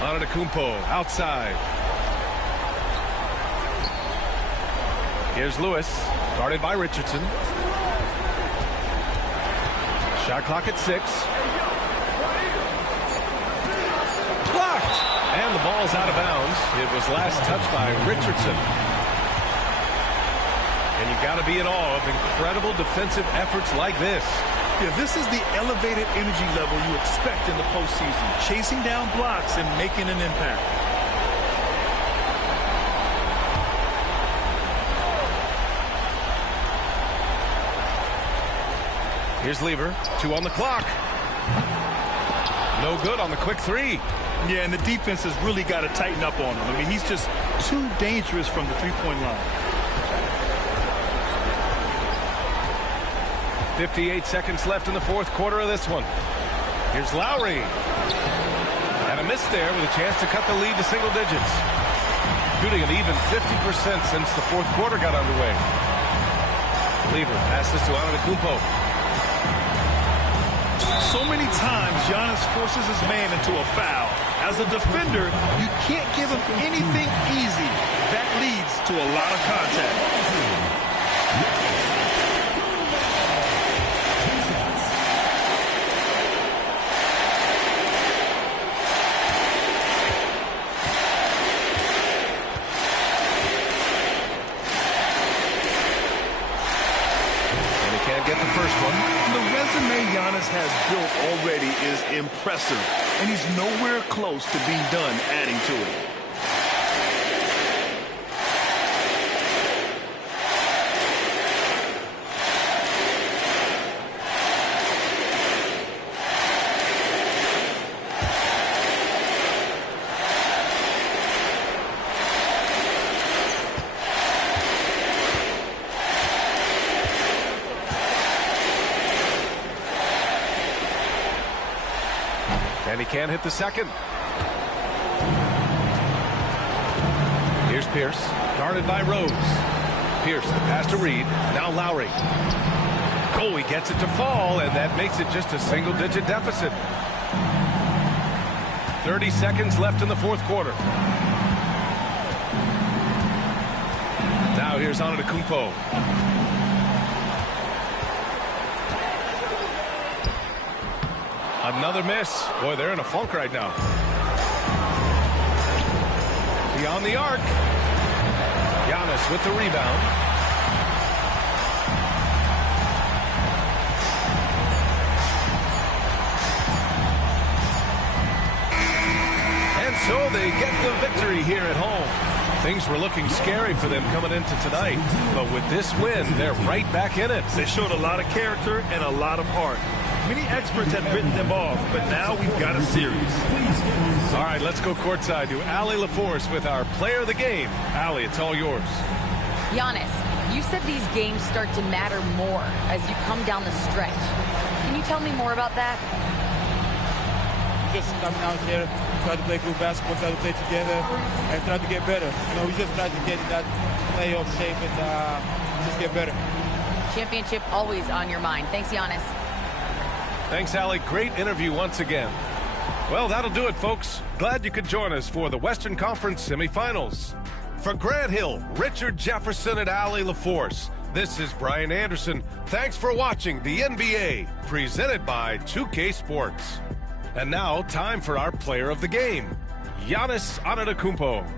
Antetokounmpo outside. Here's Lewis, guarded by Richardson. Shot clock at 6. Blocked! And the ball's out of bounds. It was last touched by Richardson. And you got to be in awe of incredible defensive efforts like this. Yeah, this is the elevated energy level you expect in the postseason. Chasing down blocks and making an impact. Here's Lever. 2 on the clock. No good on the quick 3. Yeah, and the defense has really got to tighten up on him. I mean, he's just too dangerous from the three-point line. 58 seconds left in the fourth quarter of this one. Here's Lowry. Had a miss there with a chance to cut the lead to single digits. Shooting an even 50% since the fourth quarter got underway. Lever passes to Antetokounmpo. So many times Giannis forces his man into a foul. As a defender, you can't give him anything easy. That leads to a lot of contact. Get the first one. The resume Giannis has built already is impressive, and he's nowhere close to being done adding to it. And he can't hit the second. Here's Pierce, guarded by Rose. Pierce, the pass to Reed. Now Lowry. He gets it to fall, and that makes it just a single-digit deficit. 30 seconds left in the fourth quarter. Now here's Antetokounmpo. Another miss. Boy, they're in a funk right now. Beyond the arc. Giannis with the rebound. And so they get the victory here at home. Things were looking scary for them coming into tonight, but with this win, they're right back in it. They showed a lot of character and a lot of heart. Many experts have written them off, but now we've got a series. All right, let's go courtside to Allie LaForce with our player of the game. Allie, it's all yours. Giannis, you said these games start to matter more as you come down the stretch. Can you tell me more about that? Just coming out here, try to play good basketball, try to play together, and try to get better. You know, we just try to get in that playoff shape and just get better. Championship always on your mind. Thanks, Giannis. Thanks, Allie. Great interview once again. Well, that'll do it, folks. Glad you could join us for the Western Conference semifinals. For Grant Hill, Richard Jefferson, and Allie LaForce, this is Brian Anderson. Thanks for watching the NBA, presented by 2K Sports. And now, time for our player of the game, Giannis Antetokounmpo.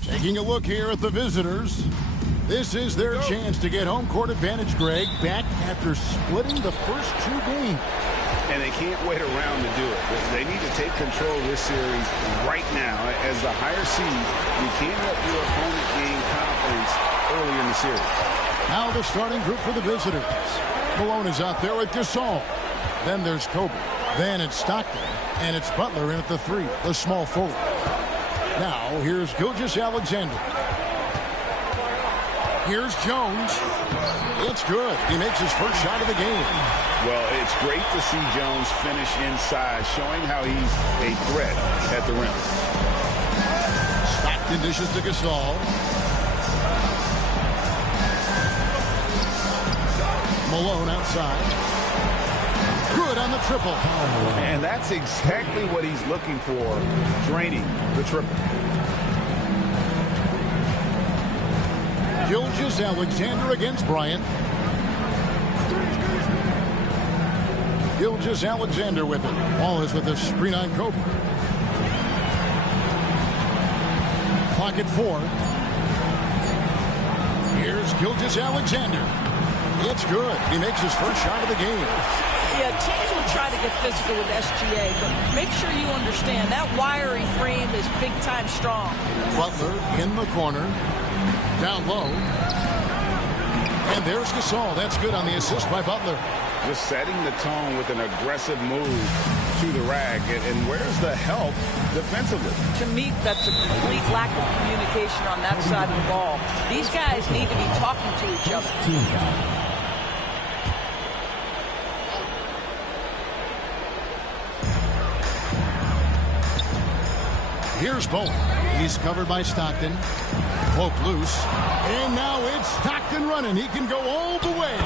Taking a look here at the visitors. This is their chance to get home court advantage, Greg, back after splitting the first 2 games. And they can't wait around to do it. They need to take control of this series right now. As the higher seed, you can't let your opponent gain confidence early in the series. Now the starting group for the visitors. Malone is out there with Gasol. Then there's Kobe. Then it's Stockton. And it's Butler in at the 3, the small forward. Now here's Gilgeous-Alexander. Here's Jones. It's good. He makes his first shot of the game. Well, it's great to see Jones finish inside, showing how he's a threat at the rim. Stockton dishes to Gasol. Malone outside. Good on the triple. And that's exactly what he's looking for, draining the triple. Gilgeous-Alexander against Bryant. Gilgeous-Alexander with it. Ball is with a screen on Kobe. Clock at 4. Here's Gilgeous-Alexander. It's good. He makes his first shot of the game. Yeah, teams will try to get physical with SGA, but make sure you understand that wiry frame is big-time strong. Butler in the corner. Down low. And there's Gasol. That's good on the assist by Butler. Just setting the tone with an aggressive move to the rack. And where's the help defensively? To me, that's a complete lack of communication on that side of the ball. These guys need to be talking to each other. Here's Bowen. He's covered by Stockton. Poke loose. And now it's Stockton running. He can go all the way.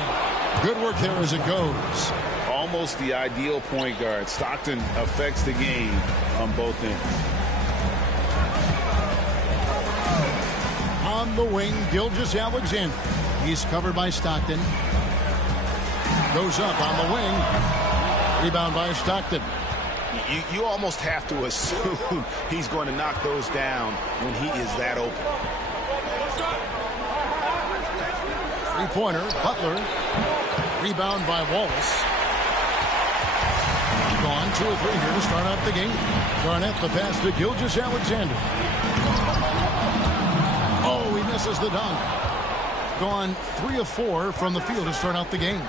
Good work there as it goes. Almost the ideal point guard. Stockton affects the game on both ends. On the wing, Gilgeous-Alexander. He's covered by Stockton. Goes up on the wing. Rebound by Stockton. You almost have to assume he's going to knock those down when he is that open. Three-pointer, Butler. Rebound by Wallace. Gone 2 or 3 here to start out the game. Garnett the pass to Gilgeous-Alexander. Oh, he misses the dunk. Gone 3 of 4 from the field to start out the game.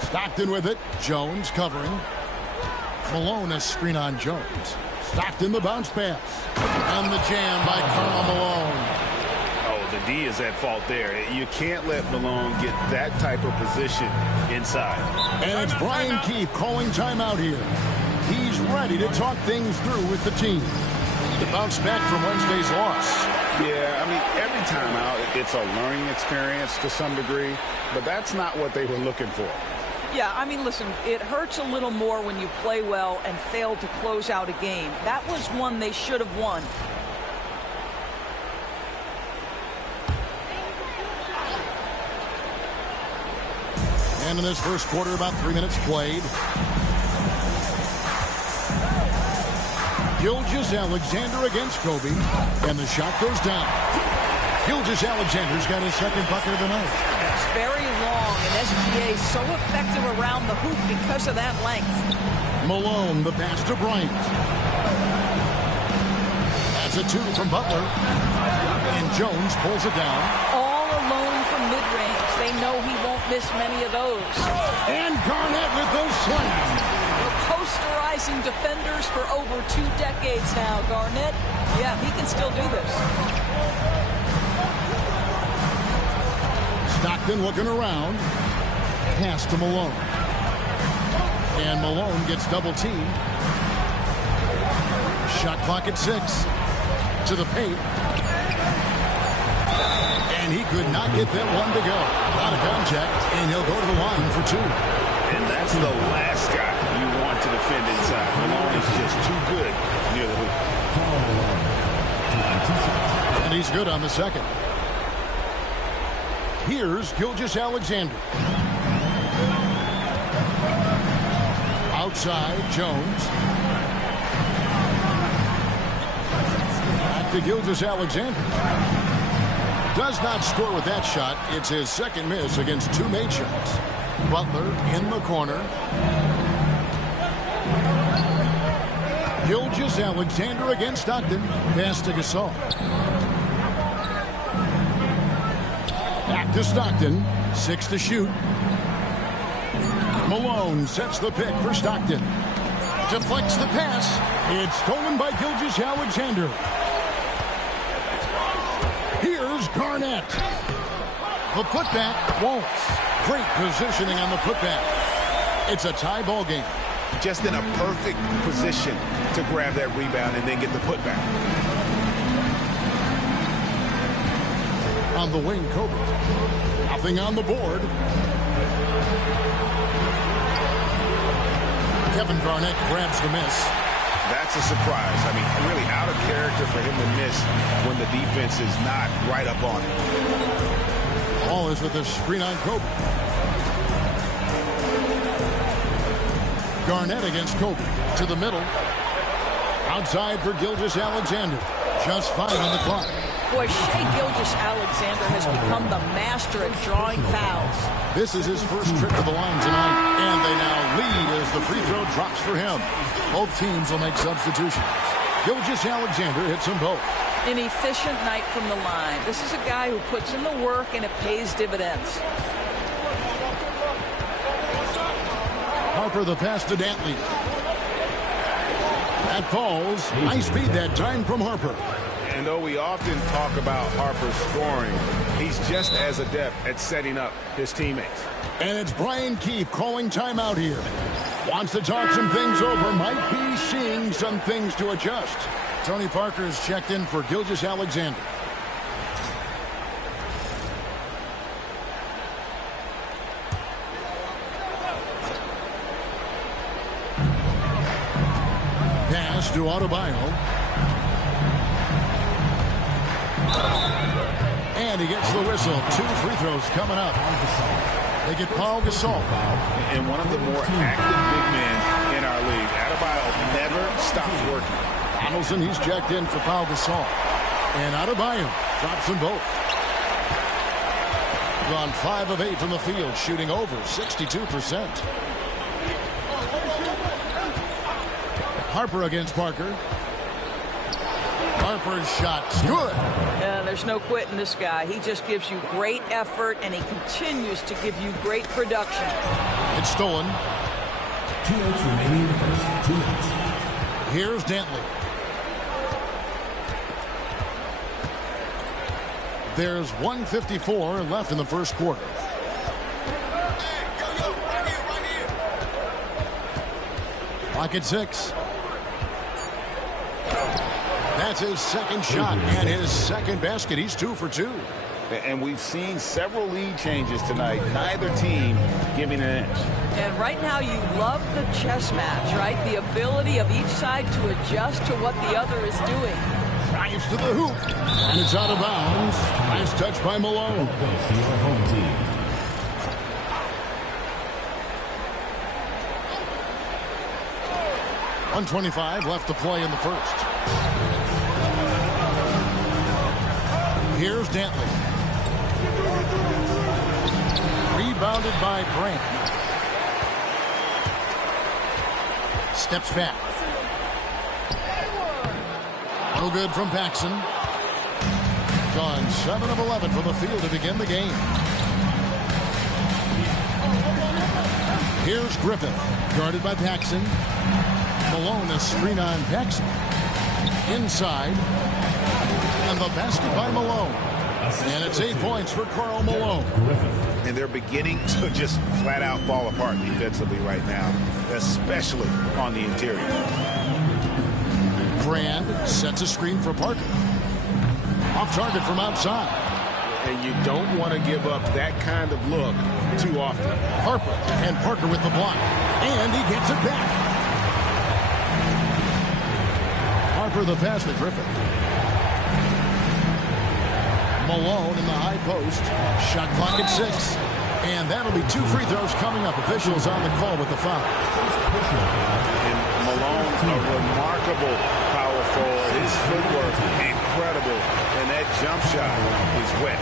Stockton with it. Jones covering. Malone a screen on Jones. Stockton the bounce pass. And the jam by Karl Malone. Oh, the D is at fault there. You can't let Malone get that type of position inside. And it's Brian Keefe calling timeout here. He's ready to talk things through with the team. To bounce back from Wednesday's loss. Yeah, I mean, every timeout, it's a learning experience to some degree. But that's not what they were looking for. Yeah, I mean, listen, it hurts a little more when you play well and fail to close out a game. That was one they should have won. And in this first quarter, about 3 minutes played. Gilgeous-Alexander against Kobe. And the shot goes down. Gilgeous-Alexander's got his second bucket of the night. It's very long, and SGA is so effective around the hoop because of that length. Malone, the pass to Bryant. That's a 2 from Butler. And Jones pulls it down. All alone from mid-range. They know he won't miss many of those. And Garnett with those slams. We're posterizing defenders for over 2 decades now. Garnett, yeah, he can still do this. Stockton looking around. Pass to Malone. And Malone gets double teamed. Shot clock at 6. To the paint. And he could not get that one to go. Out of contact, and he'll go to the line for 2. And that's the last guy you want to defend inside. Malone is just too good near the hoop. And he's good on the second. Here's Gilgeous-Alexander. Outside, Jones. Back to Gilgeous-Alexander. Does not score with that shot. It's his second miss against 2 made shots. Butler in the corner. Gilgeous-Alexander against Stockton. Pass to Gasol. Back to Stockton. 6 to shoot. Malone sets the pick for Stockton. Deflects the pass. It's stolen by Gilgeous-Alexander. Here's Garnett. The putback won't. Great positioning on the putback. It's a tie ball game. Just in a perfect position to grab that rebound and then get the putback. On the wing, Kobe. Nothing on the board. Kevin Garnett grabs the miss. That's a surprise. I mean, really out of character for him to miss when the defense is not right up on him. Ball is with the screen on Kobe. Garnett against Kobe. To the middle. Outside for Gilgeous-Alexander. Just 5 on the clock. Boy, Shai Gilgeous-Alexander has become the master at drawing fouls. This is his first trip to the line tonight, and they now lead as the free throw drops for him. Both teams will make substitutions. Gilgeous-Alexander hits them both. An efficient night from the line. This is a guy who puts in the work, and it pays dividends. Harper the pass to Dantley. That falls. Nice speed that time from Harper. And though we often talk about Harper's scoring, he's just as adept at setting up his teammates. And it's Brian Keefe calling timeout here. Wants to talk some things over. Might be seeing some things to adjust. Tony Parker is checked in for Gilgeous-Alexander. Pass to Adebayo. And he gets the whistle. 2 free throws coming up. They get Paul Gasol. And one of the more active big men in our league. Adebayo never stops working. Donaldson, he's checked in for Paul Gasol. And Adebayo drops them both. Gone 5 of 8 from the field, shooting over 62%. Harper against Parker. Harper's shot's good. Yeah, there's no quitting this guy. He just gives you great effort, and he continues to give you great production. It's stolen. 2 minutes remaining in the first. 2 minutes. Here's Dantley. There's 1:54 left in the first quarter. Clock at 6. That's his second shot and his second basket. He's 2 for 2. And we've seen several lead changes tonight. Neither team giving an inch. And right now you love the chess match, right? The ability of each side to adjust to what the other is doing. Drives to the hoop. And it's out of bounds. Nice touch by Malone. Home team. .125 left to play in the first. Here's Dantley. Rebounded by Brand. Steps back. No good from Paxson. Gone 7 of 11 from the field to begin the game. Here's Griffin. Guarded by Paxson. Malone, a screen on Paxson. Inside. And the basket by Malone. And it's 8 points for Karl Malone. And they're beginning to just flat out fall apart defensively right now. especially on the interior. Brand sets a screen for Parker. Off target from outside. And you don't want to give up that kind of look too often. Harper, and Parker with the block. And he gets it back. Harper the pass to Griffin. Malone in the high post. Shot clock at 6. And that'll be 2 free throws coming up. Officials on the call with the foul. And Malone, a remarkable power forward. His footwork, incredible. And that jump shot is wet.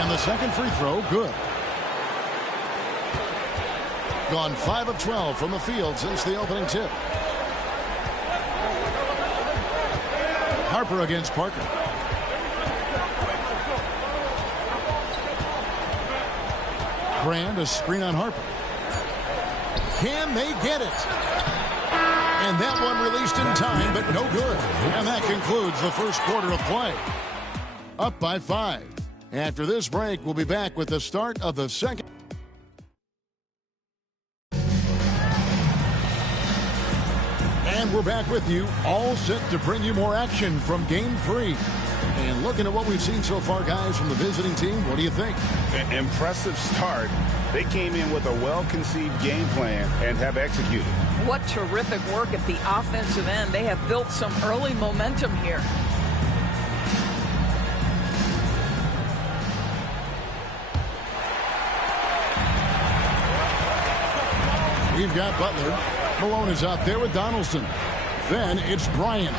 And the second free throw, good. Gone 5 of 12 from the field since the opening tip. Harper against Parker. Brand, a screen on Harper. Can they get it? And that one released in time, but no good. And that concludes the first quarter of play. Up by 5. After this break, we'll be back with the start of the second. And we're back with you, all set to bring you more action from Game 3. And looking at what we've seen so far, guys, from the visiting team, what do you think? Impressive start. They came in with a well-conceived game plan and have executed. What terrific work at the offensive end. They have built some early momentum here. We've got Butler. Malone is out there with Donaldson. Then it's Bryant.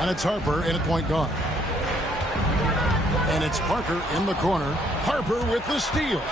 And it's Harper in at point guard. And it's Parker in the corner. Harper with the steal.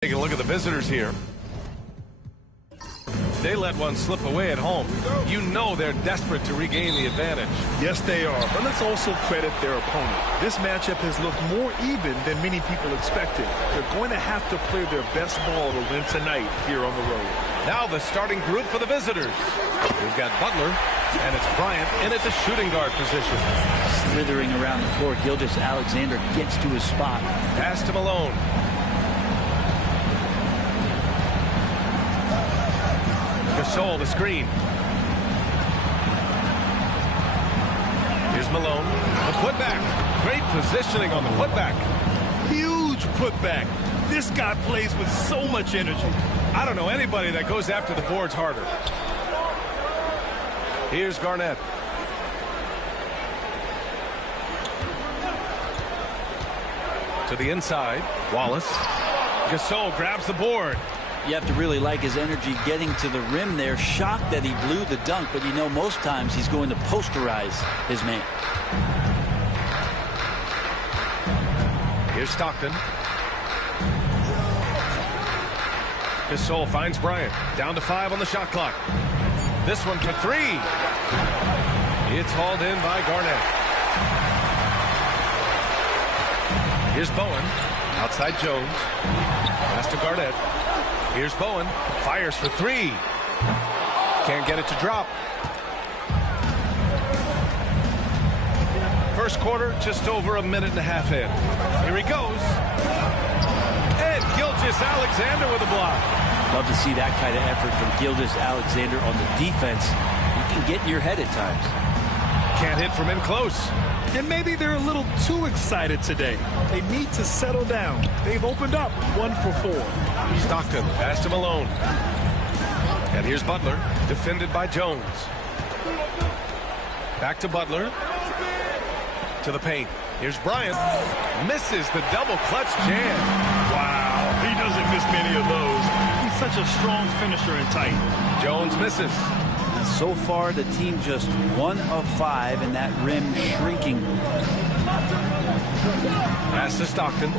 Take a look at the visitors here. They let one slip away at home. You know they're desperate to regain the advantage. Yes, they are. But let's also credit their opponent. This matchup has looked more even than many people expected. They're going to have to play their best ball to win tonight here on the road. Now the starting group for the visitors. We've got Butler, and it's Bryant in at the shooting guard position. Slithering around the floor, Gilgeous-Alexander gets to his spot. Pass to Malone. Gasol, the screen. Here's Malone. The putback. Great positioning on the putback. Huge putback. This guy plays with so much energy. I don't know anybody that goes after the boards harder. Here's Garnett. To the inside. Wallace. Gasol grabs the board. You have to really like his energy getting to the rim there. Shocked that he blew the dunk, but you know most times he's going to posterize his man. Here's Stockton. Gasol finds Bryant. Down to 5 on the shot clock. This one for 3. It's hauled in by Garnett. Here's Bowen. Outside Jones. Pass to Garnett. Here's Bowen. Fires for 3. Can't get it to drop. First quarter, just over a minute and a half in. Here he goes. And Gilgeous-Alexander with a block. Love to see that kind of effort from Gilgeous-Alexander on the defense. You can get in your head at times. Can't hit from in close. And maybe they're a little too excited today. They need to settle down. They've opened up 1 for 4. Stockton passed him alone. And here's Butler, defended by Jones. Back to Butler. To the paint. Here's Bryant. Misses the double clutch jam. Wow, he doesn't miss many of those. He's such a strong finisher and tight. Jones misses. And so far, the team just 1 of 5, and that rim shrinking. Pass to Stockton.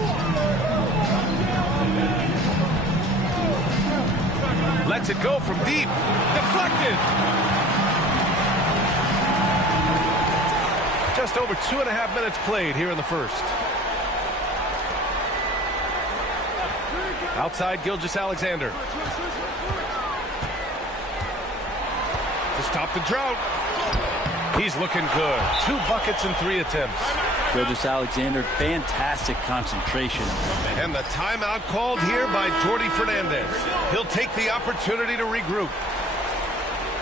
Lets it go from deep. Deflected. Just over 2.5 minutes played here in the first. Outside Gilgeous-Alexander. To stop the drought. He's looking good. 2 buckets and 3 attempts. Gilgeous-Alexander, fantastic concentration. And the timeout called here by Jordi Fernandez. He'll take the opportunity to regroup.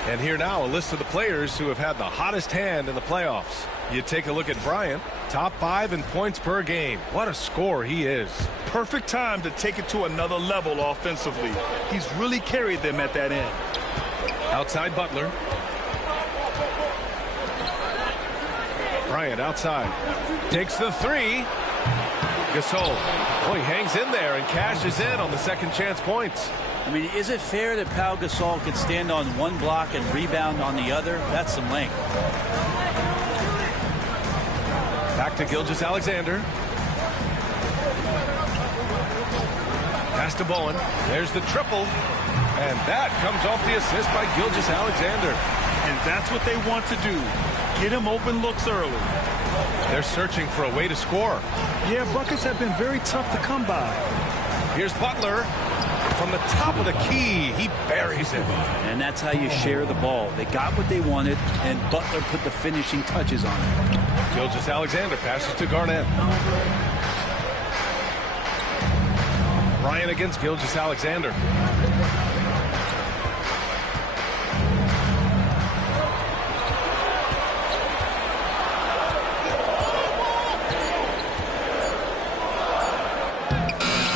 And here now, a list of the players who have had the hottest hand in the playoffs. You take a look at Bryant, top 5 in points per game. What a scorer he is. Perfect time to take it to another level offensively. He's really carried them at that end. Outside Butler. Bryant outside. Takes the 3. Gasol. Oh, he hangs in there and cashes in on the second chance points. I mean, is it fair that Pau Gasol could stand on one block and rebound on the other? That's some length. Back to Gilgeous-Alexander. Pass to Bowen. There's the triple. And that comes off the assist by Gilgeous-Alexander. And that's what they want to do. Get him open looks early. They're searching for a way to score. Yeah, buckets have been very tough to come by. Here's Butler. From the top of the key, he buries it. And that's how you share the ball. They got what they wanted, and Butler put the finishing touches on it. Gilgeous-Alexander passes to Garnett. Bryant against Gilgeous-Alexander.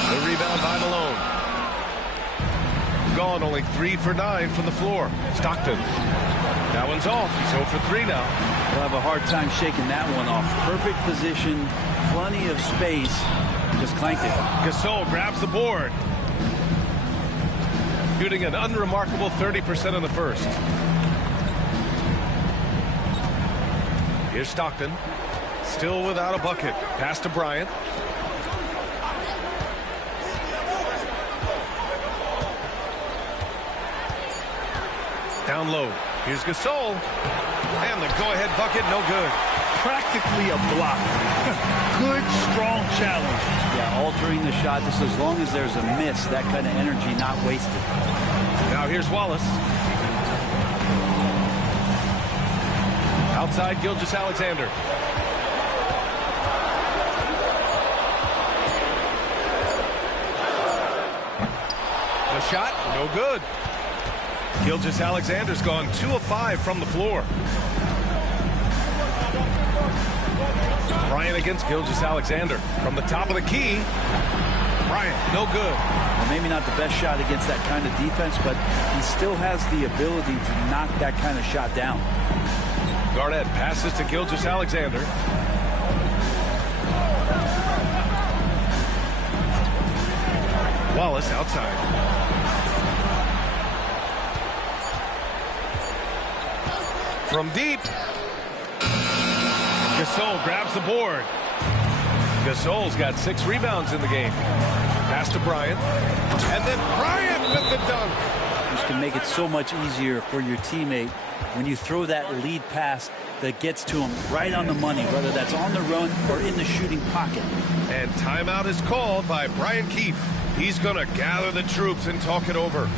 The rebound by Malone. Gone only 3 for 9 from the floor. Stockton. That one's off. He's 0 for 3 now. We'll have a hard time shaking that one off. Perfect position, plenty of space. Just clanked it. Gasol grabs the board. Shooting an unremarkable 30% in the first. Here's Stockton. Still without a bucket. Pass to Bryant. Down low. Here's Gasol. And the go-ahead bucket, no good. Practically a block. Good, strong challenge. Yeah, altering the shot just as long as there's a miss, that kind of energy not wasted. Now here's Wallace. Outside Gilgeous-Alexander. The shot, no good. Gilgeous-Alexander's gone 2 of 5 from the floor. Bryant against Gilgeous-Alexander. From the top of the key. Bryant, no good. Well, maybe not the best shot against that kind of defense, but he still has the ability to knock that kind of shot down. Garnett passes to Gilgeous-Alexander. Wallace outside. From deep. Gasol grabs the board. Gasol's got 6 rebounds in the game. Pass to Bryant. And then Bryant with the dunk. This can make it so much easier for your teammate when you throw that lead pass that gets to him right on the money, whether that's on the run or in the shooting pocket. And timeout is called by Brian Keefe. He's going to gather the troops and talk it over.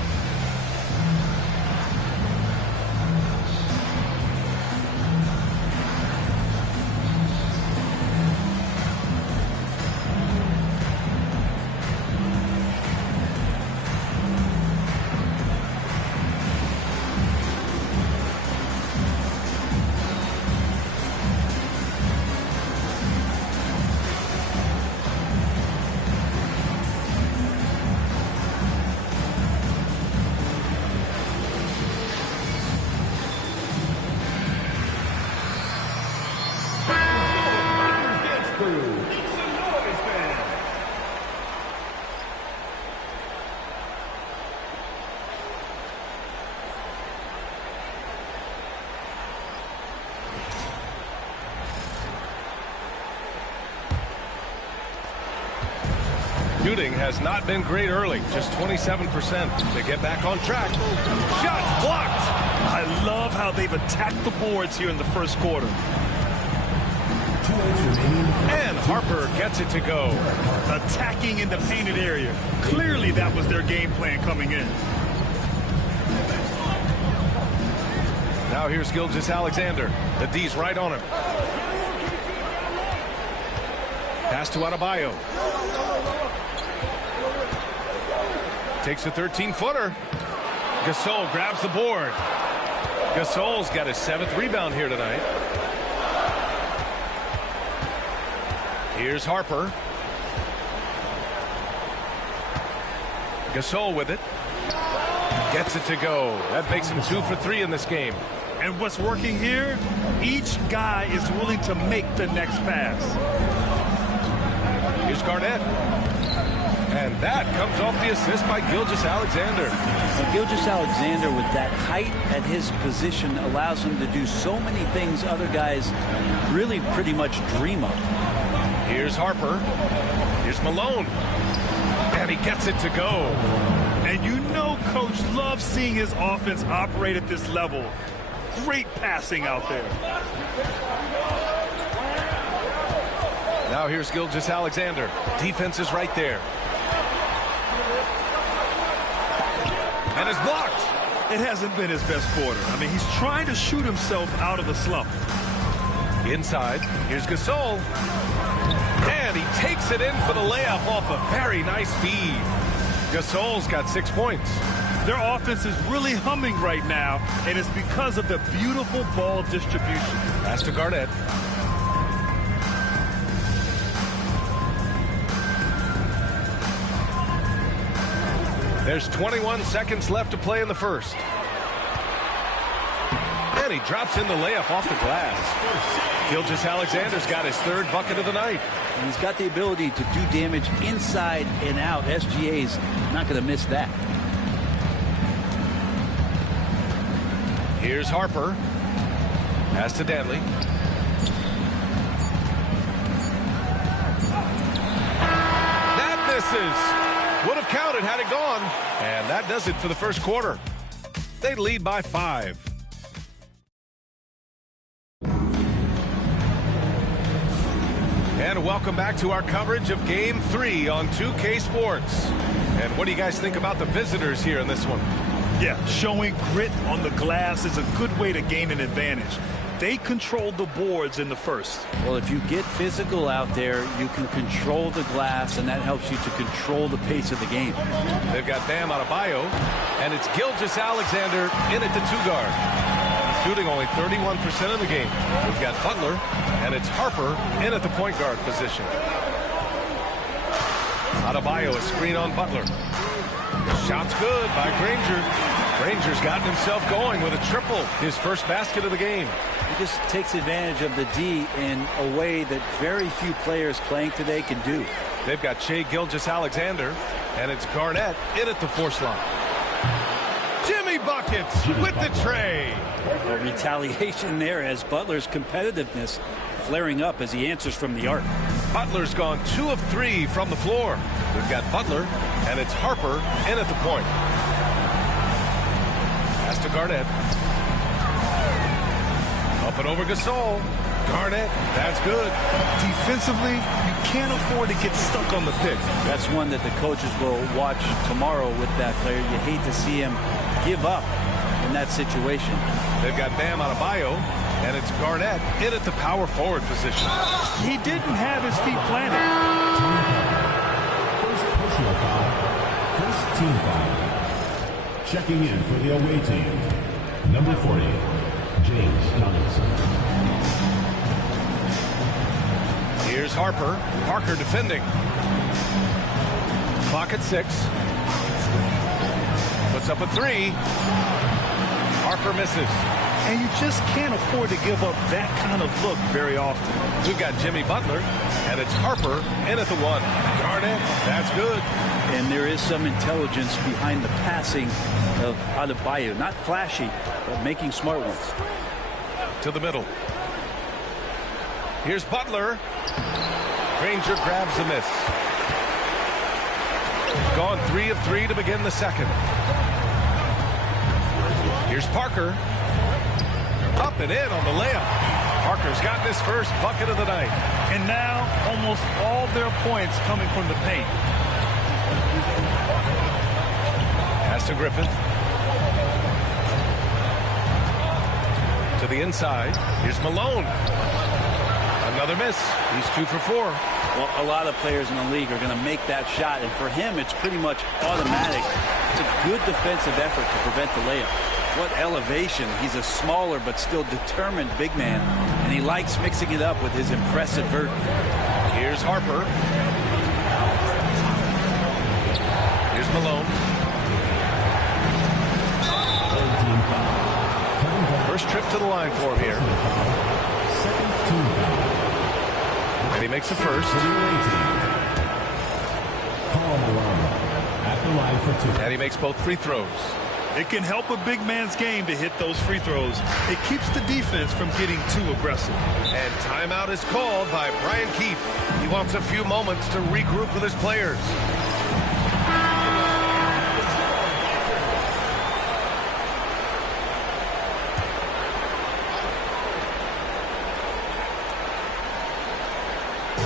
Shooting has not been great early, just 27%. To get back on track. Shots blocked. I love how they've attacked the boards here in the first quarter. And Harper gets it to go. Attacking in the painted area. Clearly that was their game plan coming in. Now here's Gilgeous-Alexander. The D's right on him. Pass to Adebayo. Takes a 13-footer. Gasol grabs the board. Gasol's got his 7th rebound here tonight. Here's Harper. Gasol with it. Gets it to go. That makes him 2 for 3 in this game. And what's working here? Each guy is willing to make the next pass. Here's Garnett. And that comes off the assist by Gilgeous-Alexander. Gilgeous-Alexander, with that height at his position, allows him to do so many things other guys really pretty much dream of. Here's Harper. Here's Malone. And he gets it to go. And you know Coach loves seeing his offense operate at this level. Great passing out there. Now here's Gilgeous-Alexander. Defense is right there. And it's blocked. It hasn't been his best quarter. I mean, he's trying to shoot himself out of the slump. Inside, here's Gasol. And he takes it in for the layup off a very nice feed. Gasol's got 6 points. Their offense is really humming right now, and it's because of the beautiful ball distribution. Pass to Garnett. There's 21 seconds left to play in the first. And he drops in the layup off the glass. Gilgeous-Alexander's got his 3rd bucket of the night. And he's got the ability to do damage inside and out. SGA's not going to miss that. Here's Harper. Pass to Danley. That misses. Would have counted had it gone. And that does it for the first quarter. They lead by 5. And welcome back to our coverage of Game 3 on 2K Sports. And what do you guys think about the visitors here in this one? Yeah, showing grit on the glass is a good way to gain an advantage. They controlled the boards in the first. Well, if you get physical out there, you can control the glass, and that helps you to control the pace of the game. They've got Bam Adebayo, and it's Gilgeous-Alexander in at the 2-guard. Shooting only 31% of the game. We've got Butler, and it's Harper in at the point guard position. Adebayo, a screen on Butler. Shot's good by Granger. Granger's gotten himself going with a triple, his first basket of the game. He just takes advantage of the D in a way that very few players playing today can do. They've got Shai Gilgeous-Alexander, and it's Garnett in at the force line. Jimmy buckets with the tray. A retaliation there as Butler's competitiveness flaring up as he answers from the arc. Butler's gone 2 of 3 from the floor. We've got Butler, and it's Harper in at the point. Pass to Garnett. Up and over Gasol. Garnett, that's good. Defensively, you can't afford to get stuck on the pick. That's one that the coaches will watch tomorrow with that player. You hate to see him give up in that situation. They've got Bam Adebayo, and it's Garnett in at the power forward position. He didn't have his feet planted. First personal foul. First team foul. Checking in for the away team. Number 40, James Johnson. Here's Harper. Parker defending. Clock at 6. Puts up a 3. Harper misses. And you just can't afford to give up that kind of look very often. We've got Jimmy Butler, and it's Harper in at the 1. Garnett, that's good. And there is some intelligence behind the passing of Adebayo. Not flashy, but making smart ones. To the middle. Here's Butler. Granger grabs the miss. Gone 3 of 3 to begin the second. Here's Parker. Up and in on the layup. Parker's gotten his first bucket of the night. And now almost all their points coming from the paint. Pass to Griffith. To the inside. Here's Malone. Another miss. He's 2 for 4. Well, a lot of players in the league are going to make that shot, and for him, it's pretty much automatic. It's a good defensive effort to prevent the layup. What elevation. He's a smaller but still determined big man, and he likes mixing it up with his impressive vert. Here's Harper. Here's Malone. First trip to the line for him here. And he makes the first. And he makes both free throws. It can help a big man's game to hit those free throws. It keeps the defense from getting too aggressive. And timeout is called by Brian Keefe. He wants a few moments to regroup with his players.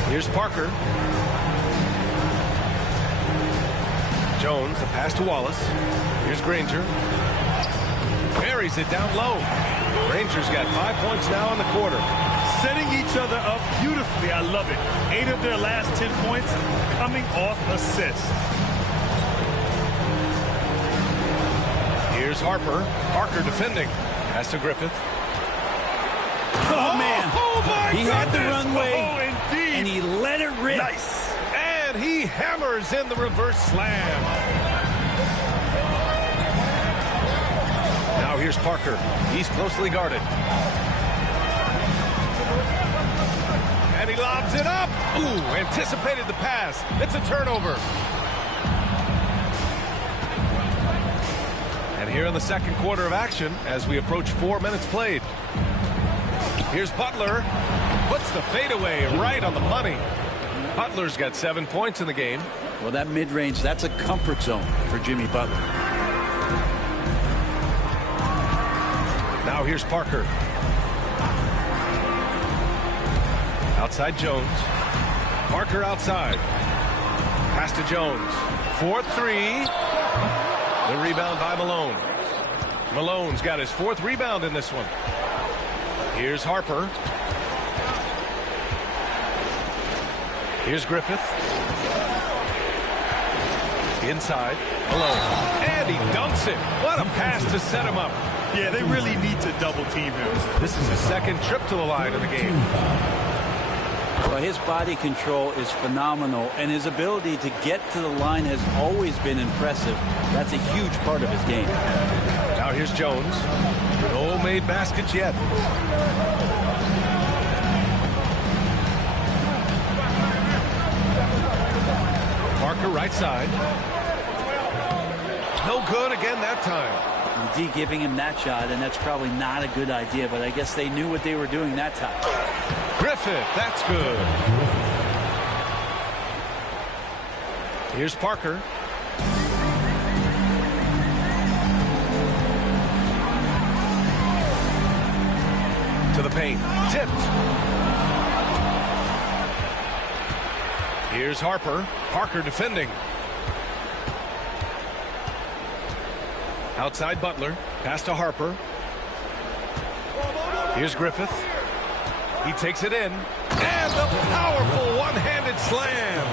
Here's Parker. Jones, the pass to Wallace. Here's Granger. Buries it down low. Granger's got 5 points now in the quarter. Setting each other up beautifully. I love it. 8 of their last 10 points coming off assists. Here's Harper. Parker defending. Pass to Griffith. Oh, man. Oh, my He had the runway, indeed. and he let it rip. Nice. And he hammers in the reverse slam. Now here's Parker. He's closely guarded. And he lobs it up. Ooh, anticipated the pass. It's a turnover. And here in the second quarter of action, as we approach 4 minutes played. Here's Butler. Puts the fadeaway right on the money. Butler's got 7 points in the game. Well, that mid-range, that's a comfort zone for Jimmy Butler. Now here's Parker. Outside Jones. Parker outside. Pass to Jones. 4-3. The rebound by Malone. Malone's got his 4th rebound in this one. Here's Harper. Here's Griffith. Inside. Malone. And he dunks it. What a pass to set him up. Yeah, they really need to double team him. This is his 2nd trip to the line of the game. Well, his body control is phenomenal, and his ability to get to the line has always been impressive. That's a huge part of his game. Now here's Jones. No made baskets yet. Parker right side. No good again that time. D giving him that shot, and that's probably not a good idea, but I guess they knew what they were doing that time. Griffith, that's good. Here's Parker. To the paint. Tipped. Here's Harper. Parker defending. Outside Butler. Pass to Harper. Here's Griffith. He takes it in. And the powerful one-handed slam.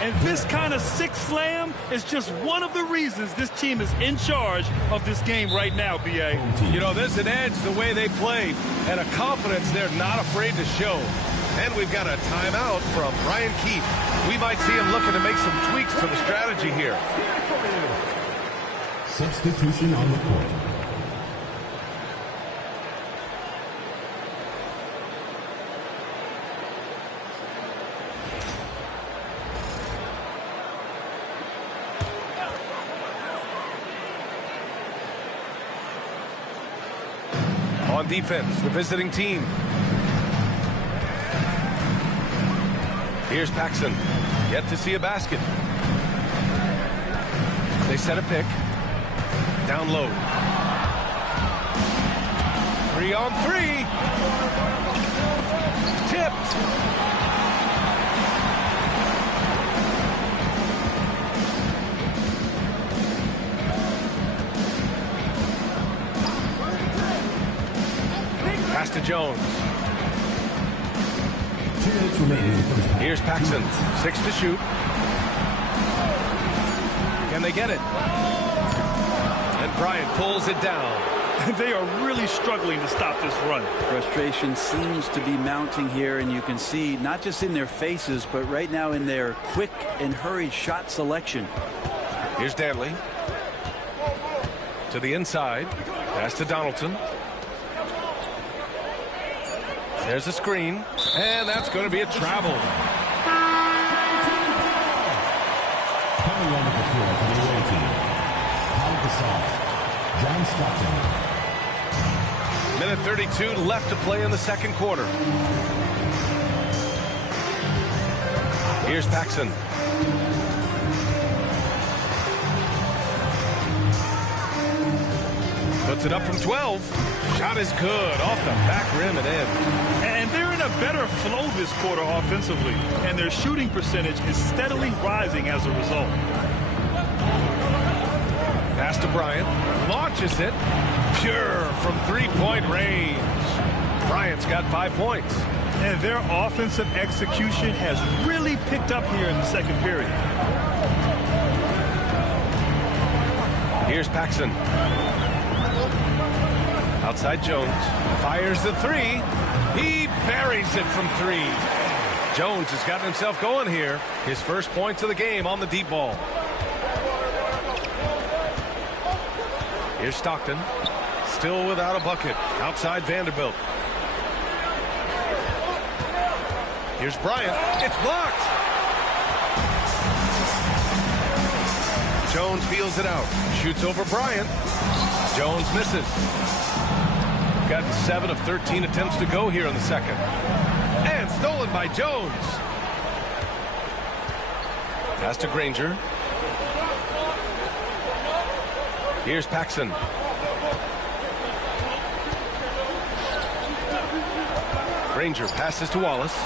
And this kind of sick slam is just one of the reasons this team is in charge of this game right now, B.A. You know, there's an edge the way they play and a confidence they're not afraid to show. And we've got a timeout from Brian Keefe. We might see him looking to make some tweaks to the strategy here. Substitution on the court. On defense, the visiting team. Here's Paxson. Yet to see a basket. They set a pick. Down low. 3-on-3. Tipped. Pass to Jones. 2 minutes remaining. Here's Paxson. 6 to shoot. Can they get it? And Bryant pulls it down. They are really struggling to stop this run. Frustration seems to be mounting here, and you can see not just in their faces, but right now in their quick and hurried shot selection. Here's Danley. To the inside. Pass to Donaldson. There's a screen. And that's going to be a travel. Coming onto the floor for the away team. Paul Gasol. John Stockton. Minute 32 left to play in the second quarter. Here's Paxson. Puts it up from 12. Shot is good. Off the back rim and in. And they're in a better flow this quarter offensively. And their shooting percentage is steadily rising as a result. Pass to Bryant. Launches it. Pure from three-point range. Bryant's got 5 points. And their offensive execution has really picked up here in the second period. Here's Paxson. Outside Jones. Fires the three. He buries it from 3. Jones has gotten himself going here. His first points of the game on the deep ball. Here's Stockton. Still without a bucket. Outside Vanderbilt. Here's Bryant. It's blocked. Jones feels it out. Shoots over Bryant. Jones misses. Gotten 7 of 13 attempts to go here in the second. And stolen by Jones. Pass to Granger. Here's Paxson. Granger passes to Wallace.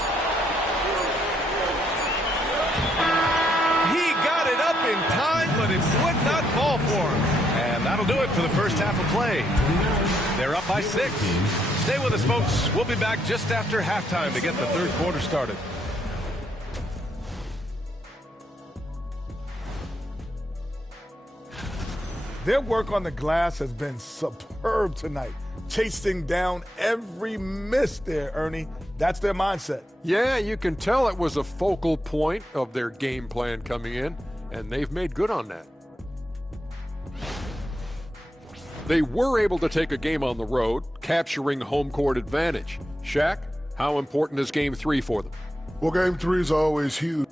He got it up in time, but it would not fall for him. And that'll do it for the first half of play. They're up by 6. Stay with us, folks. We'll be back just after halftime to get the third quarter started. Their work on the glass has been superb tonight. chasing down every miss there, Ernie. That's their mindset. Yeah, you can tell it was a focal point of their game plan coming in, and they've made good on that. They were able to take a game on the road, capturing home court advantage. Shaq, how important is Game 3 for them? Well, Game 3 is always huge.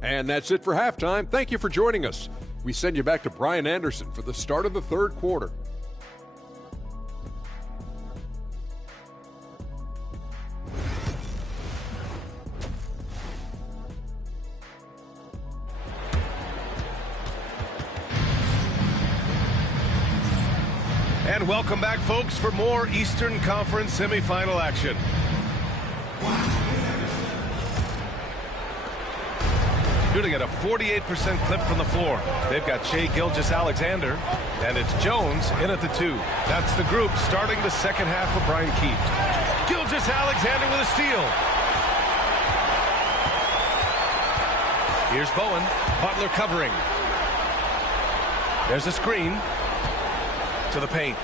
And that's it for halftime. Thank you for joining us. We send you back to Brian Anderson for the start of the third quarter. And welcome back, folks, for more Eastern Conference semifinal action. Shooting at a 48% clip from the floor. They've got Shai Gilgeous-Alexander, and it's Jones in at the 2. That's the group starting the second half for Brian Keefe. Gilgeous-Alexander with a steal. Here's Bowen. Butler covering. There's a screen to the paint.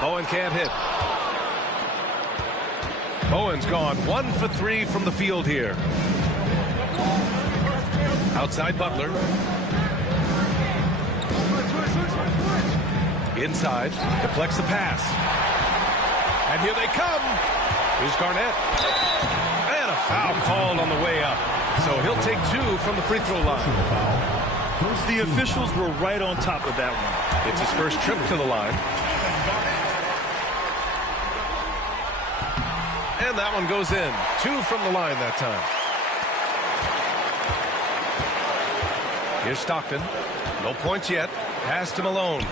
Bowen can't hit. Bowen's gone 1 for 3 from the field here. Outside Butler. Inside. Deflects the pass. And here they come. Here's Garnett. And a foul called on the way up. So he'll take 2 from the free throw line. The officials were right on top of that one. It's his first trip to the line. And that one goes in. 2 from the line that time. Here's Stockton. No points yet. Pass to Malone.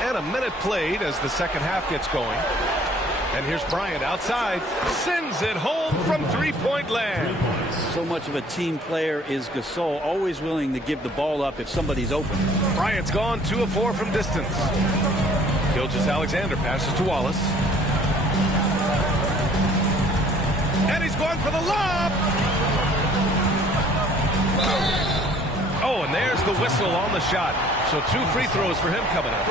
And a minute played as the second half gets going. And here's Bryant outside. Sends it home from three-point land. So much of a team player is Gasol, always willing to give the ball up if somebody's open. Bryant's gone 2 of 4 from distance. Gilgeous-Alexander passes to Wallace. And he's going for the lob. Oh, and there's the whistle on the shot. So 2 free throws for him coming up.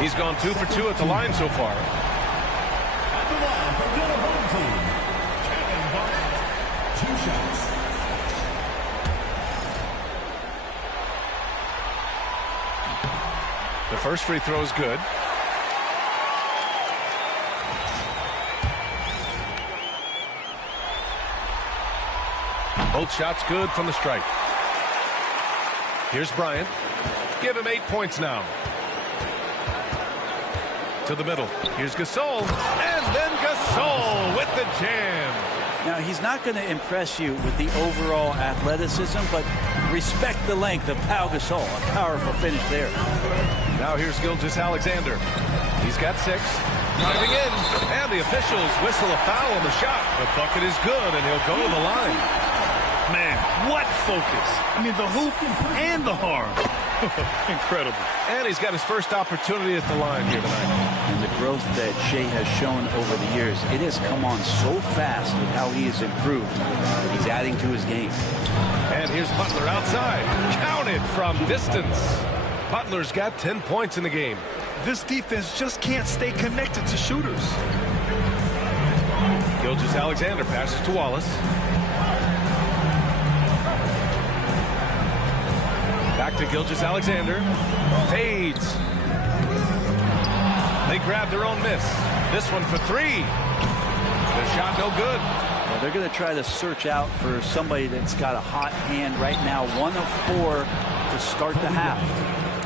He's gone 2 for 2 at the line so far. At the line for the home team, Kevin Garnett, 2 shots. The first free throw is good. Both shots good from the strike. Here's Bryant. Give him 8 points now. To the middle. Here's Gasol. And then Gasol with the jam. Now, he's not going to impress you with the overall athleticism, but respect the length of Pau Gasol. A powerful finish there. Now here's Gilgeous-Alexander. He's got 6. Driving in. And the officials whistle a foul on the shot. The bucket is good, and he'll go to the line. Man, what focus. I mean, the hoop and the harm. Incredible. And he's got his first opportunity at the line here tonight. And the growth that Shai has shown over the years, it has come on so fast with how he has improved. He's adding to his game. And here's Butler outside. Counted from distance. Butler's got 10 points in the game. This defense just can't stay connected to shooters. Gilgeous-Alexander passes to Wallace. Back to Gilgeous-Alexander. Fades. They grab their own miss. This one for 3. The shot no good. Well, they're going to try to search out for somebody that's got a hot hand right now. 1 of 4 to start the half.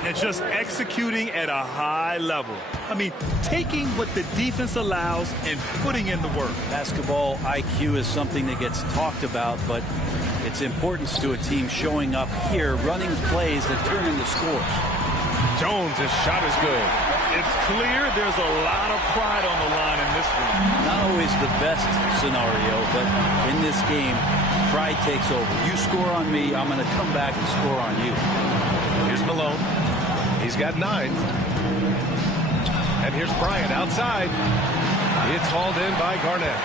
And just executing at a high level. I mean, taking what the defense allows and putting in the work. Basketball IQ is something that gets talked about, but its importance to a team showing up here, running plays that turn into scores. Jones' shot is good. It's clear there's a lot of pride on the line in this one. Not always the best scenario, but in this game, pride takes over. You score on me, I'm going to come back and score on you. Here's Malone. He's got 9. And here's Bryant outside. It's hauled in by Garnett.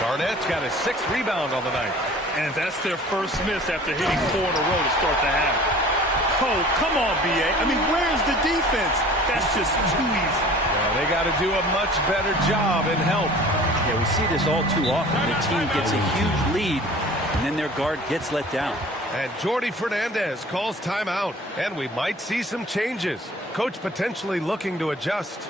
Garnett's got his 6th rebound on the night. And that's their first miss after hitting 4 in a row to start the half. Oh, come on, B.A. I mean, where's the defense? That's just too easy. Well, they got to do a much better job in help. Yeah, we see this all too often. The team gets a huge lead, and then their guard gets let down. And Jordi Fernandez calls timeout, and we might see some changes. Coach potentially looking to adjust.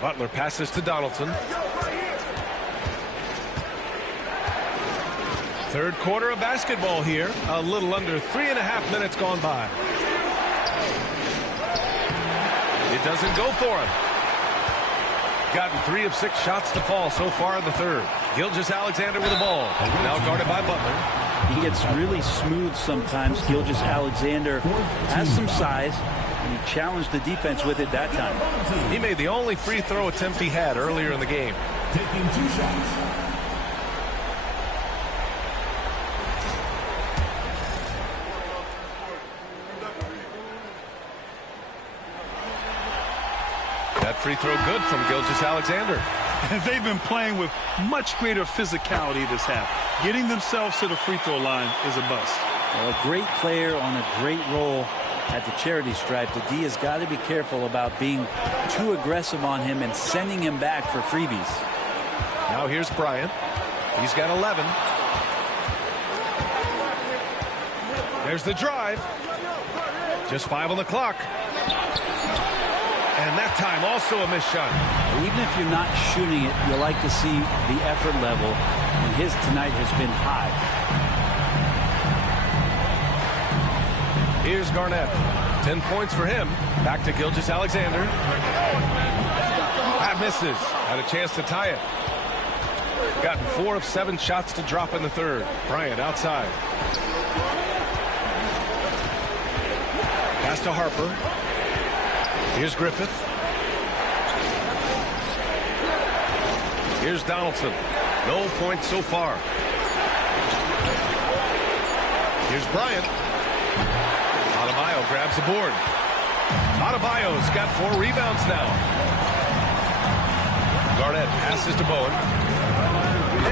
Butler passes to Donaldson. Third quarter of basketball here. A little under 3.5 minutes gone by. It doesn't go for him. Gotten 3 of 6 shots to fall so far in the third. Gilgeous-Alexander with the ball. Now guarded by Butler. He gets really smooth sometimes. Gilgeous-Alexander has some size. And he challenged the defense with it that time. He made the only free throw attempt he had earlier in the game. Taking 2 shots. That free throw good from Gilgeous-Alexander. And they've been playing with much greater physicality this half. Getting themselves to the free throw line is a bust. Well, a great player on a great role at the charity stripe. The D has got to be careful about being too aggressive on him and sending him back for freebies. Now here's Bryant. He's got 11. There's the drive. Just 5 on the clock. And that time also a missed shot. Even if you're not shooting it, you like to see the effort level. And his tonight has been high. Here's Garnett. 10 points for him. Back to Gilgeous-Alexander. That misses. Had a chance to tie it. Gotten 4 of 7 shots to drop in the third. Bryant outside. Pass to Harper. Here's Griffith. Here's Donaldson. No points so far. Here's Bryant. Adebayo grabs the board. Adebayo's got 4 rebounds now. Garnett passes to Bowen.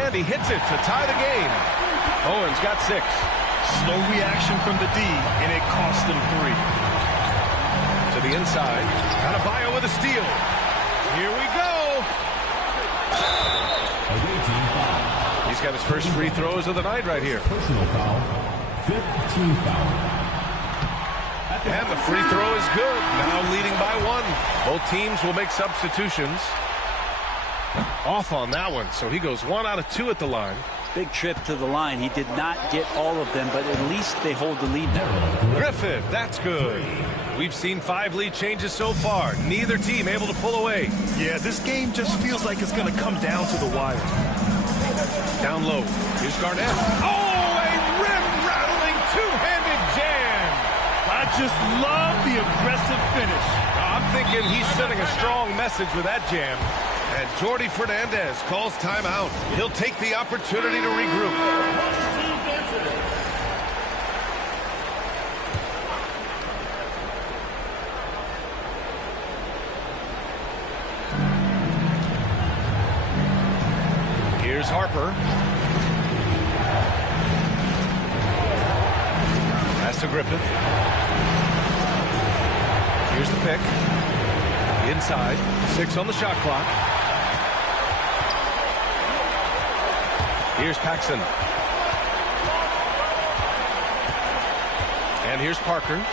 And he hits it to tie the game. Bowen's got 6. Slow reaction from the D, and it cost them 3. To the inside. Adebayo with a steal. Here we go. He's got his first free throws of the night right here. Personal foul. 15 foul. And the free throw is good. Now leading by 1. Both teams will make substitutions. Off on that one, so he goes 1 out of 2 at the line. Big trip to the line. He did not get all of them, but at least they hold the lead now. Griffith, that's good. We've seen 5 lead changes so far. Neither team able to pull away. Yeah, this game just feels like it's going to come down to the wire. Down low. Here's Garnett. Oh, a rim-rattling two-handed jam. I just love the aggressive finish. I'm thinking he's sending a strong message with that jam. And Jordi Fernandez calls timeout. He'll take the opportunity to regroup. Here's Harper. Pass to Griffith. Here's the pick. Inside. 6 on the shot clock. Here's Paxson. And here's Parker.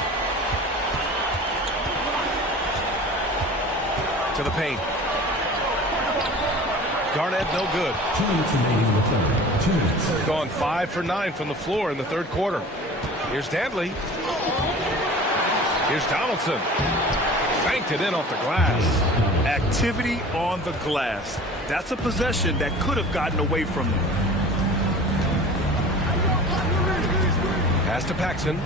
To the paint. Garnett, no good. 2 minutes remaining in the third. 2 minutes. Gone 5 for 9 from the floor in the third quarter. Here's Dantley. Here's Donaldson. Banked it in off the glass. Activity on the glass. That's a possession that could have gotten away from them. Pass to Paxson.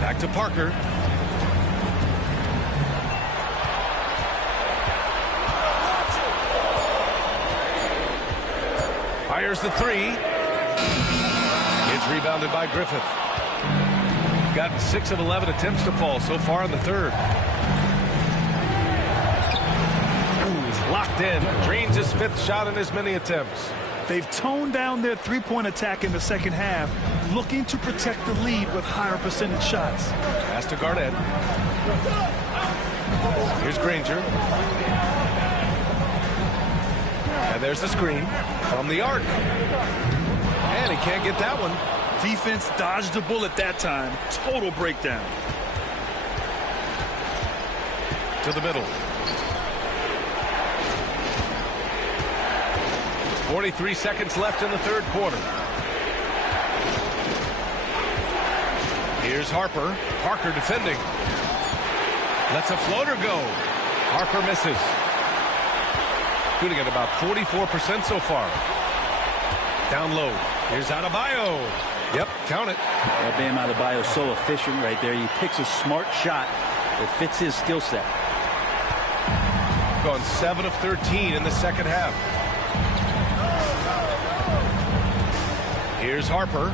Back to Parker. Fires the three. It's rebounded by Griffith. Gotten 6 of 11 attempts to fall so far in the third. Ooh, he's locked in. Drains his 5th shot in as many attempts. They've toned down their three-point attack in the second half, looking to protect the lead with higher percentage shots. Pass to Garnett. Here's Granger. And there's the screen from the arc. And he can't get that one. Defense dodged the bullet that time. Total breakdown. To the middle. 43 seconds left in the third quarter. Here's Harper. Parker defending. Lets a floater go. Harper misses. Shooting at about 44% so far. Down low. Here's Adebayo. Yep, count it. Well, Bam Adebayo is so efficient right there. He picks a smart shot that fits his skill set. Gone 7 of 13 in the second half. Here's Harper.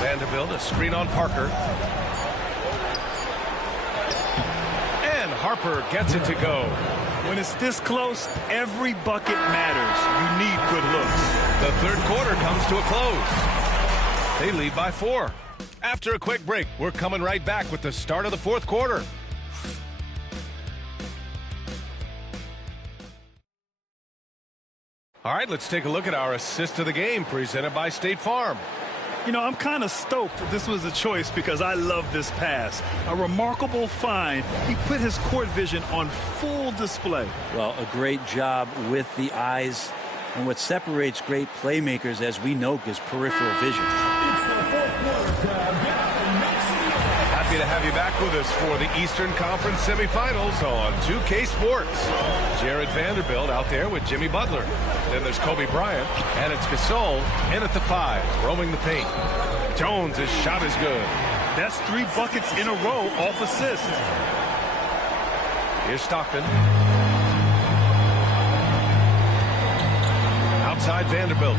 Vanderbilt, a screen on Parker. And Harper gets it to go. When it's this close, every bucket matters. You need good looks. The third quarter comes to a close. They lead by 4. After a quick break, we're coming right back with the start of the fourth quarter. All right, let's take a look at our assist of the game presented by State Farm. You know, I'm kind of stoked that this was a choice because I love this pass. A remarkable find. He put his court vision on full display. Well, a great job with the eyes. And what separates great playmakers, as we know, is peripheral vision. Happy to have you back with us for the Eastern Conference semifinals on 2K Sports. Jared Vanderbilt out there with Jimmy Butler. Then there's Kobe Bryant, and it's Gasol in at the 5, roaming the paint. Jones, his shot is good. That's 3 buckets in a row off assist. Here's Stockton. Outside Vanderbilt.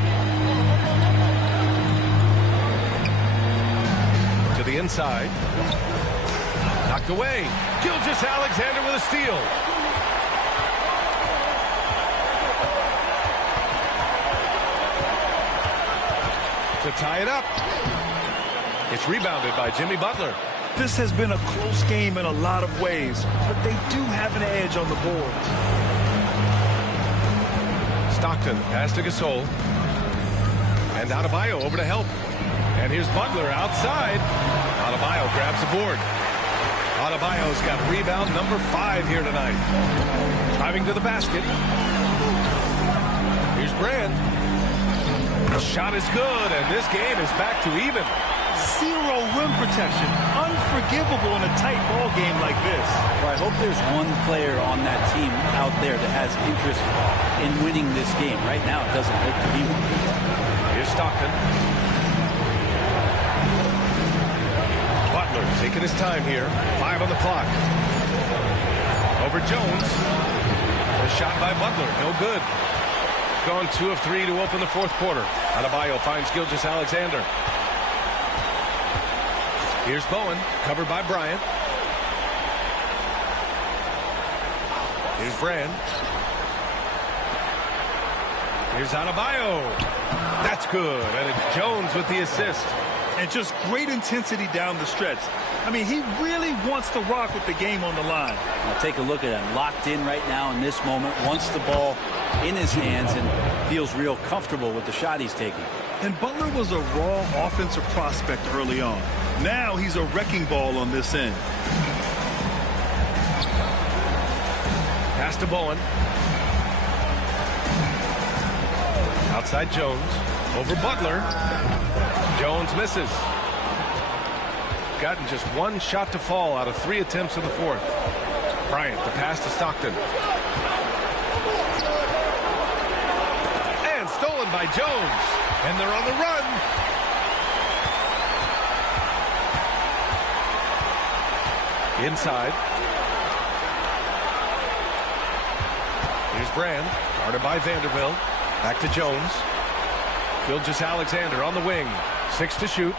To the inside. Knocked away. Gilgeous-Alexander with a steal. To tie it up. It's rebounded by Jimmy Butler. This has been a close game in a lot of ways, but they do have an edge on the boards. Stockton, pass to Gasol. And Adebayo over to help. And here's Butler outside. Adebayo grabs the board. Adebayo's got rebound number 5 here tonight. Driving to the basket. Here's Brand. The shot is good, and this game is back to even. 0 rim protection. Unforgivable in a tight ball game like this. Well, I hope there's one player on that team out there that has interest in winning this game. Right now, it doesn't look to be one. Here's Stockton. Butler taking his time here. 5 on the clock. Over Jones. A shot by Butler. No good. Gone 2 of 3 to open the fourth quarter. Adebayo finds Gilgeous-Alexander. Here's Bowen, covered by Bryant. Here's Brand. Here's Adebayo. That's good, and it's Jones with the assist. And just great intensity down the stretch. I mean, he really wants to rock with the game on the line. Now take a look at him. Locked in right now in this moment. Wants the ball in his hands and feels real comfortable with the shot he's taking. And Butler was a raw offensive prospect early on. Now he's a wrecking ball on this end. Pass to Bowen. Outside Jones. Over Butler. Jones misses. Gotten just one shot to fall out of 3 attempts in the fourth. Bryant, the pass to Stockton. And stolen by Jones. And they're on the run. Inside. Here's Brand, guarded by Vanderbilt. Back to Jones. Gilgeous-Alexander on the wing. 6 to shoot.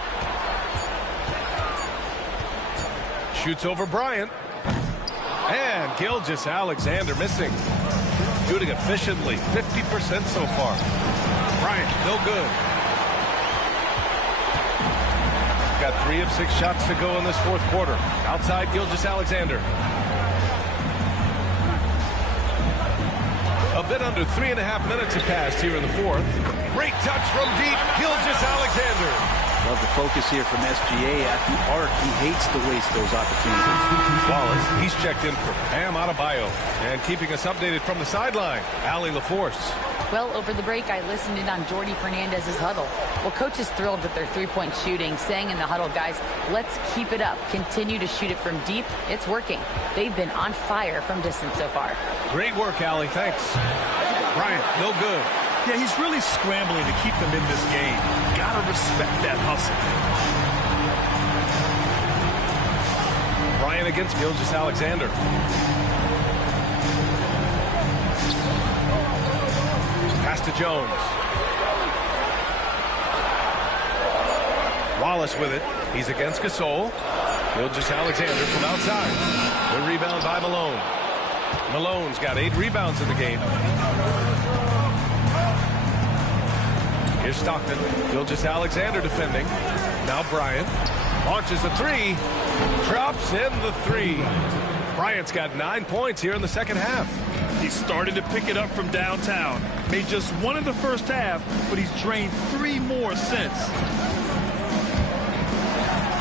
Shoots over Bryant. And Gilgeous-Alexander missing. Shooting efficiently. 50% so far. Bryant, no good. Got 3 of 6 shots to go in this fourth quarter. Outside Gilgeous-Alexander. A bit under 3.5 minutes have passed here in the fourth. Great touch from deep, Gilgeous-Alexander. Love the focus here from SGA at the arc. He hates to waste those opportunities. Wallace, he's checked in for Bam Adebayo. And keeping us updated from the sideline, Allie LaForce. Well, over the break, I listened in on Jordi Fernandez's huddle. Well, coach is thrilled with their three-point shooting, saying in the huddle, guys, let's keep it up. Continue to shoot it from deep. It's working. They've been on fire from distance so far. Great work, Allie. Thanks. Bryant, no good. Yeah, he's really scrambling to keep them in this game. Gotta respect that hustle. Bryant against Gilgeous-Alexander. Pass to Jones. Wallace with it. He's against Gasol. Gilgeous-Alexander from outside. The rebound by Malone. Malone's got 8 rebounds in the game. Here's Stockton. Gilgeous-Alexander defending. Now Bryant. Launches a 3. Drops in the 3. Bryant's got 9 points here in the second half. He started to pick it up from downtown. Made just 1 in the first half, but he's drained 3 more since.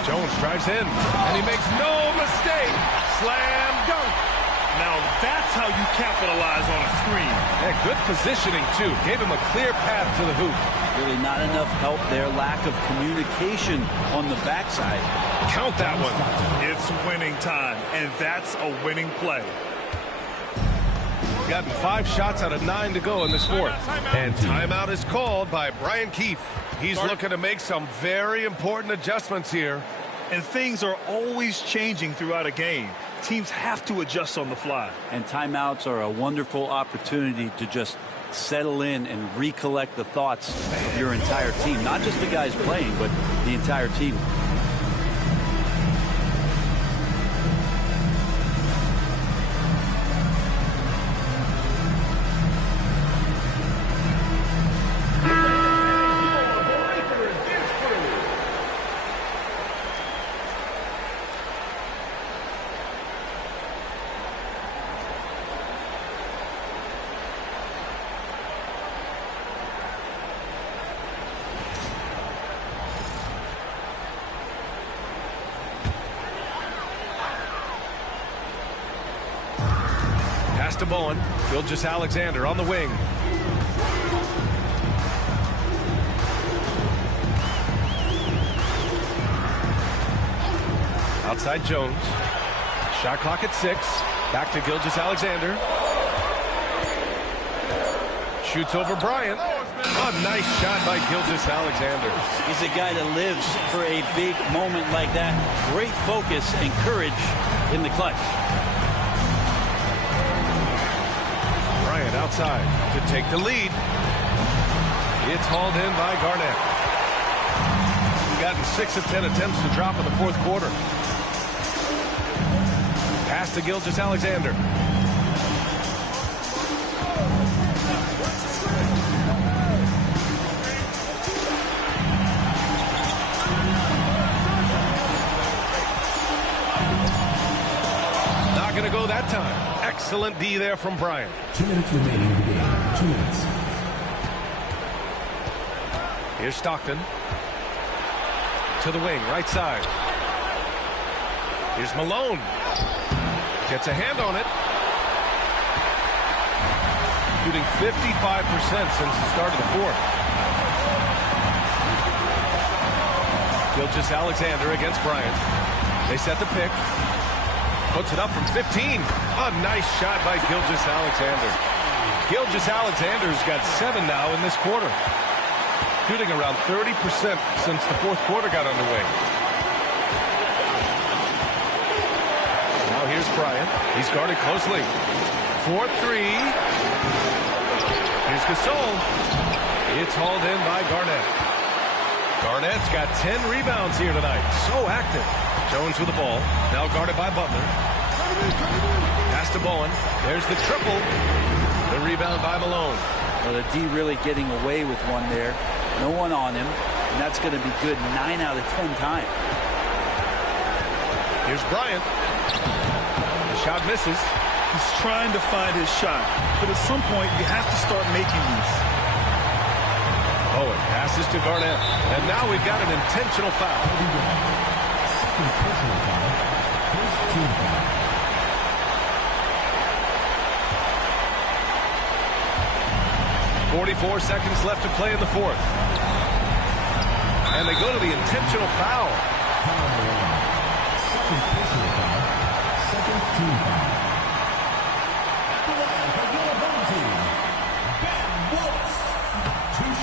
Jones drives in, and he makes no mistake. Slam dunk. Now that's how you capitalize on a screen. And good positioning, too. Gave him a clear path to the hoop. Really not enough help there. Lack of communication on the backside. Count that one. It's winning time, and that's a winning play. Gotten 5 shots out of 9 to go in this fourth. And timeout is called by Brian Keefe. He's looking to make some very important adjustments here. And things are always changing throughout a game. Teams have to adjust on the fly. And timeouts are a wonderful opportunity to just settle in and recollect the thoughts of your entire team. Not just the guys playing, but the entire team. To Bowen. Gilgeous-Alexander on the wing. Outside Jones. Shot clock at 6. Back to Gilgeous-Alexander. Shoots over Bryant. A nice shot by Gilgeous-Alexander. He's a guy that lives for a big moment like that. Great focus and courage in the clutch. Outside to take the lead. It's hauled in by Garnett. Gotten 6 of 10 attempts to drop in the fourth quarter. Pass to Gilgeous-Alexander. Not going to go that time. Excellent D there from Bryant. 2 minutes remaining in the game. 2 minutes. Here's Stockton. To the wing, right side. Here's Malone. Gets a hand on it. Shooting 55% since the start of the fourth. Gilgeous-Alexander against Bryant. They set the pick. Puts it up from 15. A nice shot by Gilgeous-Alexander. Gilgeous-Alexander's got 7 now in this quarter. Shooting around 30% since the fourth quarter got underway. Now here's Bryant. He's guarded closely. 4-3. Here's Gasol. It's hauled in by Garnett. Garnett's got 10 rebounds here tonight. So active. Jones with the ball. Now guarded by Butler. Pass to Bowen. There's the triple. The rebound by Malone. Well, the D really getting away with one there. No one on him. And that's going to be good 9 out of 10 times. Here's Bryant. The shot misses. He's trying to find his shot. But at some point, you have to start making these. Bowen passes to Garnett. And now we've got an intentional foul. .44 seconds left to play in the fourth. And they go to the intentional foul.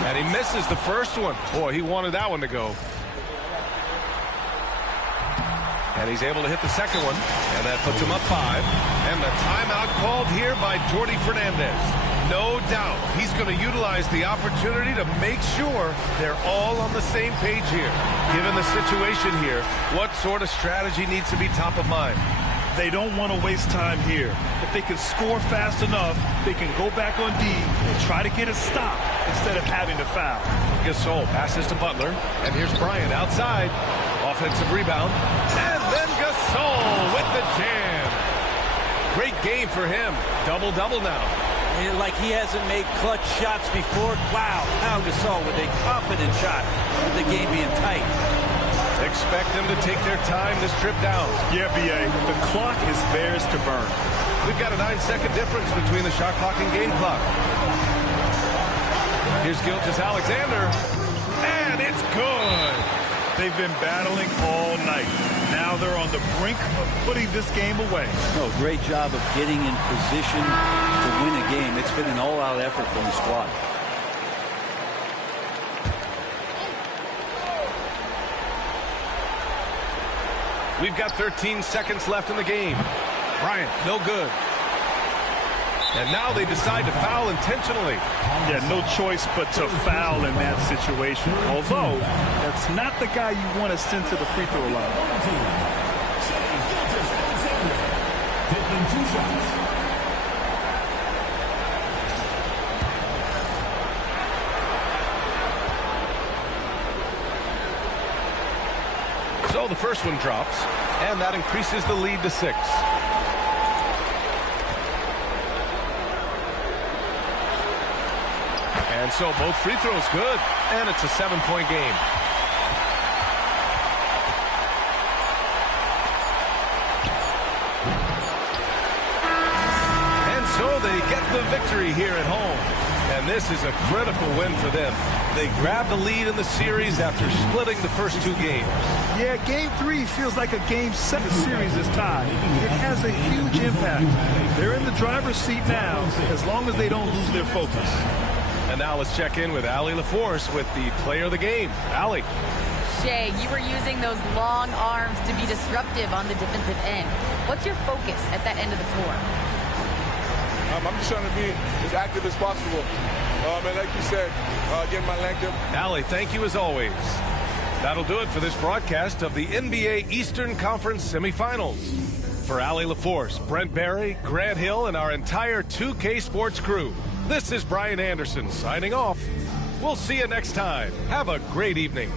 And he misses the first one. Boy, he wanted that one to go. And he's able to hit the second one. And that puts him up 5. And the timeout called here by Jordi Fernandez. No doubt he's going to utilize the opportunity to make sure they're all on the same page here. Given the situation here, what sort of strategy needs to be top of mind? They don't want to waste time here. If they can score fast enough, they can go back on D and try to get a stop instead of having to foul. Gasol passes to Butler, and here's Bryant outside. Offensive rebound, and then Gasol with the jam. Great game for him. Double-double now. Like he hasn't made clutch shots before. Wow, Pau Gasol with a confident shot with the game being tight. Expect them to take their time this trip down. Yeah, B.A., the clock is theirs to burn. We've got a 9-second difference between the shot clock and game clock. Here's Gilgeous-Alexander, and it's good. They've been battling all night. Now they're on the brink of putting this game away. No, great job of getting in position to win a game. It's been an all-out effort from the squad. We've got 13 seconds left in the game. Bryant, no good. And now they decide to foul intentionally. Yeah, no choice but to foul in that situation. Although, that's not the guy you want to send to the free throw line. Taking 2 shots. So the first one drops, and that increases the lead to 6. And so both free throws good, and it's a 7-point game. And so they get the victory here at home. And this is a critical win for them. They grabbed the lead in the series after splitting the first 2 games. Yeah, Game 3 feels like a Game 7 series is tied. It has a huge impact. They're in the driver's seat now, as long as they don't lose their focus. And now let's check in with Allie LaForce with the player of the game. Allie. Shea, you were using those long arms to be disruptive on the defensive end. What's your focus at that end of the floor? I'm just trying to be as active as possible. And like you said, getting my length up. Allie, thank you as always. That'll do it for this broadcast of the NBA Eastern Conference semifinals. For Allie LaForce, Brent Barry, Grant Hill, and our entire 2K Sports crew, this is Brian Anderson signing off. We'll see you next time. Have a great evening.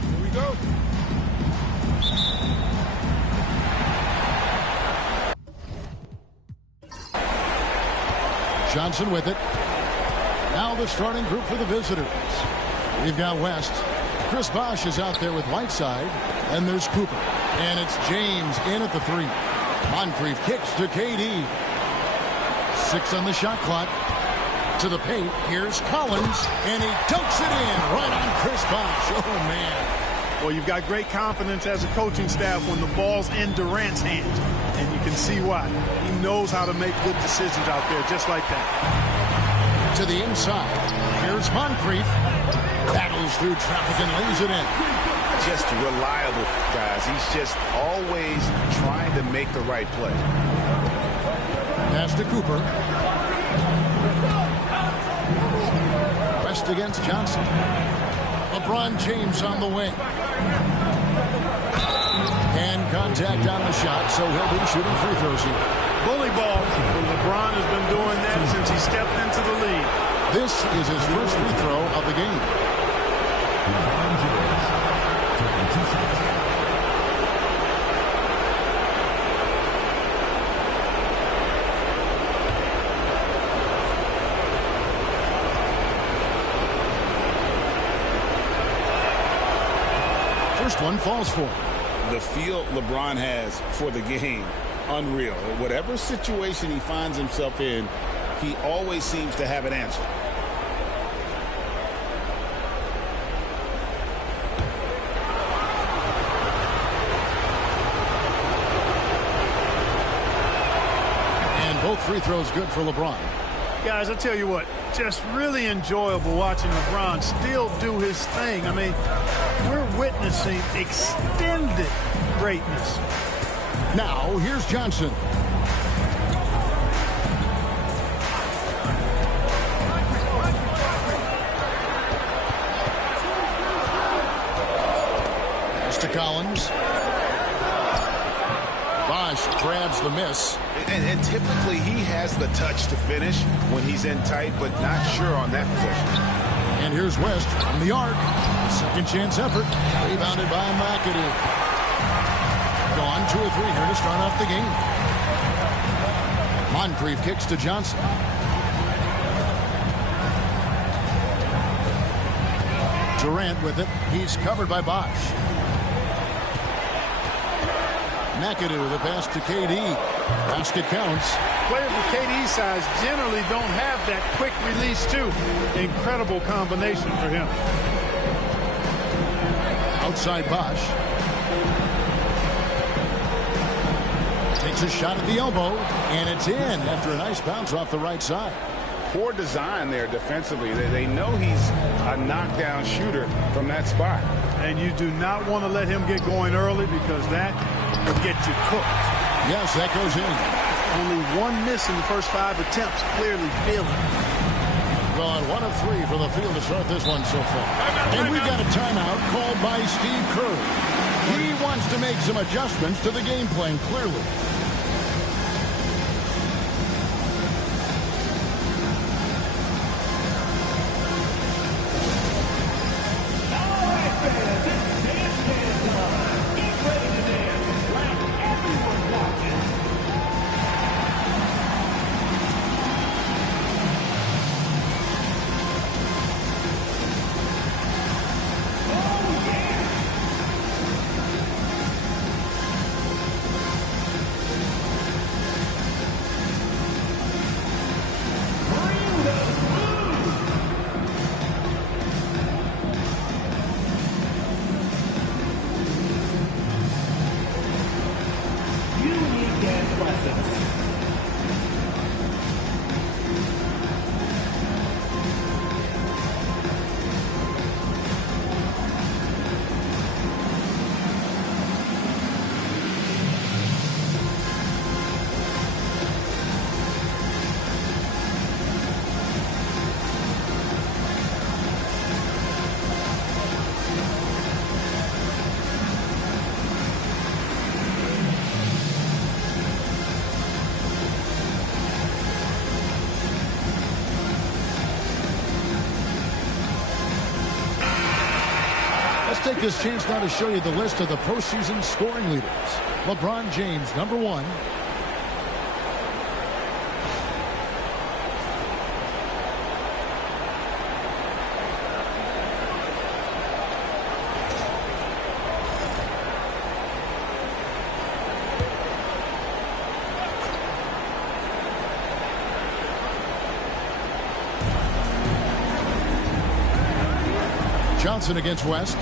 Here we go. Johnson with it. Now the starting group for the visitors. We've got West. Chris Bosh is out there with Whiteside. And there's Cooper. And it's James in at the 3. Moncrief kicks to KD. 6 on the shot clock. To the paint. Here's Collins. And he dunks it in right on Chris Bosh. Oh, man. Well, you've got great confidence as a coaching staff when the ball's in Durant's hands. And you can see why. He knows how to make good decisions out there just like that. To the inside. Here's Moncrief. Battles through traffic and lays it in. Just reliable, guys. He's just always trying to make the right play. Pass to Cooper. West against Johnson. LeBron James on the wing. And contact on the shot, so he'll be shooting free throws here. Bully ball. LeBron has been doing that since he stepped into the league. This is his first free throw of the game. LeBron James taking 2 shots. First one falls for him. The feel LeBron has for the game, unreal. Whatever situation he finds himself in, he always seems to have an answer. And both free throws good for LeBron. Guys, I tell you what, just really enjoyable watching LeBron still do his thing. I mean, we're witnessing extended greatness. Now, here's Johnson. Pass to Collins. Bosh grabs the miss. And typically he has the touch to finish when he's in tight, but not sure on that possession. And here's West from the arc. Second chance effort. Rebounded by McAdoo. Gone 2 or 3 here to start off the game. Moncrief kicks to Johnson. Durant with it. He's covered by Bosh. McAdoo, the pass to KD. Basket counts. Players with KD's size generally don't have that quick release, too. Incredible combination for him. Outside Bosch. Takes a shot at the elbow, and it's in after a nice bounce off the right side. Poor design there defensively. They know he's a knockdown shooter from that spot. And you do not want to let him get going early because that will get you cooked. Yes, that goes in. Only one miss in the first 5 attempts. Clearly feeling. Gone 1 of 3 for the field to start this one so far. And we've got a timeout called by Steve Kerr. He wants to make some adjustments to the game plan, clearly. Take this chance now to show you the list of the postseason scoring leaders. LeBron James, number 1. Johnson against West.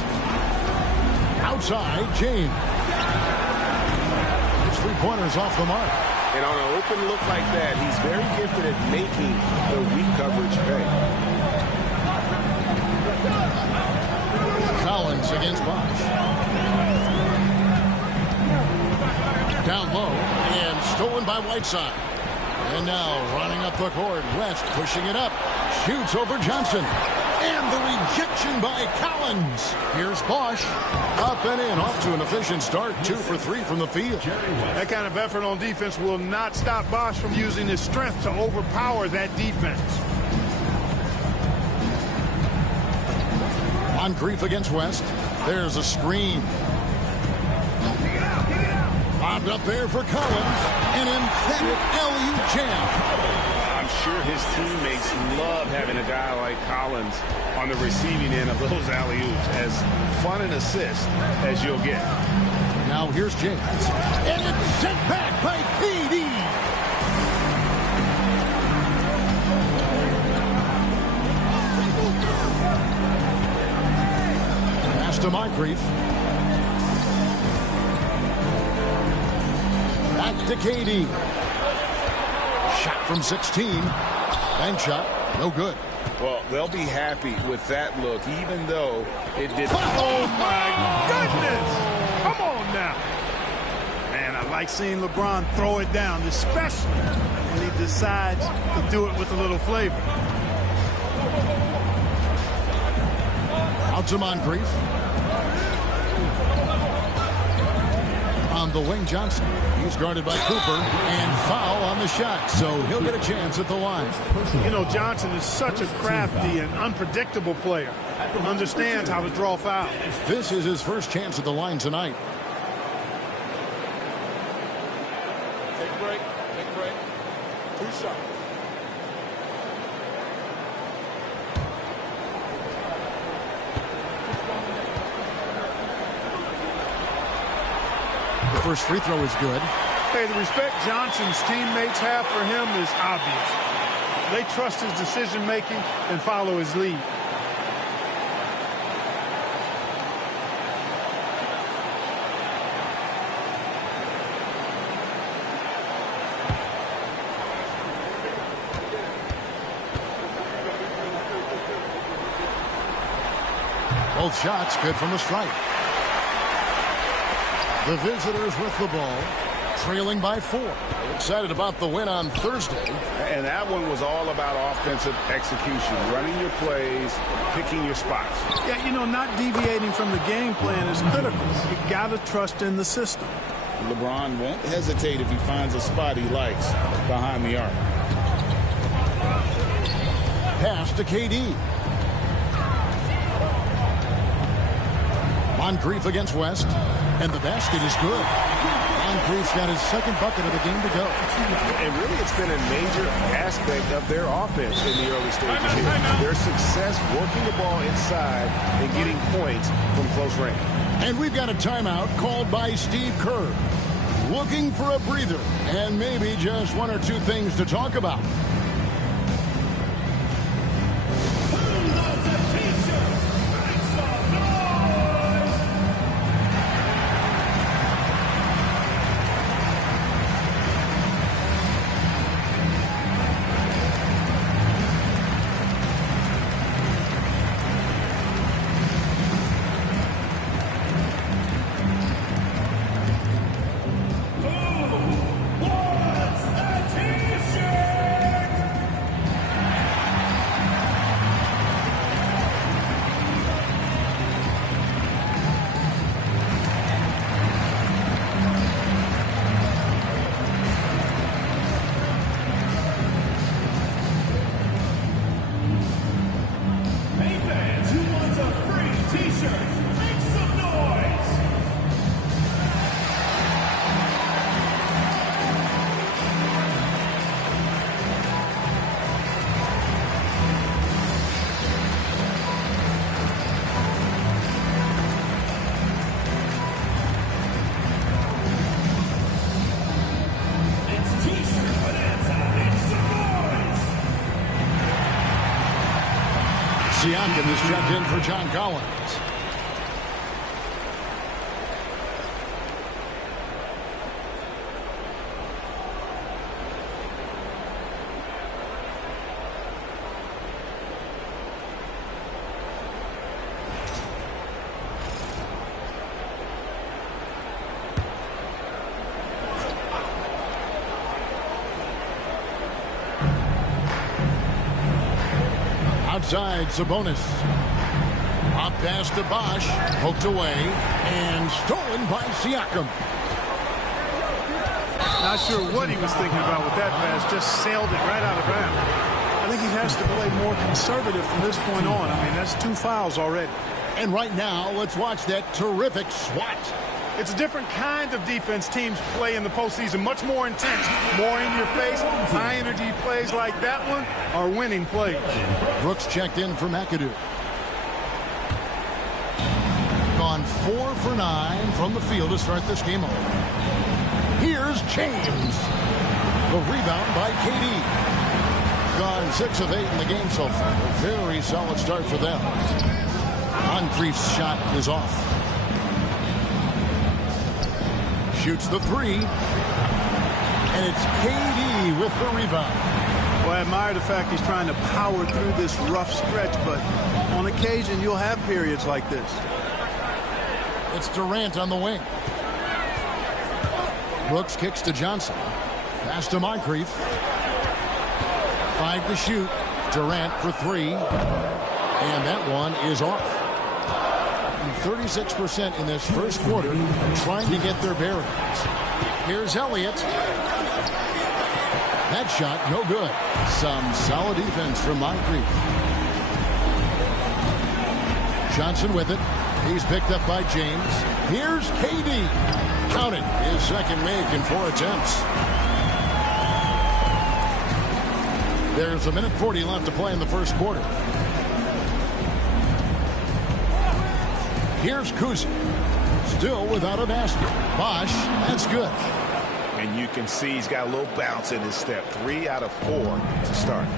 Outside, James. His three-pointers off the mark. And on an open look like that, he's very gifted at making the weak coverage pay. Collins against Bosch. Down low and stolen by Whiteside. And now running up the court, West pushing it up. Shoots over Johnson. And the rejection by Collins. Here's Bosch. Up and in. Off to an efficient start. 2 for 3 from the field. That kind of effort on defense will not stop Bosch from using his strength to overpower that defense. Moncrief against West. There's a screen. Bobbed up there for Collins. An emphatic alley-oop jam. I'm sure his teammates love having a guy like Collins on the receiving end of those alley-oops. As fun an assist as you'll get. Now here's James. And it's sent back by KD. Pass to Moncrief. Back to KD. Shot from 16. Bank shot. No good. Well, they'll be happy with that look, even though it did. Oh, my goodness. Come on now. Man, I like seeing LeBron throw it down, especially when he decides to do it with a little flavor. Out to Moncrief. On the wing, Johnson. He's guarded by Cooper, and foul on the shot, so he'll get a chance at the line. You know, Johnson is such a crafty and unpredictable player. Understands how to draw fouls. This is his first chance at the line tonight. Take a break. Take a break. 2 shots. first free throw is good. Hey, the respect Johnson's teammates have for him is obvious. They trust his decision-making and follow his lead. Both shots good from the stripe. The visitors with the ball, trailing by 4. They're excited about the win on Thursday. And that one was all about offensive execution, running your plays, picking your spots. Yeah, you know, not deviating from the game plan is critical. You got to trust in the system. LeBron won't hesitate if he finds a spot he likes behind the arc. Pass to KD. Moncrief against West, and the basket is good. Moncrief's got his second bucket of the game to go. And really, it's been a major aspect of their offense in the early stages here. Their success working the ball inside and getting points from close range. And we've got a timeout called by Steve Kerr. Looking for a breather and maybe just one or two things to talk about. Siakam is checked in for John Collins. Outside, Sabonis. Up pass to Bosch. Poked away. And stolen by Siakam. Not sure what he was thinking about with that pass. Just sailed it right out of bounds. I think he has to play more conservative from this point on. I mean, that's 2 fouls already. And right now, let's watch that terrific swat. It's a different kind of defense teams play in the postseason. Much more intense, more in your face. High energy plays like that one are winning plays. Brooks checked in for McAdoo. Gone 4 for 9 from the field to start this game off. Here's James. The rebound by KD. Gone 6 of 8 in the game so far. A very solid start for them. Moncrief's shot is off. Shoots the 3. And it's KD with the rebound. Well, I admire the fact he's trying to power through this rough stretch, but on occasion you'll have periods like this. It's Durant on the wing. Brooks kicks to Johnson. Pass to Moncrief. 5 to shoot. Durant for 3. And that one is off. 36% in this first quarter, trying to get their bearings. Here's Elliott. That shot, no good. Some solid defense from Moncrief. Johnson with it. He's picked up by James. Here's KD. Counted. His second make in 4 attempts. There's 1:40 left to play in the first quarter. Here's Kuzi. Still without a basket. Bosch, that's good. And you can see he's got a little bounce in his step. 3 out of 4 to start.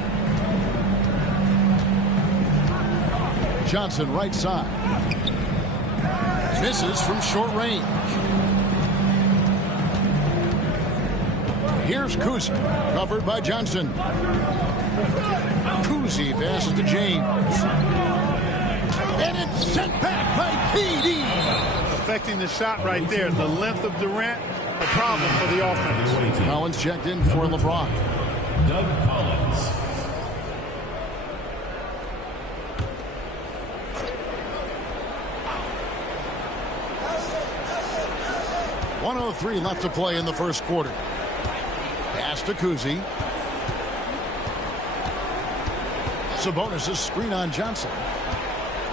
Johnson right side. Misses from short range. Here's Kuzi, covered by Johnson. Kuzi passes to James. And it's sent back by KD. Affecting the shot right there. The length of Durant, a problem for the offense. Collins checked in for LeBron. Doug Collins. .103 left to play in the first quarter. Pass to Kuzi. Sabonis' screen on Johnson.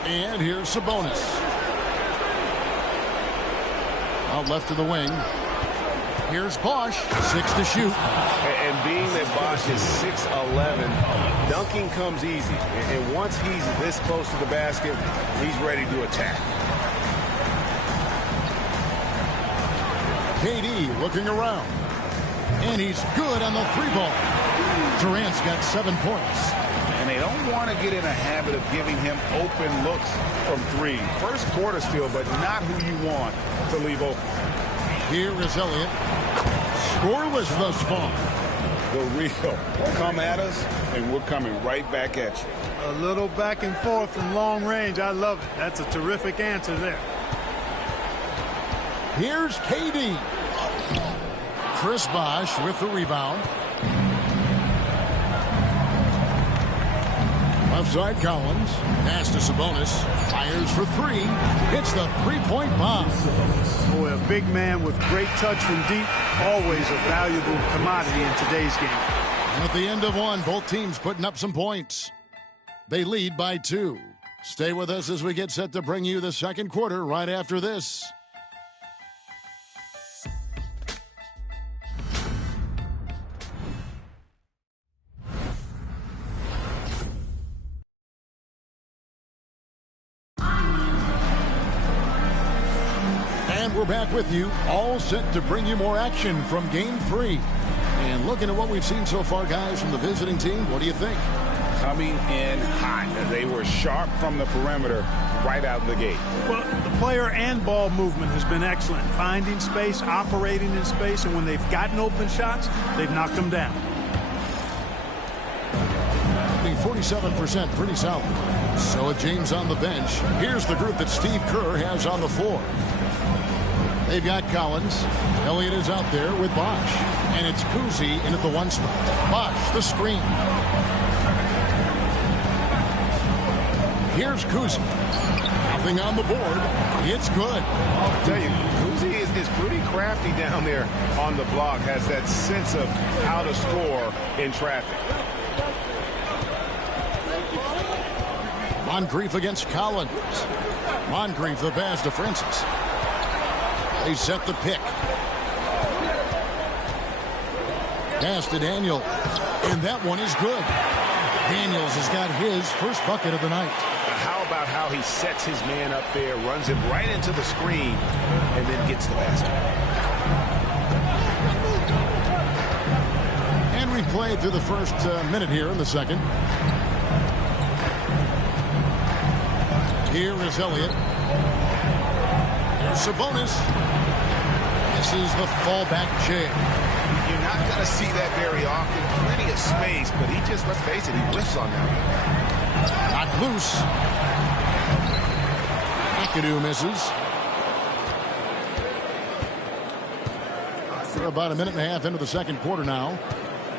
And here's Sabonis. Out left to the wing. Here's Bosch. 6 to shoot. And being that Bosch is 6'11", dunking comes easy. And once he's this close to the basket, he's ready to attack. KD looking around. And he's good on the 3-ball. Durant's got 7 points. And they don't want to get in a habit of giving him open looks from 3. First quarter still, but not who you want to leave open. Here is Elliott. Scoreless thus far. The real. Come at us, and we're coming right back at you. A little back and forth from long range. I love it. That's a terrific answer there. Here's KD. Chris Bosh with the rebound. Left side Collins. Pass to Sabonis. Fires for 3. Hits the 3-point bomb. Boy, a big man with great touch from deep. Always a valuable commodity in today's game. At the end of 1, both teams putting up some points. They lead by 2. Stay with us as we get set to bring you the second quarter right after this. We're back with you, all set to bring you more action from Game 3. And looking at what we've seen so far, guys, from the visiting team, what do you think? Coming in hot. They were sharp from the perimeter right out of the gate. Well, the player and ball movement has been excellent. Finding space, operating in space, and when they've gotten open shots, they've knocked them down. 47%, pretty solid. So with James on the bench, here's the group that Steve Kerr has on the floor. They've got Collins. Elliott is out there with Bosch. And it's Kuzi in at the 1 spot. Bosch, the screen. Here's Kuzi. Nothing on the board. It's good. I'll tell you, Kuzi is pretty crafty down there on the block. Has that sense of how to score in traffic. Moncrief against Collins. Moncrief the pass to Francis. They set the pick. Pass to Daniel. And that one is good. Daniels has got his first bucket of the night. How about how he sets his man up there, runs him right into the screen, and then gets the basket. And we played through the first minute here in the second. Here is Elliott. Here's Sabonis. This is the fallback jam. You're not going to see that very often. Plenty of space, but he just, let's face it, he whiffs on that. Not loose. McAdoo misses. We're about a minute and a half into the second quarter now.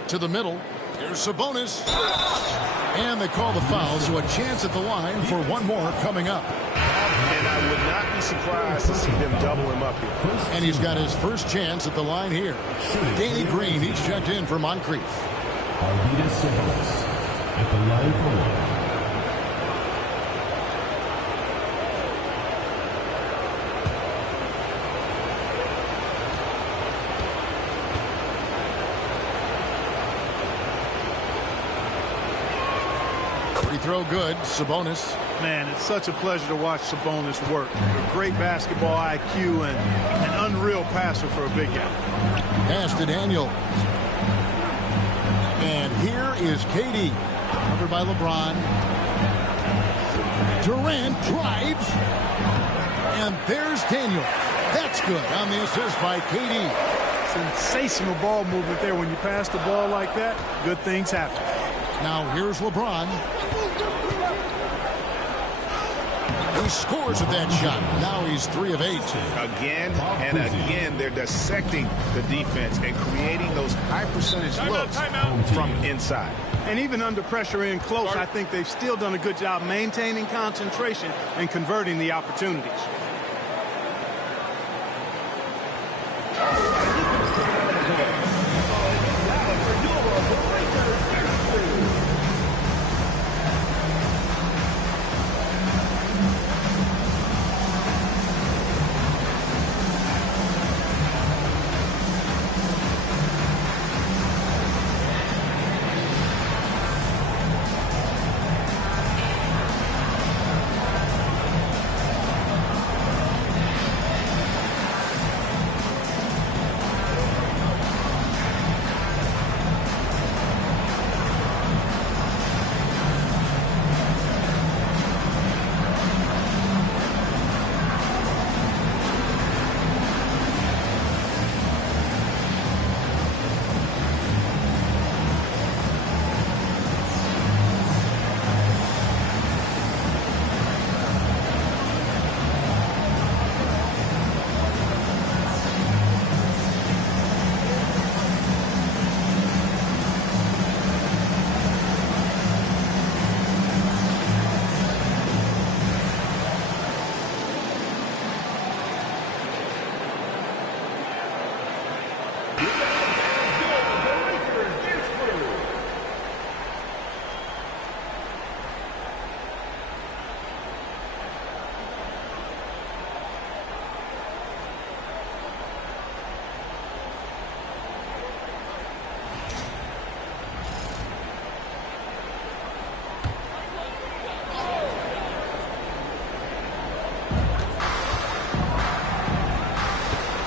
To the middle. Here's Sabonis. And they call the foul, so a chance at the line for one more coming up. And I would not be surprised to see them double him up here. And he's got his first chance at the line here. Danny Green, he's checked in for Moncrief. Arvidas Sabonis at the line for 1. Free throw good. Sabonis. Man, it's such a pleasure to watch Sabonis work. Great basketball IQ and an unreal passer for a big guy. Pass to Daniel. And here is KD. Covered by LeBron. Durant drives. And there's Daniel. That's good on the assist by KD. Sensational ball movement there. When you pass the ball like that, good things happen. Now here's LeBron. He scores with that shot. Now he's 3 of 8. Again and again, they're dissecting the defense and creating those high percentage looks from inside. And even under pressure in close, I think they've still done a good job maintaining concentration and converting the opportunities.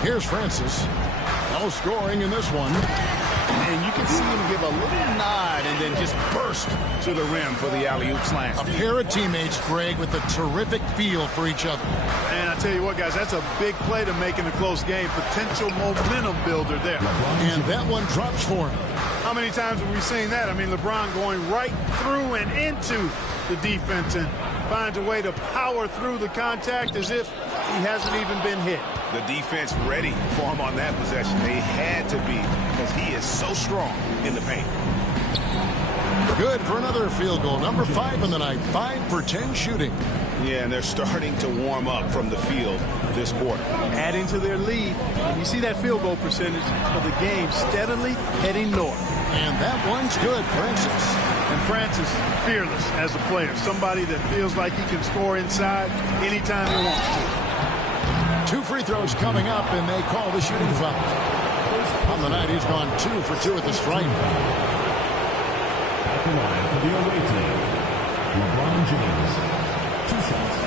Here's Francis. No scoring in this one. And you can see him give a little nod and then just burst to the rim for the alley-oop slam. A pair of teammates, Greg, with a terrific feel for each other. And I tell you what, guys, that's a big play to make in a close game. Potential momentum builder there. And that one drops for him. How many times have we seen that? I mean, LeBron going right through and into the defense and finds a way to power through the contact as if he hasn't even been hit. The defense ready for him on that possession. They had to be because he is so strong in the paint. Good for another field goal. Number 5 in the night. 5 for 10 shooting. Yeah, and they're starting to warm up from the field this quarter. Adding to their lead. You see that field goal percentage for the game steadily heading north. And that one's good, Francis. And Francis, fearless as a player. Somebody that feels like he can score inside anytime he wants to. 2 free throws coming up, and they call the shooting foul. On the night, he's gone 2 for 2 at the stripe. At the line for the away team, LeBron James. 2 shots.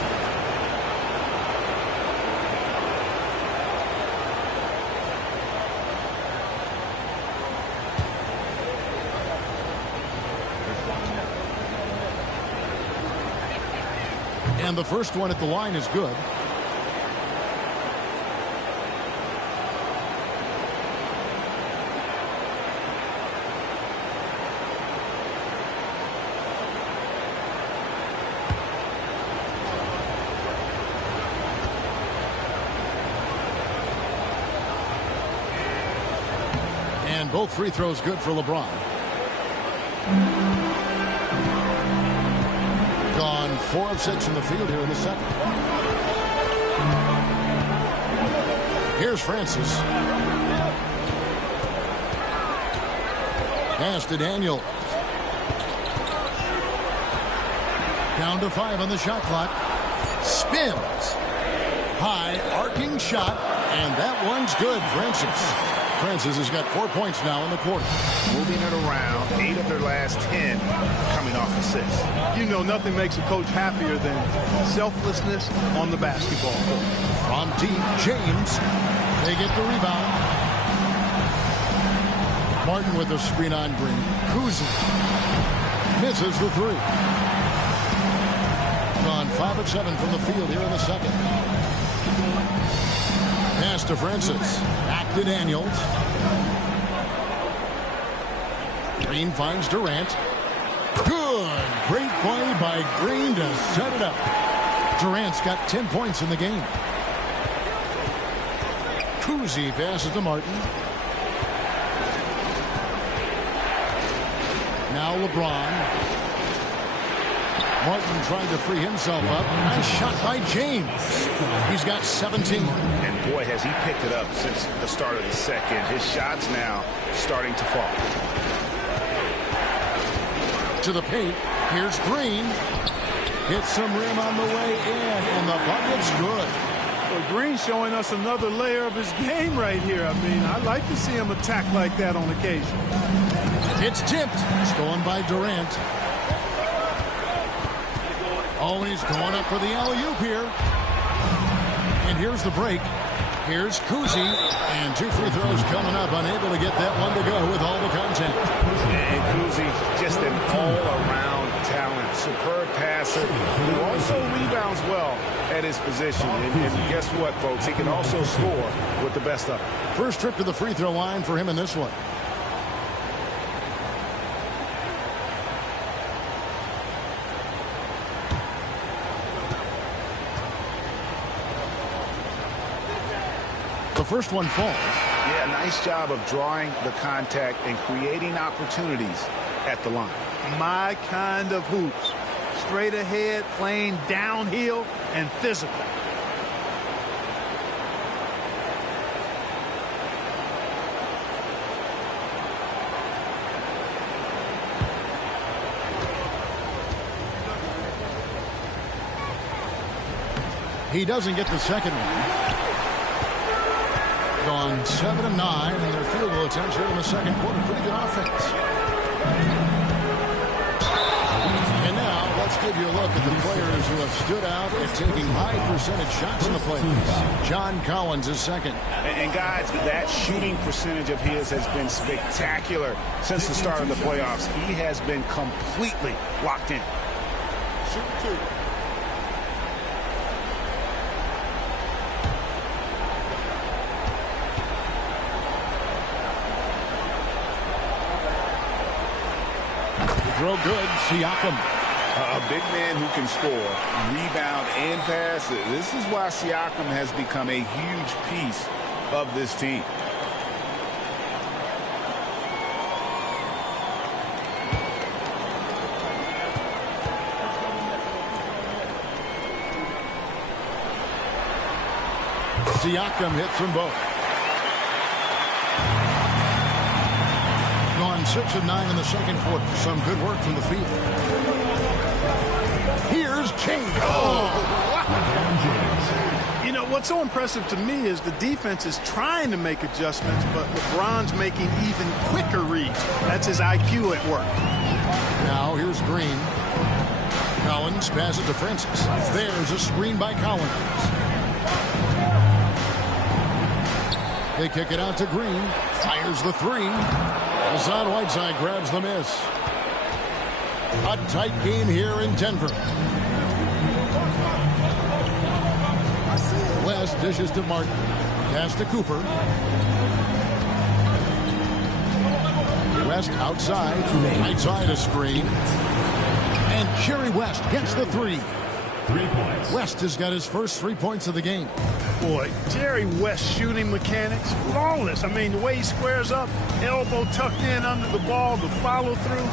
And the first one at the line is good. And both free throws good for LeBron. Gone 4 of 6 in the field here in the second. Here's Francis. Pass to Daniel. Down to 5 on the shot clock. Spins. High arcing shot. And that one's good, Francis. Francis has got 4 points now in the quarter. Moving it around, 8 of their last 10 coming off assists. You know, nothing makes a coach happier than selflessness on the basketball court. From deep, James. They get the rebound. Martin with a screen on Green. Kuzi misses the three. Gone 5 of 7 from the field here in the second. Pass to Francis. Back to Daniels. Green finds Durant. Good. Great play by Green to set it up. Durant's got 10 points in the game. Kuzi passes to Martin. Now LeBron. Martin trying to free himself up. Nice shot by James. He's got 17. And boy, has he picked it up since the start of the second. His shots now starting to fall. To the paint. Here's Green. Hits some rim on the way in, and the bucket's good. Well, Green showing us another layer of his game right here. I mean, I like to see him attack like that on occasion. It's tipped. Stolen by Durant. Always going up for the alley-oop here. And here's the break. Here's Kuzi. And 2 free throws coming up. Unable to get that one to go with all the contact. And Kuzi, just an all-around talent. Superb passer who also rebounds well at his position. And guess what, folks? He can also score with the best of them. First trip to the free throw line for him in this one. The first one falls. Yeah, nice job of drawing the contact and creating opportunities at the line. My kind of hoops. Straight ahead, playing downhill, and physical. He doesn't get the second one. Gone 7 of 9 in their field goal attempts here in the second quarter. Pretty good offense. And now let's give you a look at the players who have stood out at taking high percentage shots in the playoffs. John Collins is second. And guys, that shooting percentage of his has been spectacular since the start of the playoffs. He has been completely locked in. Shoot 2. Throw good, Siakam. A big man who can score, rebound, and pass. This is why Siakam has become a huge piece of this team. Siakam hits them both. 6 of 9 in the second quarter. Some good work from the field. Here's James. Oh! You know, what's so impressive to me is the defense is trying to make adjustments, but LeBron's making even quicker reads. That's his IQ at work. Now here's Green. Collins passes to Francis. There's a screen by Collins. They kick it out to Green. Fires the three. Hassan Whiteside grabs the miss. A tight game here in Denver. West dishes to Martin. Pass to Cooper. West outside. Right side a screen. And Jerry West gets the three. 3 points. West has got his first 3 points of the game. Boy, Jerry West shooting mechanics, flawless. I mean, the way he squares up, elbow tucked in under the ball, the follow through,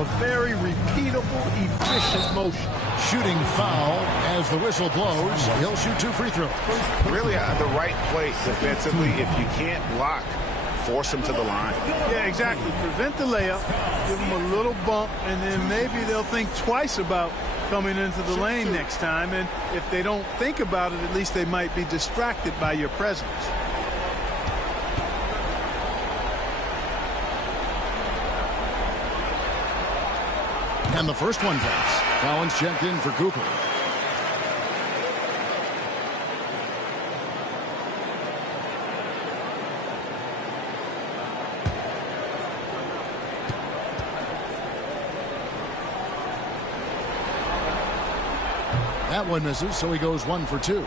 a very repeatable, efficient motion. Shooting foul as the whistle blows. He'll shoot 2 free throws. Really the right place defensively. If you can't block, force him to the line. Yeah, exactly. Prevent the layup, give him a little bump, and then maybe they'll think twice about coming into the lane next time. And if they don't think about it, at least they might be distracted by your presence. And the first one drops. Collins checked in for Cooper. That one misses, so he goes 1 for 2.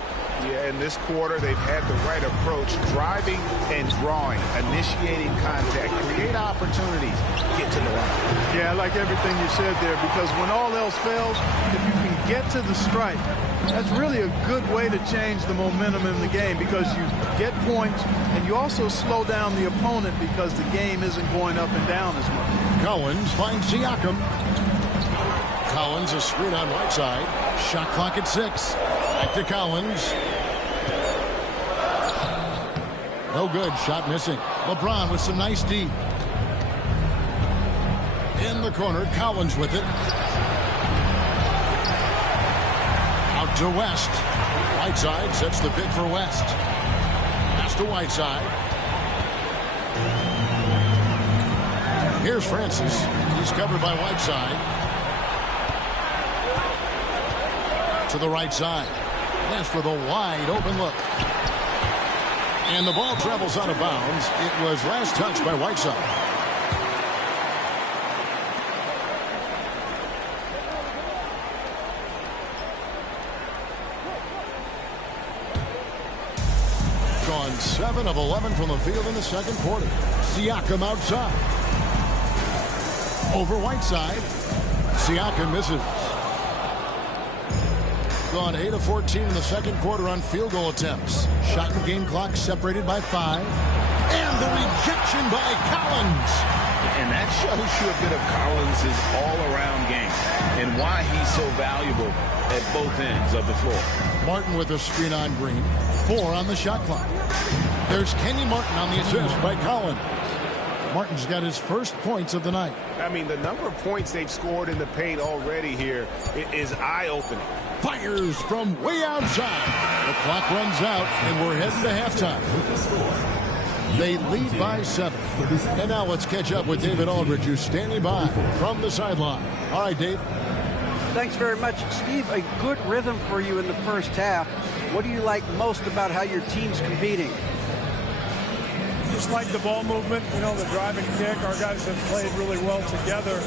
Yeah, in this quarter, they've had the right approach, driving and drawing, initiating contact, create opportunities, get to the line. Yeah, I like everything you said there, because when all else fails, if you can get to the stripe, that's really a good way to change the momentum in the game, because you get points and you also slow down the opponent because the game isn't going up and down as much. Collins finds Siakam. Collins a screen on right side. Shot clock at 6. Back to Collins. No good. Shot missing. LeBron with some nice D. In the corner, Collins with it. Out to West. Whiteside sets the pick for West. Pass to Whiteside. Here's Francis. He's covered by Whiteside. To the right side. West with a wide open look. And the ball travels out of bounds. It was last touched by Whiteside. Gone 7 of 11 from the field in the second quarter. Siakam outside. Over Whiteside. Siakam misses. Gone 8 of 14 in the second quarter on field goal attempts. Shot and game clock separated by 5. And the rejection by Collins. And that shows you a bit of Collins' all-around game and why he's so valuable at both ends of the floor. Martin with a screen on Green. 4 on the shot clock. There's Kenny Martin on the assist by Collins. Martin's got his first points of the night. I mean, the number of points they've scored in the paint already here is eye-opening. Fires from way outside. The clock runs out, and we're heading to halftime. They lead by 7. And now let's catch up with David Aldridge, who's standing by from the sideline. All right, Dave. Thanks very much. Steve, a good rhythm for you in the first half. What do you like most about how your team's competing? Just like the ball movement, you know, the drive and kick. Our guys have played really well together.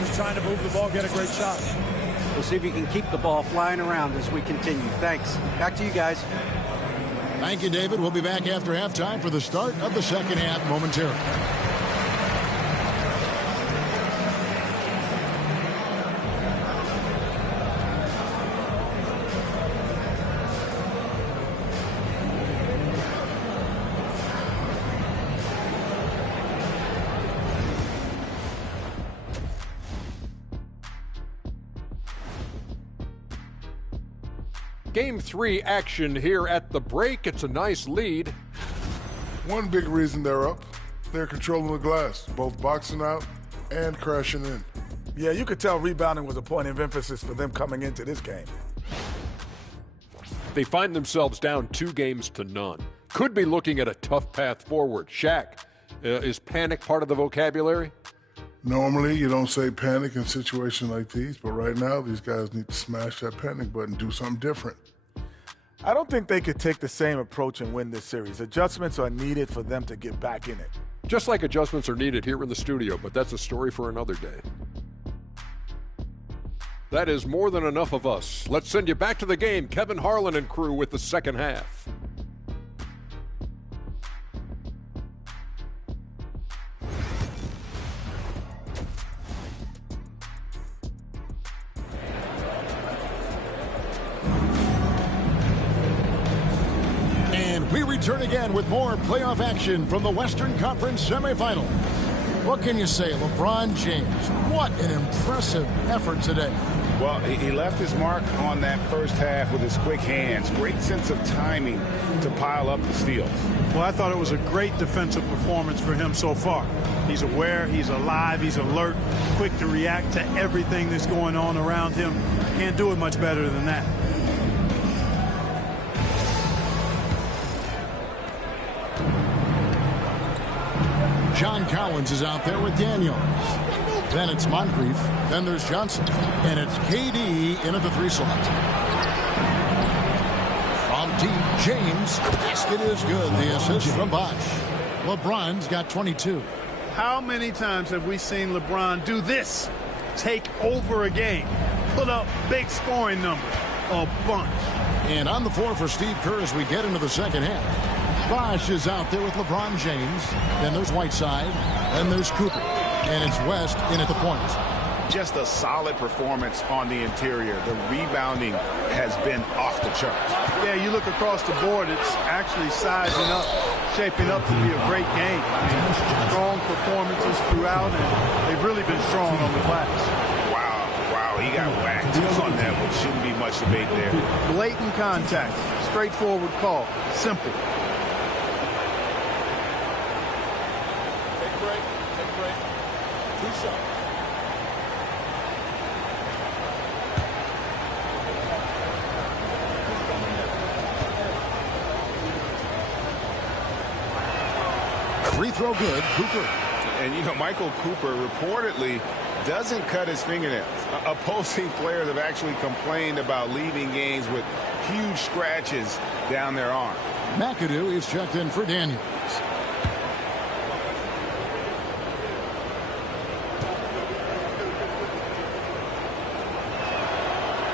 Just trying to move the ball, get a great shot. We'll see if you can keep the ball flying around as we continue. Thanks. Back to you guys. Thank you, David. We'll be back after halftime for the start of the second half momentarily. Game 3 action here at the break. It's a nice lead. One big reason they're up, they're controlling the glass, both boxing out and crashing in. Yeah, you could tell rebounding was a point of emphasis for them coming into this game. They find themselves down 2 games to none. Could be looking at a tough path forward. Shaq, is panic part of the vocabulary? Normally, you don't say panic in situations like these, but right now, these guys need to smash that panic button, do something different. I don't think they could take the same approach and win this series. Adjustments are needed for them to get back in it. Just like adjustments are needed here in the studio, but that's a story for another day. That is more than enough of us. Let's send you back to the game. Kevin Harlan and crew with the second half. We return again with more playoff action from the Western Conference semifinal. What can you say, LeBron James? What an impressive effort today. Well, he left his mark on that first half with his quick hands. Great sense of timing to pile up the steals. Well, I thought it was a great defensive performance for him so far. He's aware, he's alive, he's alert, quick to react to everything that's going on around him. Can't do it much better than that. John Collins is out there with Daniels. Then it's Moncrief. Then there's Johnson. And it's KD in at the 3 slot. From deep, James. Basket is good. The assist from Bosh. LeBron's got 22. How many times have we seen LeBron do this? Take over a game. Put up big scoring numbers. A bunch. And on the floor for Steve Kerr as we get into the second half. Bosh is out there with LeBron James. Then there's Whiteside. Then there's Cooper. And it's West in at the point. Just a solid performance on the interior. The rebounding has been off the charts. Yeah, you look across the board, it's actually sizing up, shaping up to be a great game. I mean, strong performances throughout, and they've really been strong on the glass. Wow, he got whacked on that one. Shouldn't be much debate there. Blatant contact, straightforward call, simple. Take a break. 2 shots. Free throw good, Cooper. And, you know, Michael Cooper reportedly doesn't cut his fingernails. Opposing players have actually complained about leaving games with huge scratches down their arm. McAdoo is checked in for Daniels.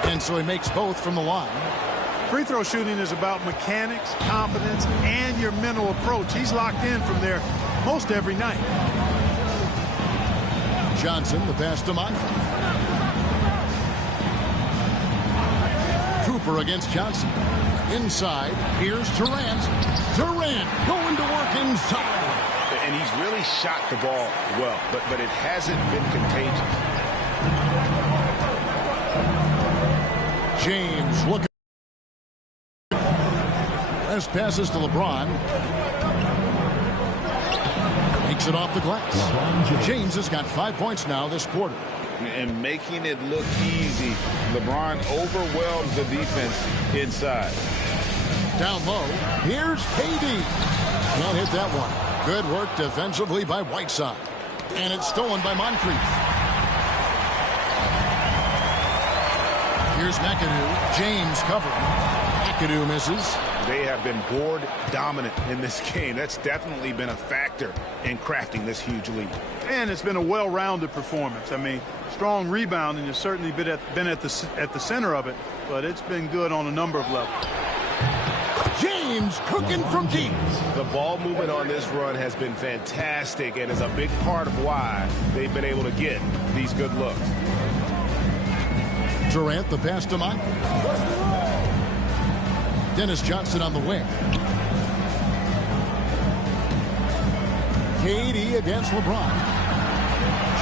And so he makes both from the line. Free throw shooting is about mechanics, confidence, and your mental approach. He's locked in from there most every night. Johnson, the pass to Moncrief. Cooper against Johnson. Inside, here's Durant. Durant going to work inside. And he's really shot the ball well, but it hasn't been contagious. James looking. Last passes to LeBron. Makes it off the glass. James has got 5 points now this quarter. And making it look easy. LeBron overwhelms the defense inside. Down low. Here's KD. Can't hit that one. Good work defensively by Whiteside. And it's stolen by Moncrief. Here's McAdoo. James covering. McAdoo misses. They have been board dominant in this game. That's definitely been a factor in crafting this huge lead. And it's been a well-rounded performance. I mean, strong rebounding has certainly been at the center of it, but it's been good on a number of levels. James cooking from deep. The ball movement on this run has been fantastic and is a big part of why they've been able to get these good looks. Durant, the pass to Moncrief. Dennis Johnson on the wing. KD against LeBron.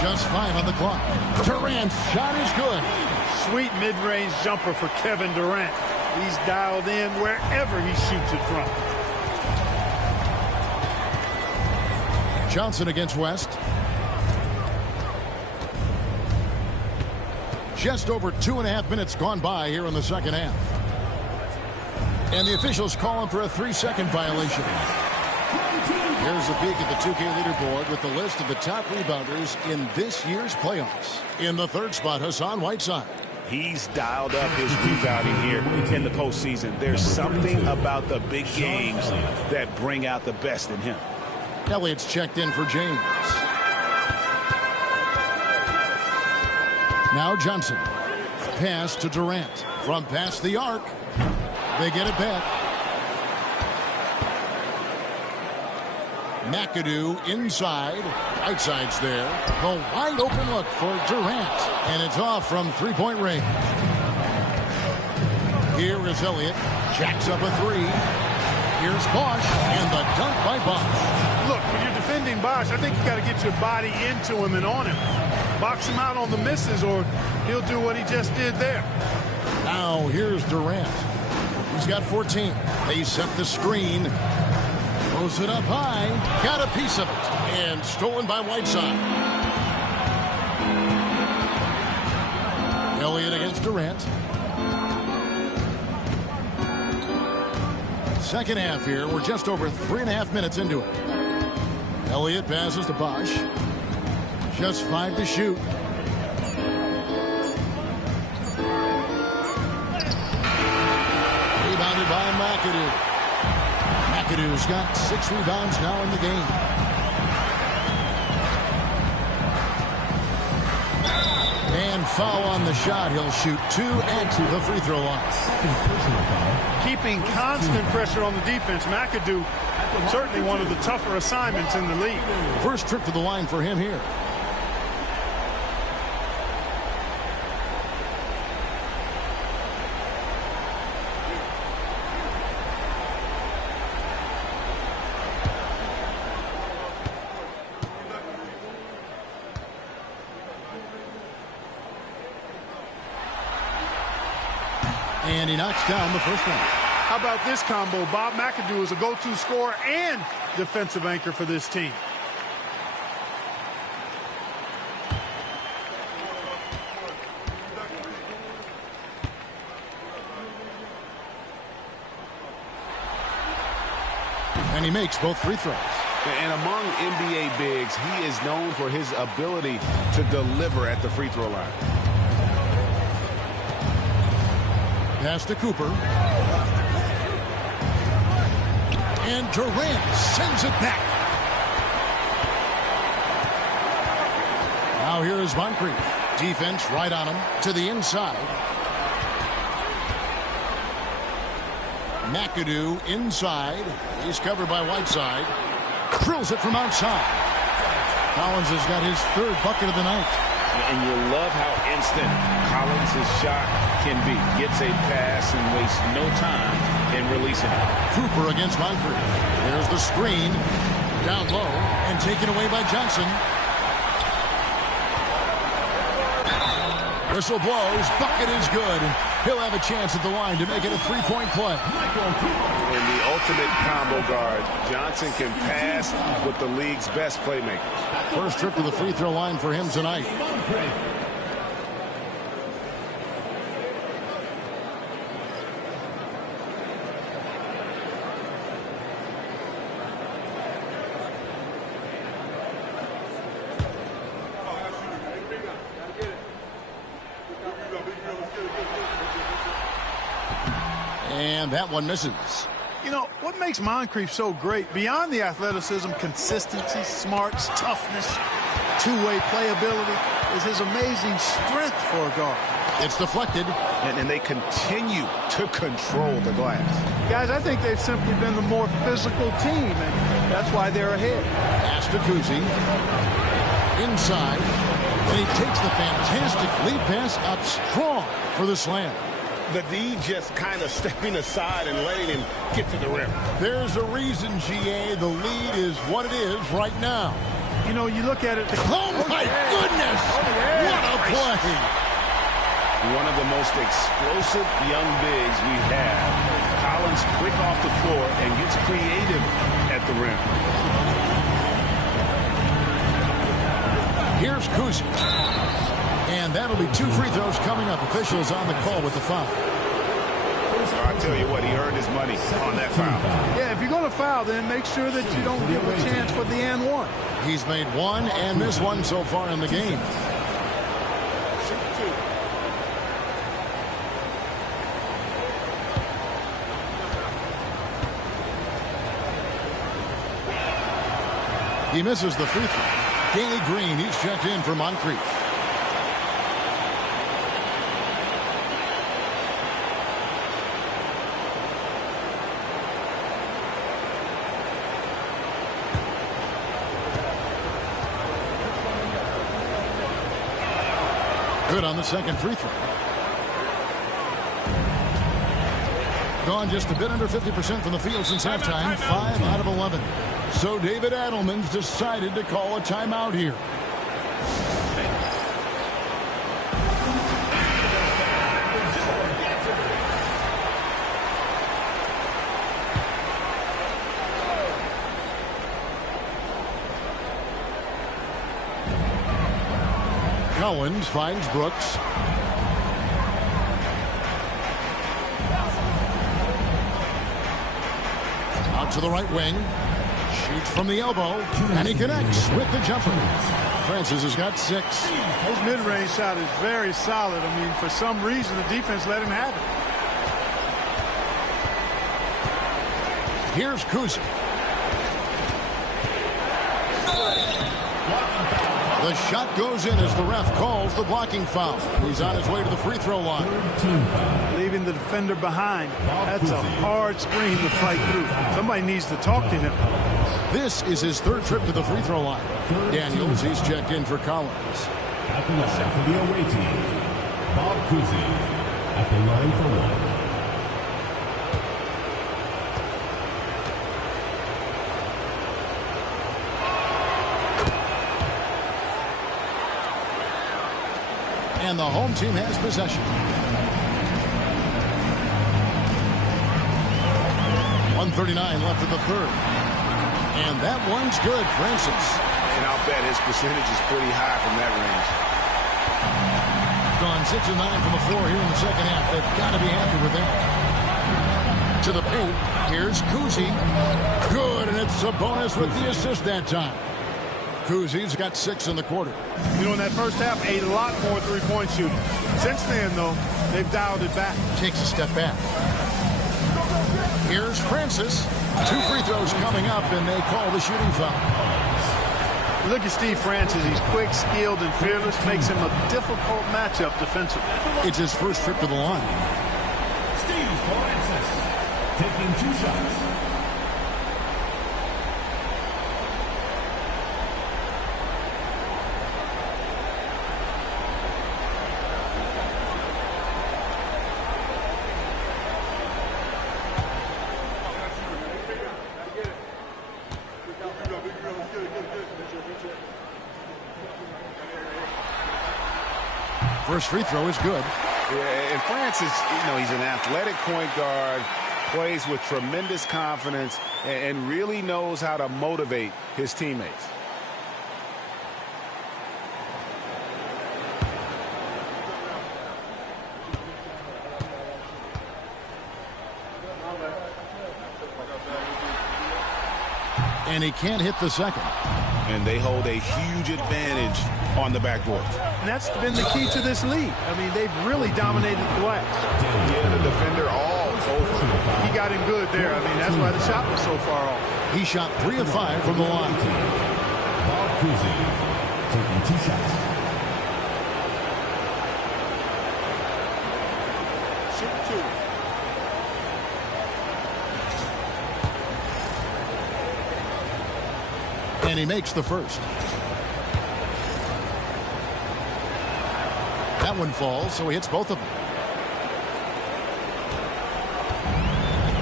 Just 5 on the clock. Durant's shot is good. Sweet mid-range jumper for Kevin Durant. He's dialed in wherever he shoots it from. Johnson against West. Just over 2.5 minutes gone by here in the second half. And the officials call him for a 3-second violation. Here's a peek at the 2K leaderboard with the list of the top rebounders in this year's playoffs. In the third spot, Hassan Whiteside. He's dialed up his rebounding here in the postseason. There's something about the big games that bring out the best in him. Elliott's checked in for James. Now Johnson. Pass to Durant. From past the arc. They get it back. McAdoo inside. Whiteside's there. The wide open look for Durant. And it's off from 3-point range. Here is Elliott. Jacks up a 3. Here's Bosh. And the dunk by Bosh. Look, when you're defending Bosh, I think you got to get your body into him and on him. box him out on the misses, or he'll do what he just did there. Now here's Durant. He's got 14. They set the screen. Throws it up high. Got a piece of it. And stolen by Whiteside. Elliott against Durant. Second half here. We're just over 3.5 minutes into it. Elliott passes to Bosch. Just 5 to shoot. Rebounded by McAdoo. McAdoo's got 6 rebounds now in the game. And foul on the shot. He'll shoot 2 and to the free throw line. Keeping constant pressure on the defense. McAdoo, certainly one of the tougher assignments in the league. First trip to the line for him here. And he knocks down the first one. How about this combo? Bob McAdoo is a go-to scorer and defensive anchor for this team. And he makes both free throws. And among NBA bigs, he is known for his ability to deliver at the free throw line. Pass to Cooper. And Durant sends it back. Now here is Moncrief. Defense right on him to the inside. McAdoo inside. He's covered by Whiteside. Drills it from outside. Collins has got his 3rd bucket of the night. And you love how instant Collins' shot can be. Gets a pass and wastes no time in releasing it. Cooper against Moncrief. There's the screen. Down low and taken away by Johnson. Whistle blows. Bucket is good. And he'll have a chance at the line to make it a 3-point play. In the ultimate combo guard, Johnson can pass with the league's best playmakers. First trip to the free throw line for him tonight. And that one misses. You know, what makes Moncrief so great, beyond the athleticism, consistency, smarts, toughness, two-way playability, is his amazing strength for a guard. It's deflected. And they continue to control the glass. Guys, I think they've simply been the more physical team, and that's why they're ahead. Pass to Kuzi. Inside. And he takes the fantastic lead pass up strong for the slam. The D just kind of stepping aside and letting him get to the rim. There's a reason, GA, the lead is what it is right now. You know, you look at it. Oh, my goodness! What a play! One of the most explosive young bigs we have. Collins quick off the floor and gets creative at the rim. Here's Kuzi. And that'll be 2 free throws coming up. Officials on the call with the foul. I tell you what, he earned his money on that foul. Yeah, if you're going to foul, then make sure that you don't give a chance for the and one. He's made 1 and missed 1 so far in the game. He misses the free throw. Danny Green, he's checked in for Moncrief. Good on the second free throw. Gone just a bit under 50% from the field since halftime. 5 out of 11. So David Adelman's decided to call a timeout here. Collins finds Brooks. Out to the right wing. Shoots from the elbow. And he connects with the jumper. Francis has got 6. His mid-range shot is very solid. I mean, for some reason, the defense let him have it. Here's Kuzi. The shot goes in as the ref calls the blocking foul. He's on his way to the free throw line. Leaving the defender behind. That's a hard screen to fight through. Somebody needs to talk to him. This is his 3rd trip to the free throw line. Daniels, he's checked in for Collins. At the line for the away team, Bob Cousy at the line for 1. And the home team has possession. 1:39 left in the 3rd. And that one's good, Francis. And I'll bet his percentage is pretty high from that range. Gone 6 of 9 from the floor here in the second half. They've got to be happy with that. To the paint. Here's Kuzi. Good, and it's Sabonis with the assist that time. Kuzi's got 6 in the quarter. You know, in that first half, a lot more three-point shooting. Since then, though, they've dialed it back. Takes a step back. Here's Francis. 2 free throws coming up, and they call the shooting foul. Look at Steve Francis. He's quick, skilled, and fearless. Makes him a difficult matchup defensively. It's his first trip to the line. Steve Francis taking 2 shots. First free throw is good. Yeah, and Francis, he's an athletic point guard, plays with tremendous confidence, and really knows how to motivate his teammates. And he can't hit the second. And they hold a huge advantage on the backboard. And that's been the key to this lead. I mean, they've really dominated the glass. Yeah, the defender all over. He got him good there. I mean, that's why the shot was so far off. He shot 3 of 5 from the line. Bob Cousy taking 2 shots. Shoot 2. And he makes the first. That one falls, so he hits both of them.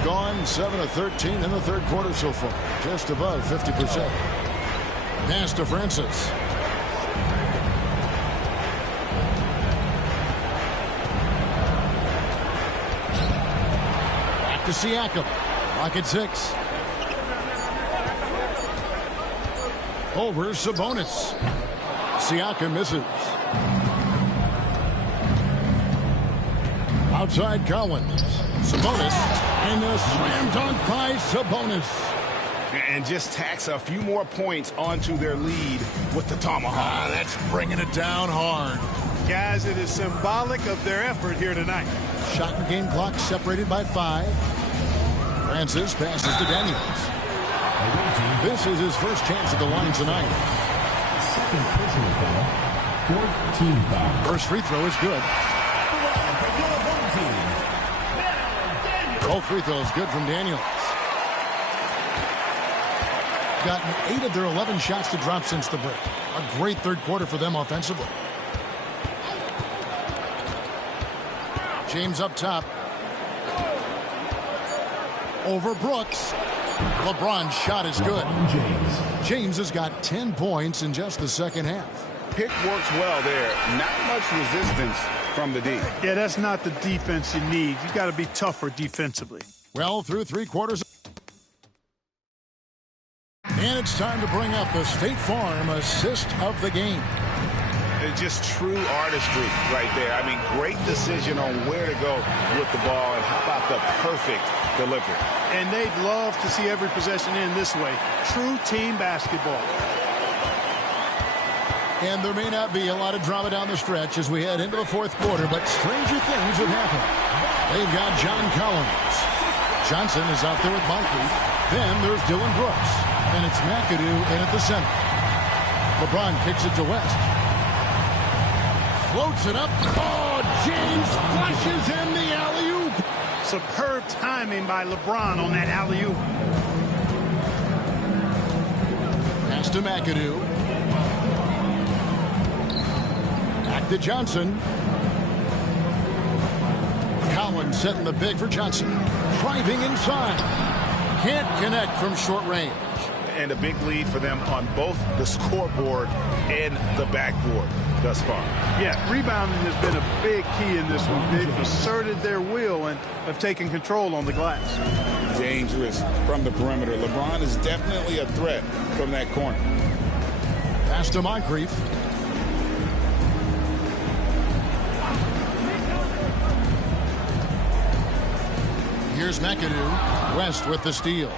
Gone 7 of 13 in the 3rd quarter so far. Just above 50%. Pass to Francis. Back to Siakam. Rocket 6. Over Sabonis. Siakam misses. Outside Collins. Sabonis. And the slam dunk by Sabonis. And just tacks a few more points onto their lead with the tomahawk. That's bringing it down hard. Guys, it is symbolic of their effort here tonight. Shot and game clock separated by 5. Francis passes to Daniels. This is his first chance at the line tonight. Second personal foul. 4th team foul. First free throw is good. Both free throws good from Daniels. Gotten 8 of their 11 shots to drop since the break. A great 3rd quarter for them offensively. James up top. Over Brooks. LeBron's shot is good. James has got 10 points in just the second half. Pick works well there. Not much resistance from the D. Yeah, that's not the defense you need. You got to be tougher defensively. Well, through 3 quarters. And it's time to bring up the State Farm assist of the game. Just true artistry right there. I mean, great decision on where to go with the ball, and how about the perfect delivery. And they'd love to see every possession end this way. True team basketball. And there may not be a lot of drama down the stretch as we head into the fourth quarter, but stranger things have happened. They've got John Collins. Johnson is out there with Moncrief. Then there's Dylan Brooks. And it's McAdoo in at the center. LeBron kicks it to West. Floats it up. Oh, James flushes in the alley-oop. Superb timing by LeBron on that alley-oop. Pass to McAdoo. Back to Johnson. Collins setting the big for Johnson. Driving inside. Can't connect from short range. And a big lead for them on both the scoreboard and the backboard thus far. Yeah, rebounding has been a big key in this one. They've asserted their will and have taken control on the glass. Dangerous from the perimeter. LeBron is definitely a threat from that corner. Pass to Moncrief. Here's McAdoo. West with the steal.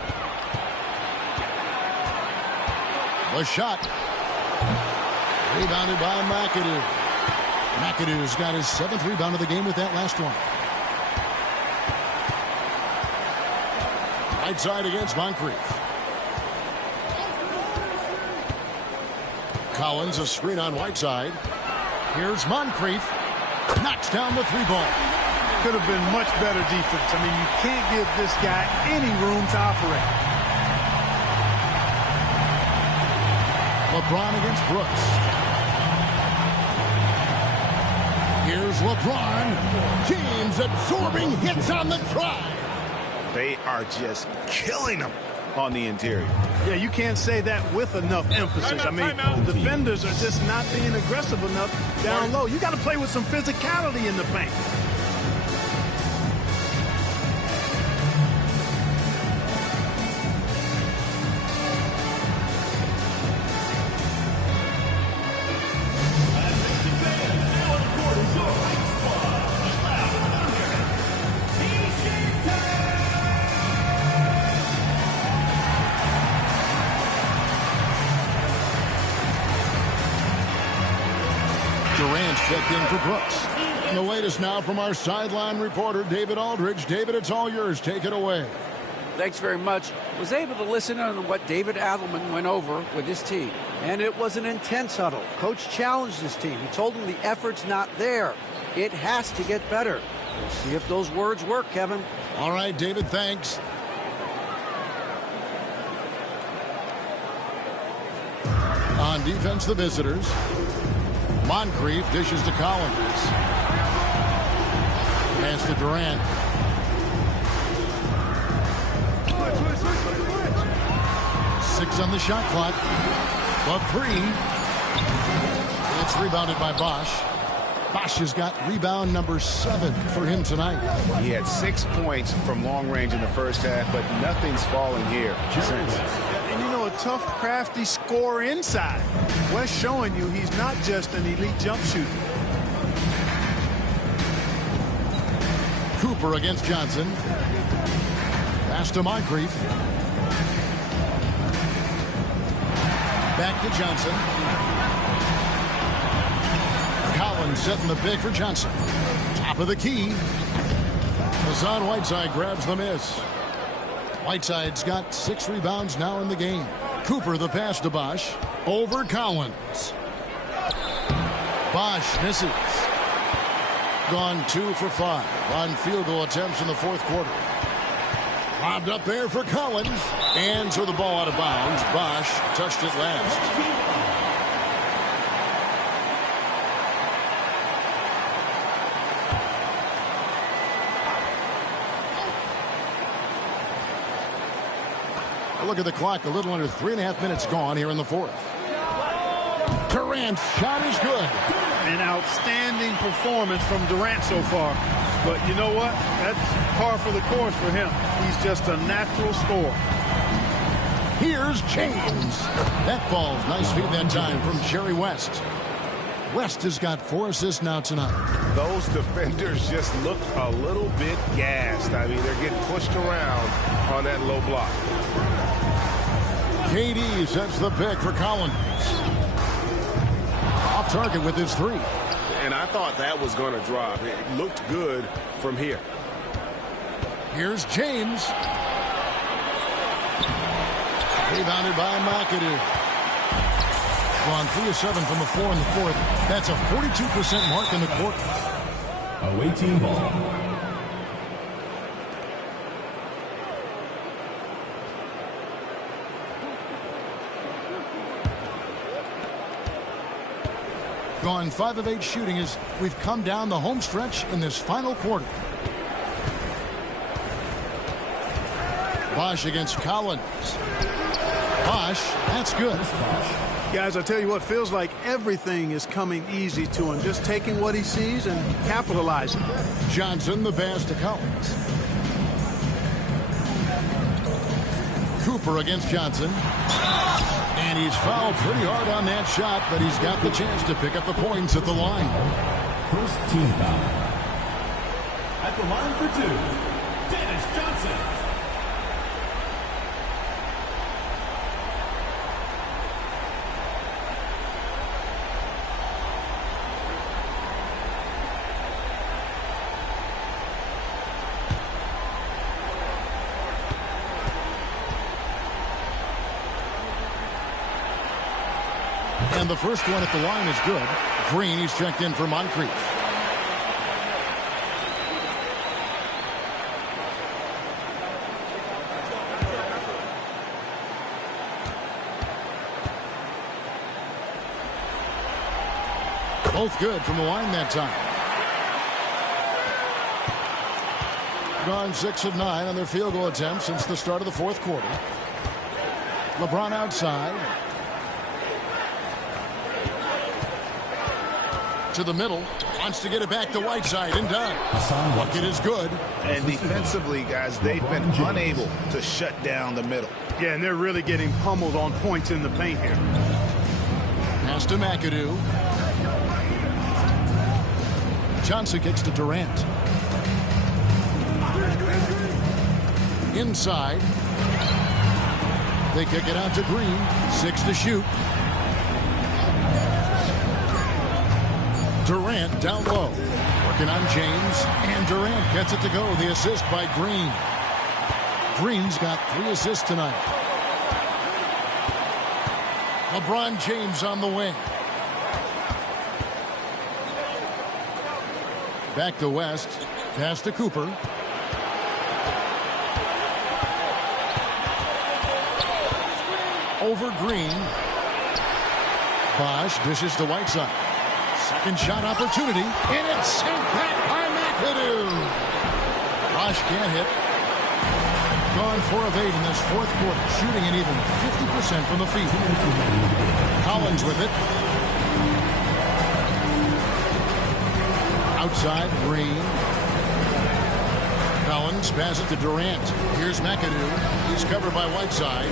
The shot. Rebounded by McAdoo. McAdoo's got his 7th rebound of the game with that last one. Right side against Moncrief. Collins, a screen on Whiteside. Here's Moncrief. Knocks down the 3-ball. Could have been much better defense. I mean, you can't give this guy any room to operate. LeBron against Brooks. Here's LeBron. James absorbing hits on the drive. They are just killing them on the interior. Yeah, you can't say that with enough emphasis. I mean, the defenders are just not being aggressive enough down low. You got to play with some physicality in the paint. Checked in for Brooks. And the latest now from our sideline reporter, David Aldridge. David, it's all yours. Take it away. Thanks very much. Was able to listen on what David Adelman went over with his team. And it was an intense huddle. Coach challenged his team. He told them the effort's not there. It has to get better. We'll see if those words work, Kevin. All right, David, thanks. On defense, the visitors. Moncrief dishes to Collins. Pass to Durant. Six on the shot clock. The 3. It's rebounded by Bosch. Bosch has got rebound number 7 for him tonight. He had 6 points from long range in the first half, but nothing's falling here since. And you know, a tough, crafty scorer inside. West showing you he's not just an elite jump shooter. Cooper against Johnson. Pass to Moncrief. Back to Johnson. Collins setting the big for Johnson. Top of the key. Hassan Whiteside grabs the miss. Whiteside's got 6 rebounds now in the game. Cooper the pass to Bosch. Over Collins. Bosch misses. Gone 2 for 5 on field goal attempts in the fourth quarter. Lobbed up there for Collins. And so the ball out of bounds. Bosch touched it last. Look at the clock. A little under 3.5 minutes gone here in the fourth. Durant's shot is good. An outstanding performance from Durant so far. But you know what? That's par for the course for him. He's just a natural scorer. Here's James. That falls. Nice feed that time from Jerry West. West has got 4 assists now tonight. Those defenders just look a little bit gassed. I mean, they're getting pushed around on that low block. KD sets the pick for Collins. Off target with his 3. And I thought that was going to drop. It looked good from here. Here's James. Rebounded by McAdoo. Gone 3 of 7 from the floor in the 4th. That's a 42% mark in the quarter. Away team ball. Gone 5 of 8 shooting as we've come down the home stretch in this final quarter. Bosh against Collins. Bosh, that's good. Guys, I tell you what, feels like everything is coming easy to him. Just taking what he sees and capitalizing. Johnson, the pass to Collins. Cooper against Johnson. And he's fouled pretty hard on that shot, but he's got the chance to pick up the points at the line. First team foul. At the line for 2, Dennis Johnson. And the first one at the line is good. Green, he's checked in for Moncrief. Both good from the line that time. Gone 6 of 9 on their field goal attempts since the start of the 4th quarter. LeBron outside. To the middle, wants to get it back to Whiteside and done. Bucket is good. And defensively, guys, they've been unable to shut down the middle. Yeah, and they're really getting pummeled on points in the paint here. Pass to McAdoo. Johnson kicks to Durant. Inside. They kick it out to Green. 6 to shoot. Durant down low. Working on James. And Durant gets it to go. The assist by Green. Green's got 3 assists tonight. LeBron James on the wing. Back to West. Pass to Cooper. Over Green. Bosh dishes to Whiteside. Second shot opportunity, and it's sent back by McAdoo. Bosh can't hit. Gone 4 of 8 in this 4th quarter, shooting an even 50% from the field. Collins with it. Outside, Green. Collins passes it to Durant. Here's McAdoo. He's covered by Whiteside.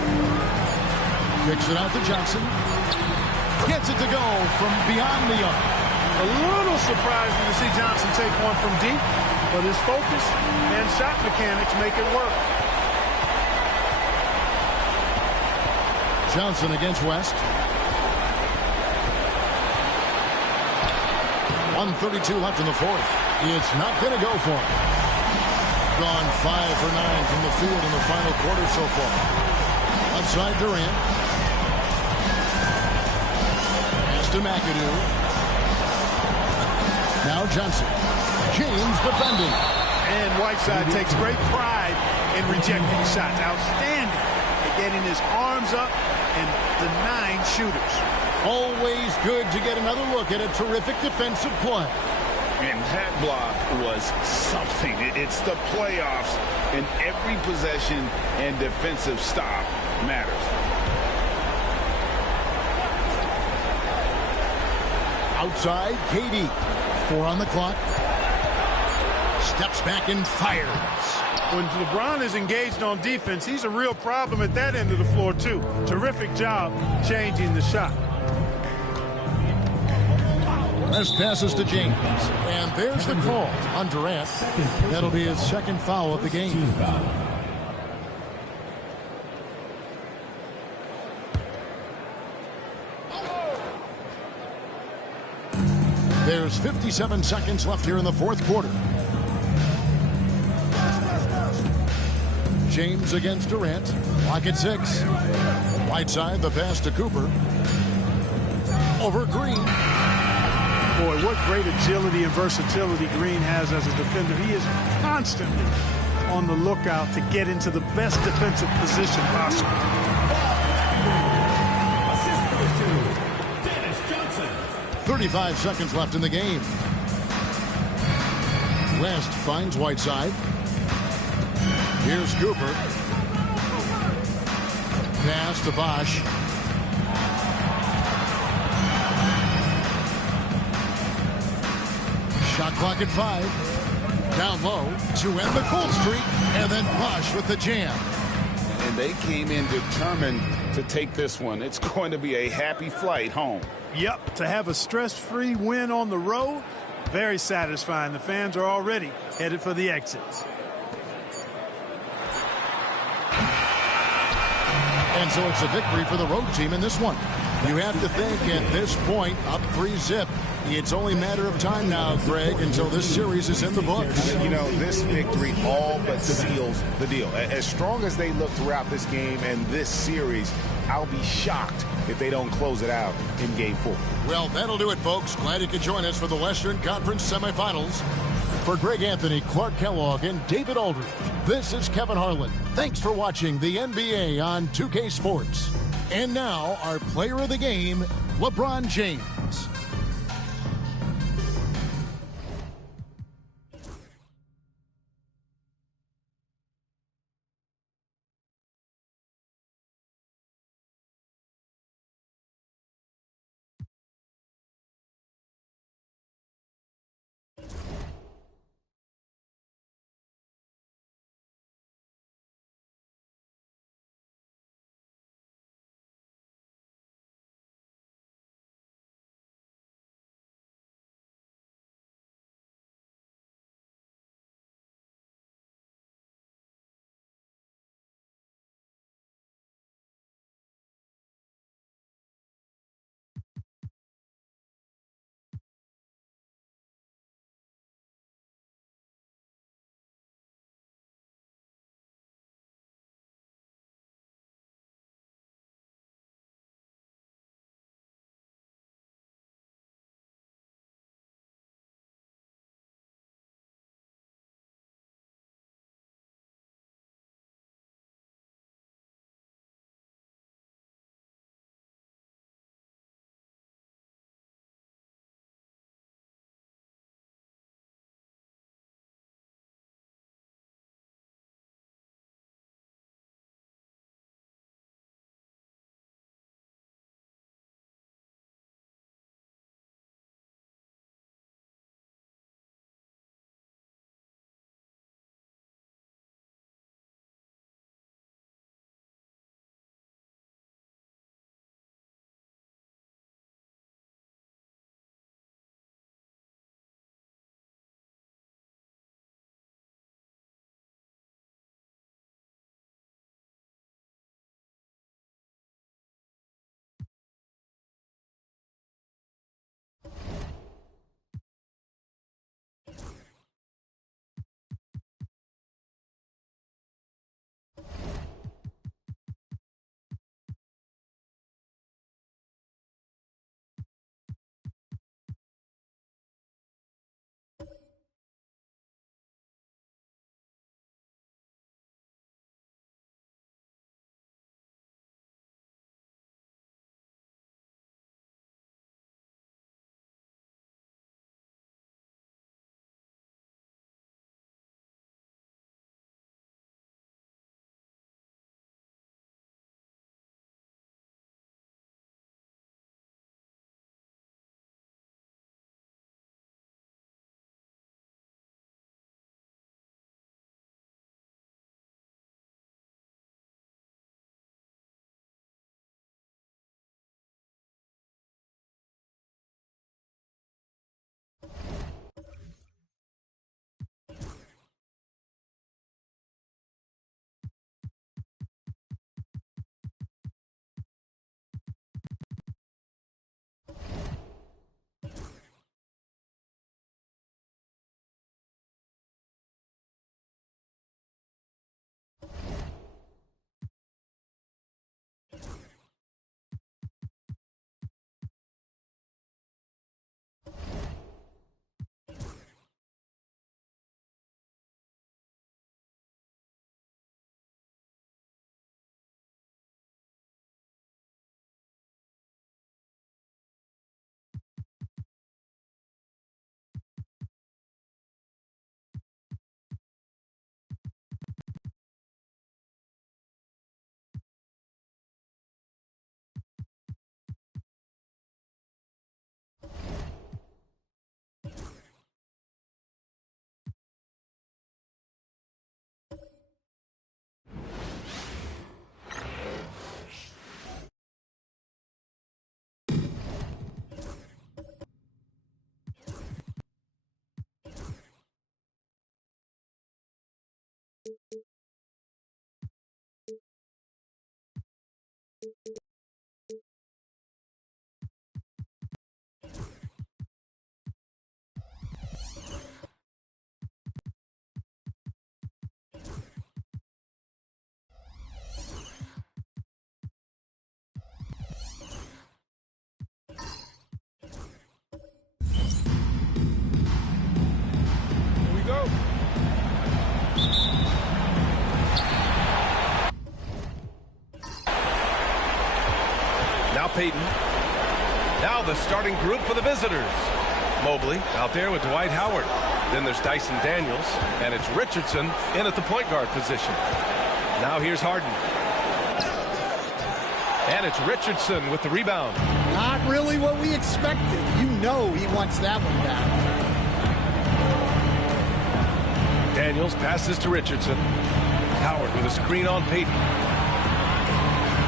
Kicks it out to Johnson. Gets it to go from beyond the arc. A little surprising to see Johnson take one from deep, but his focus and shot mechanics make it work. Johnson against West. 1:32 left in the 4th. It's not going to go for him. Gone 5 for 9 from the field in the final quarter so far. Outside Durant. Pass to McAdoo. Now Johnson. James defending. And Whiteside takes great pride in rejecting shots. Outstanding at getting his arms up and denying shooters. Always good to get another look at a terrific defensive play. And that block was something. It's the playoffs, and every possession and defensive stop matters. Outside, KD. 4 on the clock. Steps back and fires. When LeBron is engaged on defense, he's a real problem at that end of the floor, too. Terrific job changing the shot. West passes to James. And there's the call on Durant. That'll be his second foul of the game. There's 57 seconds left here in the fourth quarter. James against Durant. Clock at 6. Whiteside, the pass to Cooper. Over Green. Boy, what great agility and versatility Green has as a defender. He is constantly on the lookout to get into the best defensive position possible. 35 seconds left in the game. West finds Whiteside. Here's Cooper. Pass to Bosch. Shot clock at 5. Down low to end the cold streak. And then Bosch with the jam. And they came in determined to take this one. It's going to be a happy flight home. Yep, to have a stress-free win on the road, very satisfying. The fans are already headed for the exits. And so it's a victory for the road team in this one. You have to think at this point, up 3-zip. It's only a matter of time now, Greg, until this series is in the books. You know, this victory all but seals the deal. As strong as they look throughout this game and this series, I'll be shocked if they don't close it out in Game 4. Well, that'll do it, folks. Glad you could join us for the Western Conference semifinals. For Greg Anthony, Clark Kellogg, and David Aldridge, this is Kevin Harlan. Thanks for watching the NBA on 2K Sports. And now, our player of the game, LeBron James. Payton. Now the starting group for the visitors. Mobley out there with Dwight Howard. Then there's Dyson Daniels, and it's Richardson in at the point guard position. Now here's Harden. And it's Richardson with the rebound. Not really what we expected. You know he wants that one back. Daniels passes to Richardson. Howard with a screen on Payton.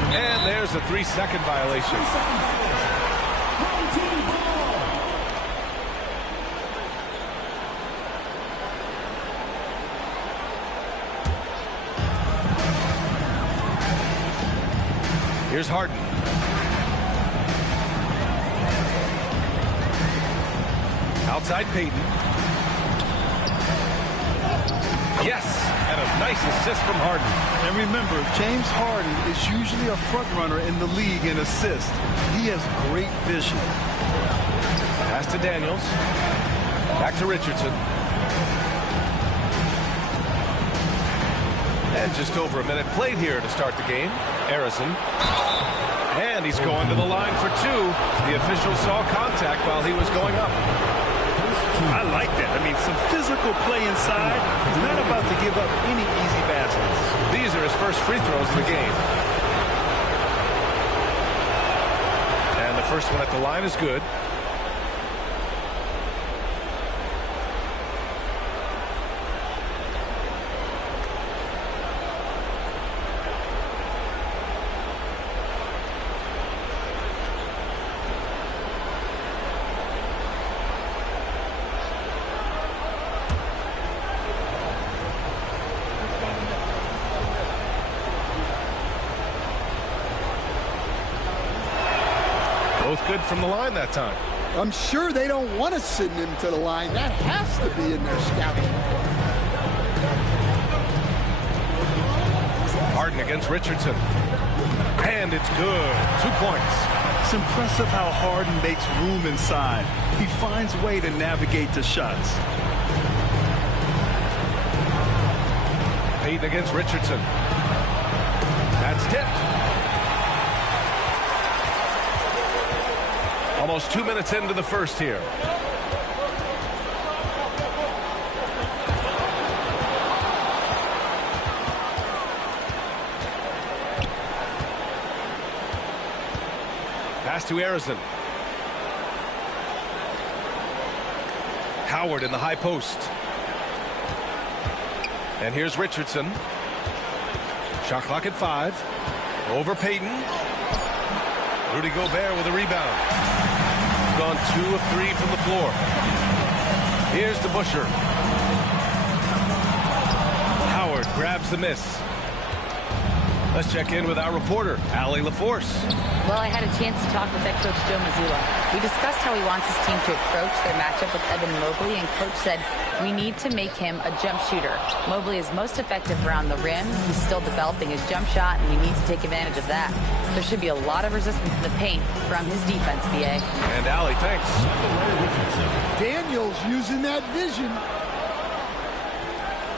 And there's a 3-second violation. Here's Harden. Outside Payton. Yes, and a nice assist from Harden. And remember, James Harden is usually a front runner in the league in assists. He has great vision. Pass to Daniels. Back to Richardson. And just over a minute played here to start the game. Harrison. And he's going to the line for two. The official saw contact while he was going up. I like that. I mean, some physical play inside. He's not about to give up any easy baskets. These are his first free throws in the game. And the first one at the line is good. Both good from the line that time. I'm sure they don't want to send him to the line. That has to be in their scouting report. Harden against Richardson. And it's good. 2 points. It's impressive how Harden makes room inside. He finds a way to navigate the shots. Payton against Richardson. That's tipped. Almost 2 minutes into the first here. Pass to Harrison. Howard in the high post. And here's Richardson. Shot clock at 5. Over Payton. Rudy Gobert with a rebound. Gone 2 of 3 from the floor. Here's the Busher. Howard grabs the miss. Let's check in with our reporter, Allie LaForce. Well, I had a chance to talk with head coach Joe Mazzulla. We discussed how he wants his team to approach their matchup with Evan Mobley, and coach said, we need to make him a jump shooter. Mobley is most effective around the rim. He's still developing his jump shot, and we need to take advantage of that. There should be a lot of resistance in the paint from his defense, BA. And Allie, thanks. Daniels using that vision.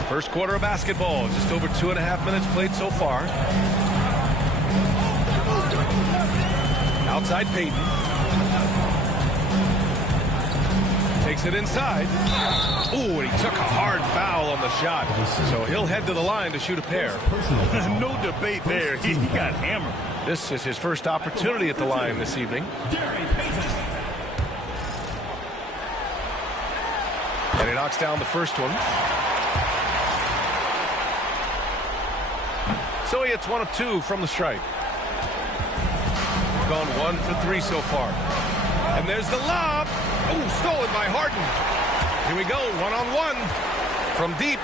First quarter of basketball, just over 2.5 minutes played so far. Outside Payton. Takes it inside. Ooh, and he took a hard foul on the shot. So he'll head to the line to shoot a pair. No debate there. He got hammered. This is his first opportunity at the line this evening. And he knocks down the first one. So he hits 1 of 2 from the stripe. Gone 1 for 3 so far. And there's the lob. Oh, stolen by Harden. Here we go, 1-on-1 from deep.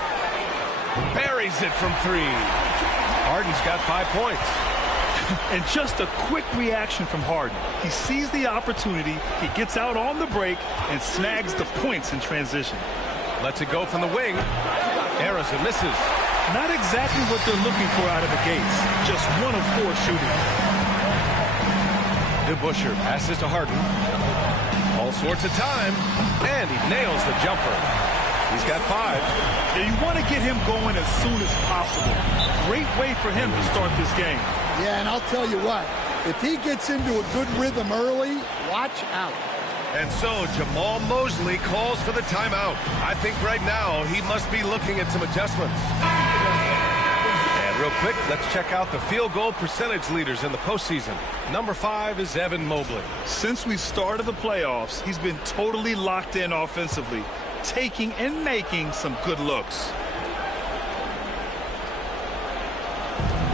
Buries it from 3. Harden's got 5 points. And just a quick reaction from Harden. He sees the opportunity, he gets out on the break, and snags the points in transition. Lets it go from the wing. Errors and misses. Not exactly what they're looking for out of the gates. Just 1 of 4 shooting. DeBusschere passes to Harden. All sorts of time. And he nails the jumper. He's got 5. Yeah, you want to get him going as soon as possible. Great way for him to start this game. Yeah, and I'll tell you what, if he gets into a good rhythm early, watch out. And so Jamal Mosley calls for the timeout. I think right now he must be looking at some adjustments. And real quick, let's check out the field goal percentage leaders in the postseason. Number 5 is Evan Mobley. Since we started the playoffs, he's been totally locked in offensively, taking and making some good looks.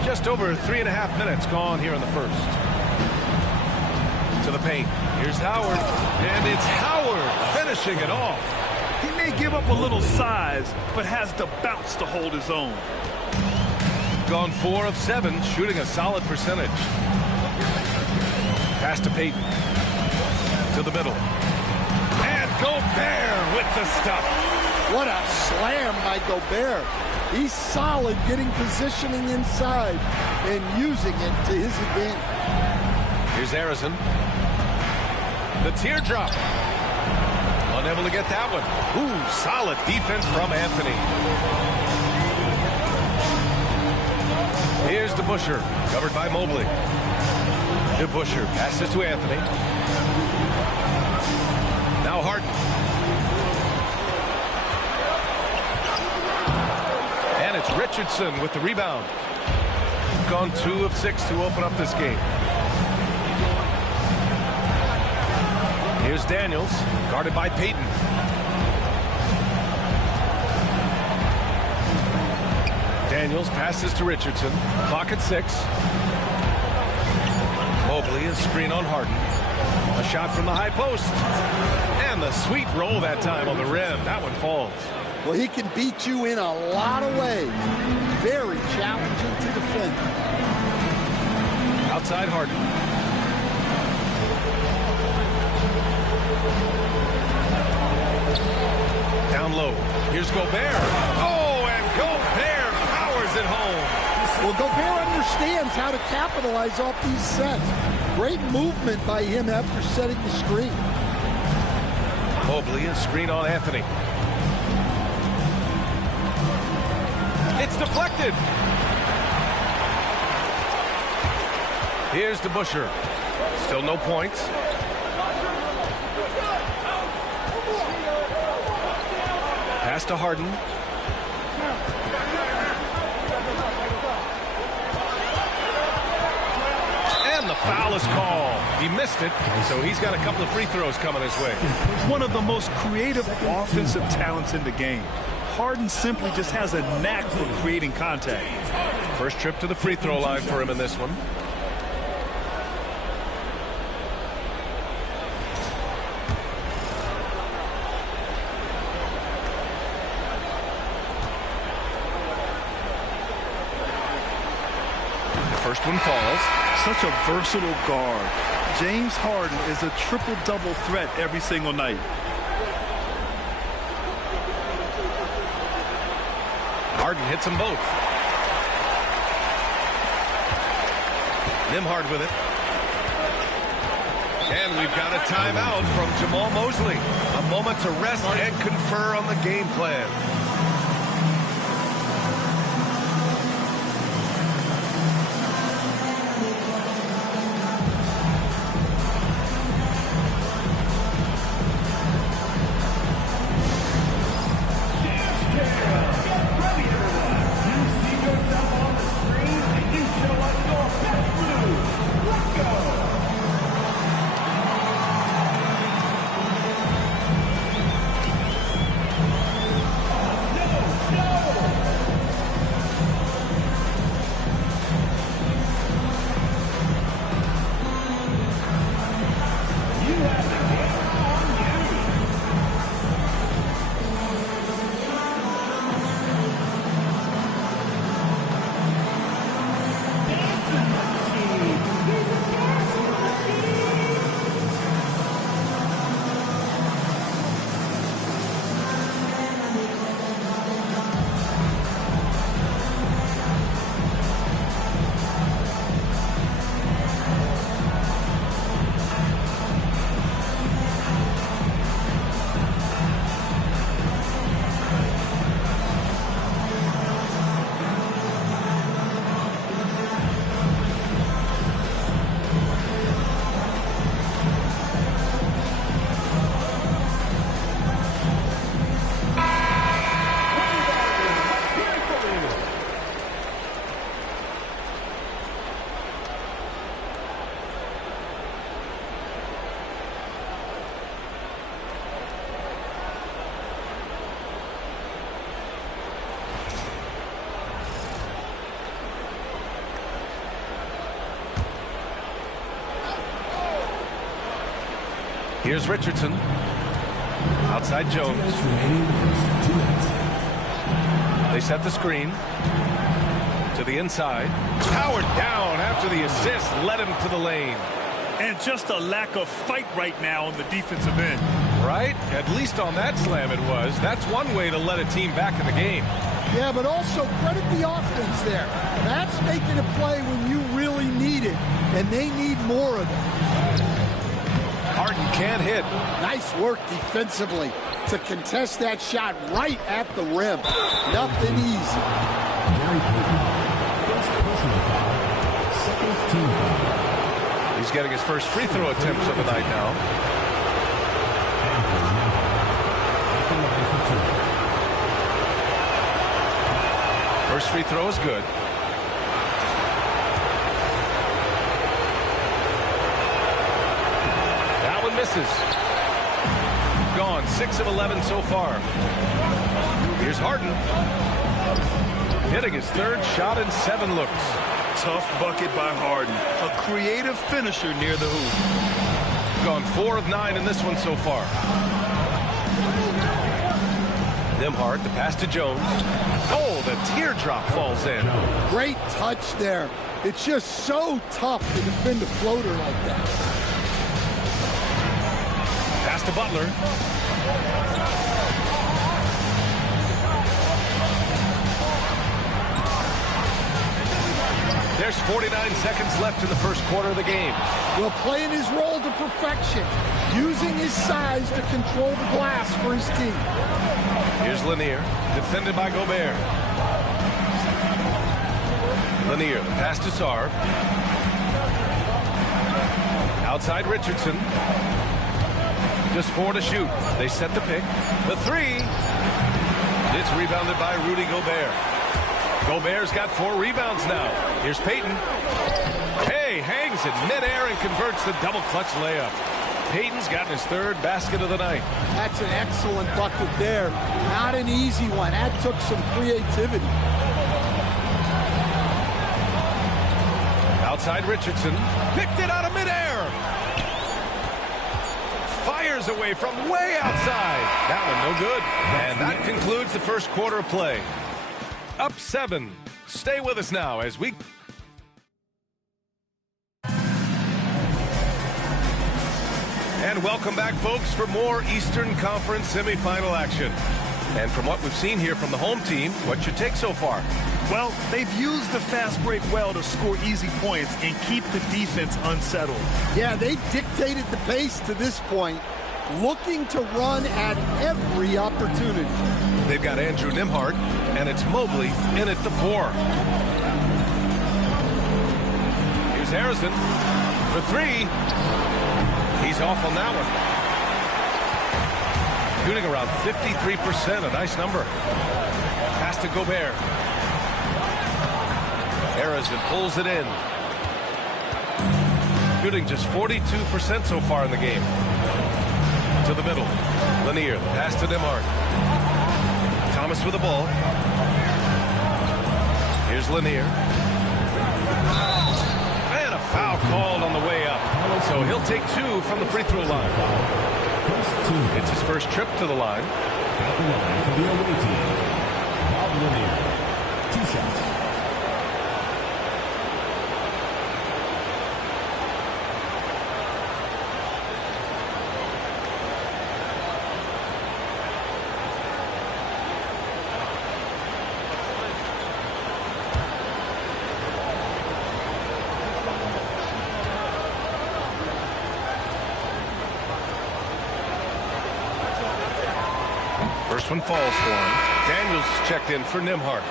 Just over 3.5 minutes gone here in the first. To the paint. Here's Howard. And it's Howard finishing it off. He may give up a little size, but has the bounce to hold his own. Gone 4 of 7, shooting a solid percentage. Pass to Payton. To the middle. And Gobert with the stuff. What a slam by Gobert. He's solid getting positioning inside and using it to his advantage. Here's Harrison. The teardrop. Unable to get that one. Ooh, solid defense from Anthony. Here's DeBusschere, covered by Mobley. DeBusschere passes to Anthony. Now Harden. And it's Richardson with the rebound. Gone 2 of 6 to open up this game. Here's Daniels, guarded by Payton. Daniels passes to Richardson. Clock at 6. Mobley, a screen on Harden. A shot from the high post. And the sweet roll that time on the rim. That one falls. Well, he can beat you in a lot of ways. Very challenging to defend. Outside Harden. Down low. Here's Gobert. Oh, and Gobert powers it home. Well, Gobert understands how to capitalize off these sets. Great movement by him after setting the screen. Mobley, a screen on Anthony. It's deflected. Here's DeBusschere. Still no points. Pass to Harden. And the foul is called. He missed it, so he's got a couple of free throws coming his way. One of the most creative offensive talents in the game. Harden simply just has a knack for creating contact. First trip to the free throw line for him in this one. First one falls. Such a versatile guard. James Harden is a triple-double threat every single night. Harden hits them both. Nembhard with it. And we've got a timeout from Jamal Mosley. A moment to rest and confer on the game plan. Here's Richardson. Outside Jones. They set the screen. To the inside. Powered down after the assist. Led him to the lane. And just a lack of fight right now on the defensive end. Right? At least on that slam it was. That's one way to let a team back in the game. Yeah, but also credit the offense there. That's making a play when you really need it, and they need more of it. Harden can't hit. Nice work defensively to contest that shot right at the rim. Nothing easy. He's getting his first free throw attempts of the night now. First free throw is good. That one misses. Gone. 6 of 11 so far. Here's Harden. Hitting his third shot in 7 looks. Tough bucket by Harden. A creative finisher near the hoop. Gone 4 of 9 in this one so far. Nembhard, the pass to Jones. Oh, the teardrop falls in. Great touch there. It's just so tough to defend a floater like that. Pass to Butler. There's 49 seconds left in the first quarter of the game. Well, playing his role to perfection, using his size to control the glass for his team. Here's Lanier, defended by Gobert. Lanier, the pass to Sarv. Outside Richardson. Just 4 to shoot. They set the pick. The 3. It's rebounded by Rudy Gobert. Gobert's got 4 rebounds now. Here's Payton. Hey, hangs in midair and converts the double clutch layup. Payton's gotten his 3rd basket of the night. That's an excellent bucket there. Not an easy one. That took some creativity. Outside Richardson. Picked it out of midair. Fires away from way outside. That one no good. And that concludes the first quarter of play. Up 7. Stay with us now as we... And welcome back, folks, for more Eastern Conference semifinal action. And from what we've seen here from the home team, what's your take so far? Well, they've used the fast break well to score easy points and keep the defense unsettled. Yeah, they dictated the pace to this point, looking to run at every opportunity. They've got Andrew Nembhard, and it's Mobley in at the 4. Here's Harrison for 3. He's off on that one. Shooting around 53%, a nice number. Pass to Gobert. Harrison pulls it in. Shooting just 42% so far in the game. To the middle. Lanier, the pass to Nembhard. Thomas with the ball. Here's Lanier. And a foul called on the way up. So he'll take 2 from the free throw line. It's his first trip to the line. At the line for the away team, Rob Lanier. 2 shots. First one falls for him. Daniels checked in for Nembhard.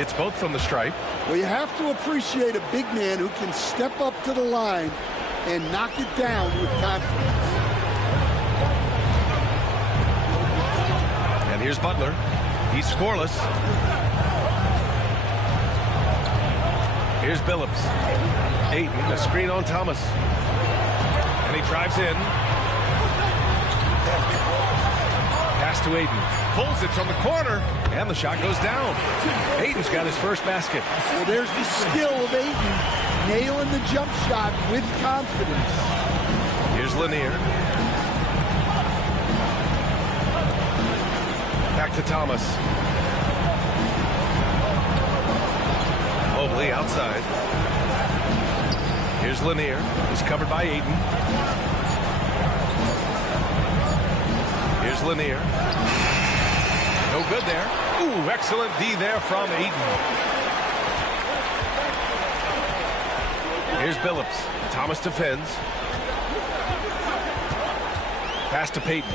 It's both from the stripe. Well, you have to appreciate a big man who can step up to the line and knock it down with confidence. And here's Butler. He's scoreless. Here's Billups. Ayton, a screen on Thomas. And he drives in. Pass to Aiden. Pulls it from the corner, and the shot goes down. Aiden's got his first basket. Well, there's the skill of Aiden, nailing the jump shot with confidence. Here's Lanier. Back to Thomas. Mobley outside. Here's Lanier. He's covered by Aiden. Here's Lanier. No good there. Ooh, excellent D there from Aiden. Here's Billups. Thomas defends. Pass to Payton.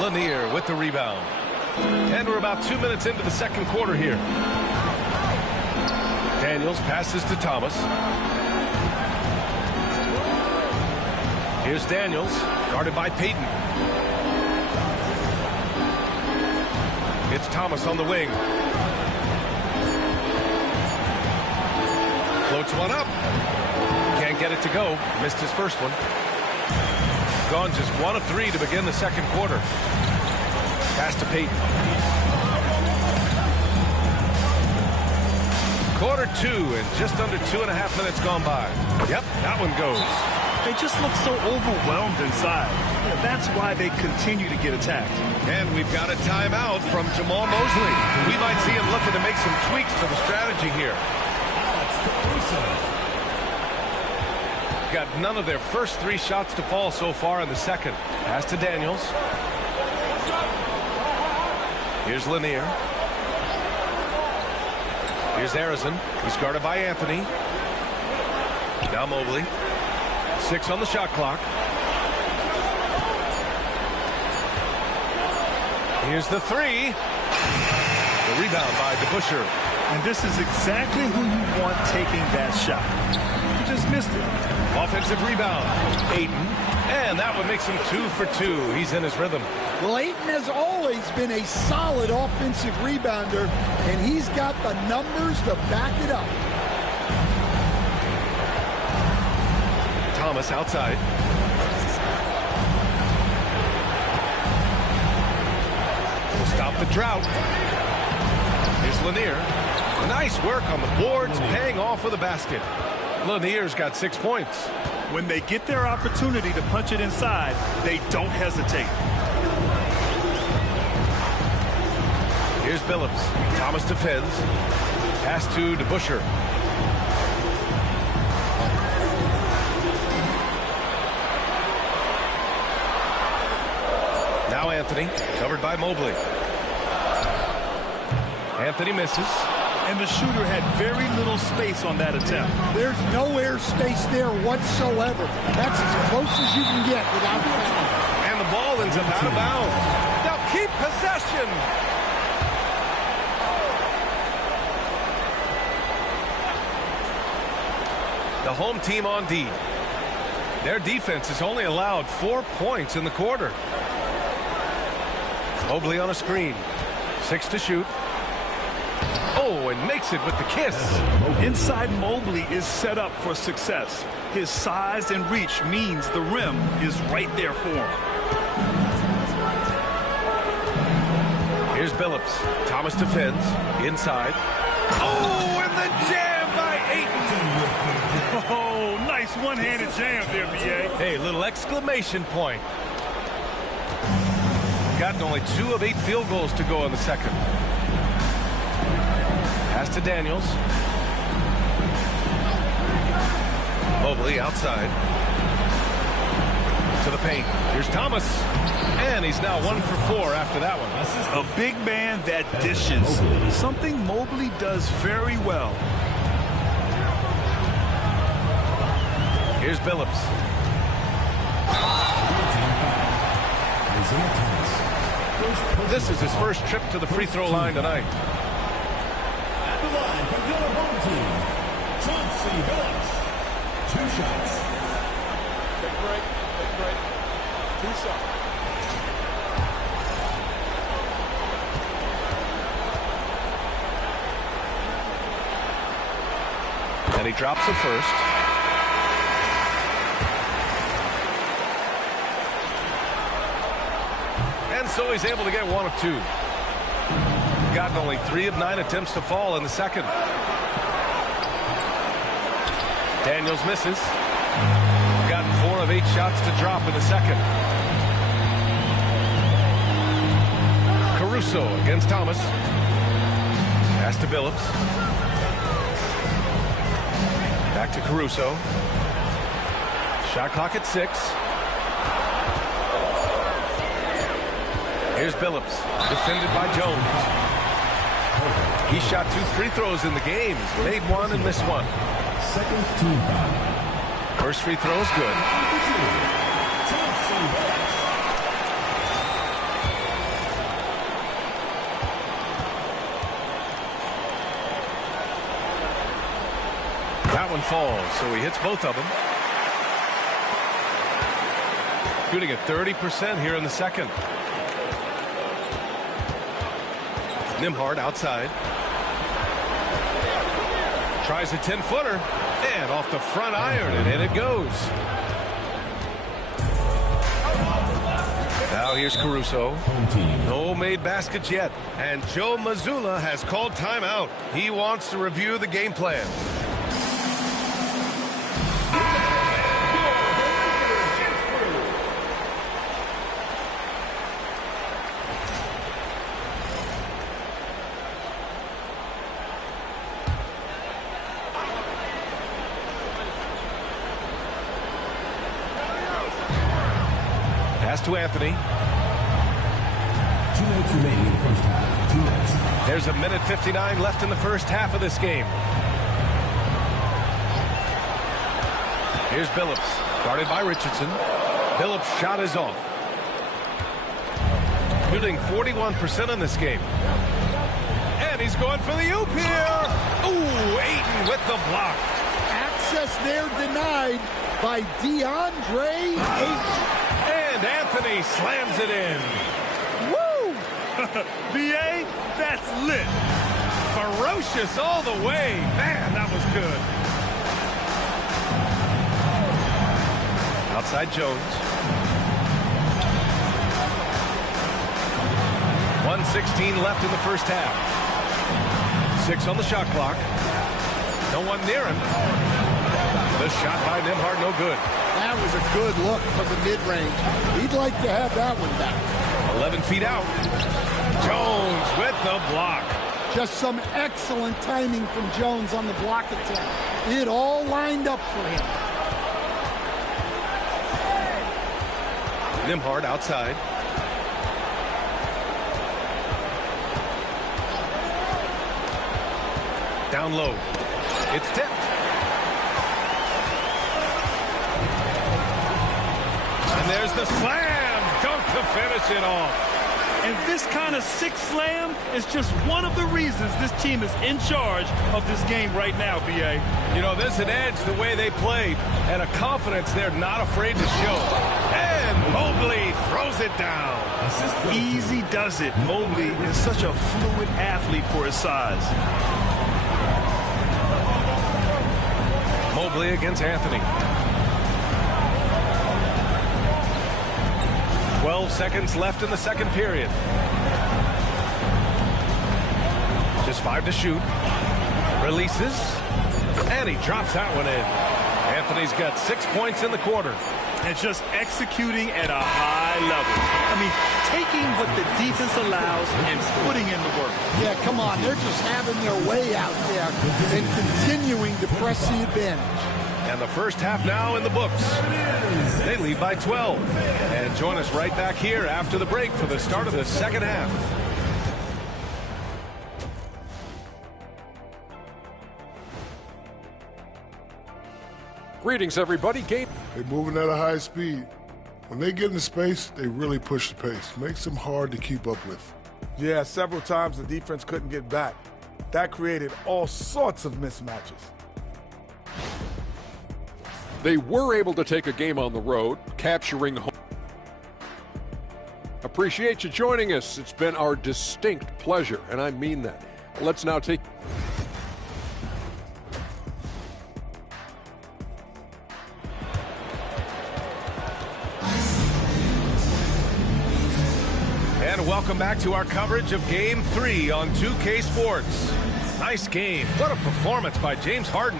Lanier with the rebound. And we're about 2 minutes into the second quarter here. Daniels passes to Thomas. Here's Daniels, guarded by Payton. It's Thomas on the wing. Floats one up. Can't get it to go. Missed his first one. Gone just 1 of 3 to begin the second quarter. Pass to Payton. Quarter 2 and just under 2.5 minutes gone by. Yep, that one goes. They just look so overwhelmed inside. That's why they continue to get attacked. And we've got a timeout from Jamal Mosley. We might see him looking to make some tweaks to the strategy here. Got none of their first 3 shots to fall so far in the second. Pass to Daniels. Here's Lanier. Here's Harrison. He's guarded by Anthony. Now Mobley. 6 on the shot clock. Here's the 3. The rebound by DeBusschere. And this is exactly who you want taking that shot. He just missed it. Offensive rebound. Aiden. And that one makes him 2 for 2. He's in his rhythm. Well, Aiden has always been a solid offensive rebounder, and he's got the numbers to back it up. Thomas outside. To stop the drought. Here's Lanier. Nice work on the boards, paying off with a basket. Lanier's got 6 points. When they get their opportunity to punch it inside, they don't hesitate. Here's Billups. Thomas defends. Pass to DeBusschere. Now Anthony, covered by Mobley. Anthony misses. And the shooter had very little space on that attempt. There's no air space there whatsoever. That's as close as you can get without foul. And the ball ends up out of bounds. They'll keep possession. The home team on D. Their defense has only allowed 4 points in the quarter. Mobley on a screen. 6 to shoot. Oh, and makes it with the kiss. Inside Mobley is set up for success. His size and reach means the rim is right there for him. Here's Billups. Thomas defends. Inside. Oh, and the jam by Ayton. Oh, nice one-handed jam there, B.A. Hey, little exclamation point. Gotten only 2 of 8 field goals to go in the second. Pass to Daniels. Mobley outside. To the paint. Here's Thomas. And he's now 1 for 4 after that one. A big man that dishes. Something Mobley does very well. Here's Billups. This is his first trip to the free throw line tonight. At the line for your home team, Chauncey Billups. 2 shots. Take a break. Take a break. 2 shots. And he drops the first. And so he's able to get 1 of 2. Gotten only 3 of 9 attempts to fall in the second. Daniels misses. Gotten 4 of 8 shots to drop in the second. Caruso against Thomas. Pass to Billups. Back to Caruso. Shot clock at 6. Here's Billups, defended by Jones. He shot 2 free throws in the game. Made 1 and missed 1. Second team foul. First free throw is good. That one falls, so he hits both of them. Shooting at 30% here in the second. Nembhard outside. Tries a 10-footer. And off the front iron, and in it goes. Now here's Caruso. No made baskets yet. And Joe Mazzulla has called timeout. He wants to review the game plan. To Anthony. 2 minutes remaining in the first half. 2 minutes. There's a minute 59 left in the first half of this game. Here's Billups, guarded by Richardson. Billups' shot is off. Shooting 41% in this game. And he's going for the oop here. Ooh, Ayton with the block. Access there denied by DeAndre Ayton. And Anthony slams it in. Woo! B.A., that's lit. Ferocious all the way. Man, that was good. Outside Jones. 1:16 left in the first half. 6 on the shot clock. No one near him. The shot by Nembhard, no good. That was a good look from the mid-range. He'd like to have that one back. 11 feet out. Jones with the block. Just some excellent timing from Jones on the block attempt. It all lined up for him. Nembhard outside. Down low. It's tipped. And there's the slam dunk to finish it off. And this kind of sick slam is just one of the reasons this team is in charge of this game right now, B.A. You know, there's an edge the way they played and a confidence they're not afraid to show. And Mobley throws it down. Easy does it. Mobley is such a fluid athlete for his size. Mobley against Anthony. 12 seconds left in the second period. Just 5 to shoot. Releases. And he drops that one in. Anthony's got 6 points in the quarter. And just executing at a high level. I mean, taking what the defense allows and putting in the work. Yeah, come on. They're just having their way out there and continuing to press the advantage. And the first half now in the books. They lead by 12. And join us right back here after the break for the start of the second half. Greetings, everybody. Game. They're moving at a high speed. When they get in space, they really push the pace. Makes them hard to keep up with. Yeah, several times the defense couldn't get back. That created all sorts of mismatches. They were able to take a game on the road, capturing home. Appreciate you joining us. It's been our distinct pleasure, and I mean that. Let's now take... And welcome back to our coverage of Game 3 on 2K Sports. Nice game. What a performance by James Harden.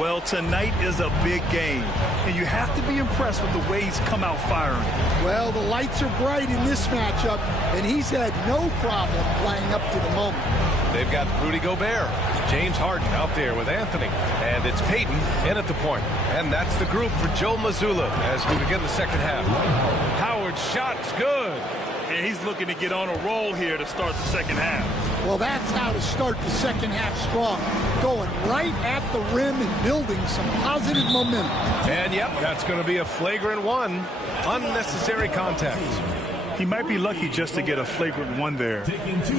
Well, tonight is a big game, and you have to be impressed with the way he's come out firing. Well, the lights are bright in this matchup, and he's had no problem playing up to the moment. They've got Rudy Gobert, James Harden out there with Anthony, and it's Payton in at the point. And that's the group for Joe Mazzulla as we begin the second half. Howard's shot's good. And he's looking to get on a roll here to start the second half. Well, that's how to start the second half strong. Going right at the rim and building some positive momentum. And, yep, that's going to be a flagrant one. Unnecessary contact. He might be lucky just to get a flagrant one there.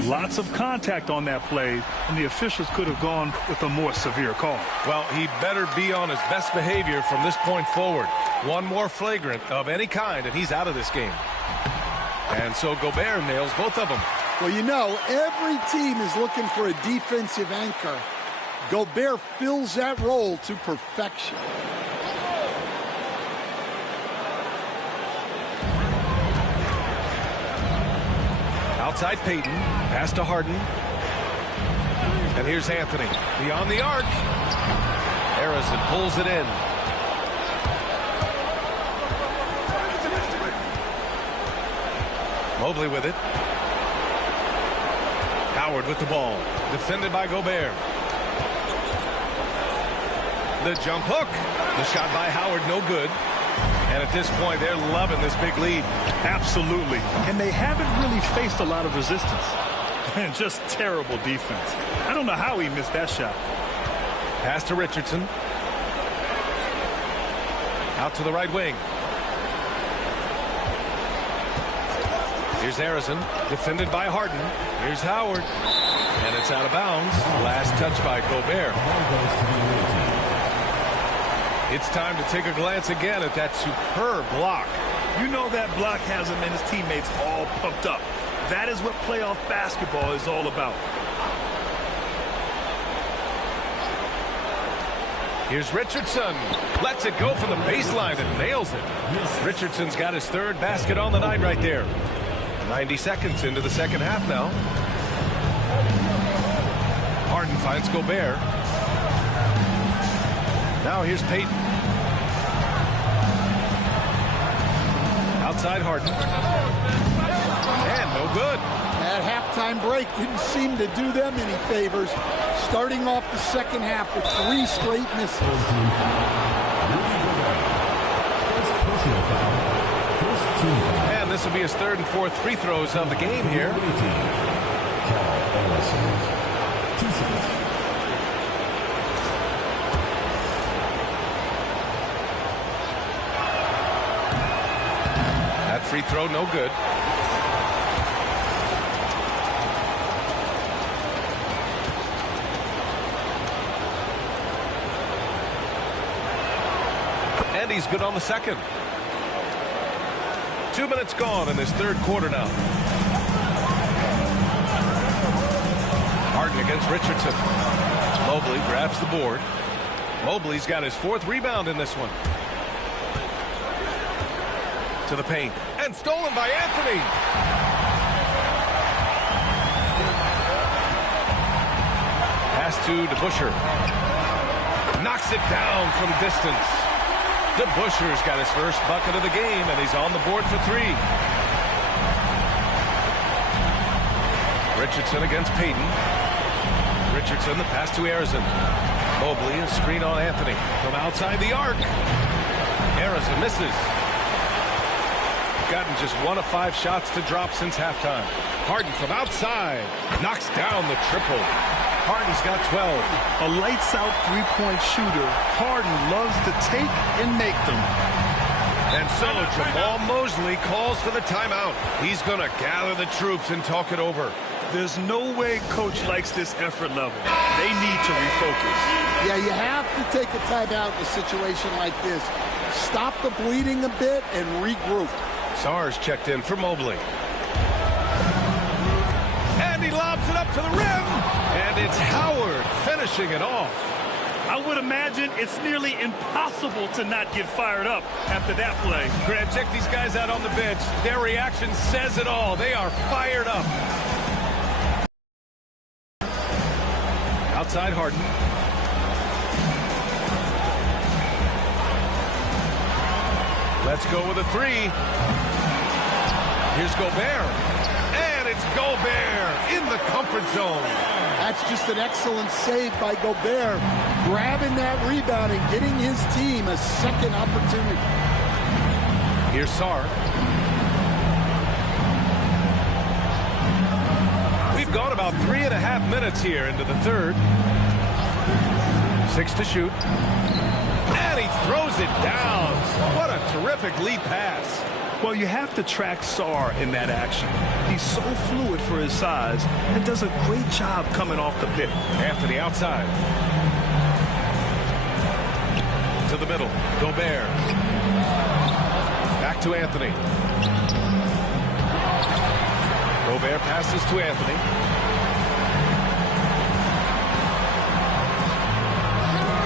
Lots of contact on that play, and the officials could have gone with a more severe call. Well, he better be on his best behavior from this point forward. One more flagrant of any kind, and he's out of this game. And so Gobert nails both of them. Well, you know, every team is looking for a defensive anchor. Gobert fills that role to perfection. Outside Payton, pass to Harden. And here's Anthony, beyond the arc. Harrison pulls it in. Mobley with it. Howard with the ball. Defended by Gobert. The jump hook. The shot by Howard, no good. And at this point, they're loving this big lead. Absolutely. And they haven't really faced a lot of resistance. And just terrible defense. I don't know how he missed that shot. Pass to Richardson. Out to the right wing. Here's Harrison, defended by Harden. Here's Howard, and it's out of bounds. Last touch by Gobert. It's time to take a glance again at that superb block. You know that block has him and his teammates all pumped up. That is what playoff basketball is all about. Here's Richardson. Lets it go from the baseline and nails it. Richardson's got his third basket on the night right there. 90 seconds into the second half now. Harden finds Gobert. Now here's Payton. Outside Harden. And no good. That halftime break didn't seem to do them any favors. Starting off the second half with 3 straight misses. And this will be his third and fourth free throws of the game here. That free throw, no good. And he's good on the second. 2 minutes gone in this third quarter now. Harden against Richardson. Mobley grabs the board. Mobley's got his 4th rebound in this one. To the paint. And stolen by Anthony. Pass to DeBusschere. Knocks it down from distance. DeBusschere's got his first bucket of the game, and he's on the board for 3. Richardson against Payton. Richardson, the pass to Harrison. Mobley, a screen on Anthony. From outside the arc. Harrison misses. Gotten just 1 of 5 shots to drop since halftime. Harden from outside. Knocks down the triple. Harden's got 12. A lights-out three-point shooter. Harden loves to take and make them. And so Jamal Mosley calls for the timeout. He's going to gather the troops and talk it over. There's no way coach likes this effort level. They need to refocus. Yeah, you have to take a timeout in a situation like this. Stop the bleeding a bit and regroup. Sars checked in for Mobley. And he lobs it up to the rim. And it's Howard finishing it off. I would imagine it's nearly impossible to not get fired up after that play. Grant, check these guys out on the bench. Their reaction says it all. They are fired up. Outside Harden. Let's go with a three. Here's Gobert. And it's Gobert in the comfort zone. That's just an excellent save by Gobert, grabbing that rebound and getting his team a second opportunity. Here's Sarr. We've gone about 3.5 minutes here into the third. 6 to shoot. And he throws it down. What a terrific lead pass. Well, you have to track Sarr in that action. He's so fluid for his size and does a great job coming off the pick. Anthony outside. To the middle. Gobert. Back to Anthony. Gobert passes to Anthony.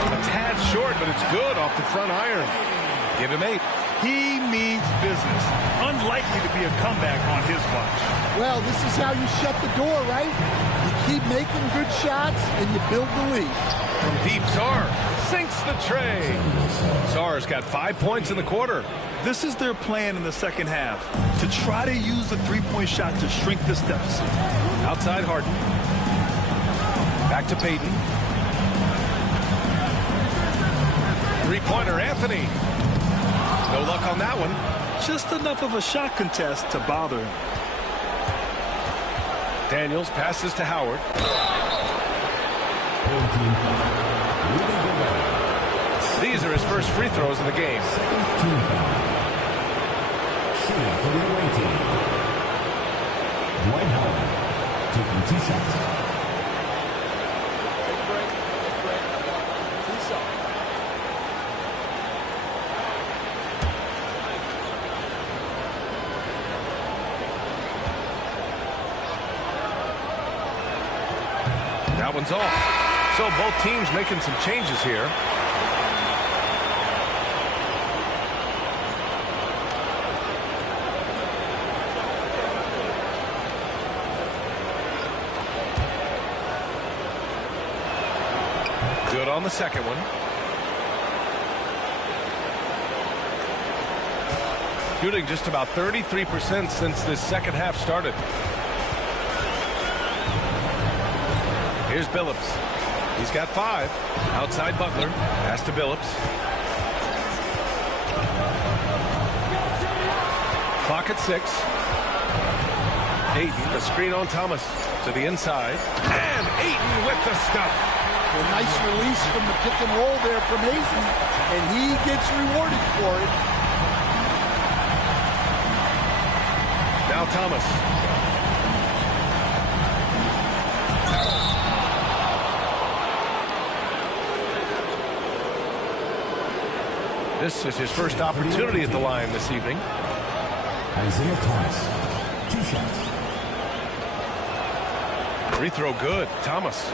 A tad short, but it's good off the front iron. Give him 8. He means business. Unlikely to be a comeback on his watch. Well, this is how you shut the door, right? You keep making good shots and you build the lead. From deep, Sarr sinks the tray. Sarr's got 5 points in the quarter. This is their plan in the second half, to try to use the three-point shot to shrink this deficit. Outside Harden. Back to Payton. Three-pointer Anthony. No luck on that one. Just enough of a shot contest to bother him. Daniels passes to Howard. These are his first free throws in the game. Shooting for the away team. Dwight Howard taking 2 shots. That one's off. So both teams making some changes here. Good on the second one. Shooting just about 33% since this second half started. Here's Billups. He's got 5. Outside Butler. Pass to Billups. Clock at 6. Ayton, the screen on Thomas. To the inside. And Ayton with the stuff. A nice release from the pick and roll there from Ayton. And he gets rewarded for it. Now Thomas. This is his first opportunity at the line this evening. Isaiah Thomas, 2 shots. Free throw good. Thomas.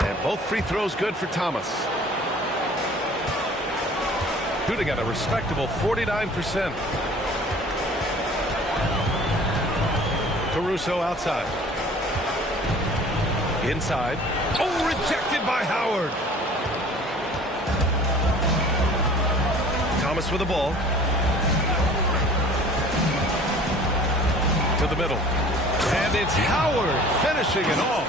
And both free throws good for Thomas. Shooting at a respectable 49%. Caruso outside. Inside. Oh, rejected by Howard. Thomas with the ball. To the middle. And it's Howard finishing it off.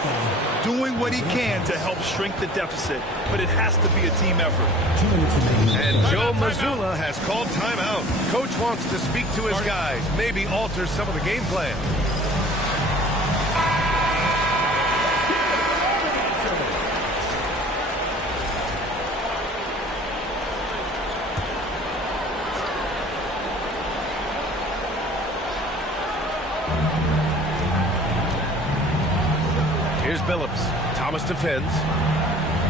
Doing what he can to help shrink the deficit, but it has to be a team effort. And Joe Mazzulla has called timeout. Coach wants to speak to his guys, maybe alter some of the game plan. Here's Billups. Thomas defends.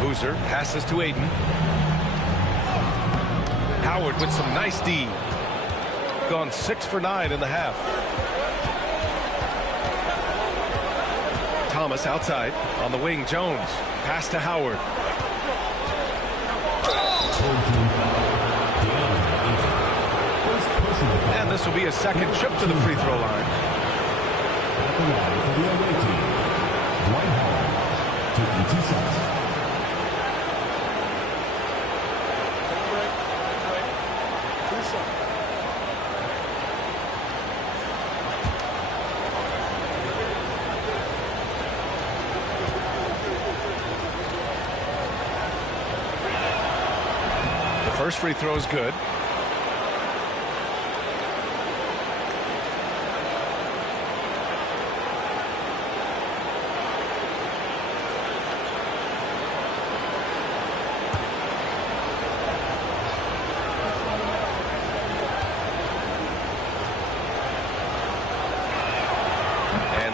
Boozer passes to Ayton. Howard with some nice D. gone 6 for 9 in the half. Thomas outside. On the wing, Jones. Pass to Howard. And this will be a second trip to the free throw line. At the line for the away team, Dwight Howard, taking 2 shots. The first free throw is good.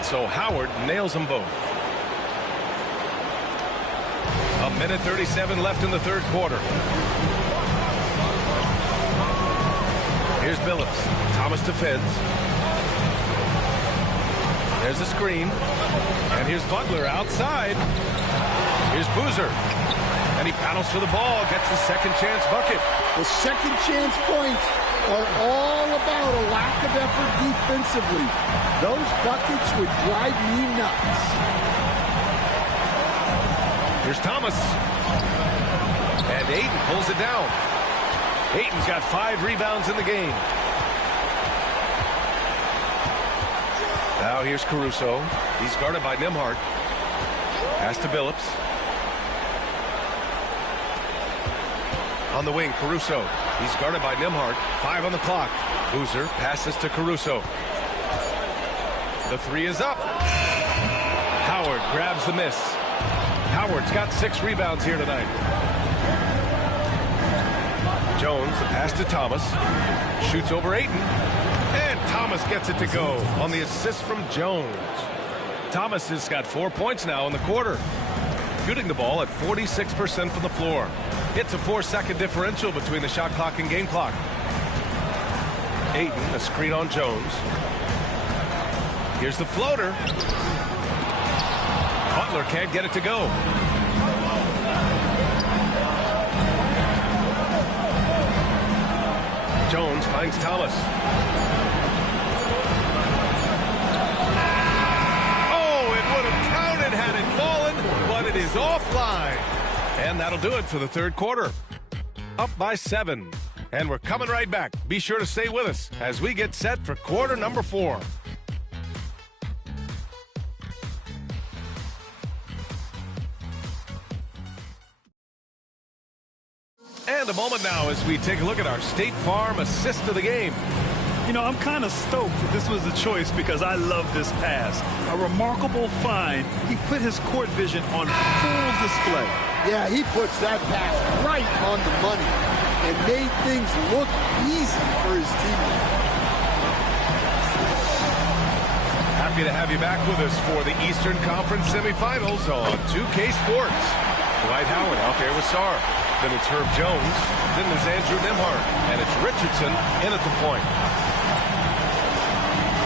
So Howard nails them both. 1:37 left in the third quarter. Here's Billups. Thomas defends. There's a screen. And here's Butler outside. Here's Boozer. And he paddles for the ball. Gets the second chance bucket. The second chance points are all about a lack of effort defensively. Those buckets would drive me nuts. Here's Thomas. And Ayton pulls it down. Ayton's got 5 rebounds in the game. Now here's Caruso. He's guarded by Nembhard. Pass to Billups. On the wing, Caruso. He's guarded by Nembhard. 5 on the clock. Boozer passes to Caruso. The 3 is up. Howard grabs the miss. Howard's got 6 rebounds here tonight. Jones, the pass to Thomas. Shoots over Ayton. And Thomas gets it to go on the assist from Jones. Thomas has got 4 points now in the quarter. Shooting the ball at 46% from the floor. It's a 4-second differential between the shot clock and game clock. Ayton, a screen on Jones. Here's the floater. Butler can't get it to go. Jones finds Thomas. Oh, it would have counted had it fallen, but it is offline. And that'll do it for the third quarter. Up by 7. And we're coming right back. Be sure to stay with us as we get set for quarter number 4. And a moment now as we take a look at our State Farm assist of the game. You know, I'm kind of stoked that this was the choice because I love this pass. A remarkable find. He put his court vision on full display. Yeah, he puts that pass right on the money and made things look easy for his teammate. Happy to have you back with us for the Eastern Conference semifinals on 2K Sports. Dwight Howard out there with Sarr. Then it's Herb Jones. Then there's Andrew Nembhard. And it's Richardson in at the point.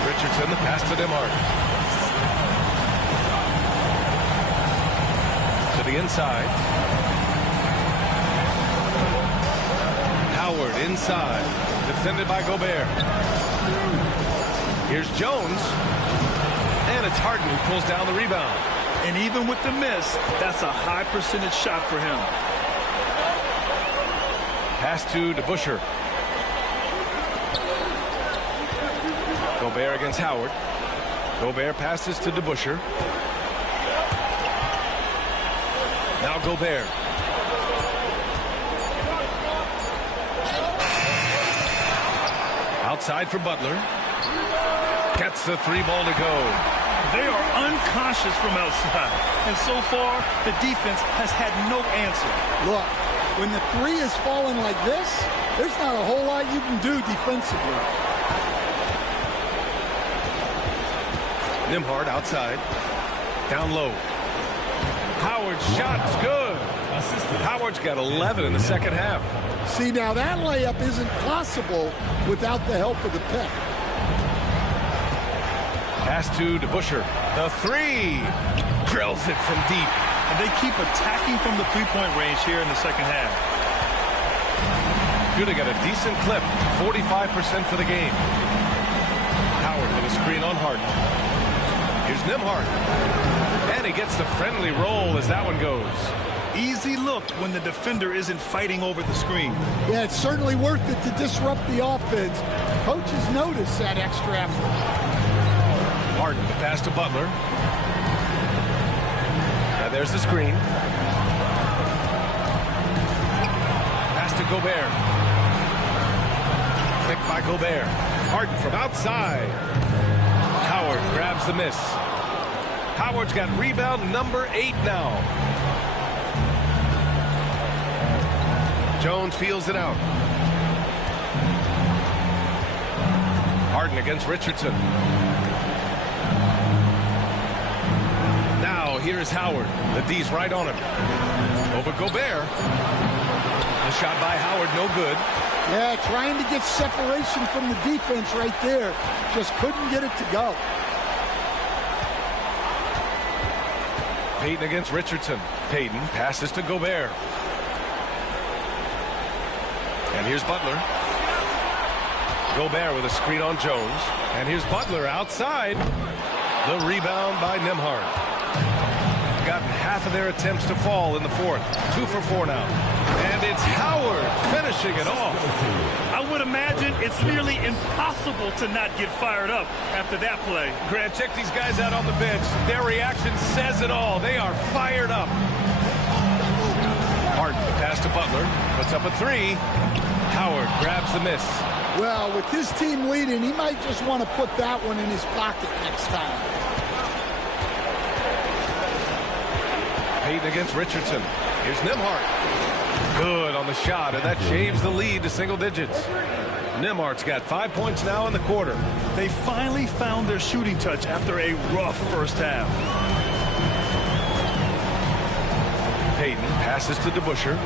Richardson, the pass to Nembhard. To the inside. Howard inside. Defended by Gobert. Here's Jones. And it's Harden who pulls down the rebound. And even with the miss, that's a high percentage shot for him. Pass to DeBusschere. Gobert against Howard. Gobert passes to DeBusschere. Now Gobert. Outside for Butler. Gets the 3 ball to go. They are uncautious from outside. And so far, the defense has had no answer. Look, when the 3 is falling like this, there's not a whole lot you can do defensively. Nembhard outside. Down low. Howard's shot's good. Howard's got 11 in the second half. See, now that layup isn't possible without the help of the pick. Pass to DeBusschere. The three. Drills it from deep. And they keep attacking from the three-point range here in the second half. Good to get a decent clip. 45% for the game. Howard with a screen on Harden. Here's Nembhard. And he gets the friendly roll as that one goes. Easy look when the defender isn't fighting over the screen. Yeah, it's certainly worth it to disrupt the offense. Coaches notice that extra effort. Harden, the pass to Butler. And there's the screen. Pass to Gobert. Picked by Gobert. Harden from outside. Howard grabs the miss. Howard's got rebound number 8 now. Jones feels it out. Harden against Richardson. Now here is Howard. The D's right on him. Over Gobert. The shot by Howard, no good. Yeah, trying to get separation from the defense right there. Just couldn't get it to go. Payton against Richardson. Payton passes to Gobert. And here's Butler. Gobert with a screen on Jones. And here's Butler outside. The rebound by Nembhard. Gotten half of their attempts to fall in the fourth. 2 for 4 now. And it's Howard finishing it off. I would imagine it's nearly impossible to not get fired up after that play. Grant, check these guys out on the bench. Their reaction says it all. They are fired up. Harden, pass to Butler. Puts up a 3. Howard grabs the miss. Well, with his team leading, he might just want to put that one in his pocket next time. Payton against Richardson. Here's Nembhard. Good on the shot, and that shaves the lead to single digits. Nembhard's got 5 points now in the quarter. They finally found their shooting touch after a rough first half. Payton passes to DeBusschere.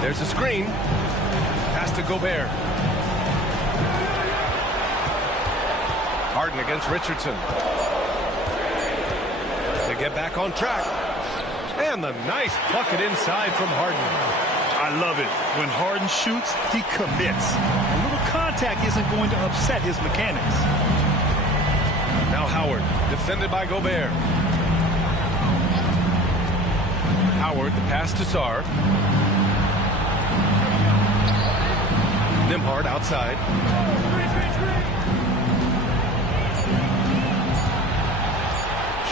There's a screen. Pass to Gobert. Harden against Richardson. They get back on track. And the nice bucket inside from Harden. I love it. When Harden shoots, he commits. A little contact isn't going to upset his mechanics. Now Howard, defended by Gobert. Howard, the pass to Sarr. Nembhard outside.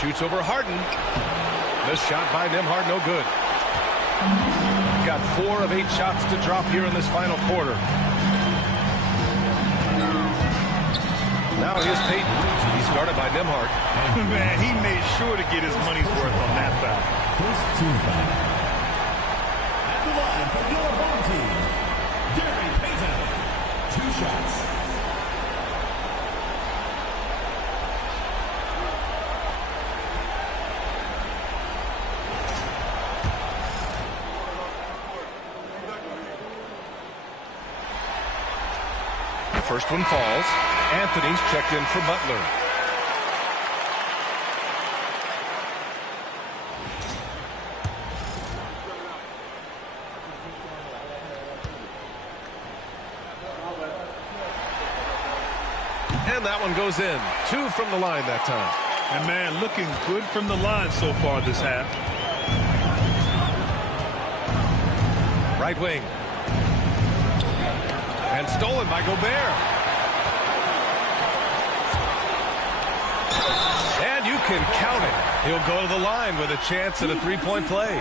Shoots over Harden. The shot by Nembhard, no good. Got 4 of 8 shots to drop here in this final quarter. Now here's Payton. He's guarded by Nembhard. Man, he made sure to get his money's worth on that foul. First team foul. At the line for your home team, Gary Payton. 2 shots. The first one falls. Anthony's checked in for Butler. And that one goes in. 2 from the line that time. And man, looking good from the line so far this half. Right wing. And stolen by Gobert. And you can count it. He'll go to the line with a chance at a 3-point play.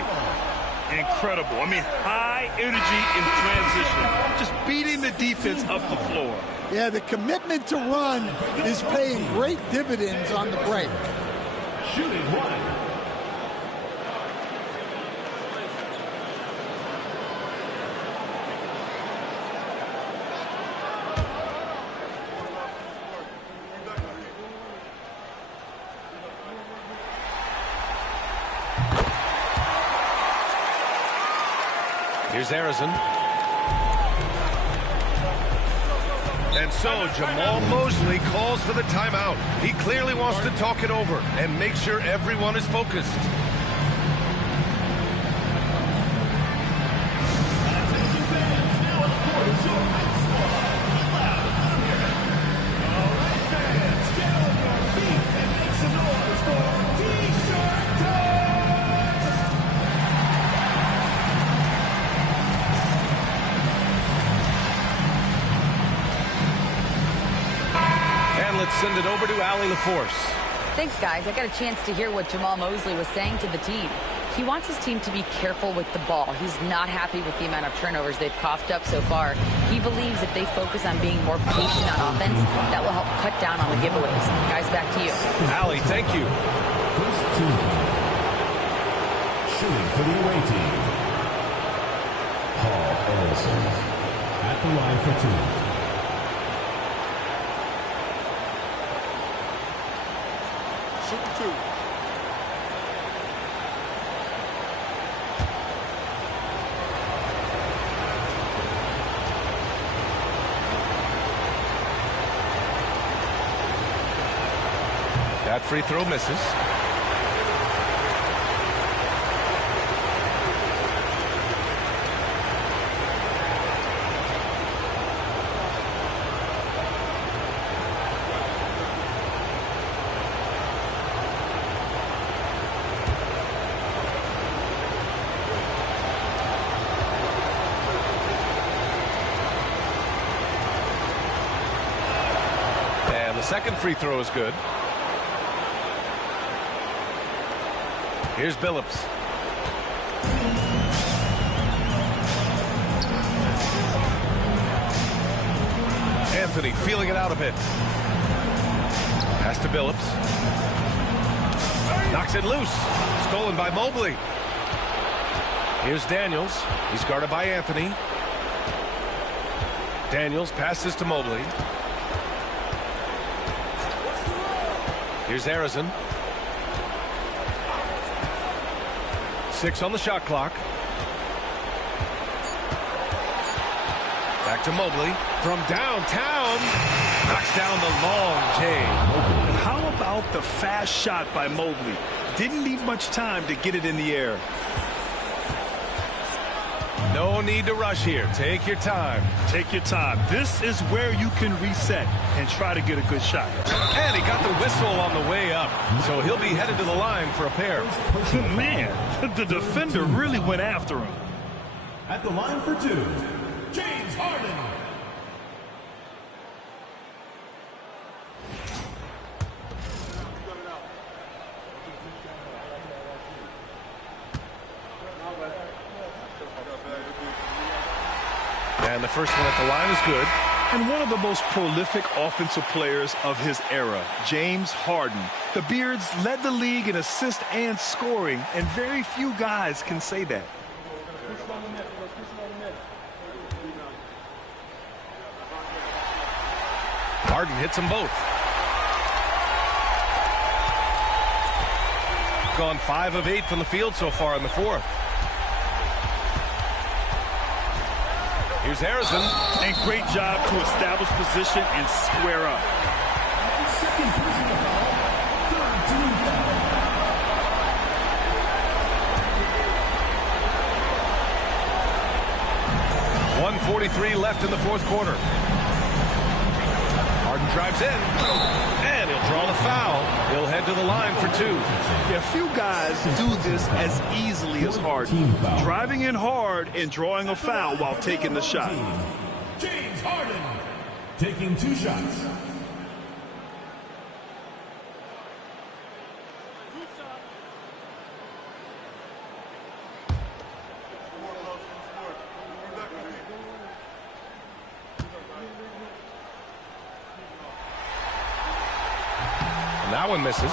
Incredible. I mean, high energy in transition. Just beating the defense up the floor. Yeah, the commitment to run is paying great dividends on the break. Shooting 1. Here's Harrison. And so Jamal Mosley calls for the timeout. He clearly wants to talk it over and make sure everyone is focused. Send it over to Allie LaForce. Thanks, guys. I got a chance to hear what Jamal Mosley was saying to the team. He wants his team to be careful with the ball. He's not happy with the amount of turnovers they've coughed up so far. He believes if they focus on being more patient on offense, that will help cut down on the giveaways. Guys, back to you. Allie, thank you. First team. Shooting for the away team. Paul Ellison at the line for two. That free throw misses. And the second free throw is good. Here's Billups. Anthony feeling it out a bit. Pass to Billups. Knocks it loose. Stolen by Mobley. Here's Daniels. He's guarded by Anthony. Daniels passes to Mobley. Here's Harrison. 6 on the shot clock. Back to Mobley from downtown. Knocks down the long J. How about the fast shot by Mobley? Didn't need much time to get it in the air. No need to rush here. Take your time. Take your time. This is where you can reset and try to get a good shot. And he got the whistle on the way up, so he'll be headed to the line for a pair. Man, the defender really went after him. At the line for two, James Harden. And the first one at the line is good. And one of the most prolific offensive players of his era, James Harden. The Beards led the league in assists and scoring, and very few guys can say that. Harden hits them both. Gone 5 of 8 from the field so far in the fourth. Here's Harrison. And great job to establish position and square up. Second personal foul, third team foul. 1:43 left in the fourth quarter. Harden drives in, and he'll draw the foul. He'll head to the line for two. Yeah, few guys do this as easily as Harden. Driving in hard and drawing a foul while taking the shot. James Harden taking 2 shots. And that one misses.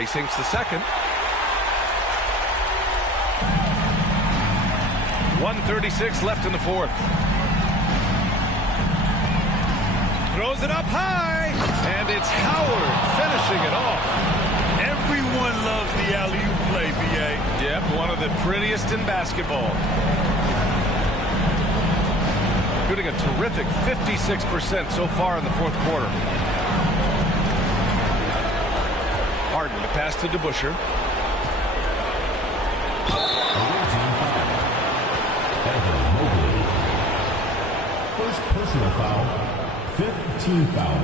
he sinks the second. 1:36 left in the fourth. Throws it up high, and it's Howard finishing it off. Everyone loves the alley-oop play, B.A. Yep, one of the prettiest in basketball. Shooting a terrific 56% so far in the fourth quarter. Harden to pass to DeBusschere. First personal foul, 5th team foul.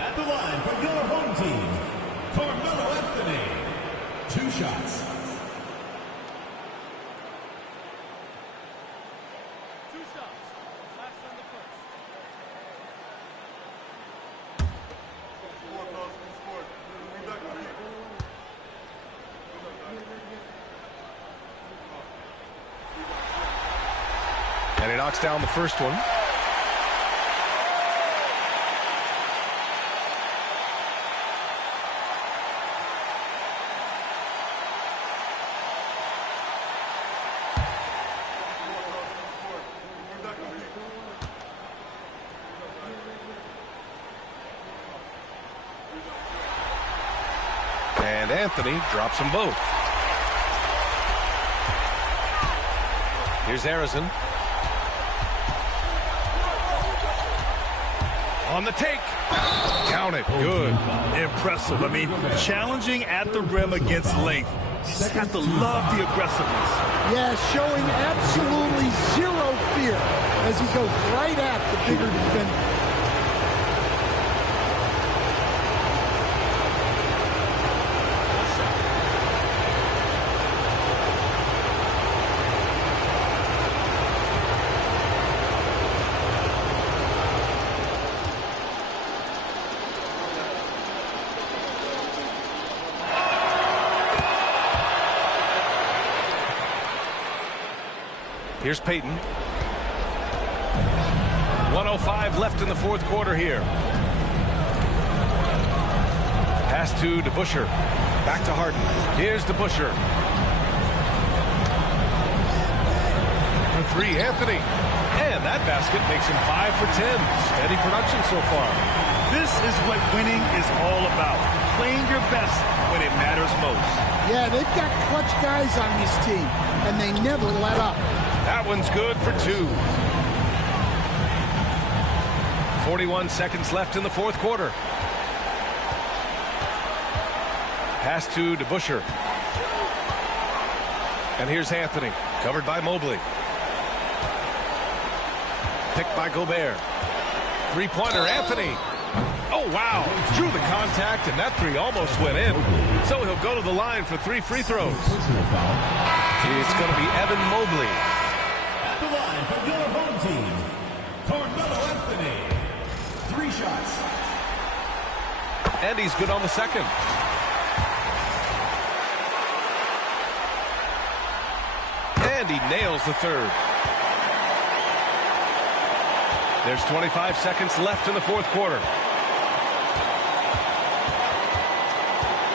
At the line for your home team, Carmelo Anthony. 2 shots. And he knocks down the first one. And Anthony drops them both. Here's Arizin. On the take. Count it. Good. Impressive. I mean, challenging at the rim against length. You just have to love the aggressiveness. Yeah, showing absolutely zero fear as he goes right at the bigger defender. Here's Payton. 1:05 left in the fourth quarter here. Pass to DeBusschere. Back to Harden. Here's DeBusschere. For 3, Anthony. And that basket makes him 5 for 10. Steady production so far. This is what winning is all about. Playing your best when it matters most. Yeah, they've got clutch guys on this team, and they never let up. That one's good for 2. 41 seconds left in the fourth quarter. Pass to DeBusschere. And here's Anthony, covered by Mobley. Picked by Gobert. Three-pointer, Anthony. Oh, wow. Drew the contact, and that 3 almost went in. So he'll go to the line for 3 free throws. It's going to be Evan Mobley. At the line for your home team, Carmelo Anthony. 3 shots. And he's good on the second. And he nails the third. There's 25 seconds left in the fourth quarter.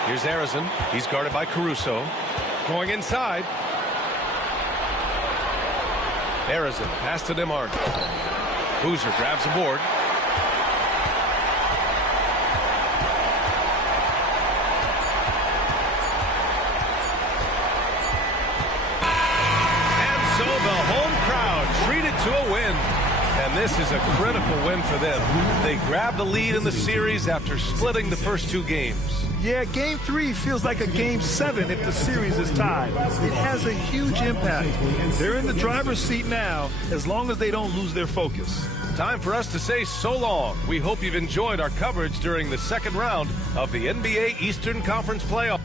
Here's Arizin. He's guarded by Caruso. Going inside. Arizin, pass to Nembhard. Boozer grabs the board. And so the home crowd treated to a win. And this is a critical win for them. They grabbed the lead in the series after splitting the first 2 games. Yeah, Game 3 feels like a Game 7 if the series is tied. It has a huge impact. They're in the driver's seat now, as long as they don't lose their focus. Time for us to say so long. We hope you've enjoyed our coverage during the second round of the NBA Eastern Conference Playoffs.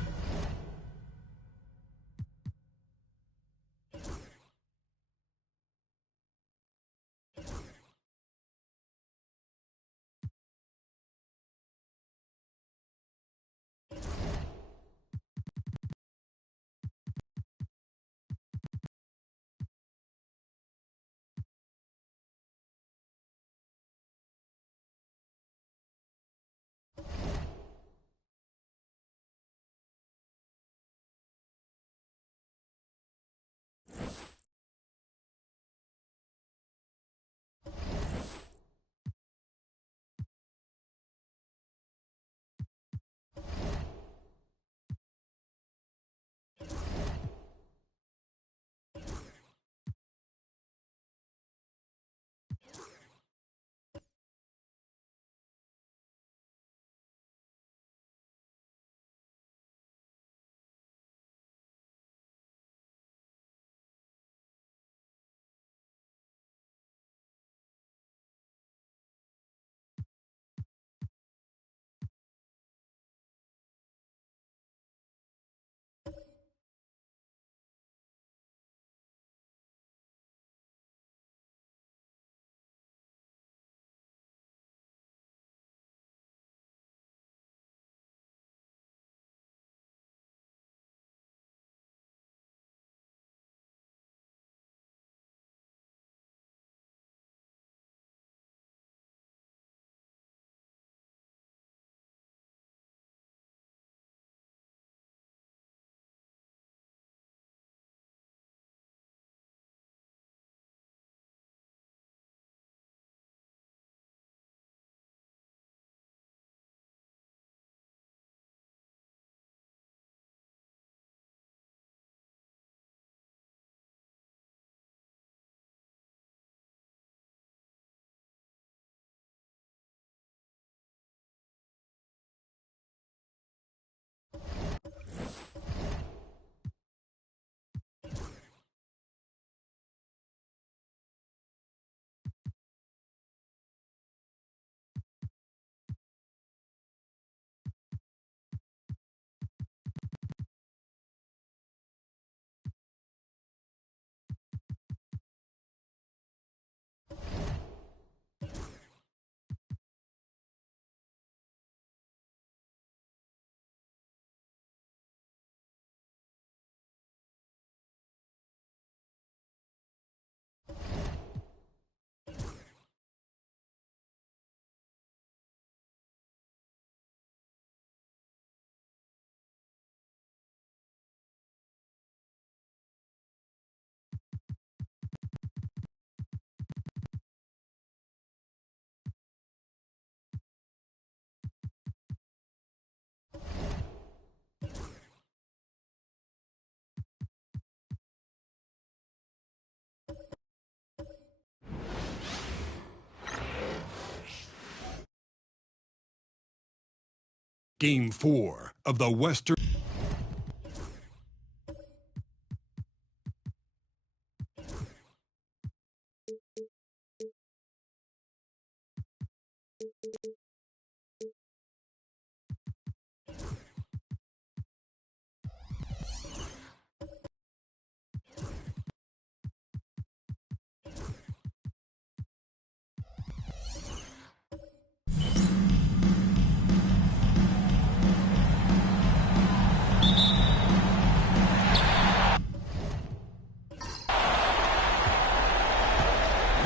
Game 4 of the Western.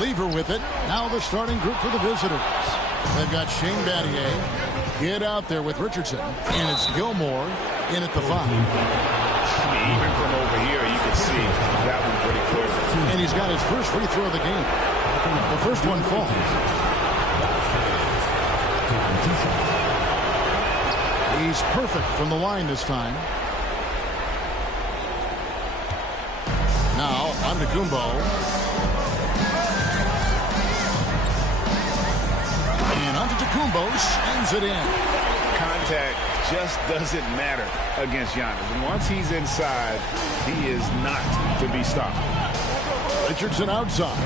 Lever with it. Now the starting group for the visitors. They've got Shane Battier. Get out there with Richardson. And it's Gilmore in at the 5. Even from over here, you can see that one pretty clear. And he's got his first free throw of the game. The first one falls. He's perfect from the line this time. Now, Antetokounmpo. And Antetokounmpo sends it in. Contact just doesn't matter against Giannis. And once he's inside, he is not to be stopped. Richardson outside.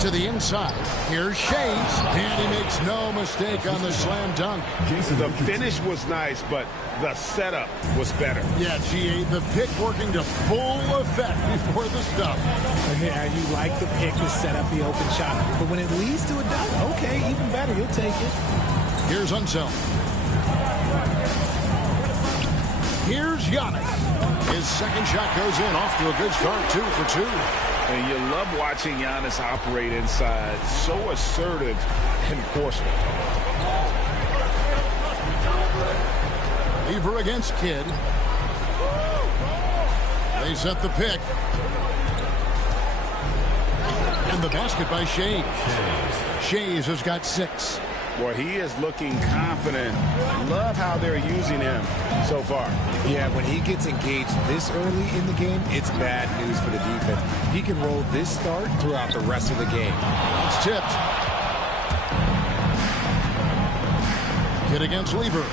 To the inside. Here's Shays. And he makes no mistake on the slam dunk. The finish was nice, but the setup was better. Yeah, GA, the pick working to full effect before the stuff. Yeah, you like the pick to set up the open shot. But when it leads to a dunk, okay, even better. You'll take it. Here's Unseld. Here's Giannis. His second shot goes in. Off to a good start, 2 for 2. And you love watching Giannis operate inside. So assertive and forceful. Lever against Kidd. They set the pick. And the basket by Shays. Shays has got 6. Boy, he is looking confident. Love how they're using him so far. Yeah, when he gets engaged this early in the game, it's bad news for the defense. He can roll this start throughout the rest of the game. It's tipped. Kidd against Lever.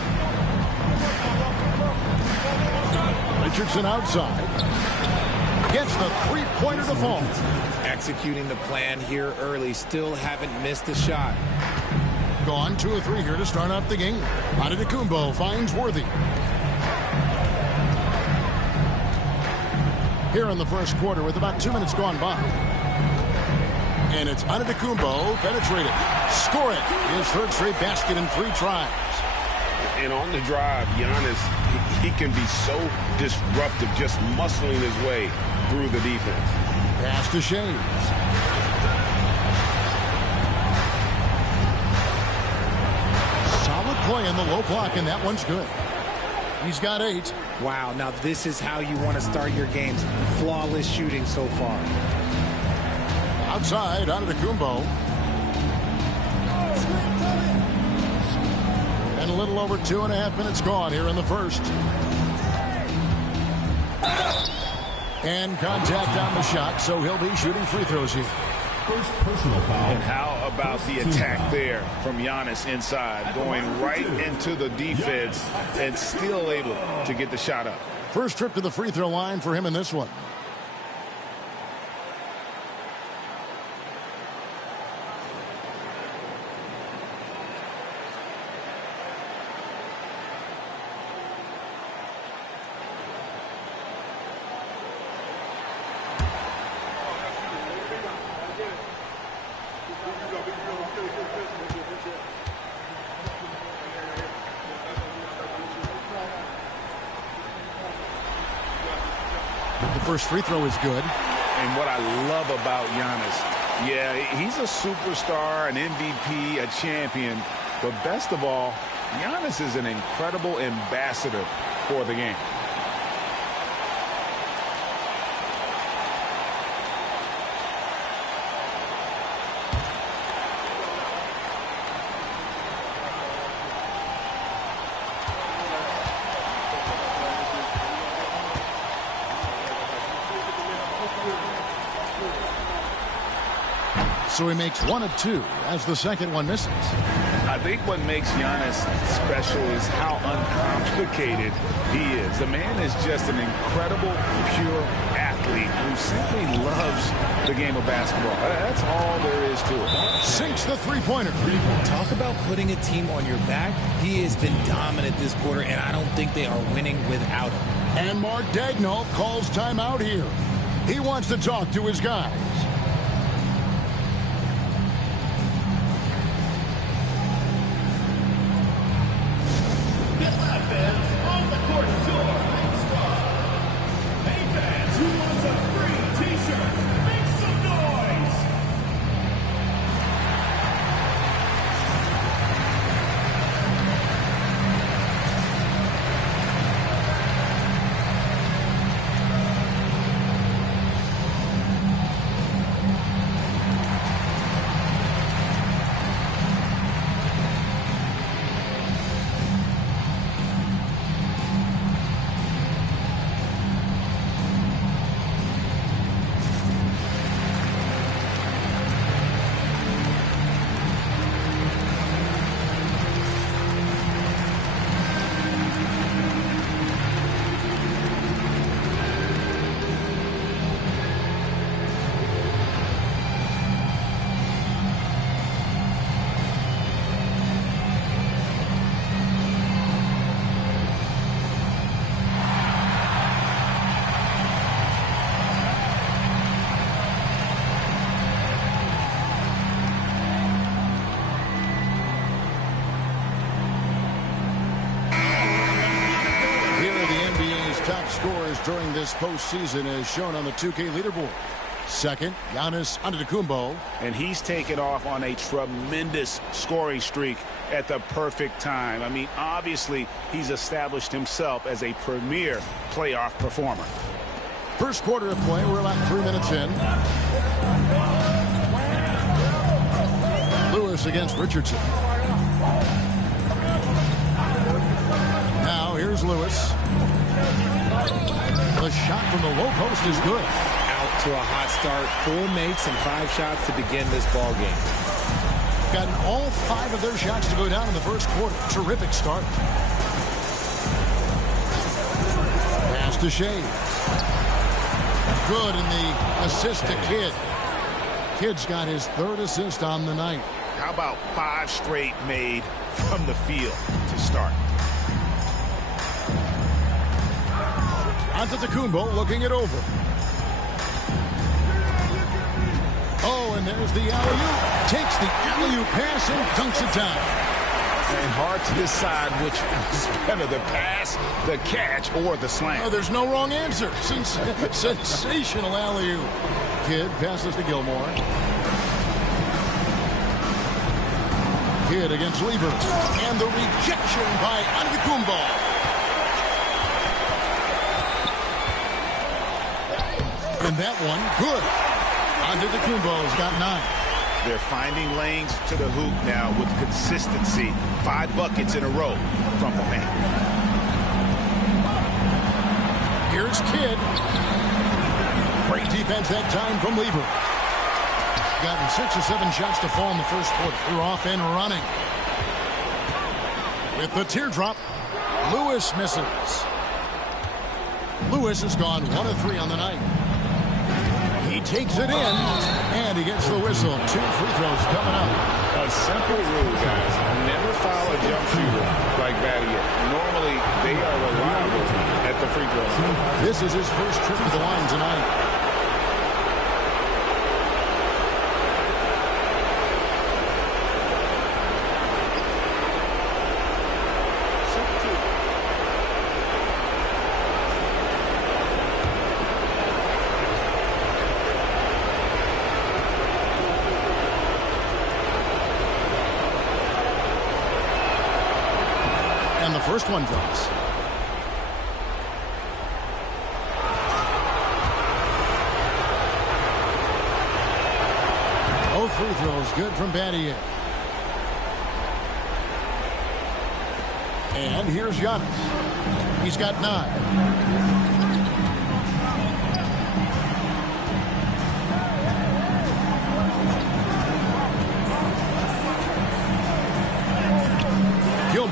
Richardson outside. Gets the three-pointer to fall. Executing the plan here early. Still haven't missed a shot. Gone 2 of 3 here to start out the game. Antetokounmpo finds Worthy. Here in the first quarter with about 2 minutes gone by. And it's Antetokounmpo penetrated. Score it. His third straight basket in 3 tries. And on the drive, Giannis, he can be so disruptive, just muscling his way through the defense. Pass to Shays. Play in the low block, and that one's good. He's got 8. Wow, now this is how you want to start your games. Flawless shooting so far. Outside, Antetokounmpo. And a little over 2.5 minutes gone here in the first. And contact on the shot, so he'll be shooting free throws here. First personal foul. And how about the attack there from Giannis inside, going right into the defense and still able to get the shot up. First trip to the free throw line for him in this one. First free throw is good. And what I love about Giannis, yeah, he's a superstar, an MVP, a champion, but best of all, Giannis is an incredible ambassador for the game. So he makes 1 of 2 as the second one misses. I think what makes Giannis special is how uncomplicated he is. The man is just an incredible, pure athlete who simply loves the game of basketball. That's all there is to it. Sinks the three-pointer. Talk about putting a team on your back. He has been dominant this quarter, and I don't think they are winning without him. And Mark Daigneault calls timeout here. He wants to talk to his guys. Top scorers during this postseason as shown on the 2K leaderboard. Second, Giannis Antetokounmpo. And he's taken off on a tremendous scoring streak at the perfect time. I mean, obviously, he's established himself as a premier playoff performer. First quarter of play, we're about 3 minutes in. Lewis against Richardson. Now, here's Lewis. The shot from the low post is good. Out to a hot start. 4 makes and 5 shots to begin this ball game. Gotten all 5 of their shots to go down in the first quarter. Terrific start. Pass to Shea. Good in the assist to Kidd. Kidd's got his 3rd assist on the night. How about 5 straight made from the field to start? Antetokounmpo looking it over. Oh, and there's the alley-oop. Takes the alley-oop pass and dunks it down. And hard to decide which is better, the pass, the catch, or the slam. Oh, there's no wrong answer. Sensational alley-oop. Kidd passes to Gilmore. Kidd against Lever. And the rejection by Antetokounmpo. And that one, good. Antetokounmpo's got 9. They're finding lanes to the hoop now with consistency. 5 buckets in a row from the paint. Here's Kidd. Great defense that time from Lever. Gotten 6 or 7 shots to fall in the first quarter. They're off and running. With the teardrop, Lewis misses. Lewis has gone 1 of 3 on the night. He takes it in, and he gets the whistle. 2 free throws coming up. A simple rule, guys. Never foul a jump shooter like Battier. Normally, they are reliable at the free throw line. This is his first trip to the line tonight. First one drops. Both free throws good from Battier. And here's Giannis. He's got 9.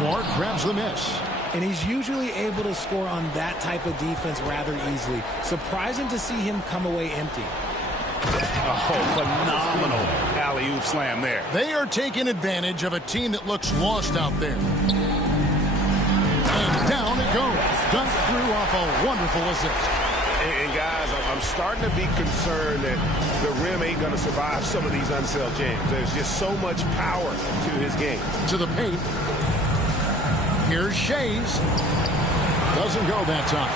Gilmore grabs the miss. And he's usually able to score on that type of defense rather easily. Surprising to see him come away empty. Oh, phenomenal alley-oop slam there. They are taking advantage of a team that looks lost out there. And down it goes. Dunked through off a wonderful assist. And guys, I'm starting to be concerned that the rim ain't going to survive some of these unsettled jams. There's just so much power to his game. To the paint. Here's Shays. Doesn't go that time.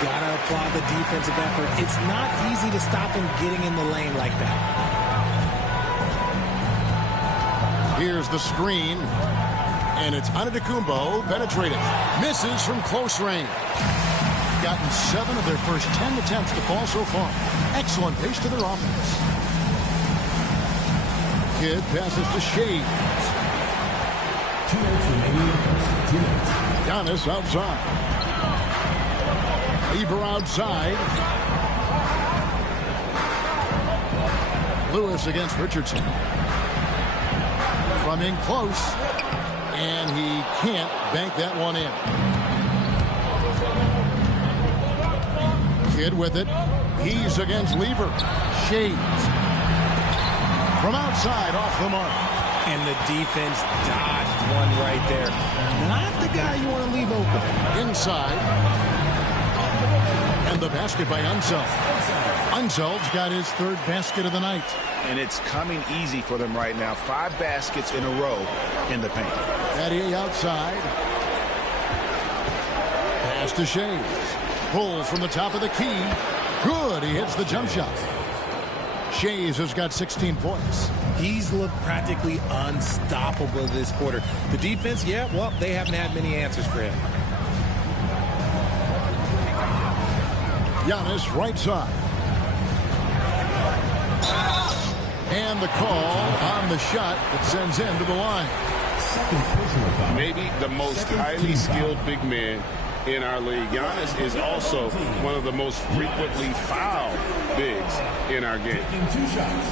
Gotta applaud the defensive effort. It's not easy to stop him getting in the lane like that. Here's the screen. And it's Antetokounmpo penetrating. Misses from close range. Gotten 7 of their first 10 attempts to fall so far. Excellent pace to their offense. Kidd passes to Shays. 2 minutes remaining. Giannis outside. Lever outside. Lewis against Richardson. From in close. And he can't bank that one in. Kidd with it. He's against Lever. Shades. From outside off the mark. And the defense dodged one right there. Not the guy you want to leave open. Inside. And the basket by Unseld. Unseld's got his 3rd basket of the night. And it's coming easy for them right now. 5 baskets in a row in the paint. Battier outside. Pass to Shays. Pulls from the top of the key. Good. He hits the jump shot. Shays has got 16 points. He's looked practically unstoppable this quarter. The defense, yeah, well, they haven't had many answers for him. Giannis right side. And the call on the shot that sends him to the line. Maybe the most highly skilled big man in our league. Giannis is also one of the most frequently fouled bigs in our game. 2 shots.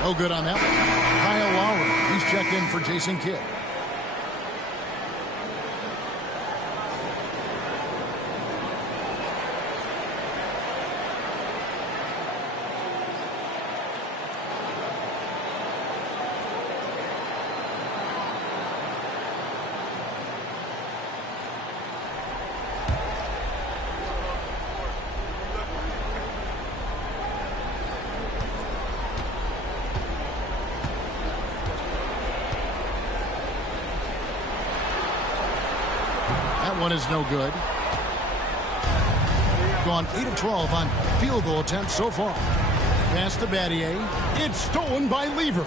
No good on that one. Kyle Lowry. He's checked in for Jason Kidd. One is no good. Gone 8 of 12 on field goal attempts so far. Pass to Battier. It's stolen by Lever.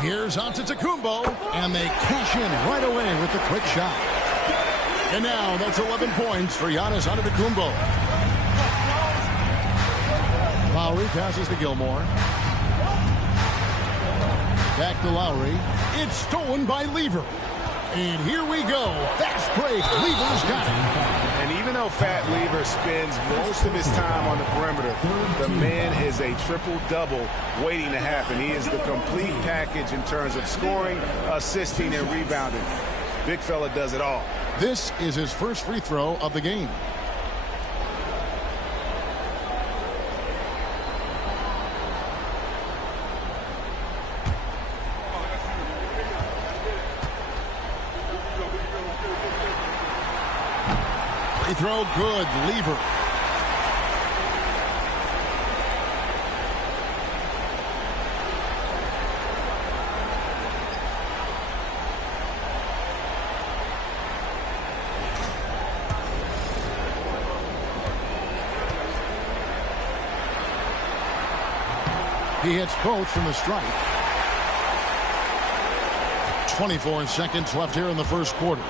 Here's Antetokounmpo, and they cash in right away with the quick shot. And now that's 11 points for Giannis Antetokounmpo. Lowry passes to Gilmore. Back to Lowry. It's stolen by Lever. And here we go. Fast break. Lever's got it. And even though Fat Lever spends most of his time on the perimeter, the man is a triple-double waiting to happen. He is the complete package in terms of scoring, assisting, and rebounding. Big fella does it all. This is his first free throw of the game. Throw good. Lever. He hits both from the stripe. 24 seconds left here in the first quarter.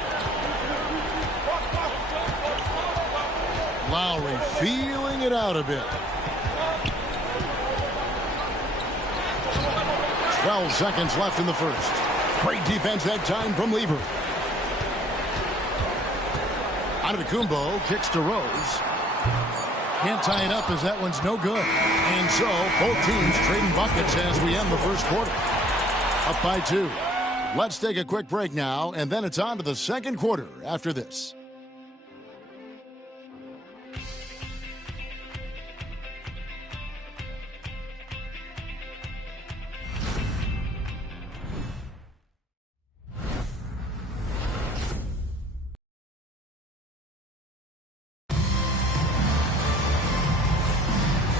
Lowry feeling it out a bit. 12 seconds left in the first. Great defense that time from Lever. Antetokounmpo kicks to Rose. Can't tie it up as that one's no good. And so both teams trading buckets as we end the first quarter. Up by 2. Let's take a quick break now, and then it's on to the second quarter after this.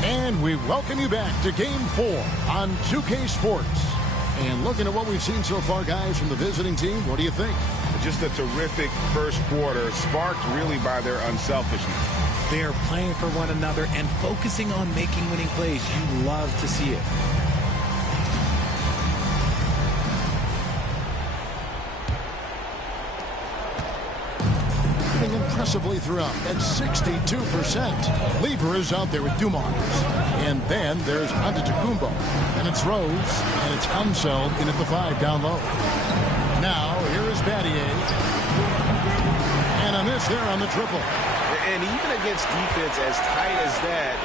And we welcome you back to Game 4 on 2K Sports. And looking at what we've seen so far, guys, from the visiting team, what do you think? Just a terrific first quarter, sparked really by their unselfishness. They are playing for one another and focusing on making winning plays. You love to see it. Impressively throughout at 62%. Lever is out there with Dumars. And then there's Antetokounmpo. And it's Rose. And it's Unseld in at the 5 down low. Now, here is Battier. And a miss there on the triple. And even against defense as tight as that,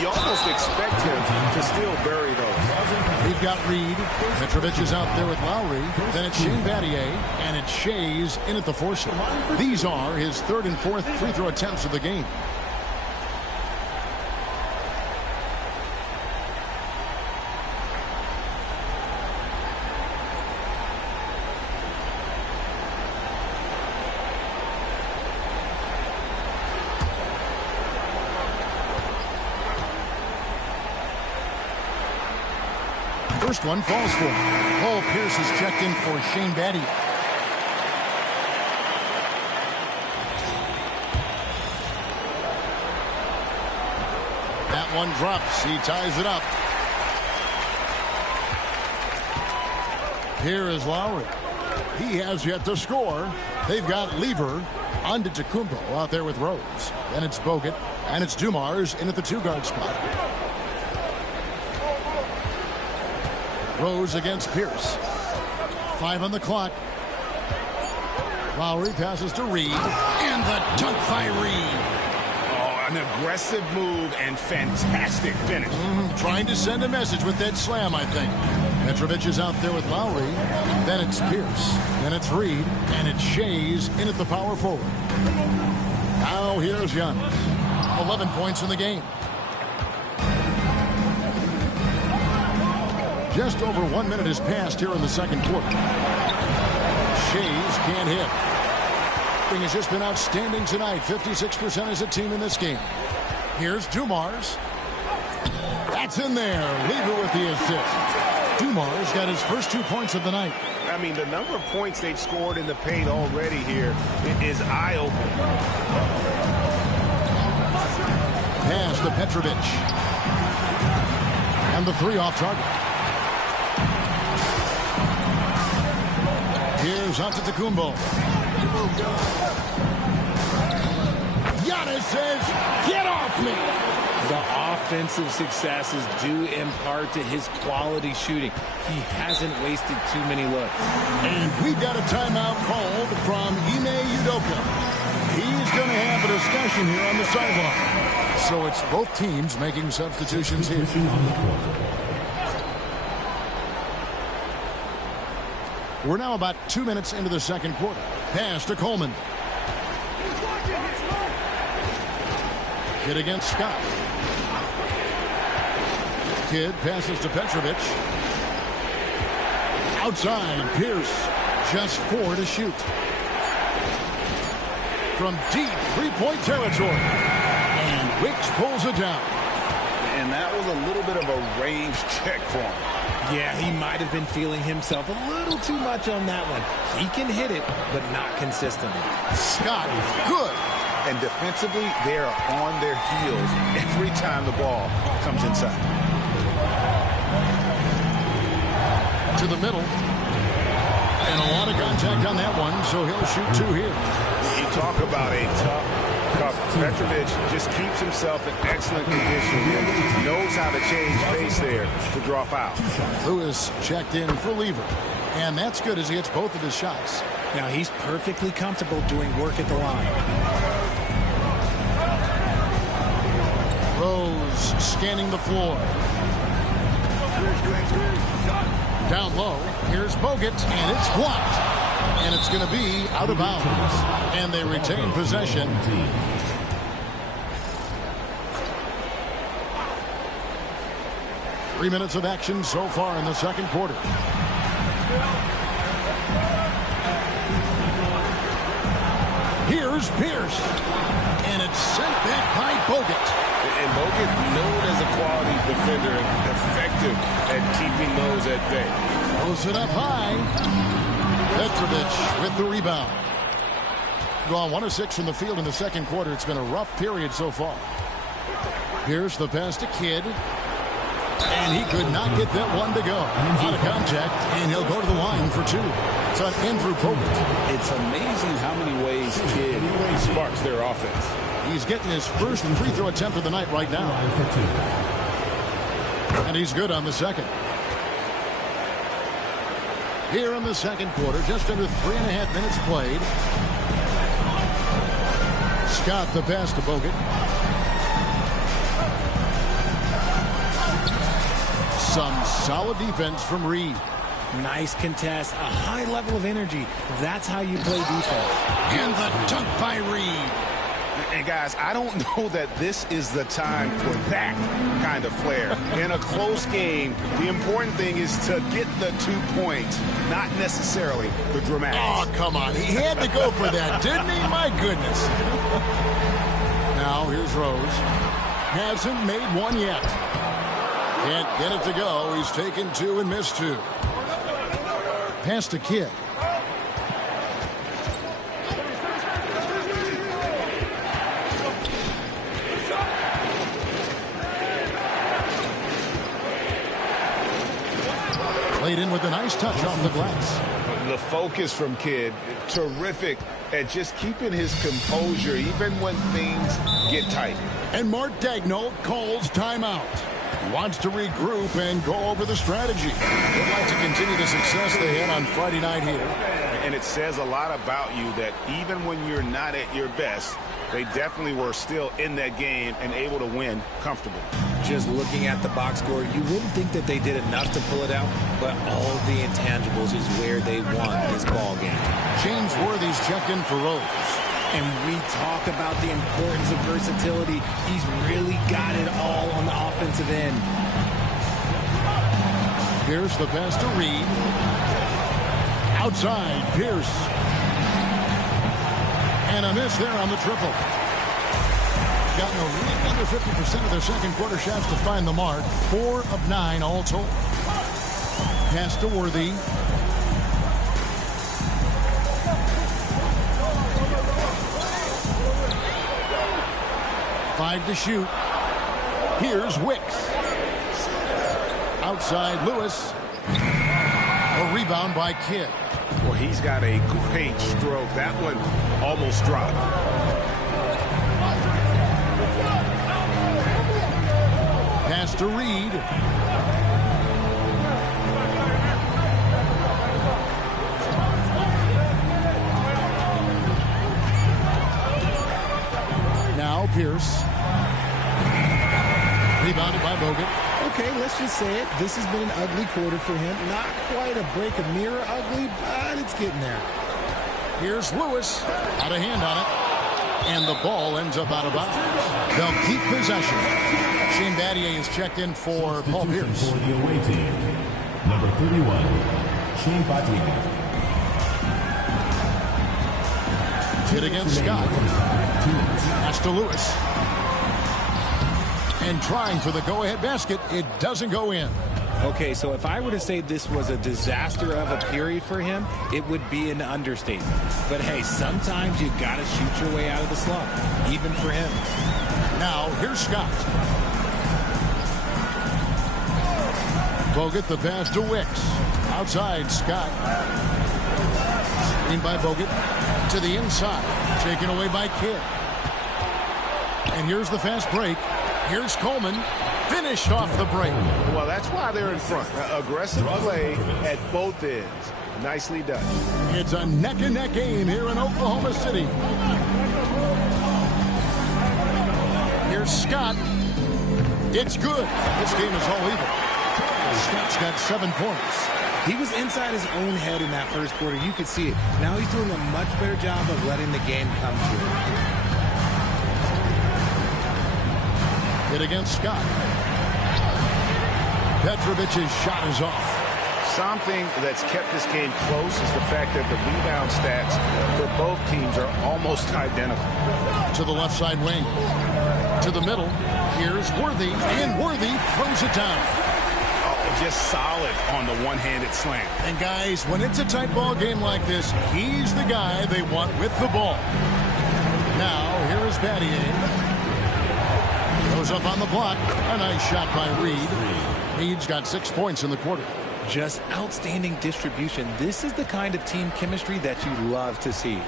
you almost expect him to still bury those. We've got Reed. Petrovic is out there with Lowry. Then it's Shane Battier. And it's Shays in at the foursome. These are his 3rd and 4th free throw attempts of the game. First one falls for him. Paul Pierce is checked in for Shane Battier. That one drops. He ties it up. Here is Lowry. He has yet to score. They've got Lever, Antetokounmpo out there with Rose. Then it's Bogut, and it's Dumars in at the 2-guard spot. Rose against Pierce. 5 on the clock. Lowry passes to Reed. And the dunk by Reed. Oh, an aggressive move and fantastic finish. Trying to send a message with that slam, I think. Petrovic is out there with Lowry. Then it's Pierce. Then it's Reed. And it's Shays in at the power forward. Now here's Giannis. 11 points in the game. Just over 1 minute has passed here in the second quarter. Shays can't hit. Thing has just been outstanding tonight. 56% as a team in this game. Here's Dumars. That's in there. Lever with the assist. Dumars got his first 2 points of the night. I mean, the number of points they've scored in the paint already here is eye-opening. Pass to Petrovic. And the 3 off target. Here's Antetokounmpo. Giannis says, "Get off me!" The offensive successes due in part to his quality shooting. He hasn't wasted too many looks. And we've got a timeout called from Ime Udoka. He's going to have a discussion here on the sideline. So it's both teams making substitutions here. We're now about 2 minutes into the second quarter. Pass to Coleman. Hit against Scott. Kidd passes to Petrovic. Outside, Pierce. Just 4 to shoot. From deep three-point territory. And Wicks pulls it down. And that was a little bit of a range check for him. Yeah, he might have been feeling himself a little too much on that one. He can hit it, but not consistently. Scott, good. And defensively, they are on their heels every time the ball comes inside. To the middle. And a lot of contact on that one, so he'll shoot 2 here. You talk about a tough cover. Petrovic just keeps himself in excellent condition and knows how to change pace there to draw fouls. Lewis checked in for Lever. And that's good as he hits both of his shots. Now he's perfectly comfortable doing work at the line. Rose scanning the floor. Down low, here's Bogut, and it's blocked. And it's going to be out of bounds. And they retain possession. 3 minutes of action so far in the second quarter. Here's Pierce. And it's sent back by Bogut. And Bogut, known as a quality defender and effective at keeping those at bay. Throws it up high. Petrovic with the rebound. Gone 1 of 6 from the field in the second quarter. It's been a rough period so far. Here's the pass to Kidd. And he could not get that one to go. Out of contact, and he'll go to the line for 2. It's on Andrew Bogut. It's amazing how many ways Kidd sparks their offense. He's getting his first free throw attempt of the night right now. And he's good on the second. Here in the second quarter, just under 3.5 minutes played. Scott the pass to Bogut. Some solid defense from Reed. Nice contest, a high level of energy. That's how you play defense. And the dunk by Reed. And guys, I don't know that this is the time for that kind of flair. In a close game, the important thing is to get the 2 points, not necessarily the dramatics. Oh, come on. He had to go for that, didn't he? My goodness. Now, here's Rose. Hasn't made one yet. Can't get it to go. He's taken 2 and missed 2. Pass to Kidd. Played in with a nice touch off the glass. The focus from Kidd, terrific at just keeping his composure even when things get tight. And Mark Daigneault calls timeout. He wants to regroup and go over the strategy. They'd like to continue the success they had on Friday night here. And it says a lot about you that even when you're not at your best, they definitely were still in that game and able to win comfortable. Just looking at the box score, you wouldn't think that they did enough to pull it out, but all the intangibles is where they won this ball game. James Worthy's checked in for Rose. And we talk about the importance of versatility. He's really got it all on the offensive end. Here's the pass to Reed. Outside, Pierce. And a miss there on the triple. Gotten a little under 50% of their second quarter shots to find the mark. 4 of 9 all told. Pass to Worthy. Five to shoot. Here's Wicks. Outside Lewis. A rebound by Kidd. Well, he's got a great stroke. That one almost dropped. Pass to Reed. Now Pierce. Rebounded by Bogut. Okay, let's just say it. This has been an ugly quarter for him. Not quite a break a mirror ugly, but it's getting there. Here's Lewis. Out of hand on it. And the ball ends up out of bounds. They'll keep possession. Shane Battier is checked in for Paul Pierce. For the away team, number 31, Shane Battier. Hit against Scott. Pass to Lewis. And trying for the go-ahead basket. It doesn't go in. Okay, so if I were to say this was a disaster of a period for him, it would be an understatement. But hey, sometimes you got to shoot your way out of the slump, even for him. Now, here's Scott. Bogut the pass to Wicks. Outside, Scott. Screened by Bogut. To the inside. Taken away by Kidd. And here's the fast break. Here's Coleman. Finished off the break. Well, that's why they're in front. Aggressive play at both ends. Nicely done. It's a neck-and-neck game here in Oklahoma City. Here's Scott. It's good. This game is all even. Scott's got 7 points. He was inside his own head in that first quarter. You could see it. Now he's doing a much better job of letting the game come to him. Hit against Scott. Petrovic's shot is off. Something that's kept this game close is the fact that the rebound stats for both teams are almost identical. To the left side wing. To the middle. Here's Worthy. And Worthy throws it down. Just solid on the one-handed slam. And guys, when it's a tight ball game like this, he's the guy they want with the ball. Now, here is Battier. Goes up on the block. A nice shot by Reed. Reed's got 6 points in the quarter. Just outstanding distribution. This is the kind of team chemistry that you love to see.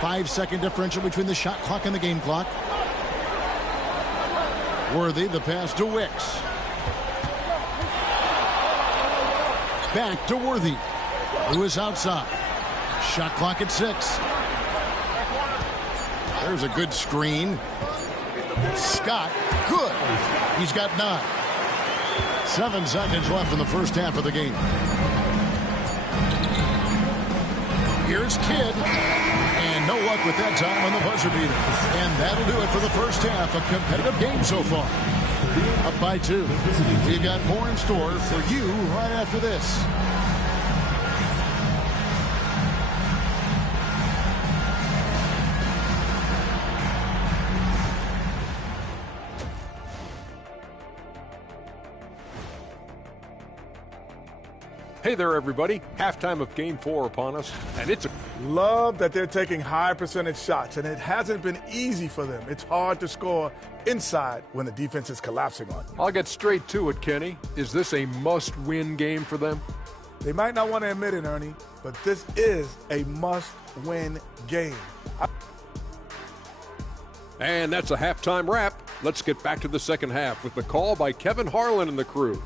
5-second differential between the shot clock and the game clock. Worthy, the pass to Wicks. Back to Worthy. Lewis outside. Shot clock at 6. There's a good screen. Scott, good. He's got 9. 7 seconds left in the first half of the game. Here's Kidd. And no luck with that time on the buzzer beater. And that'll do it for the first half. A competitive game so far. Up by 2. We've got more in store for you right after this. Hey there, everybody. Halftime of Game 4 upon us, and it's a... Love that they're taking high percentage shots, and it hasn't been easy for them. It's hard to score inside when the defense is collapsing on you. I'll get straight to it, Kenny. Is this a must-win game for them? They might not want to admit it, Ernie, but this is a must-win game. And that's a halftime wrap. Let's get back to the second half with the call by Kevin Harlan and the crew.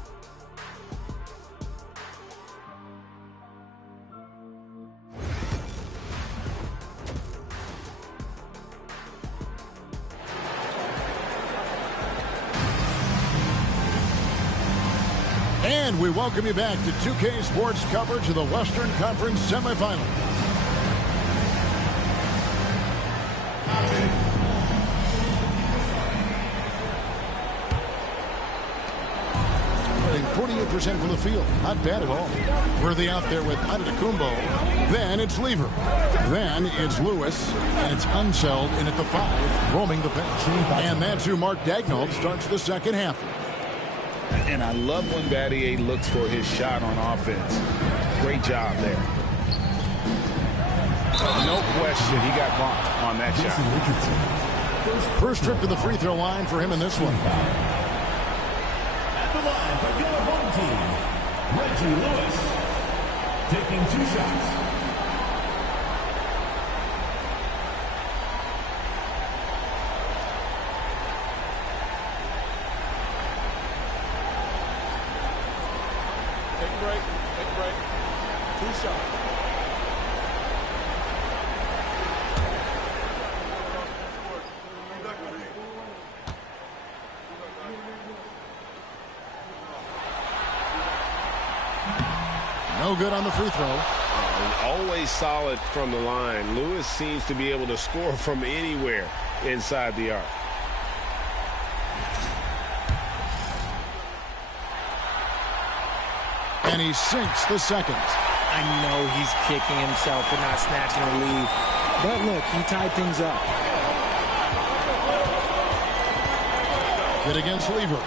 And we welcome you back to 2K Sports coverage of the Western Conference semifinals. Hitting 48% from the field. Not bad at all. Worthy out there with Antetokounmpo. Then it's Lever. Then it's Lewis. And it's Unseld in at the 5, roaming the bench. And that's who Mark Daigneault starts the second half. And I love when Battier looks for his shot on offense. Great job there. No question he got bumped on that shot. First trip to the free throw line for him in this one. At the line for your home team, Reggie Lewis, taking 2 shots. Take a break. 2 shots. No good on the free throw. Always solid from the line. Lewis seems to be able to score from anywhere inside the arc. And he sinks the second. I know he's kicking himself for not snatching a lead. But look, he tied things up. Good against Lever.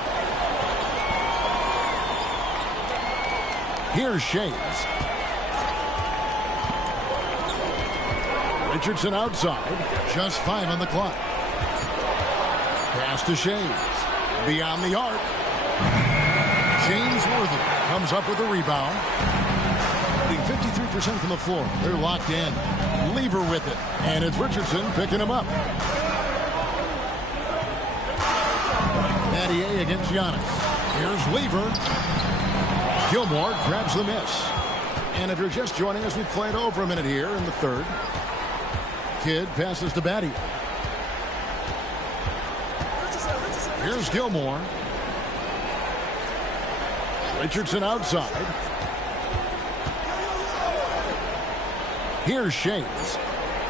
Here's Shays. Richardson outside. Just 5 on the clock. Pass to Shays. Beyond the arc. James Worthy comes up with a rebound. 53% from the floor. They're locked in. Lever with it. And it's Richardson picking him up. Battier against Giannis. Here's Lever. Gilmore grabs the miss. And if you're just joining us, we've played over a minute here in the third. Kidd passes to Battier. Here's Gilmore. Richardson outside. Here's Shays.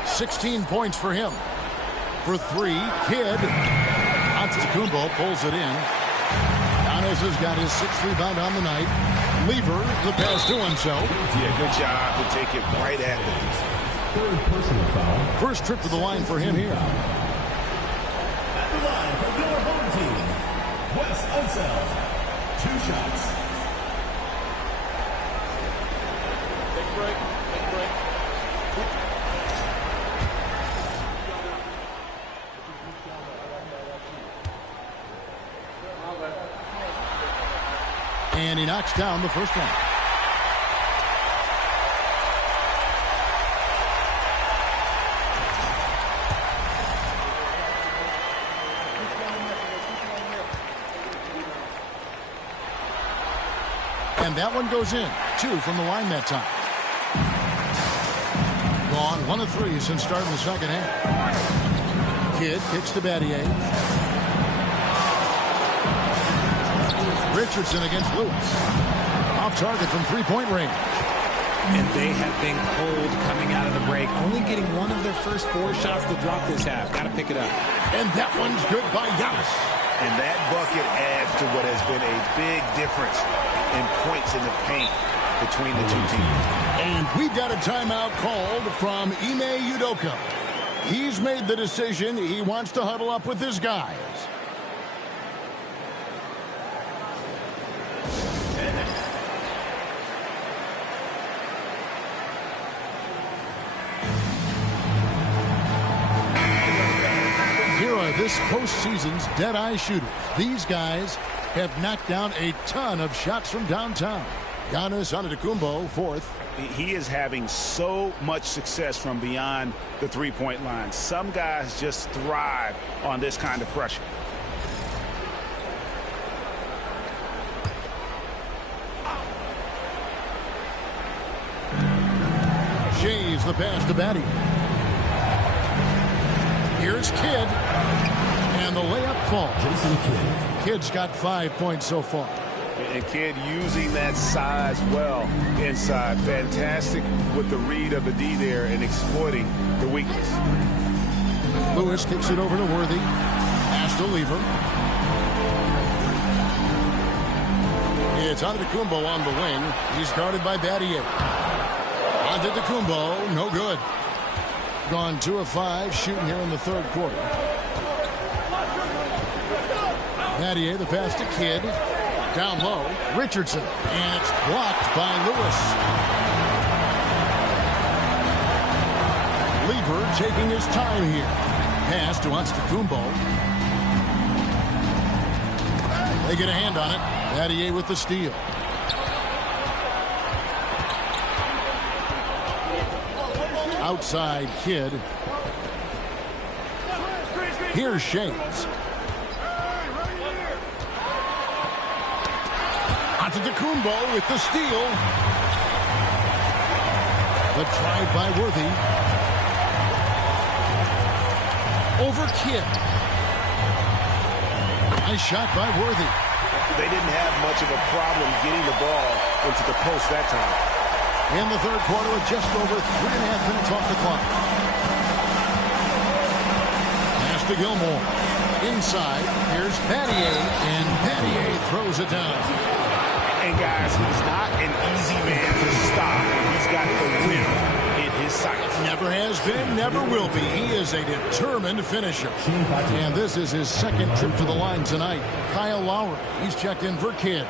16 points for him. For three, Kidd. Antetokounmpo pulls it in. Giannis has got his 6th rebound on the night. Lever, the pass to himself. Yeah, good job to take it right at him. Third personal foul. First trip to the line for him here. At the line for your home team, Wes Unseld. 2 shots. Take a break. Take a break. And he knocks down the first one. And that one goes in. 2 from the line that time. Gone 1 of 3 since starting the second half. Kidd kicks to Battier. Richardson against Lewis. Off target from 3-point range. And they have been cold coming out of the break. Only getting one of their first 4 shots to drop this half. Got to pick it up. And that one's good by Giannis. And that bucket adds to what has been a big difference in points in the paint between the two teams. And we've got a timeout called from Ime Udoka. He's made the decision. He wants to huddle up with his guys. This postseason's dead-eye shooters. These guys have knocked down a ton of shots from downtown. Giannis Antetokounmpo, 4th. He is having so much success from beyond the 3-point line. Some guys just thrive on this kind of pressure. Shays the pass to Battier. Here's Kidd. And the layup falls. Jason Kidd. Kidd's got 5 points so far. And Kidd using that size well inside. Fantastic with the read of the D there and exploiting the weakness. Lewis kicks it over to Worthy. Pass to Lever. It's Antetokounmpo on the wing. He's guarded by Battier. Antetokounmpo, no good. Gone 2 of 5, shooting here in the third quarter. Battier, the pass to Kidd. Down low, Richardson. And it's blocked by Lewis. Lever taking his time here. Pass to Antetokounmpo. They get a hand on it. Battier with the steal. Outside Kidd. Here's Shays. Antetokounmpo with the steal. The drive by Worthy. Over Kidd. Nice shot by Worthy. They didn't have much of a problem getting the ball into the post that time. In the third quarter with just over 3.5 minutes off the clock. Pass to Gilmore. Inside, here's Battier, and Battier throws it down. And guys, he's not an easy man to stop. He's got the win in his sights. Never has been, never will be. He is a determined finisher. And this is his 2nd trip to the line tonight. Kyle Lowry, he's checked in for Kidd.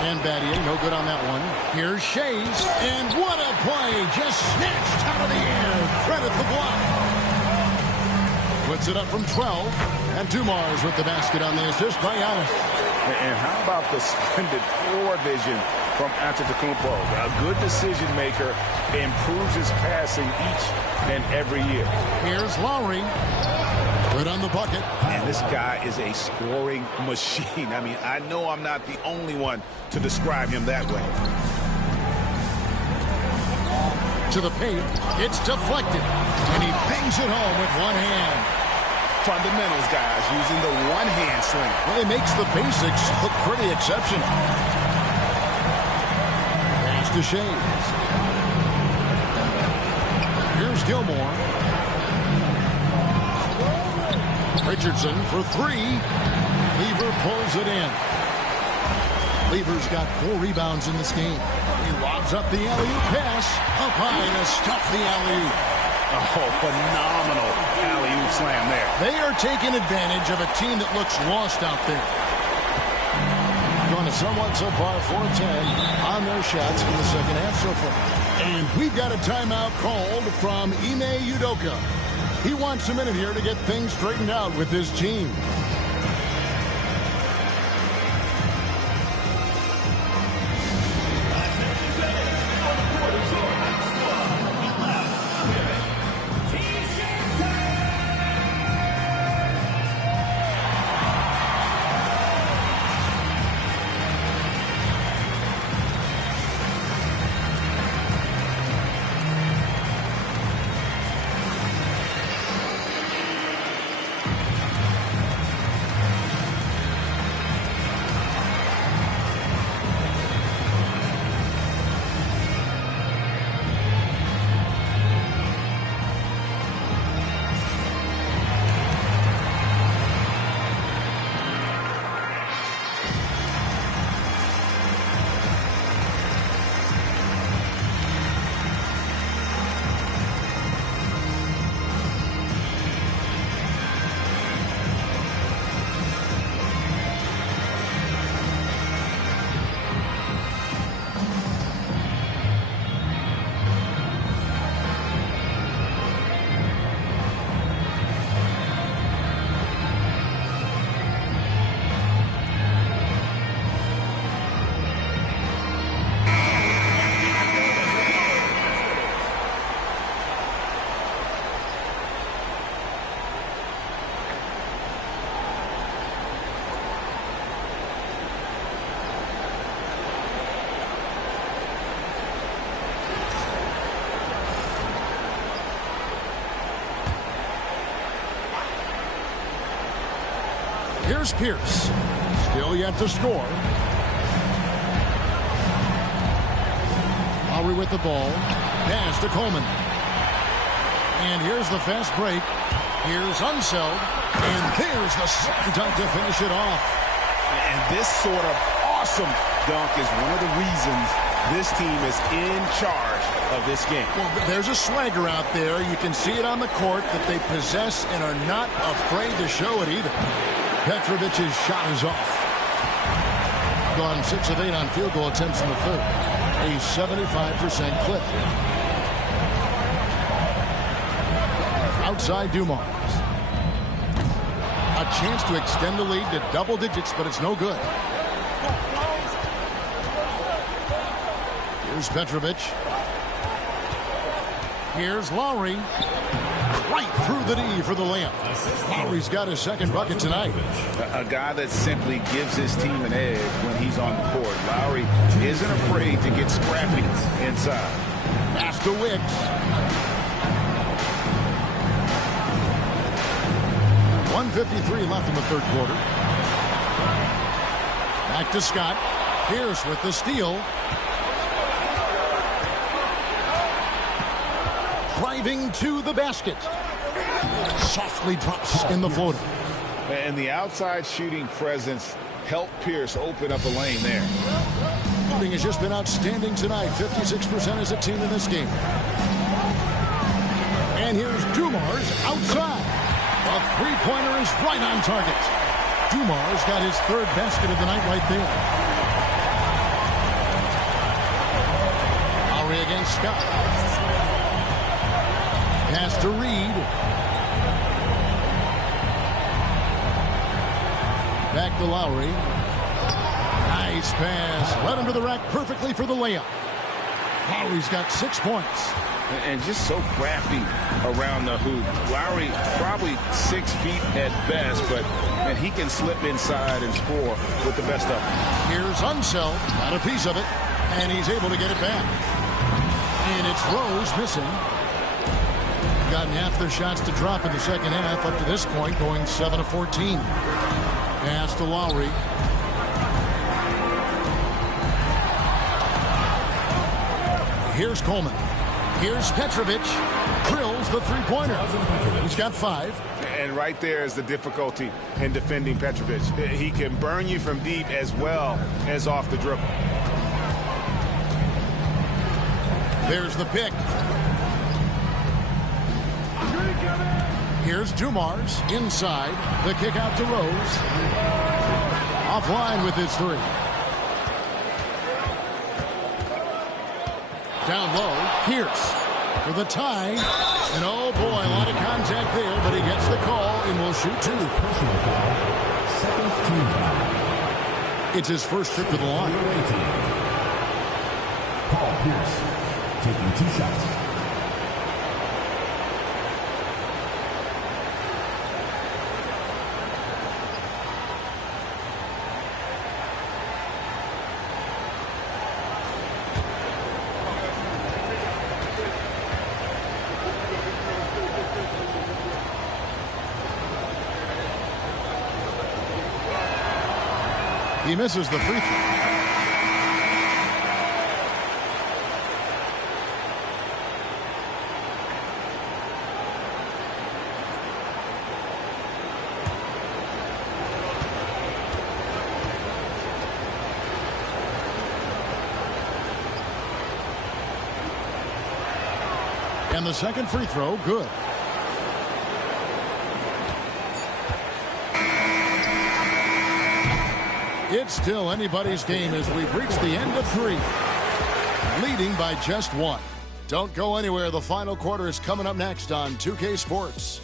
And Battier, no good on that one. Here's Shays, and what a play! Just snatched out of the air. Credit the block. Puts it up from 12. And Dumars with the basket on the assist by Giannis. And how about the splendid floor vision from Antetokounmpo? A good decision maker, improves his passing each and every year. Here's Lowry. Good on the bucket. And this guy is a scoring machine. I mean, I know I'm not the only one to describe him that way. To the paint. It's deflected. And he bangs it home with one hand. Fundamentals, guys, using the one-hand swing. Well, he makes the basics look pretty exceptional. Pass to Shays. Here's Gilmore. Richardson for three. Lever pulls it in. Lever's got 4 rebounds in this game. He lobs up the alley-oop pass. Up high to stuff the alley-oop. Oh, phenomenal alley-oop slam there. They are taking advantage of a team that looks lost out there. Going to somewhat so far 4-10 on their shots in the second half so far. And we've got a timeout called from Ime Udoka. He wants a minute here to get things straightened out with his team. Here's Pierce. Still yet to score. Lowry with the ball. Pass to Coleman. And here's the fast break. Here's Unseld. And there's the slam dunk to finish it off. And this sort of awesome dunk is one of the reasons this team is in charge of this game. Well, there's a swagger out there. You can see it on the court that they possess and are not afraid to show it either. Petrovic's shot is off. Gone 6 of 8 on field goal attempts in the third. A 75% clip. Outside Dumars. A chance to extend the lead to double digits, but it's no good. Here's Petrovic. Here's Lowry. Right through the D for the layup. Lowry's got his second bucket tonight. A guy that simply gives his team an edge when he's on the court. Lowry isn't afraid to get scrappy inside. Pass to Wiggs. 1:53 left in the third quarter. Back to Scott. Pierce with the steal. Driving to the basket. Softly drops in the floater. And the outside shooting presence helped Pierce open up a lane there. Shooting has just been outstanding tonight. 56% as a team in this game. And here's Dumars outside. A three-pointer is right on target. Dumars got his third basket of the night right there. Lowry against Scott. Pass to Reed. Back to Lowry. Nice pass. Right under the rack perfectly for the layup. Lowry's got 6 points. And just so crafty around the hoop. Lowry probably 6 feet at best, but he can slip inside and score with the best of them. Here's Unseld, got a piece of it, and he's able to get it back. And it's Rose missing. Gotten half their shots to drop in the second half up to this point, going 7 of 14. Pass to Lowry. Here's Coleman. Here's Petrovic. Drills the three-pointer. He's got 5. And right there is the difficulty in defending Petrovic. He can burn you from deep as well as off the dribble. There's the pick. Here's Dumars inside. The kick out to Rose. Offline with his 3. Down low, Pierce for the tie. And oh boy, a lot of contact there, but he gets the call and will shoot 2. Personal foul. Second team foul. It's his first trip to the line. Paul Pierce taking 2 shots. He misses the free throw. And the second free throw, good. It's still anybody's game as we've reached the end of 3. Leading by just 1. Don't go anywhere. The final quarter is coming up next on 2K Sports.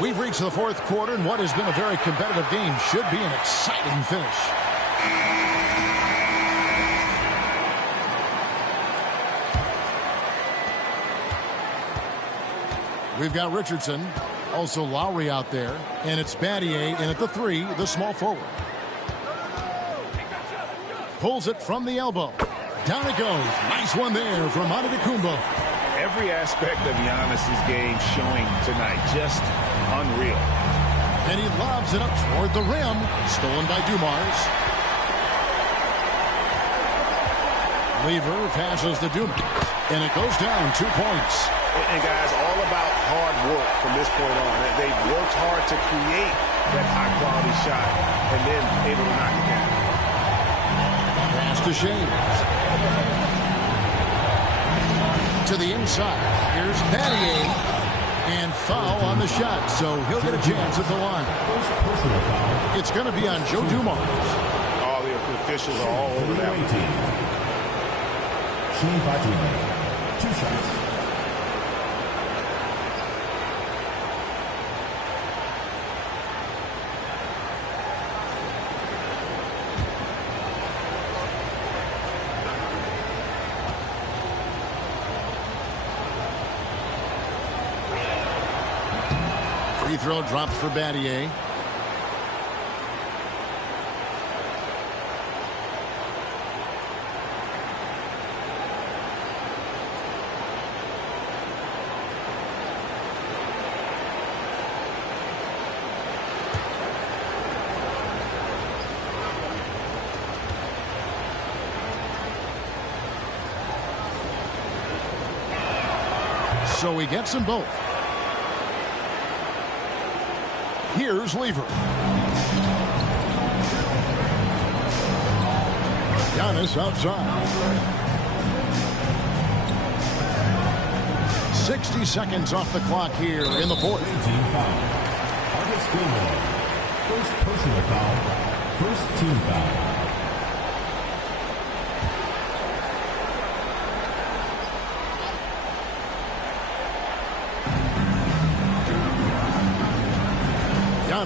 We've reached the 4th quarter, and what has been a very competitive game should be an exciting finish. We've got Richardson, also Lowry out there, and it's Battier in at the 3, the small forward. Pulls it from the elbow. Down it goes. Nice one there from Antetokounmpo. Every aspect of Giannis's game showing tonight. Just unreal. And he lobs it up toward the rim. Stolen by Dumars. Lever passes to Dumars. And it goes down 2 points. And guys, all about hard work from this point on. They've worked hard to create that high-quality shot and then able to knock it down. Pass to James. To the inside. Here's Battier. And foul on the shot, so he'll get a chance at the line. It's going to be on Joe Dumars. All the officials are all over that one. Shane Battier, 2 shots. Free throw drops for Battier. So he gets them both. Here's Lever. Giannis outside. 60 seconds off the clock here in the 4th. Team foul. August Gilmore. First personal foul. First team foul.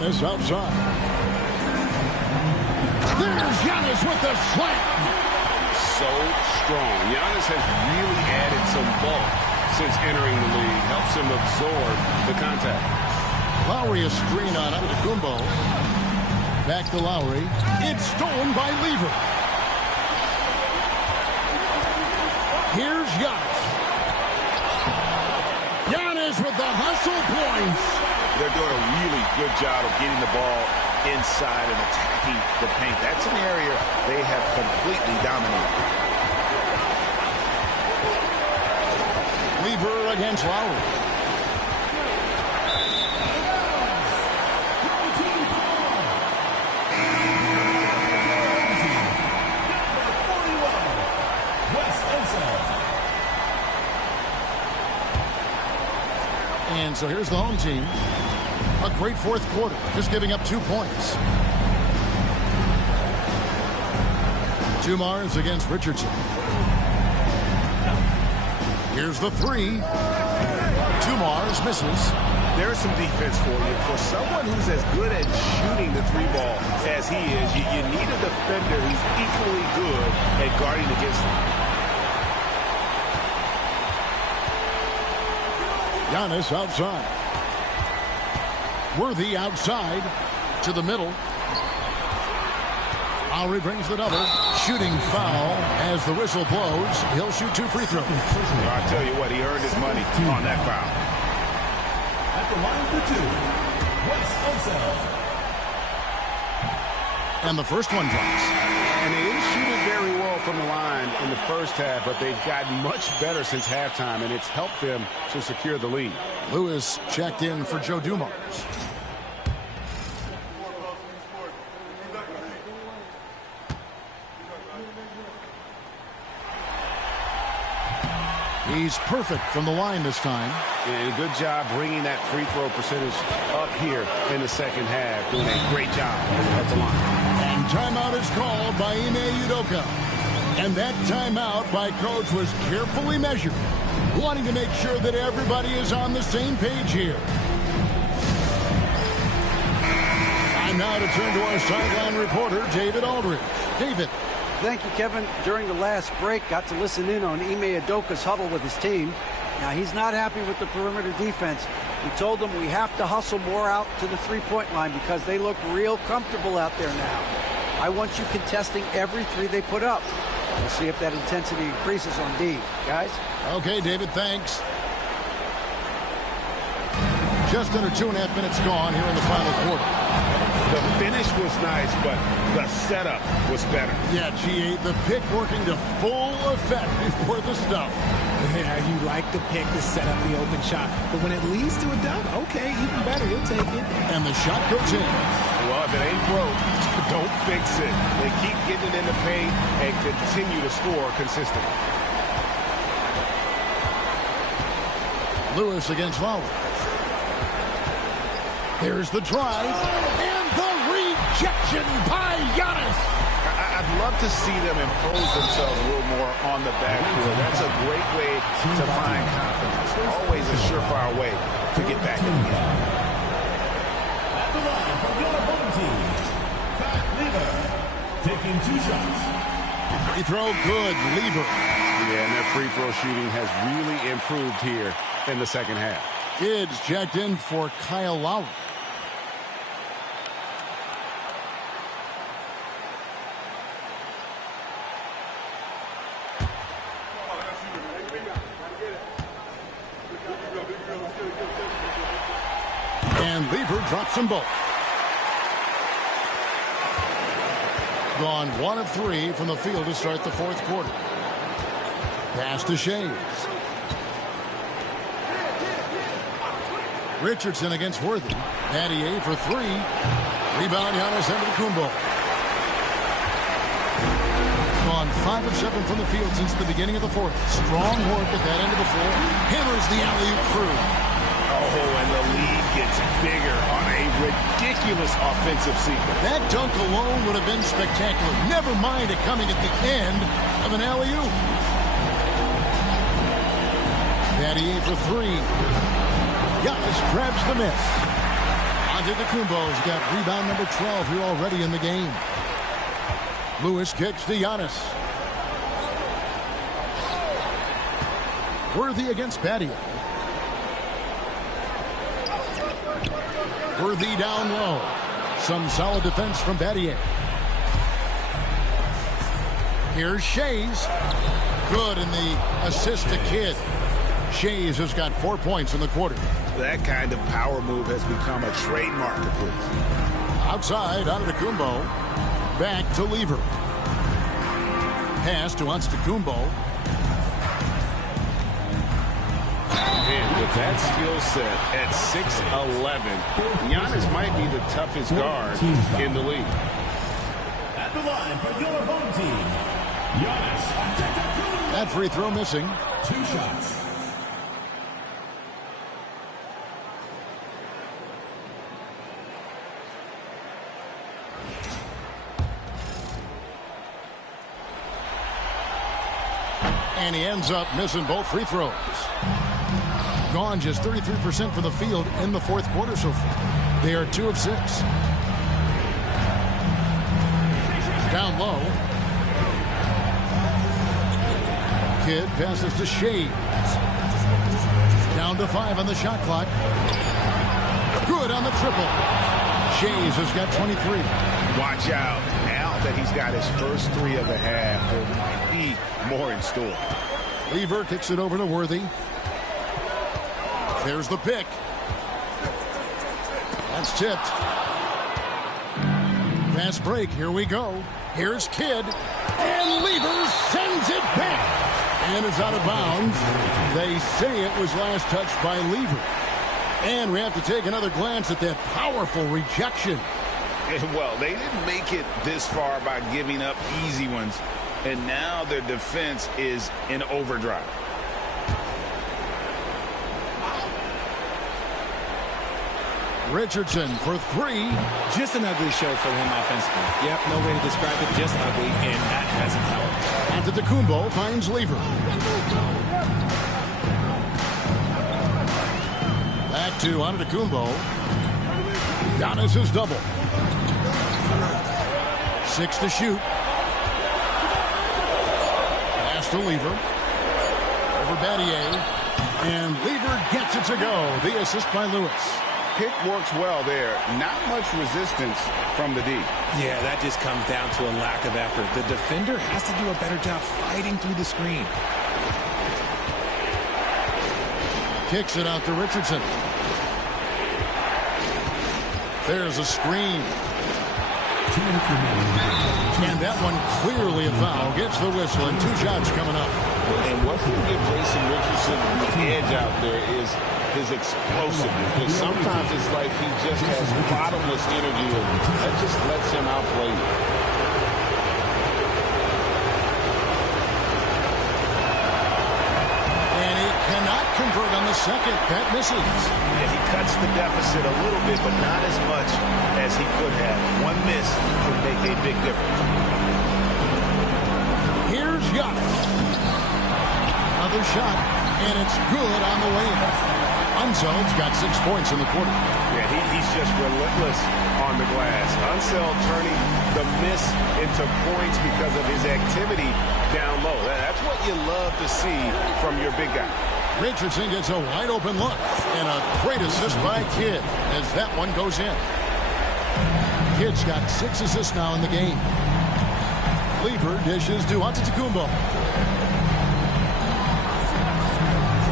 Giannis outside. There's Giannis with the slam. So strong. Giannis has really added some bulk since entering the league. Helps him absorb the contact. Lowry a screen on Antetokounmpo. Back to Lowry. It's stolen by Lever. Here's Giannis. Giannis with the hustle points. They're doing a really good job of getting the ball inside and attacking the paint. That's an area they have completely dominated. Lever against Lowry. And so here's the home team. A great fourth quarter, just giving up 2 points. Dumars against Richardson. Here's the three. Dumars misses. There's some defense for you. For someone who's as good at shooting the three ball as he is, you need a defender who's equally good at guarding against him. Giannis outside. Worthy outside to the middle. Lowry brings the double. Shooting foul as the whistle blows. He'll shoot 2 free throws. I tell you what, he earned his money on that foul. At the line for 2, Wes Unseld. And the first one drops. And they didn't shoot it very well from the line in the first half, but they've gotten much better since halftime, and it's helped them to secure the lead. Lewis checked in for Joe Dumars. He's perfect from the line this time. And a good job bringing that free throw percentage up here in the second half. Doing a great job at the line. And timeout is called by Ime Udoka. And that timeout by Coach was carefully measured, wanting to make sure that everybody is on the same page here. Time now to turn to our sideline reporter, David Aldridge. David. Thank you, Kevin. During the last break, got to listen in on Ime Udoka's huddle with his team. Now, he's not happy with the perimeter defense. We told them we have to hustle more out to the three-point line because they look real comfortable out there now. I want you contesting every three they put up. We'll see if that intensity increases on D. Guys? Okay, David, thanks. Just under 2.5 minutes gone here in the final quarter. The finish was nice, but the setup was better. Yeah, G8, the pick working to full effect before the stuff. Yeah, you like the pick to set up the open shot. But when it leads to a dunk, okay, even better, you'll take it. And the shot goes in. Well, if it ain't broke, don't fix it. They keep getting it in the paint and continue to score consistently. Lewis against Lowry. There's the drive and the rejection by Giannis. I'd love to see them impose themselves a little more on the backboard. That's a great way to find confidence. Always a surefire way to get back in the game. At the line from the other home team, Pat Lever taking 2 shots. Free throw good, Lever. Yeah, and their free throw shooting has really improved here in the second half. Kids checked in for Kyle Lowry. And Lever drops them both. Gone 1 of 3 from the field to start the fourth quarter. Pass to Shays. Richardson against Worthy. Nattier for 3. Rebound Giannis Antetokounmpo. Gone 5 of 7 from the field since the beginning of the fourth. Strong work at that end of the floor. Hammers the alley-oop through. Oh, and the lead gets bigger on a ridiculous offensive sequence. That dunk alone would have been spectacular. Never mind it coming at the end of an alley-oop. Nattier for 3. Giannis grabs the miss. On Antetokounmpo's got rebound number 12 here already in the game. Lewis kicks to Giannis. Worthy against Battier. Worthy down low. Some solid defense from Battier. Here's Shays. Good in the assist to Kidd. Shays has got 4 points in the quarter. That kind of power move has become a trademark of his. Outside, Antetokounmpo. Back to Lever. Pass to Antetokounmpo. And with that skill set at 6'11", Giannis might be the toughest guard in the league. At the line for your home team, Giannis Antetokounmpo. That free throw missing. 2 shots. And he ends up missing both free throws. Gone just 33% from the field in the fourth quarter so far. They are 2 of 6. Down low. Kidd passes to Shays. Down to 5 on the shot clock. Good on the triple. Shays has got 23. Watch out. Now that he's got his first 3 of the half, there might be more in store. Lever kicks it over to Worthy. There's the pick. That's tipped. Fast break. Here we go. Here's Kidd. And Lever sends it back. And it's out of bounds. They say it was last touched by Lever. And we have to take another glance at that powerful rejection. Well, they didn't make it this far by giving up easy ones. And now their defense is in overdrive. Richardson for 3. Just an ugly show for him offensively. Yep, no way to describe it, just ugly, and that hasn't helped. Antetokounmpo finds Lever. Back to Antetokounmpo. Giannis is double. 6 to shoot. Pass to Lever. Over Battier. And Lever gets it to go. The assist by Lewis. Pick works well there. Not much resistance from the D. Yeah, that just comes down to a lack of effort. The defender has to do a better job fighting through the screen. Kicks it out to Richardson. There's a screen. And that one clearly a foul. Gets the whistle and 2 shots coming up. And what's going to give Jason Richardson the edge out there is his explosiveness. Because sometimes it's like he just has bottomless energy and that just lets him outplay you. And he cannot convert on the second. That misses. Yeah, he cuts the deficit a little bit, but not as much as he could have. One miss could make a big difference. Here's Giannis. Another shot, and it's good on the way in. Unseld's got 6 points in the quarter. Yeah, he's just relentless on the glass. Unseld turning the miss into points because of his activity down low. That's what you love to see from your big guy. Richardson gets a wide open look, and a great assist by Kidd as that one goes in. Kidd's got 6 assists now in the game. Lever dishes to Antetokounmpo.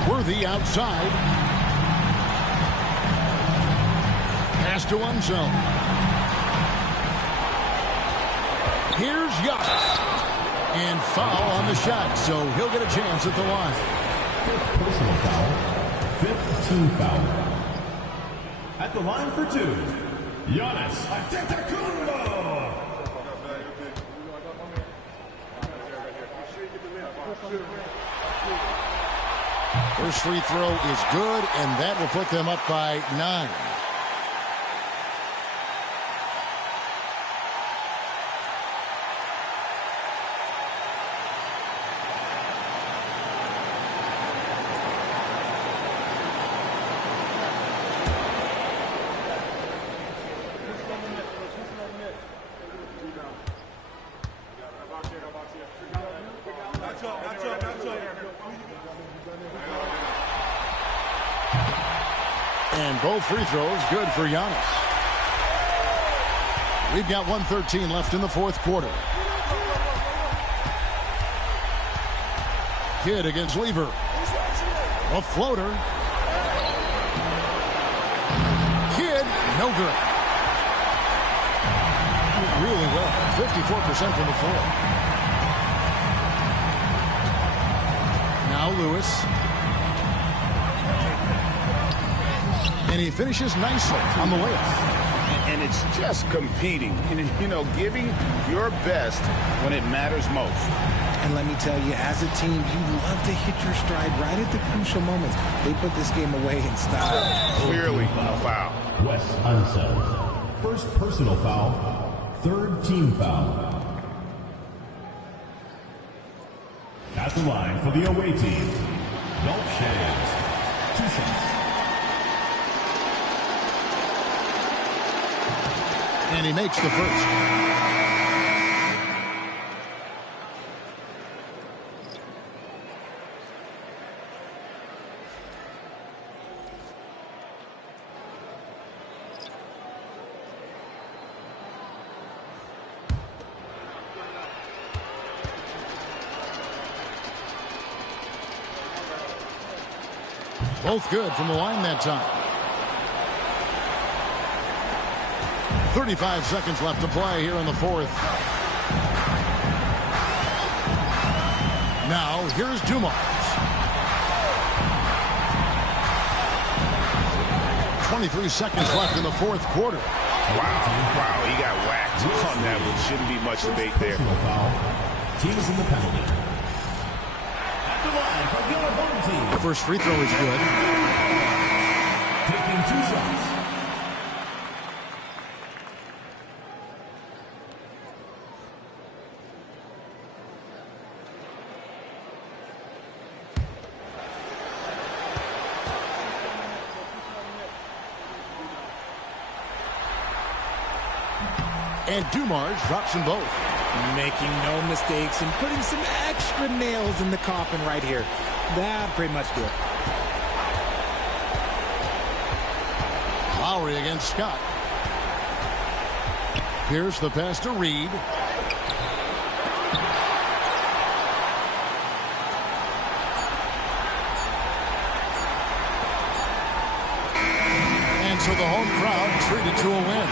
Worthy outside. Pass to Unseld. Here's Giannis. And foul on the shot, so he'll get a chance at the line. 5th personal foul. 5th team foul. At the line for 2, Giannis Antetokounmpo. First free throw is good, and that will put them up by 9. And both free throws good for Giannis. We've got 1:13 left in the fourth quarter. Kidd against Lever. A floater. Kidd, no good. Really well. 54% from the floor. Now Lewis. And he finishes nicely on the layup. And it's just competing. You know, giving your best when it matters most. And let me tell you, as a team, you love to hit your stride right at the crucial moments. They put this game away in style. Clearly a foul. Wes Unseld. First personal foul. Third team foul. At the line for the away team, Dolph Shams. 2 shots. And he makes the first. Both good from the line that time. 35 seconds left to play here in the fourth. Now, here's Dumars. 23 seconds left in the fourth quarter. Wow, he got whacked on that one. Shouldn't be much debate there. Team is in the penalty. At the line for the other home team. The first free throw is good. Taking 2 shots. And Dumars drops them both. Making no mistakes and putting some extra nails in the coffin right here. That pretty much do it. Lowry against Scott. Here's the pass to Reed. And so the home crowd treated to a win.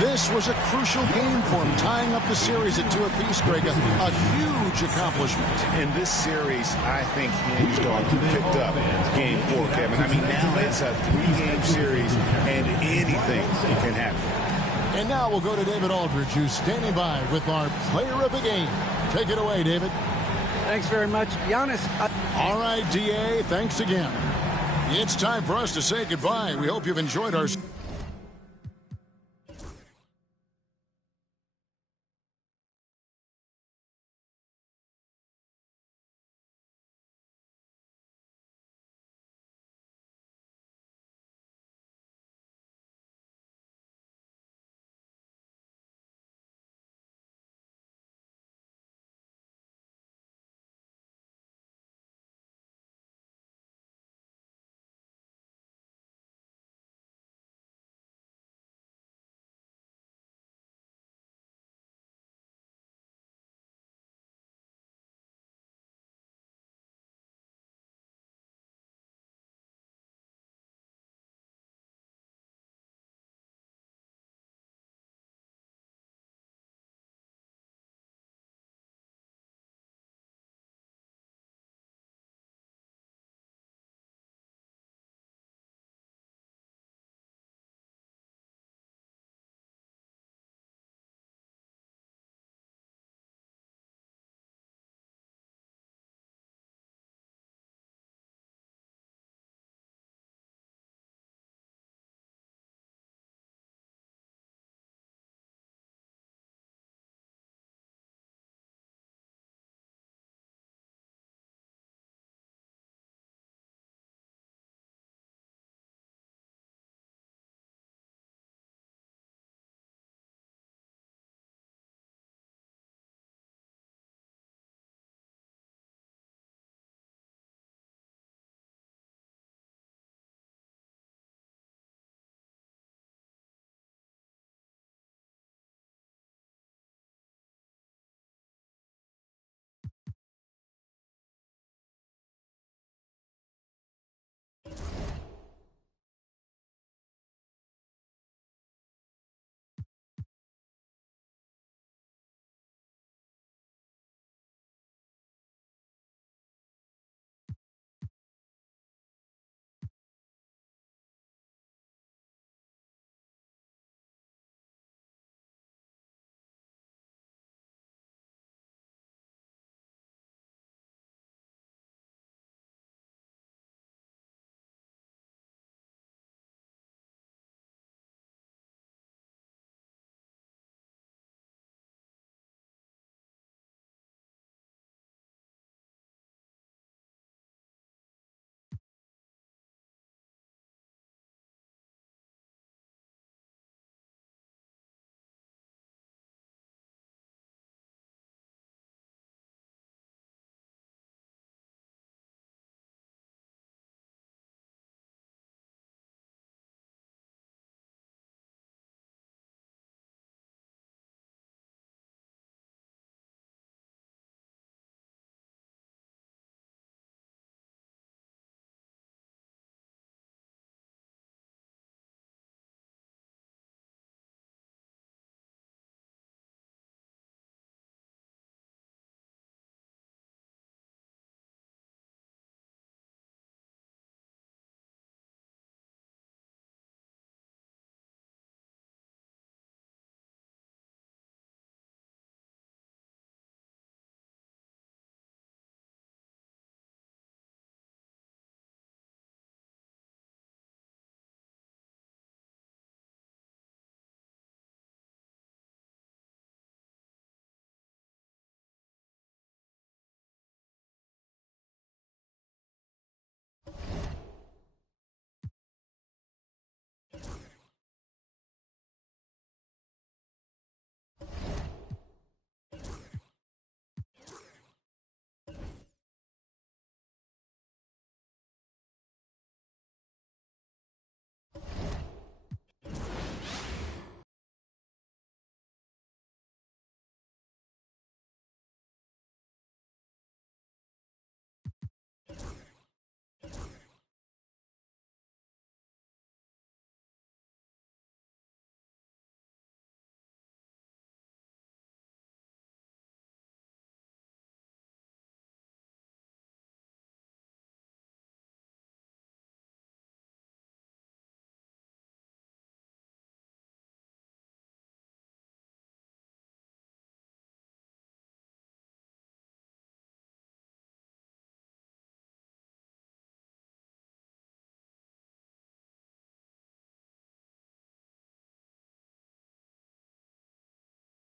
This was a crucial game for him, tying up the series at 2 apiece, Greg. A huge accomplishment. And this series, I think, hinged on who picked up game 4, Kevin. I mean, now it's a 3-game series, and anything can happen. And now we'll go to David Aldridge, who's standing by with our player of the game. Take it away, David. Thanks very much, Giannis. All right, DA, thanks again. It's time for us to say goodbye. We hope you've enjoyed our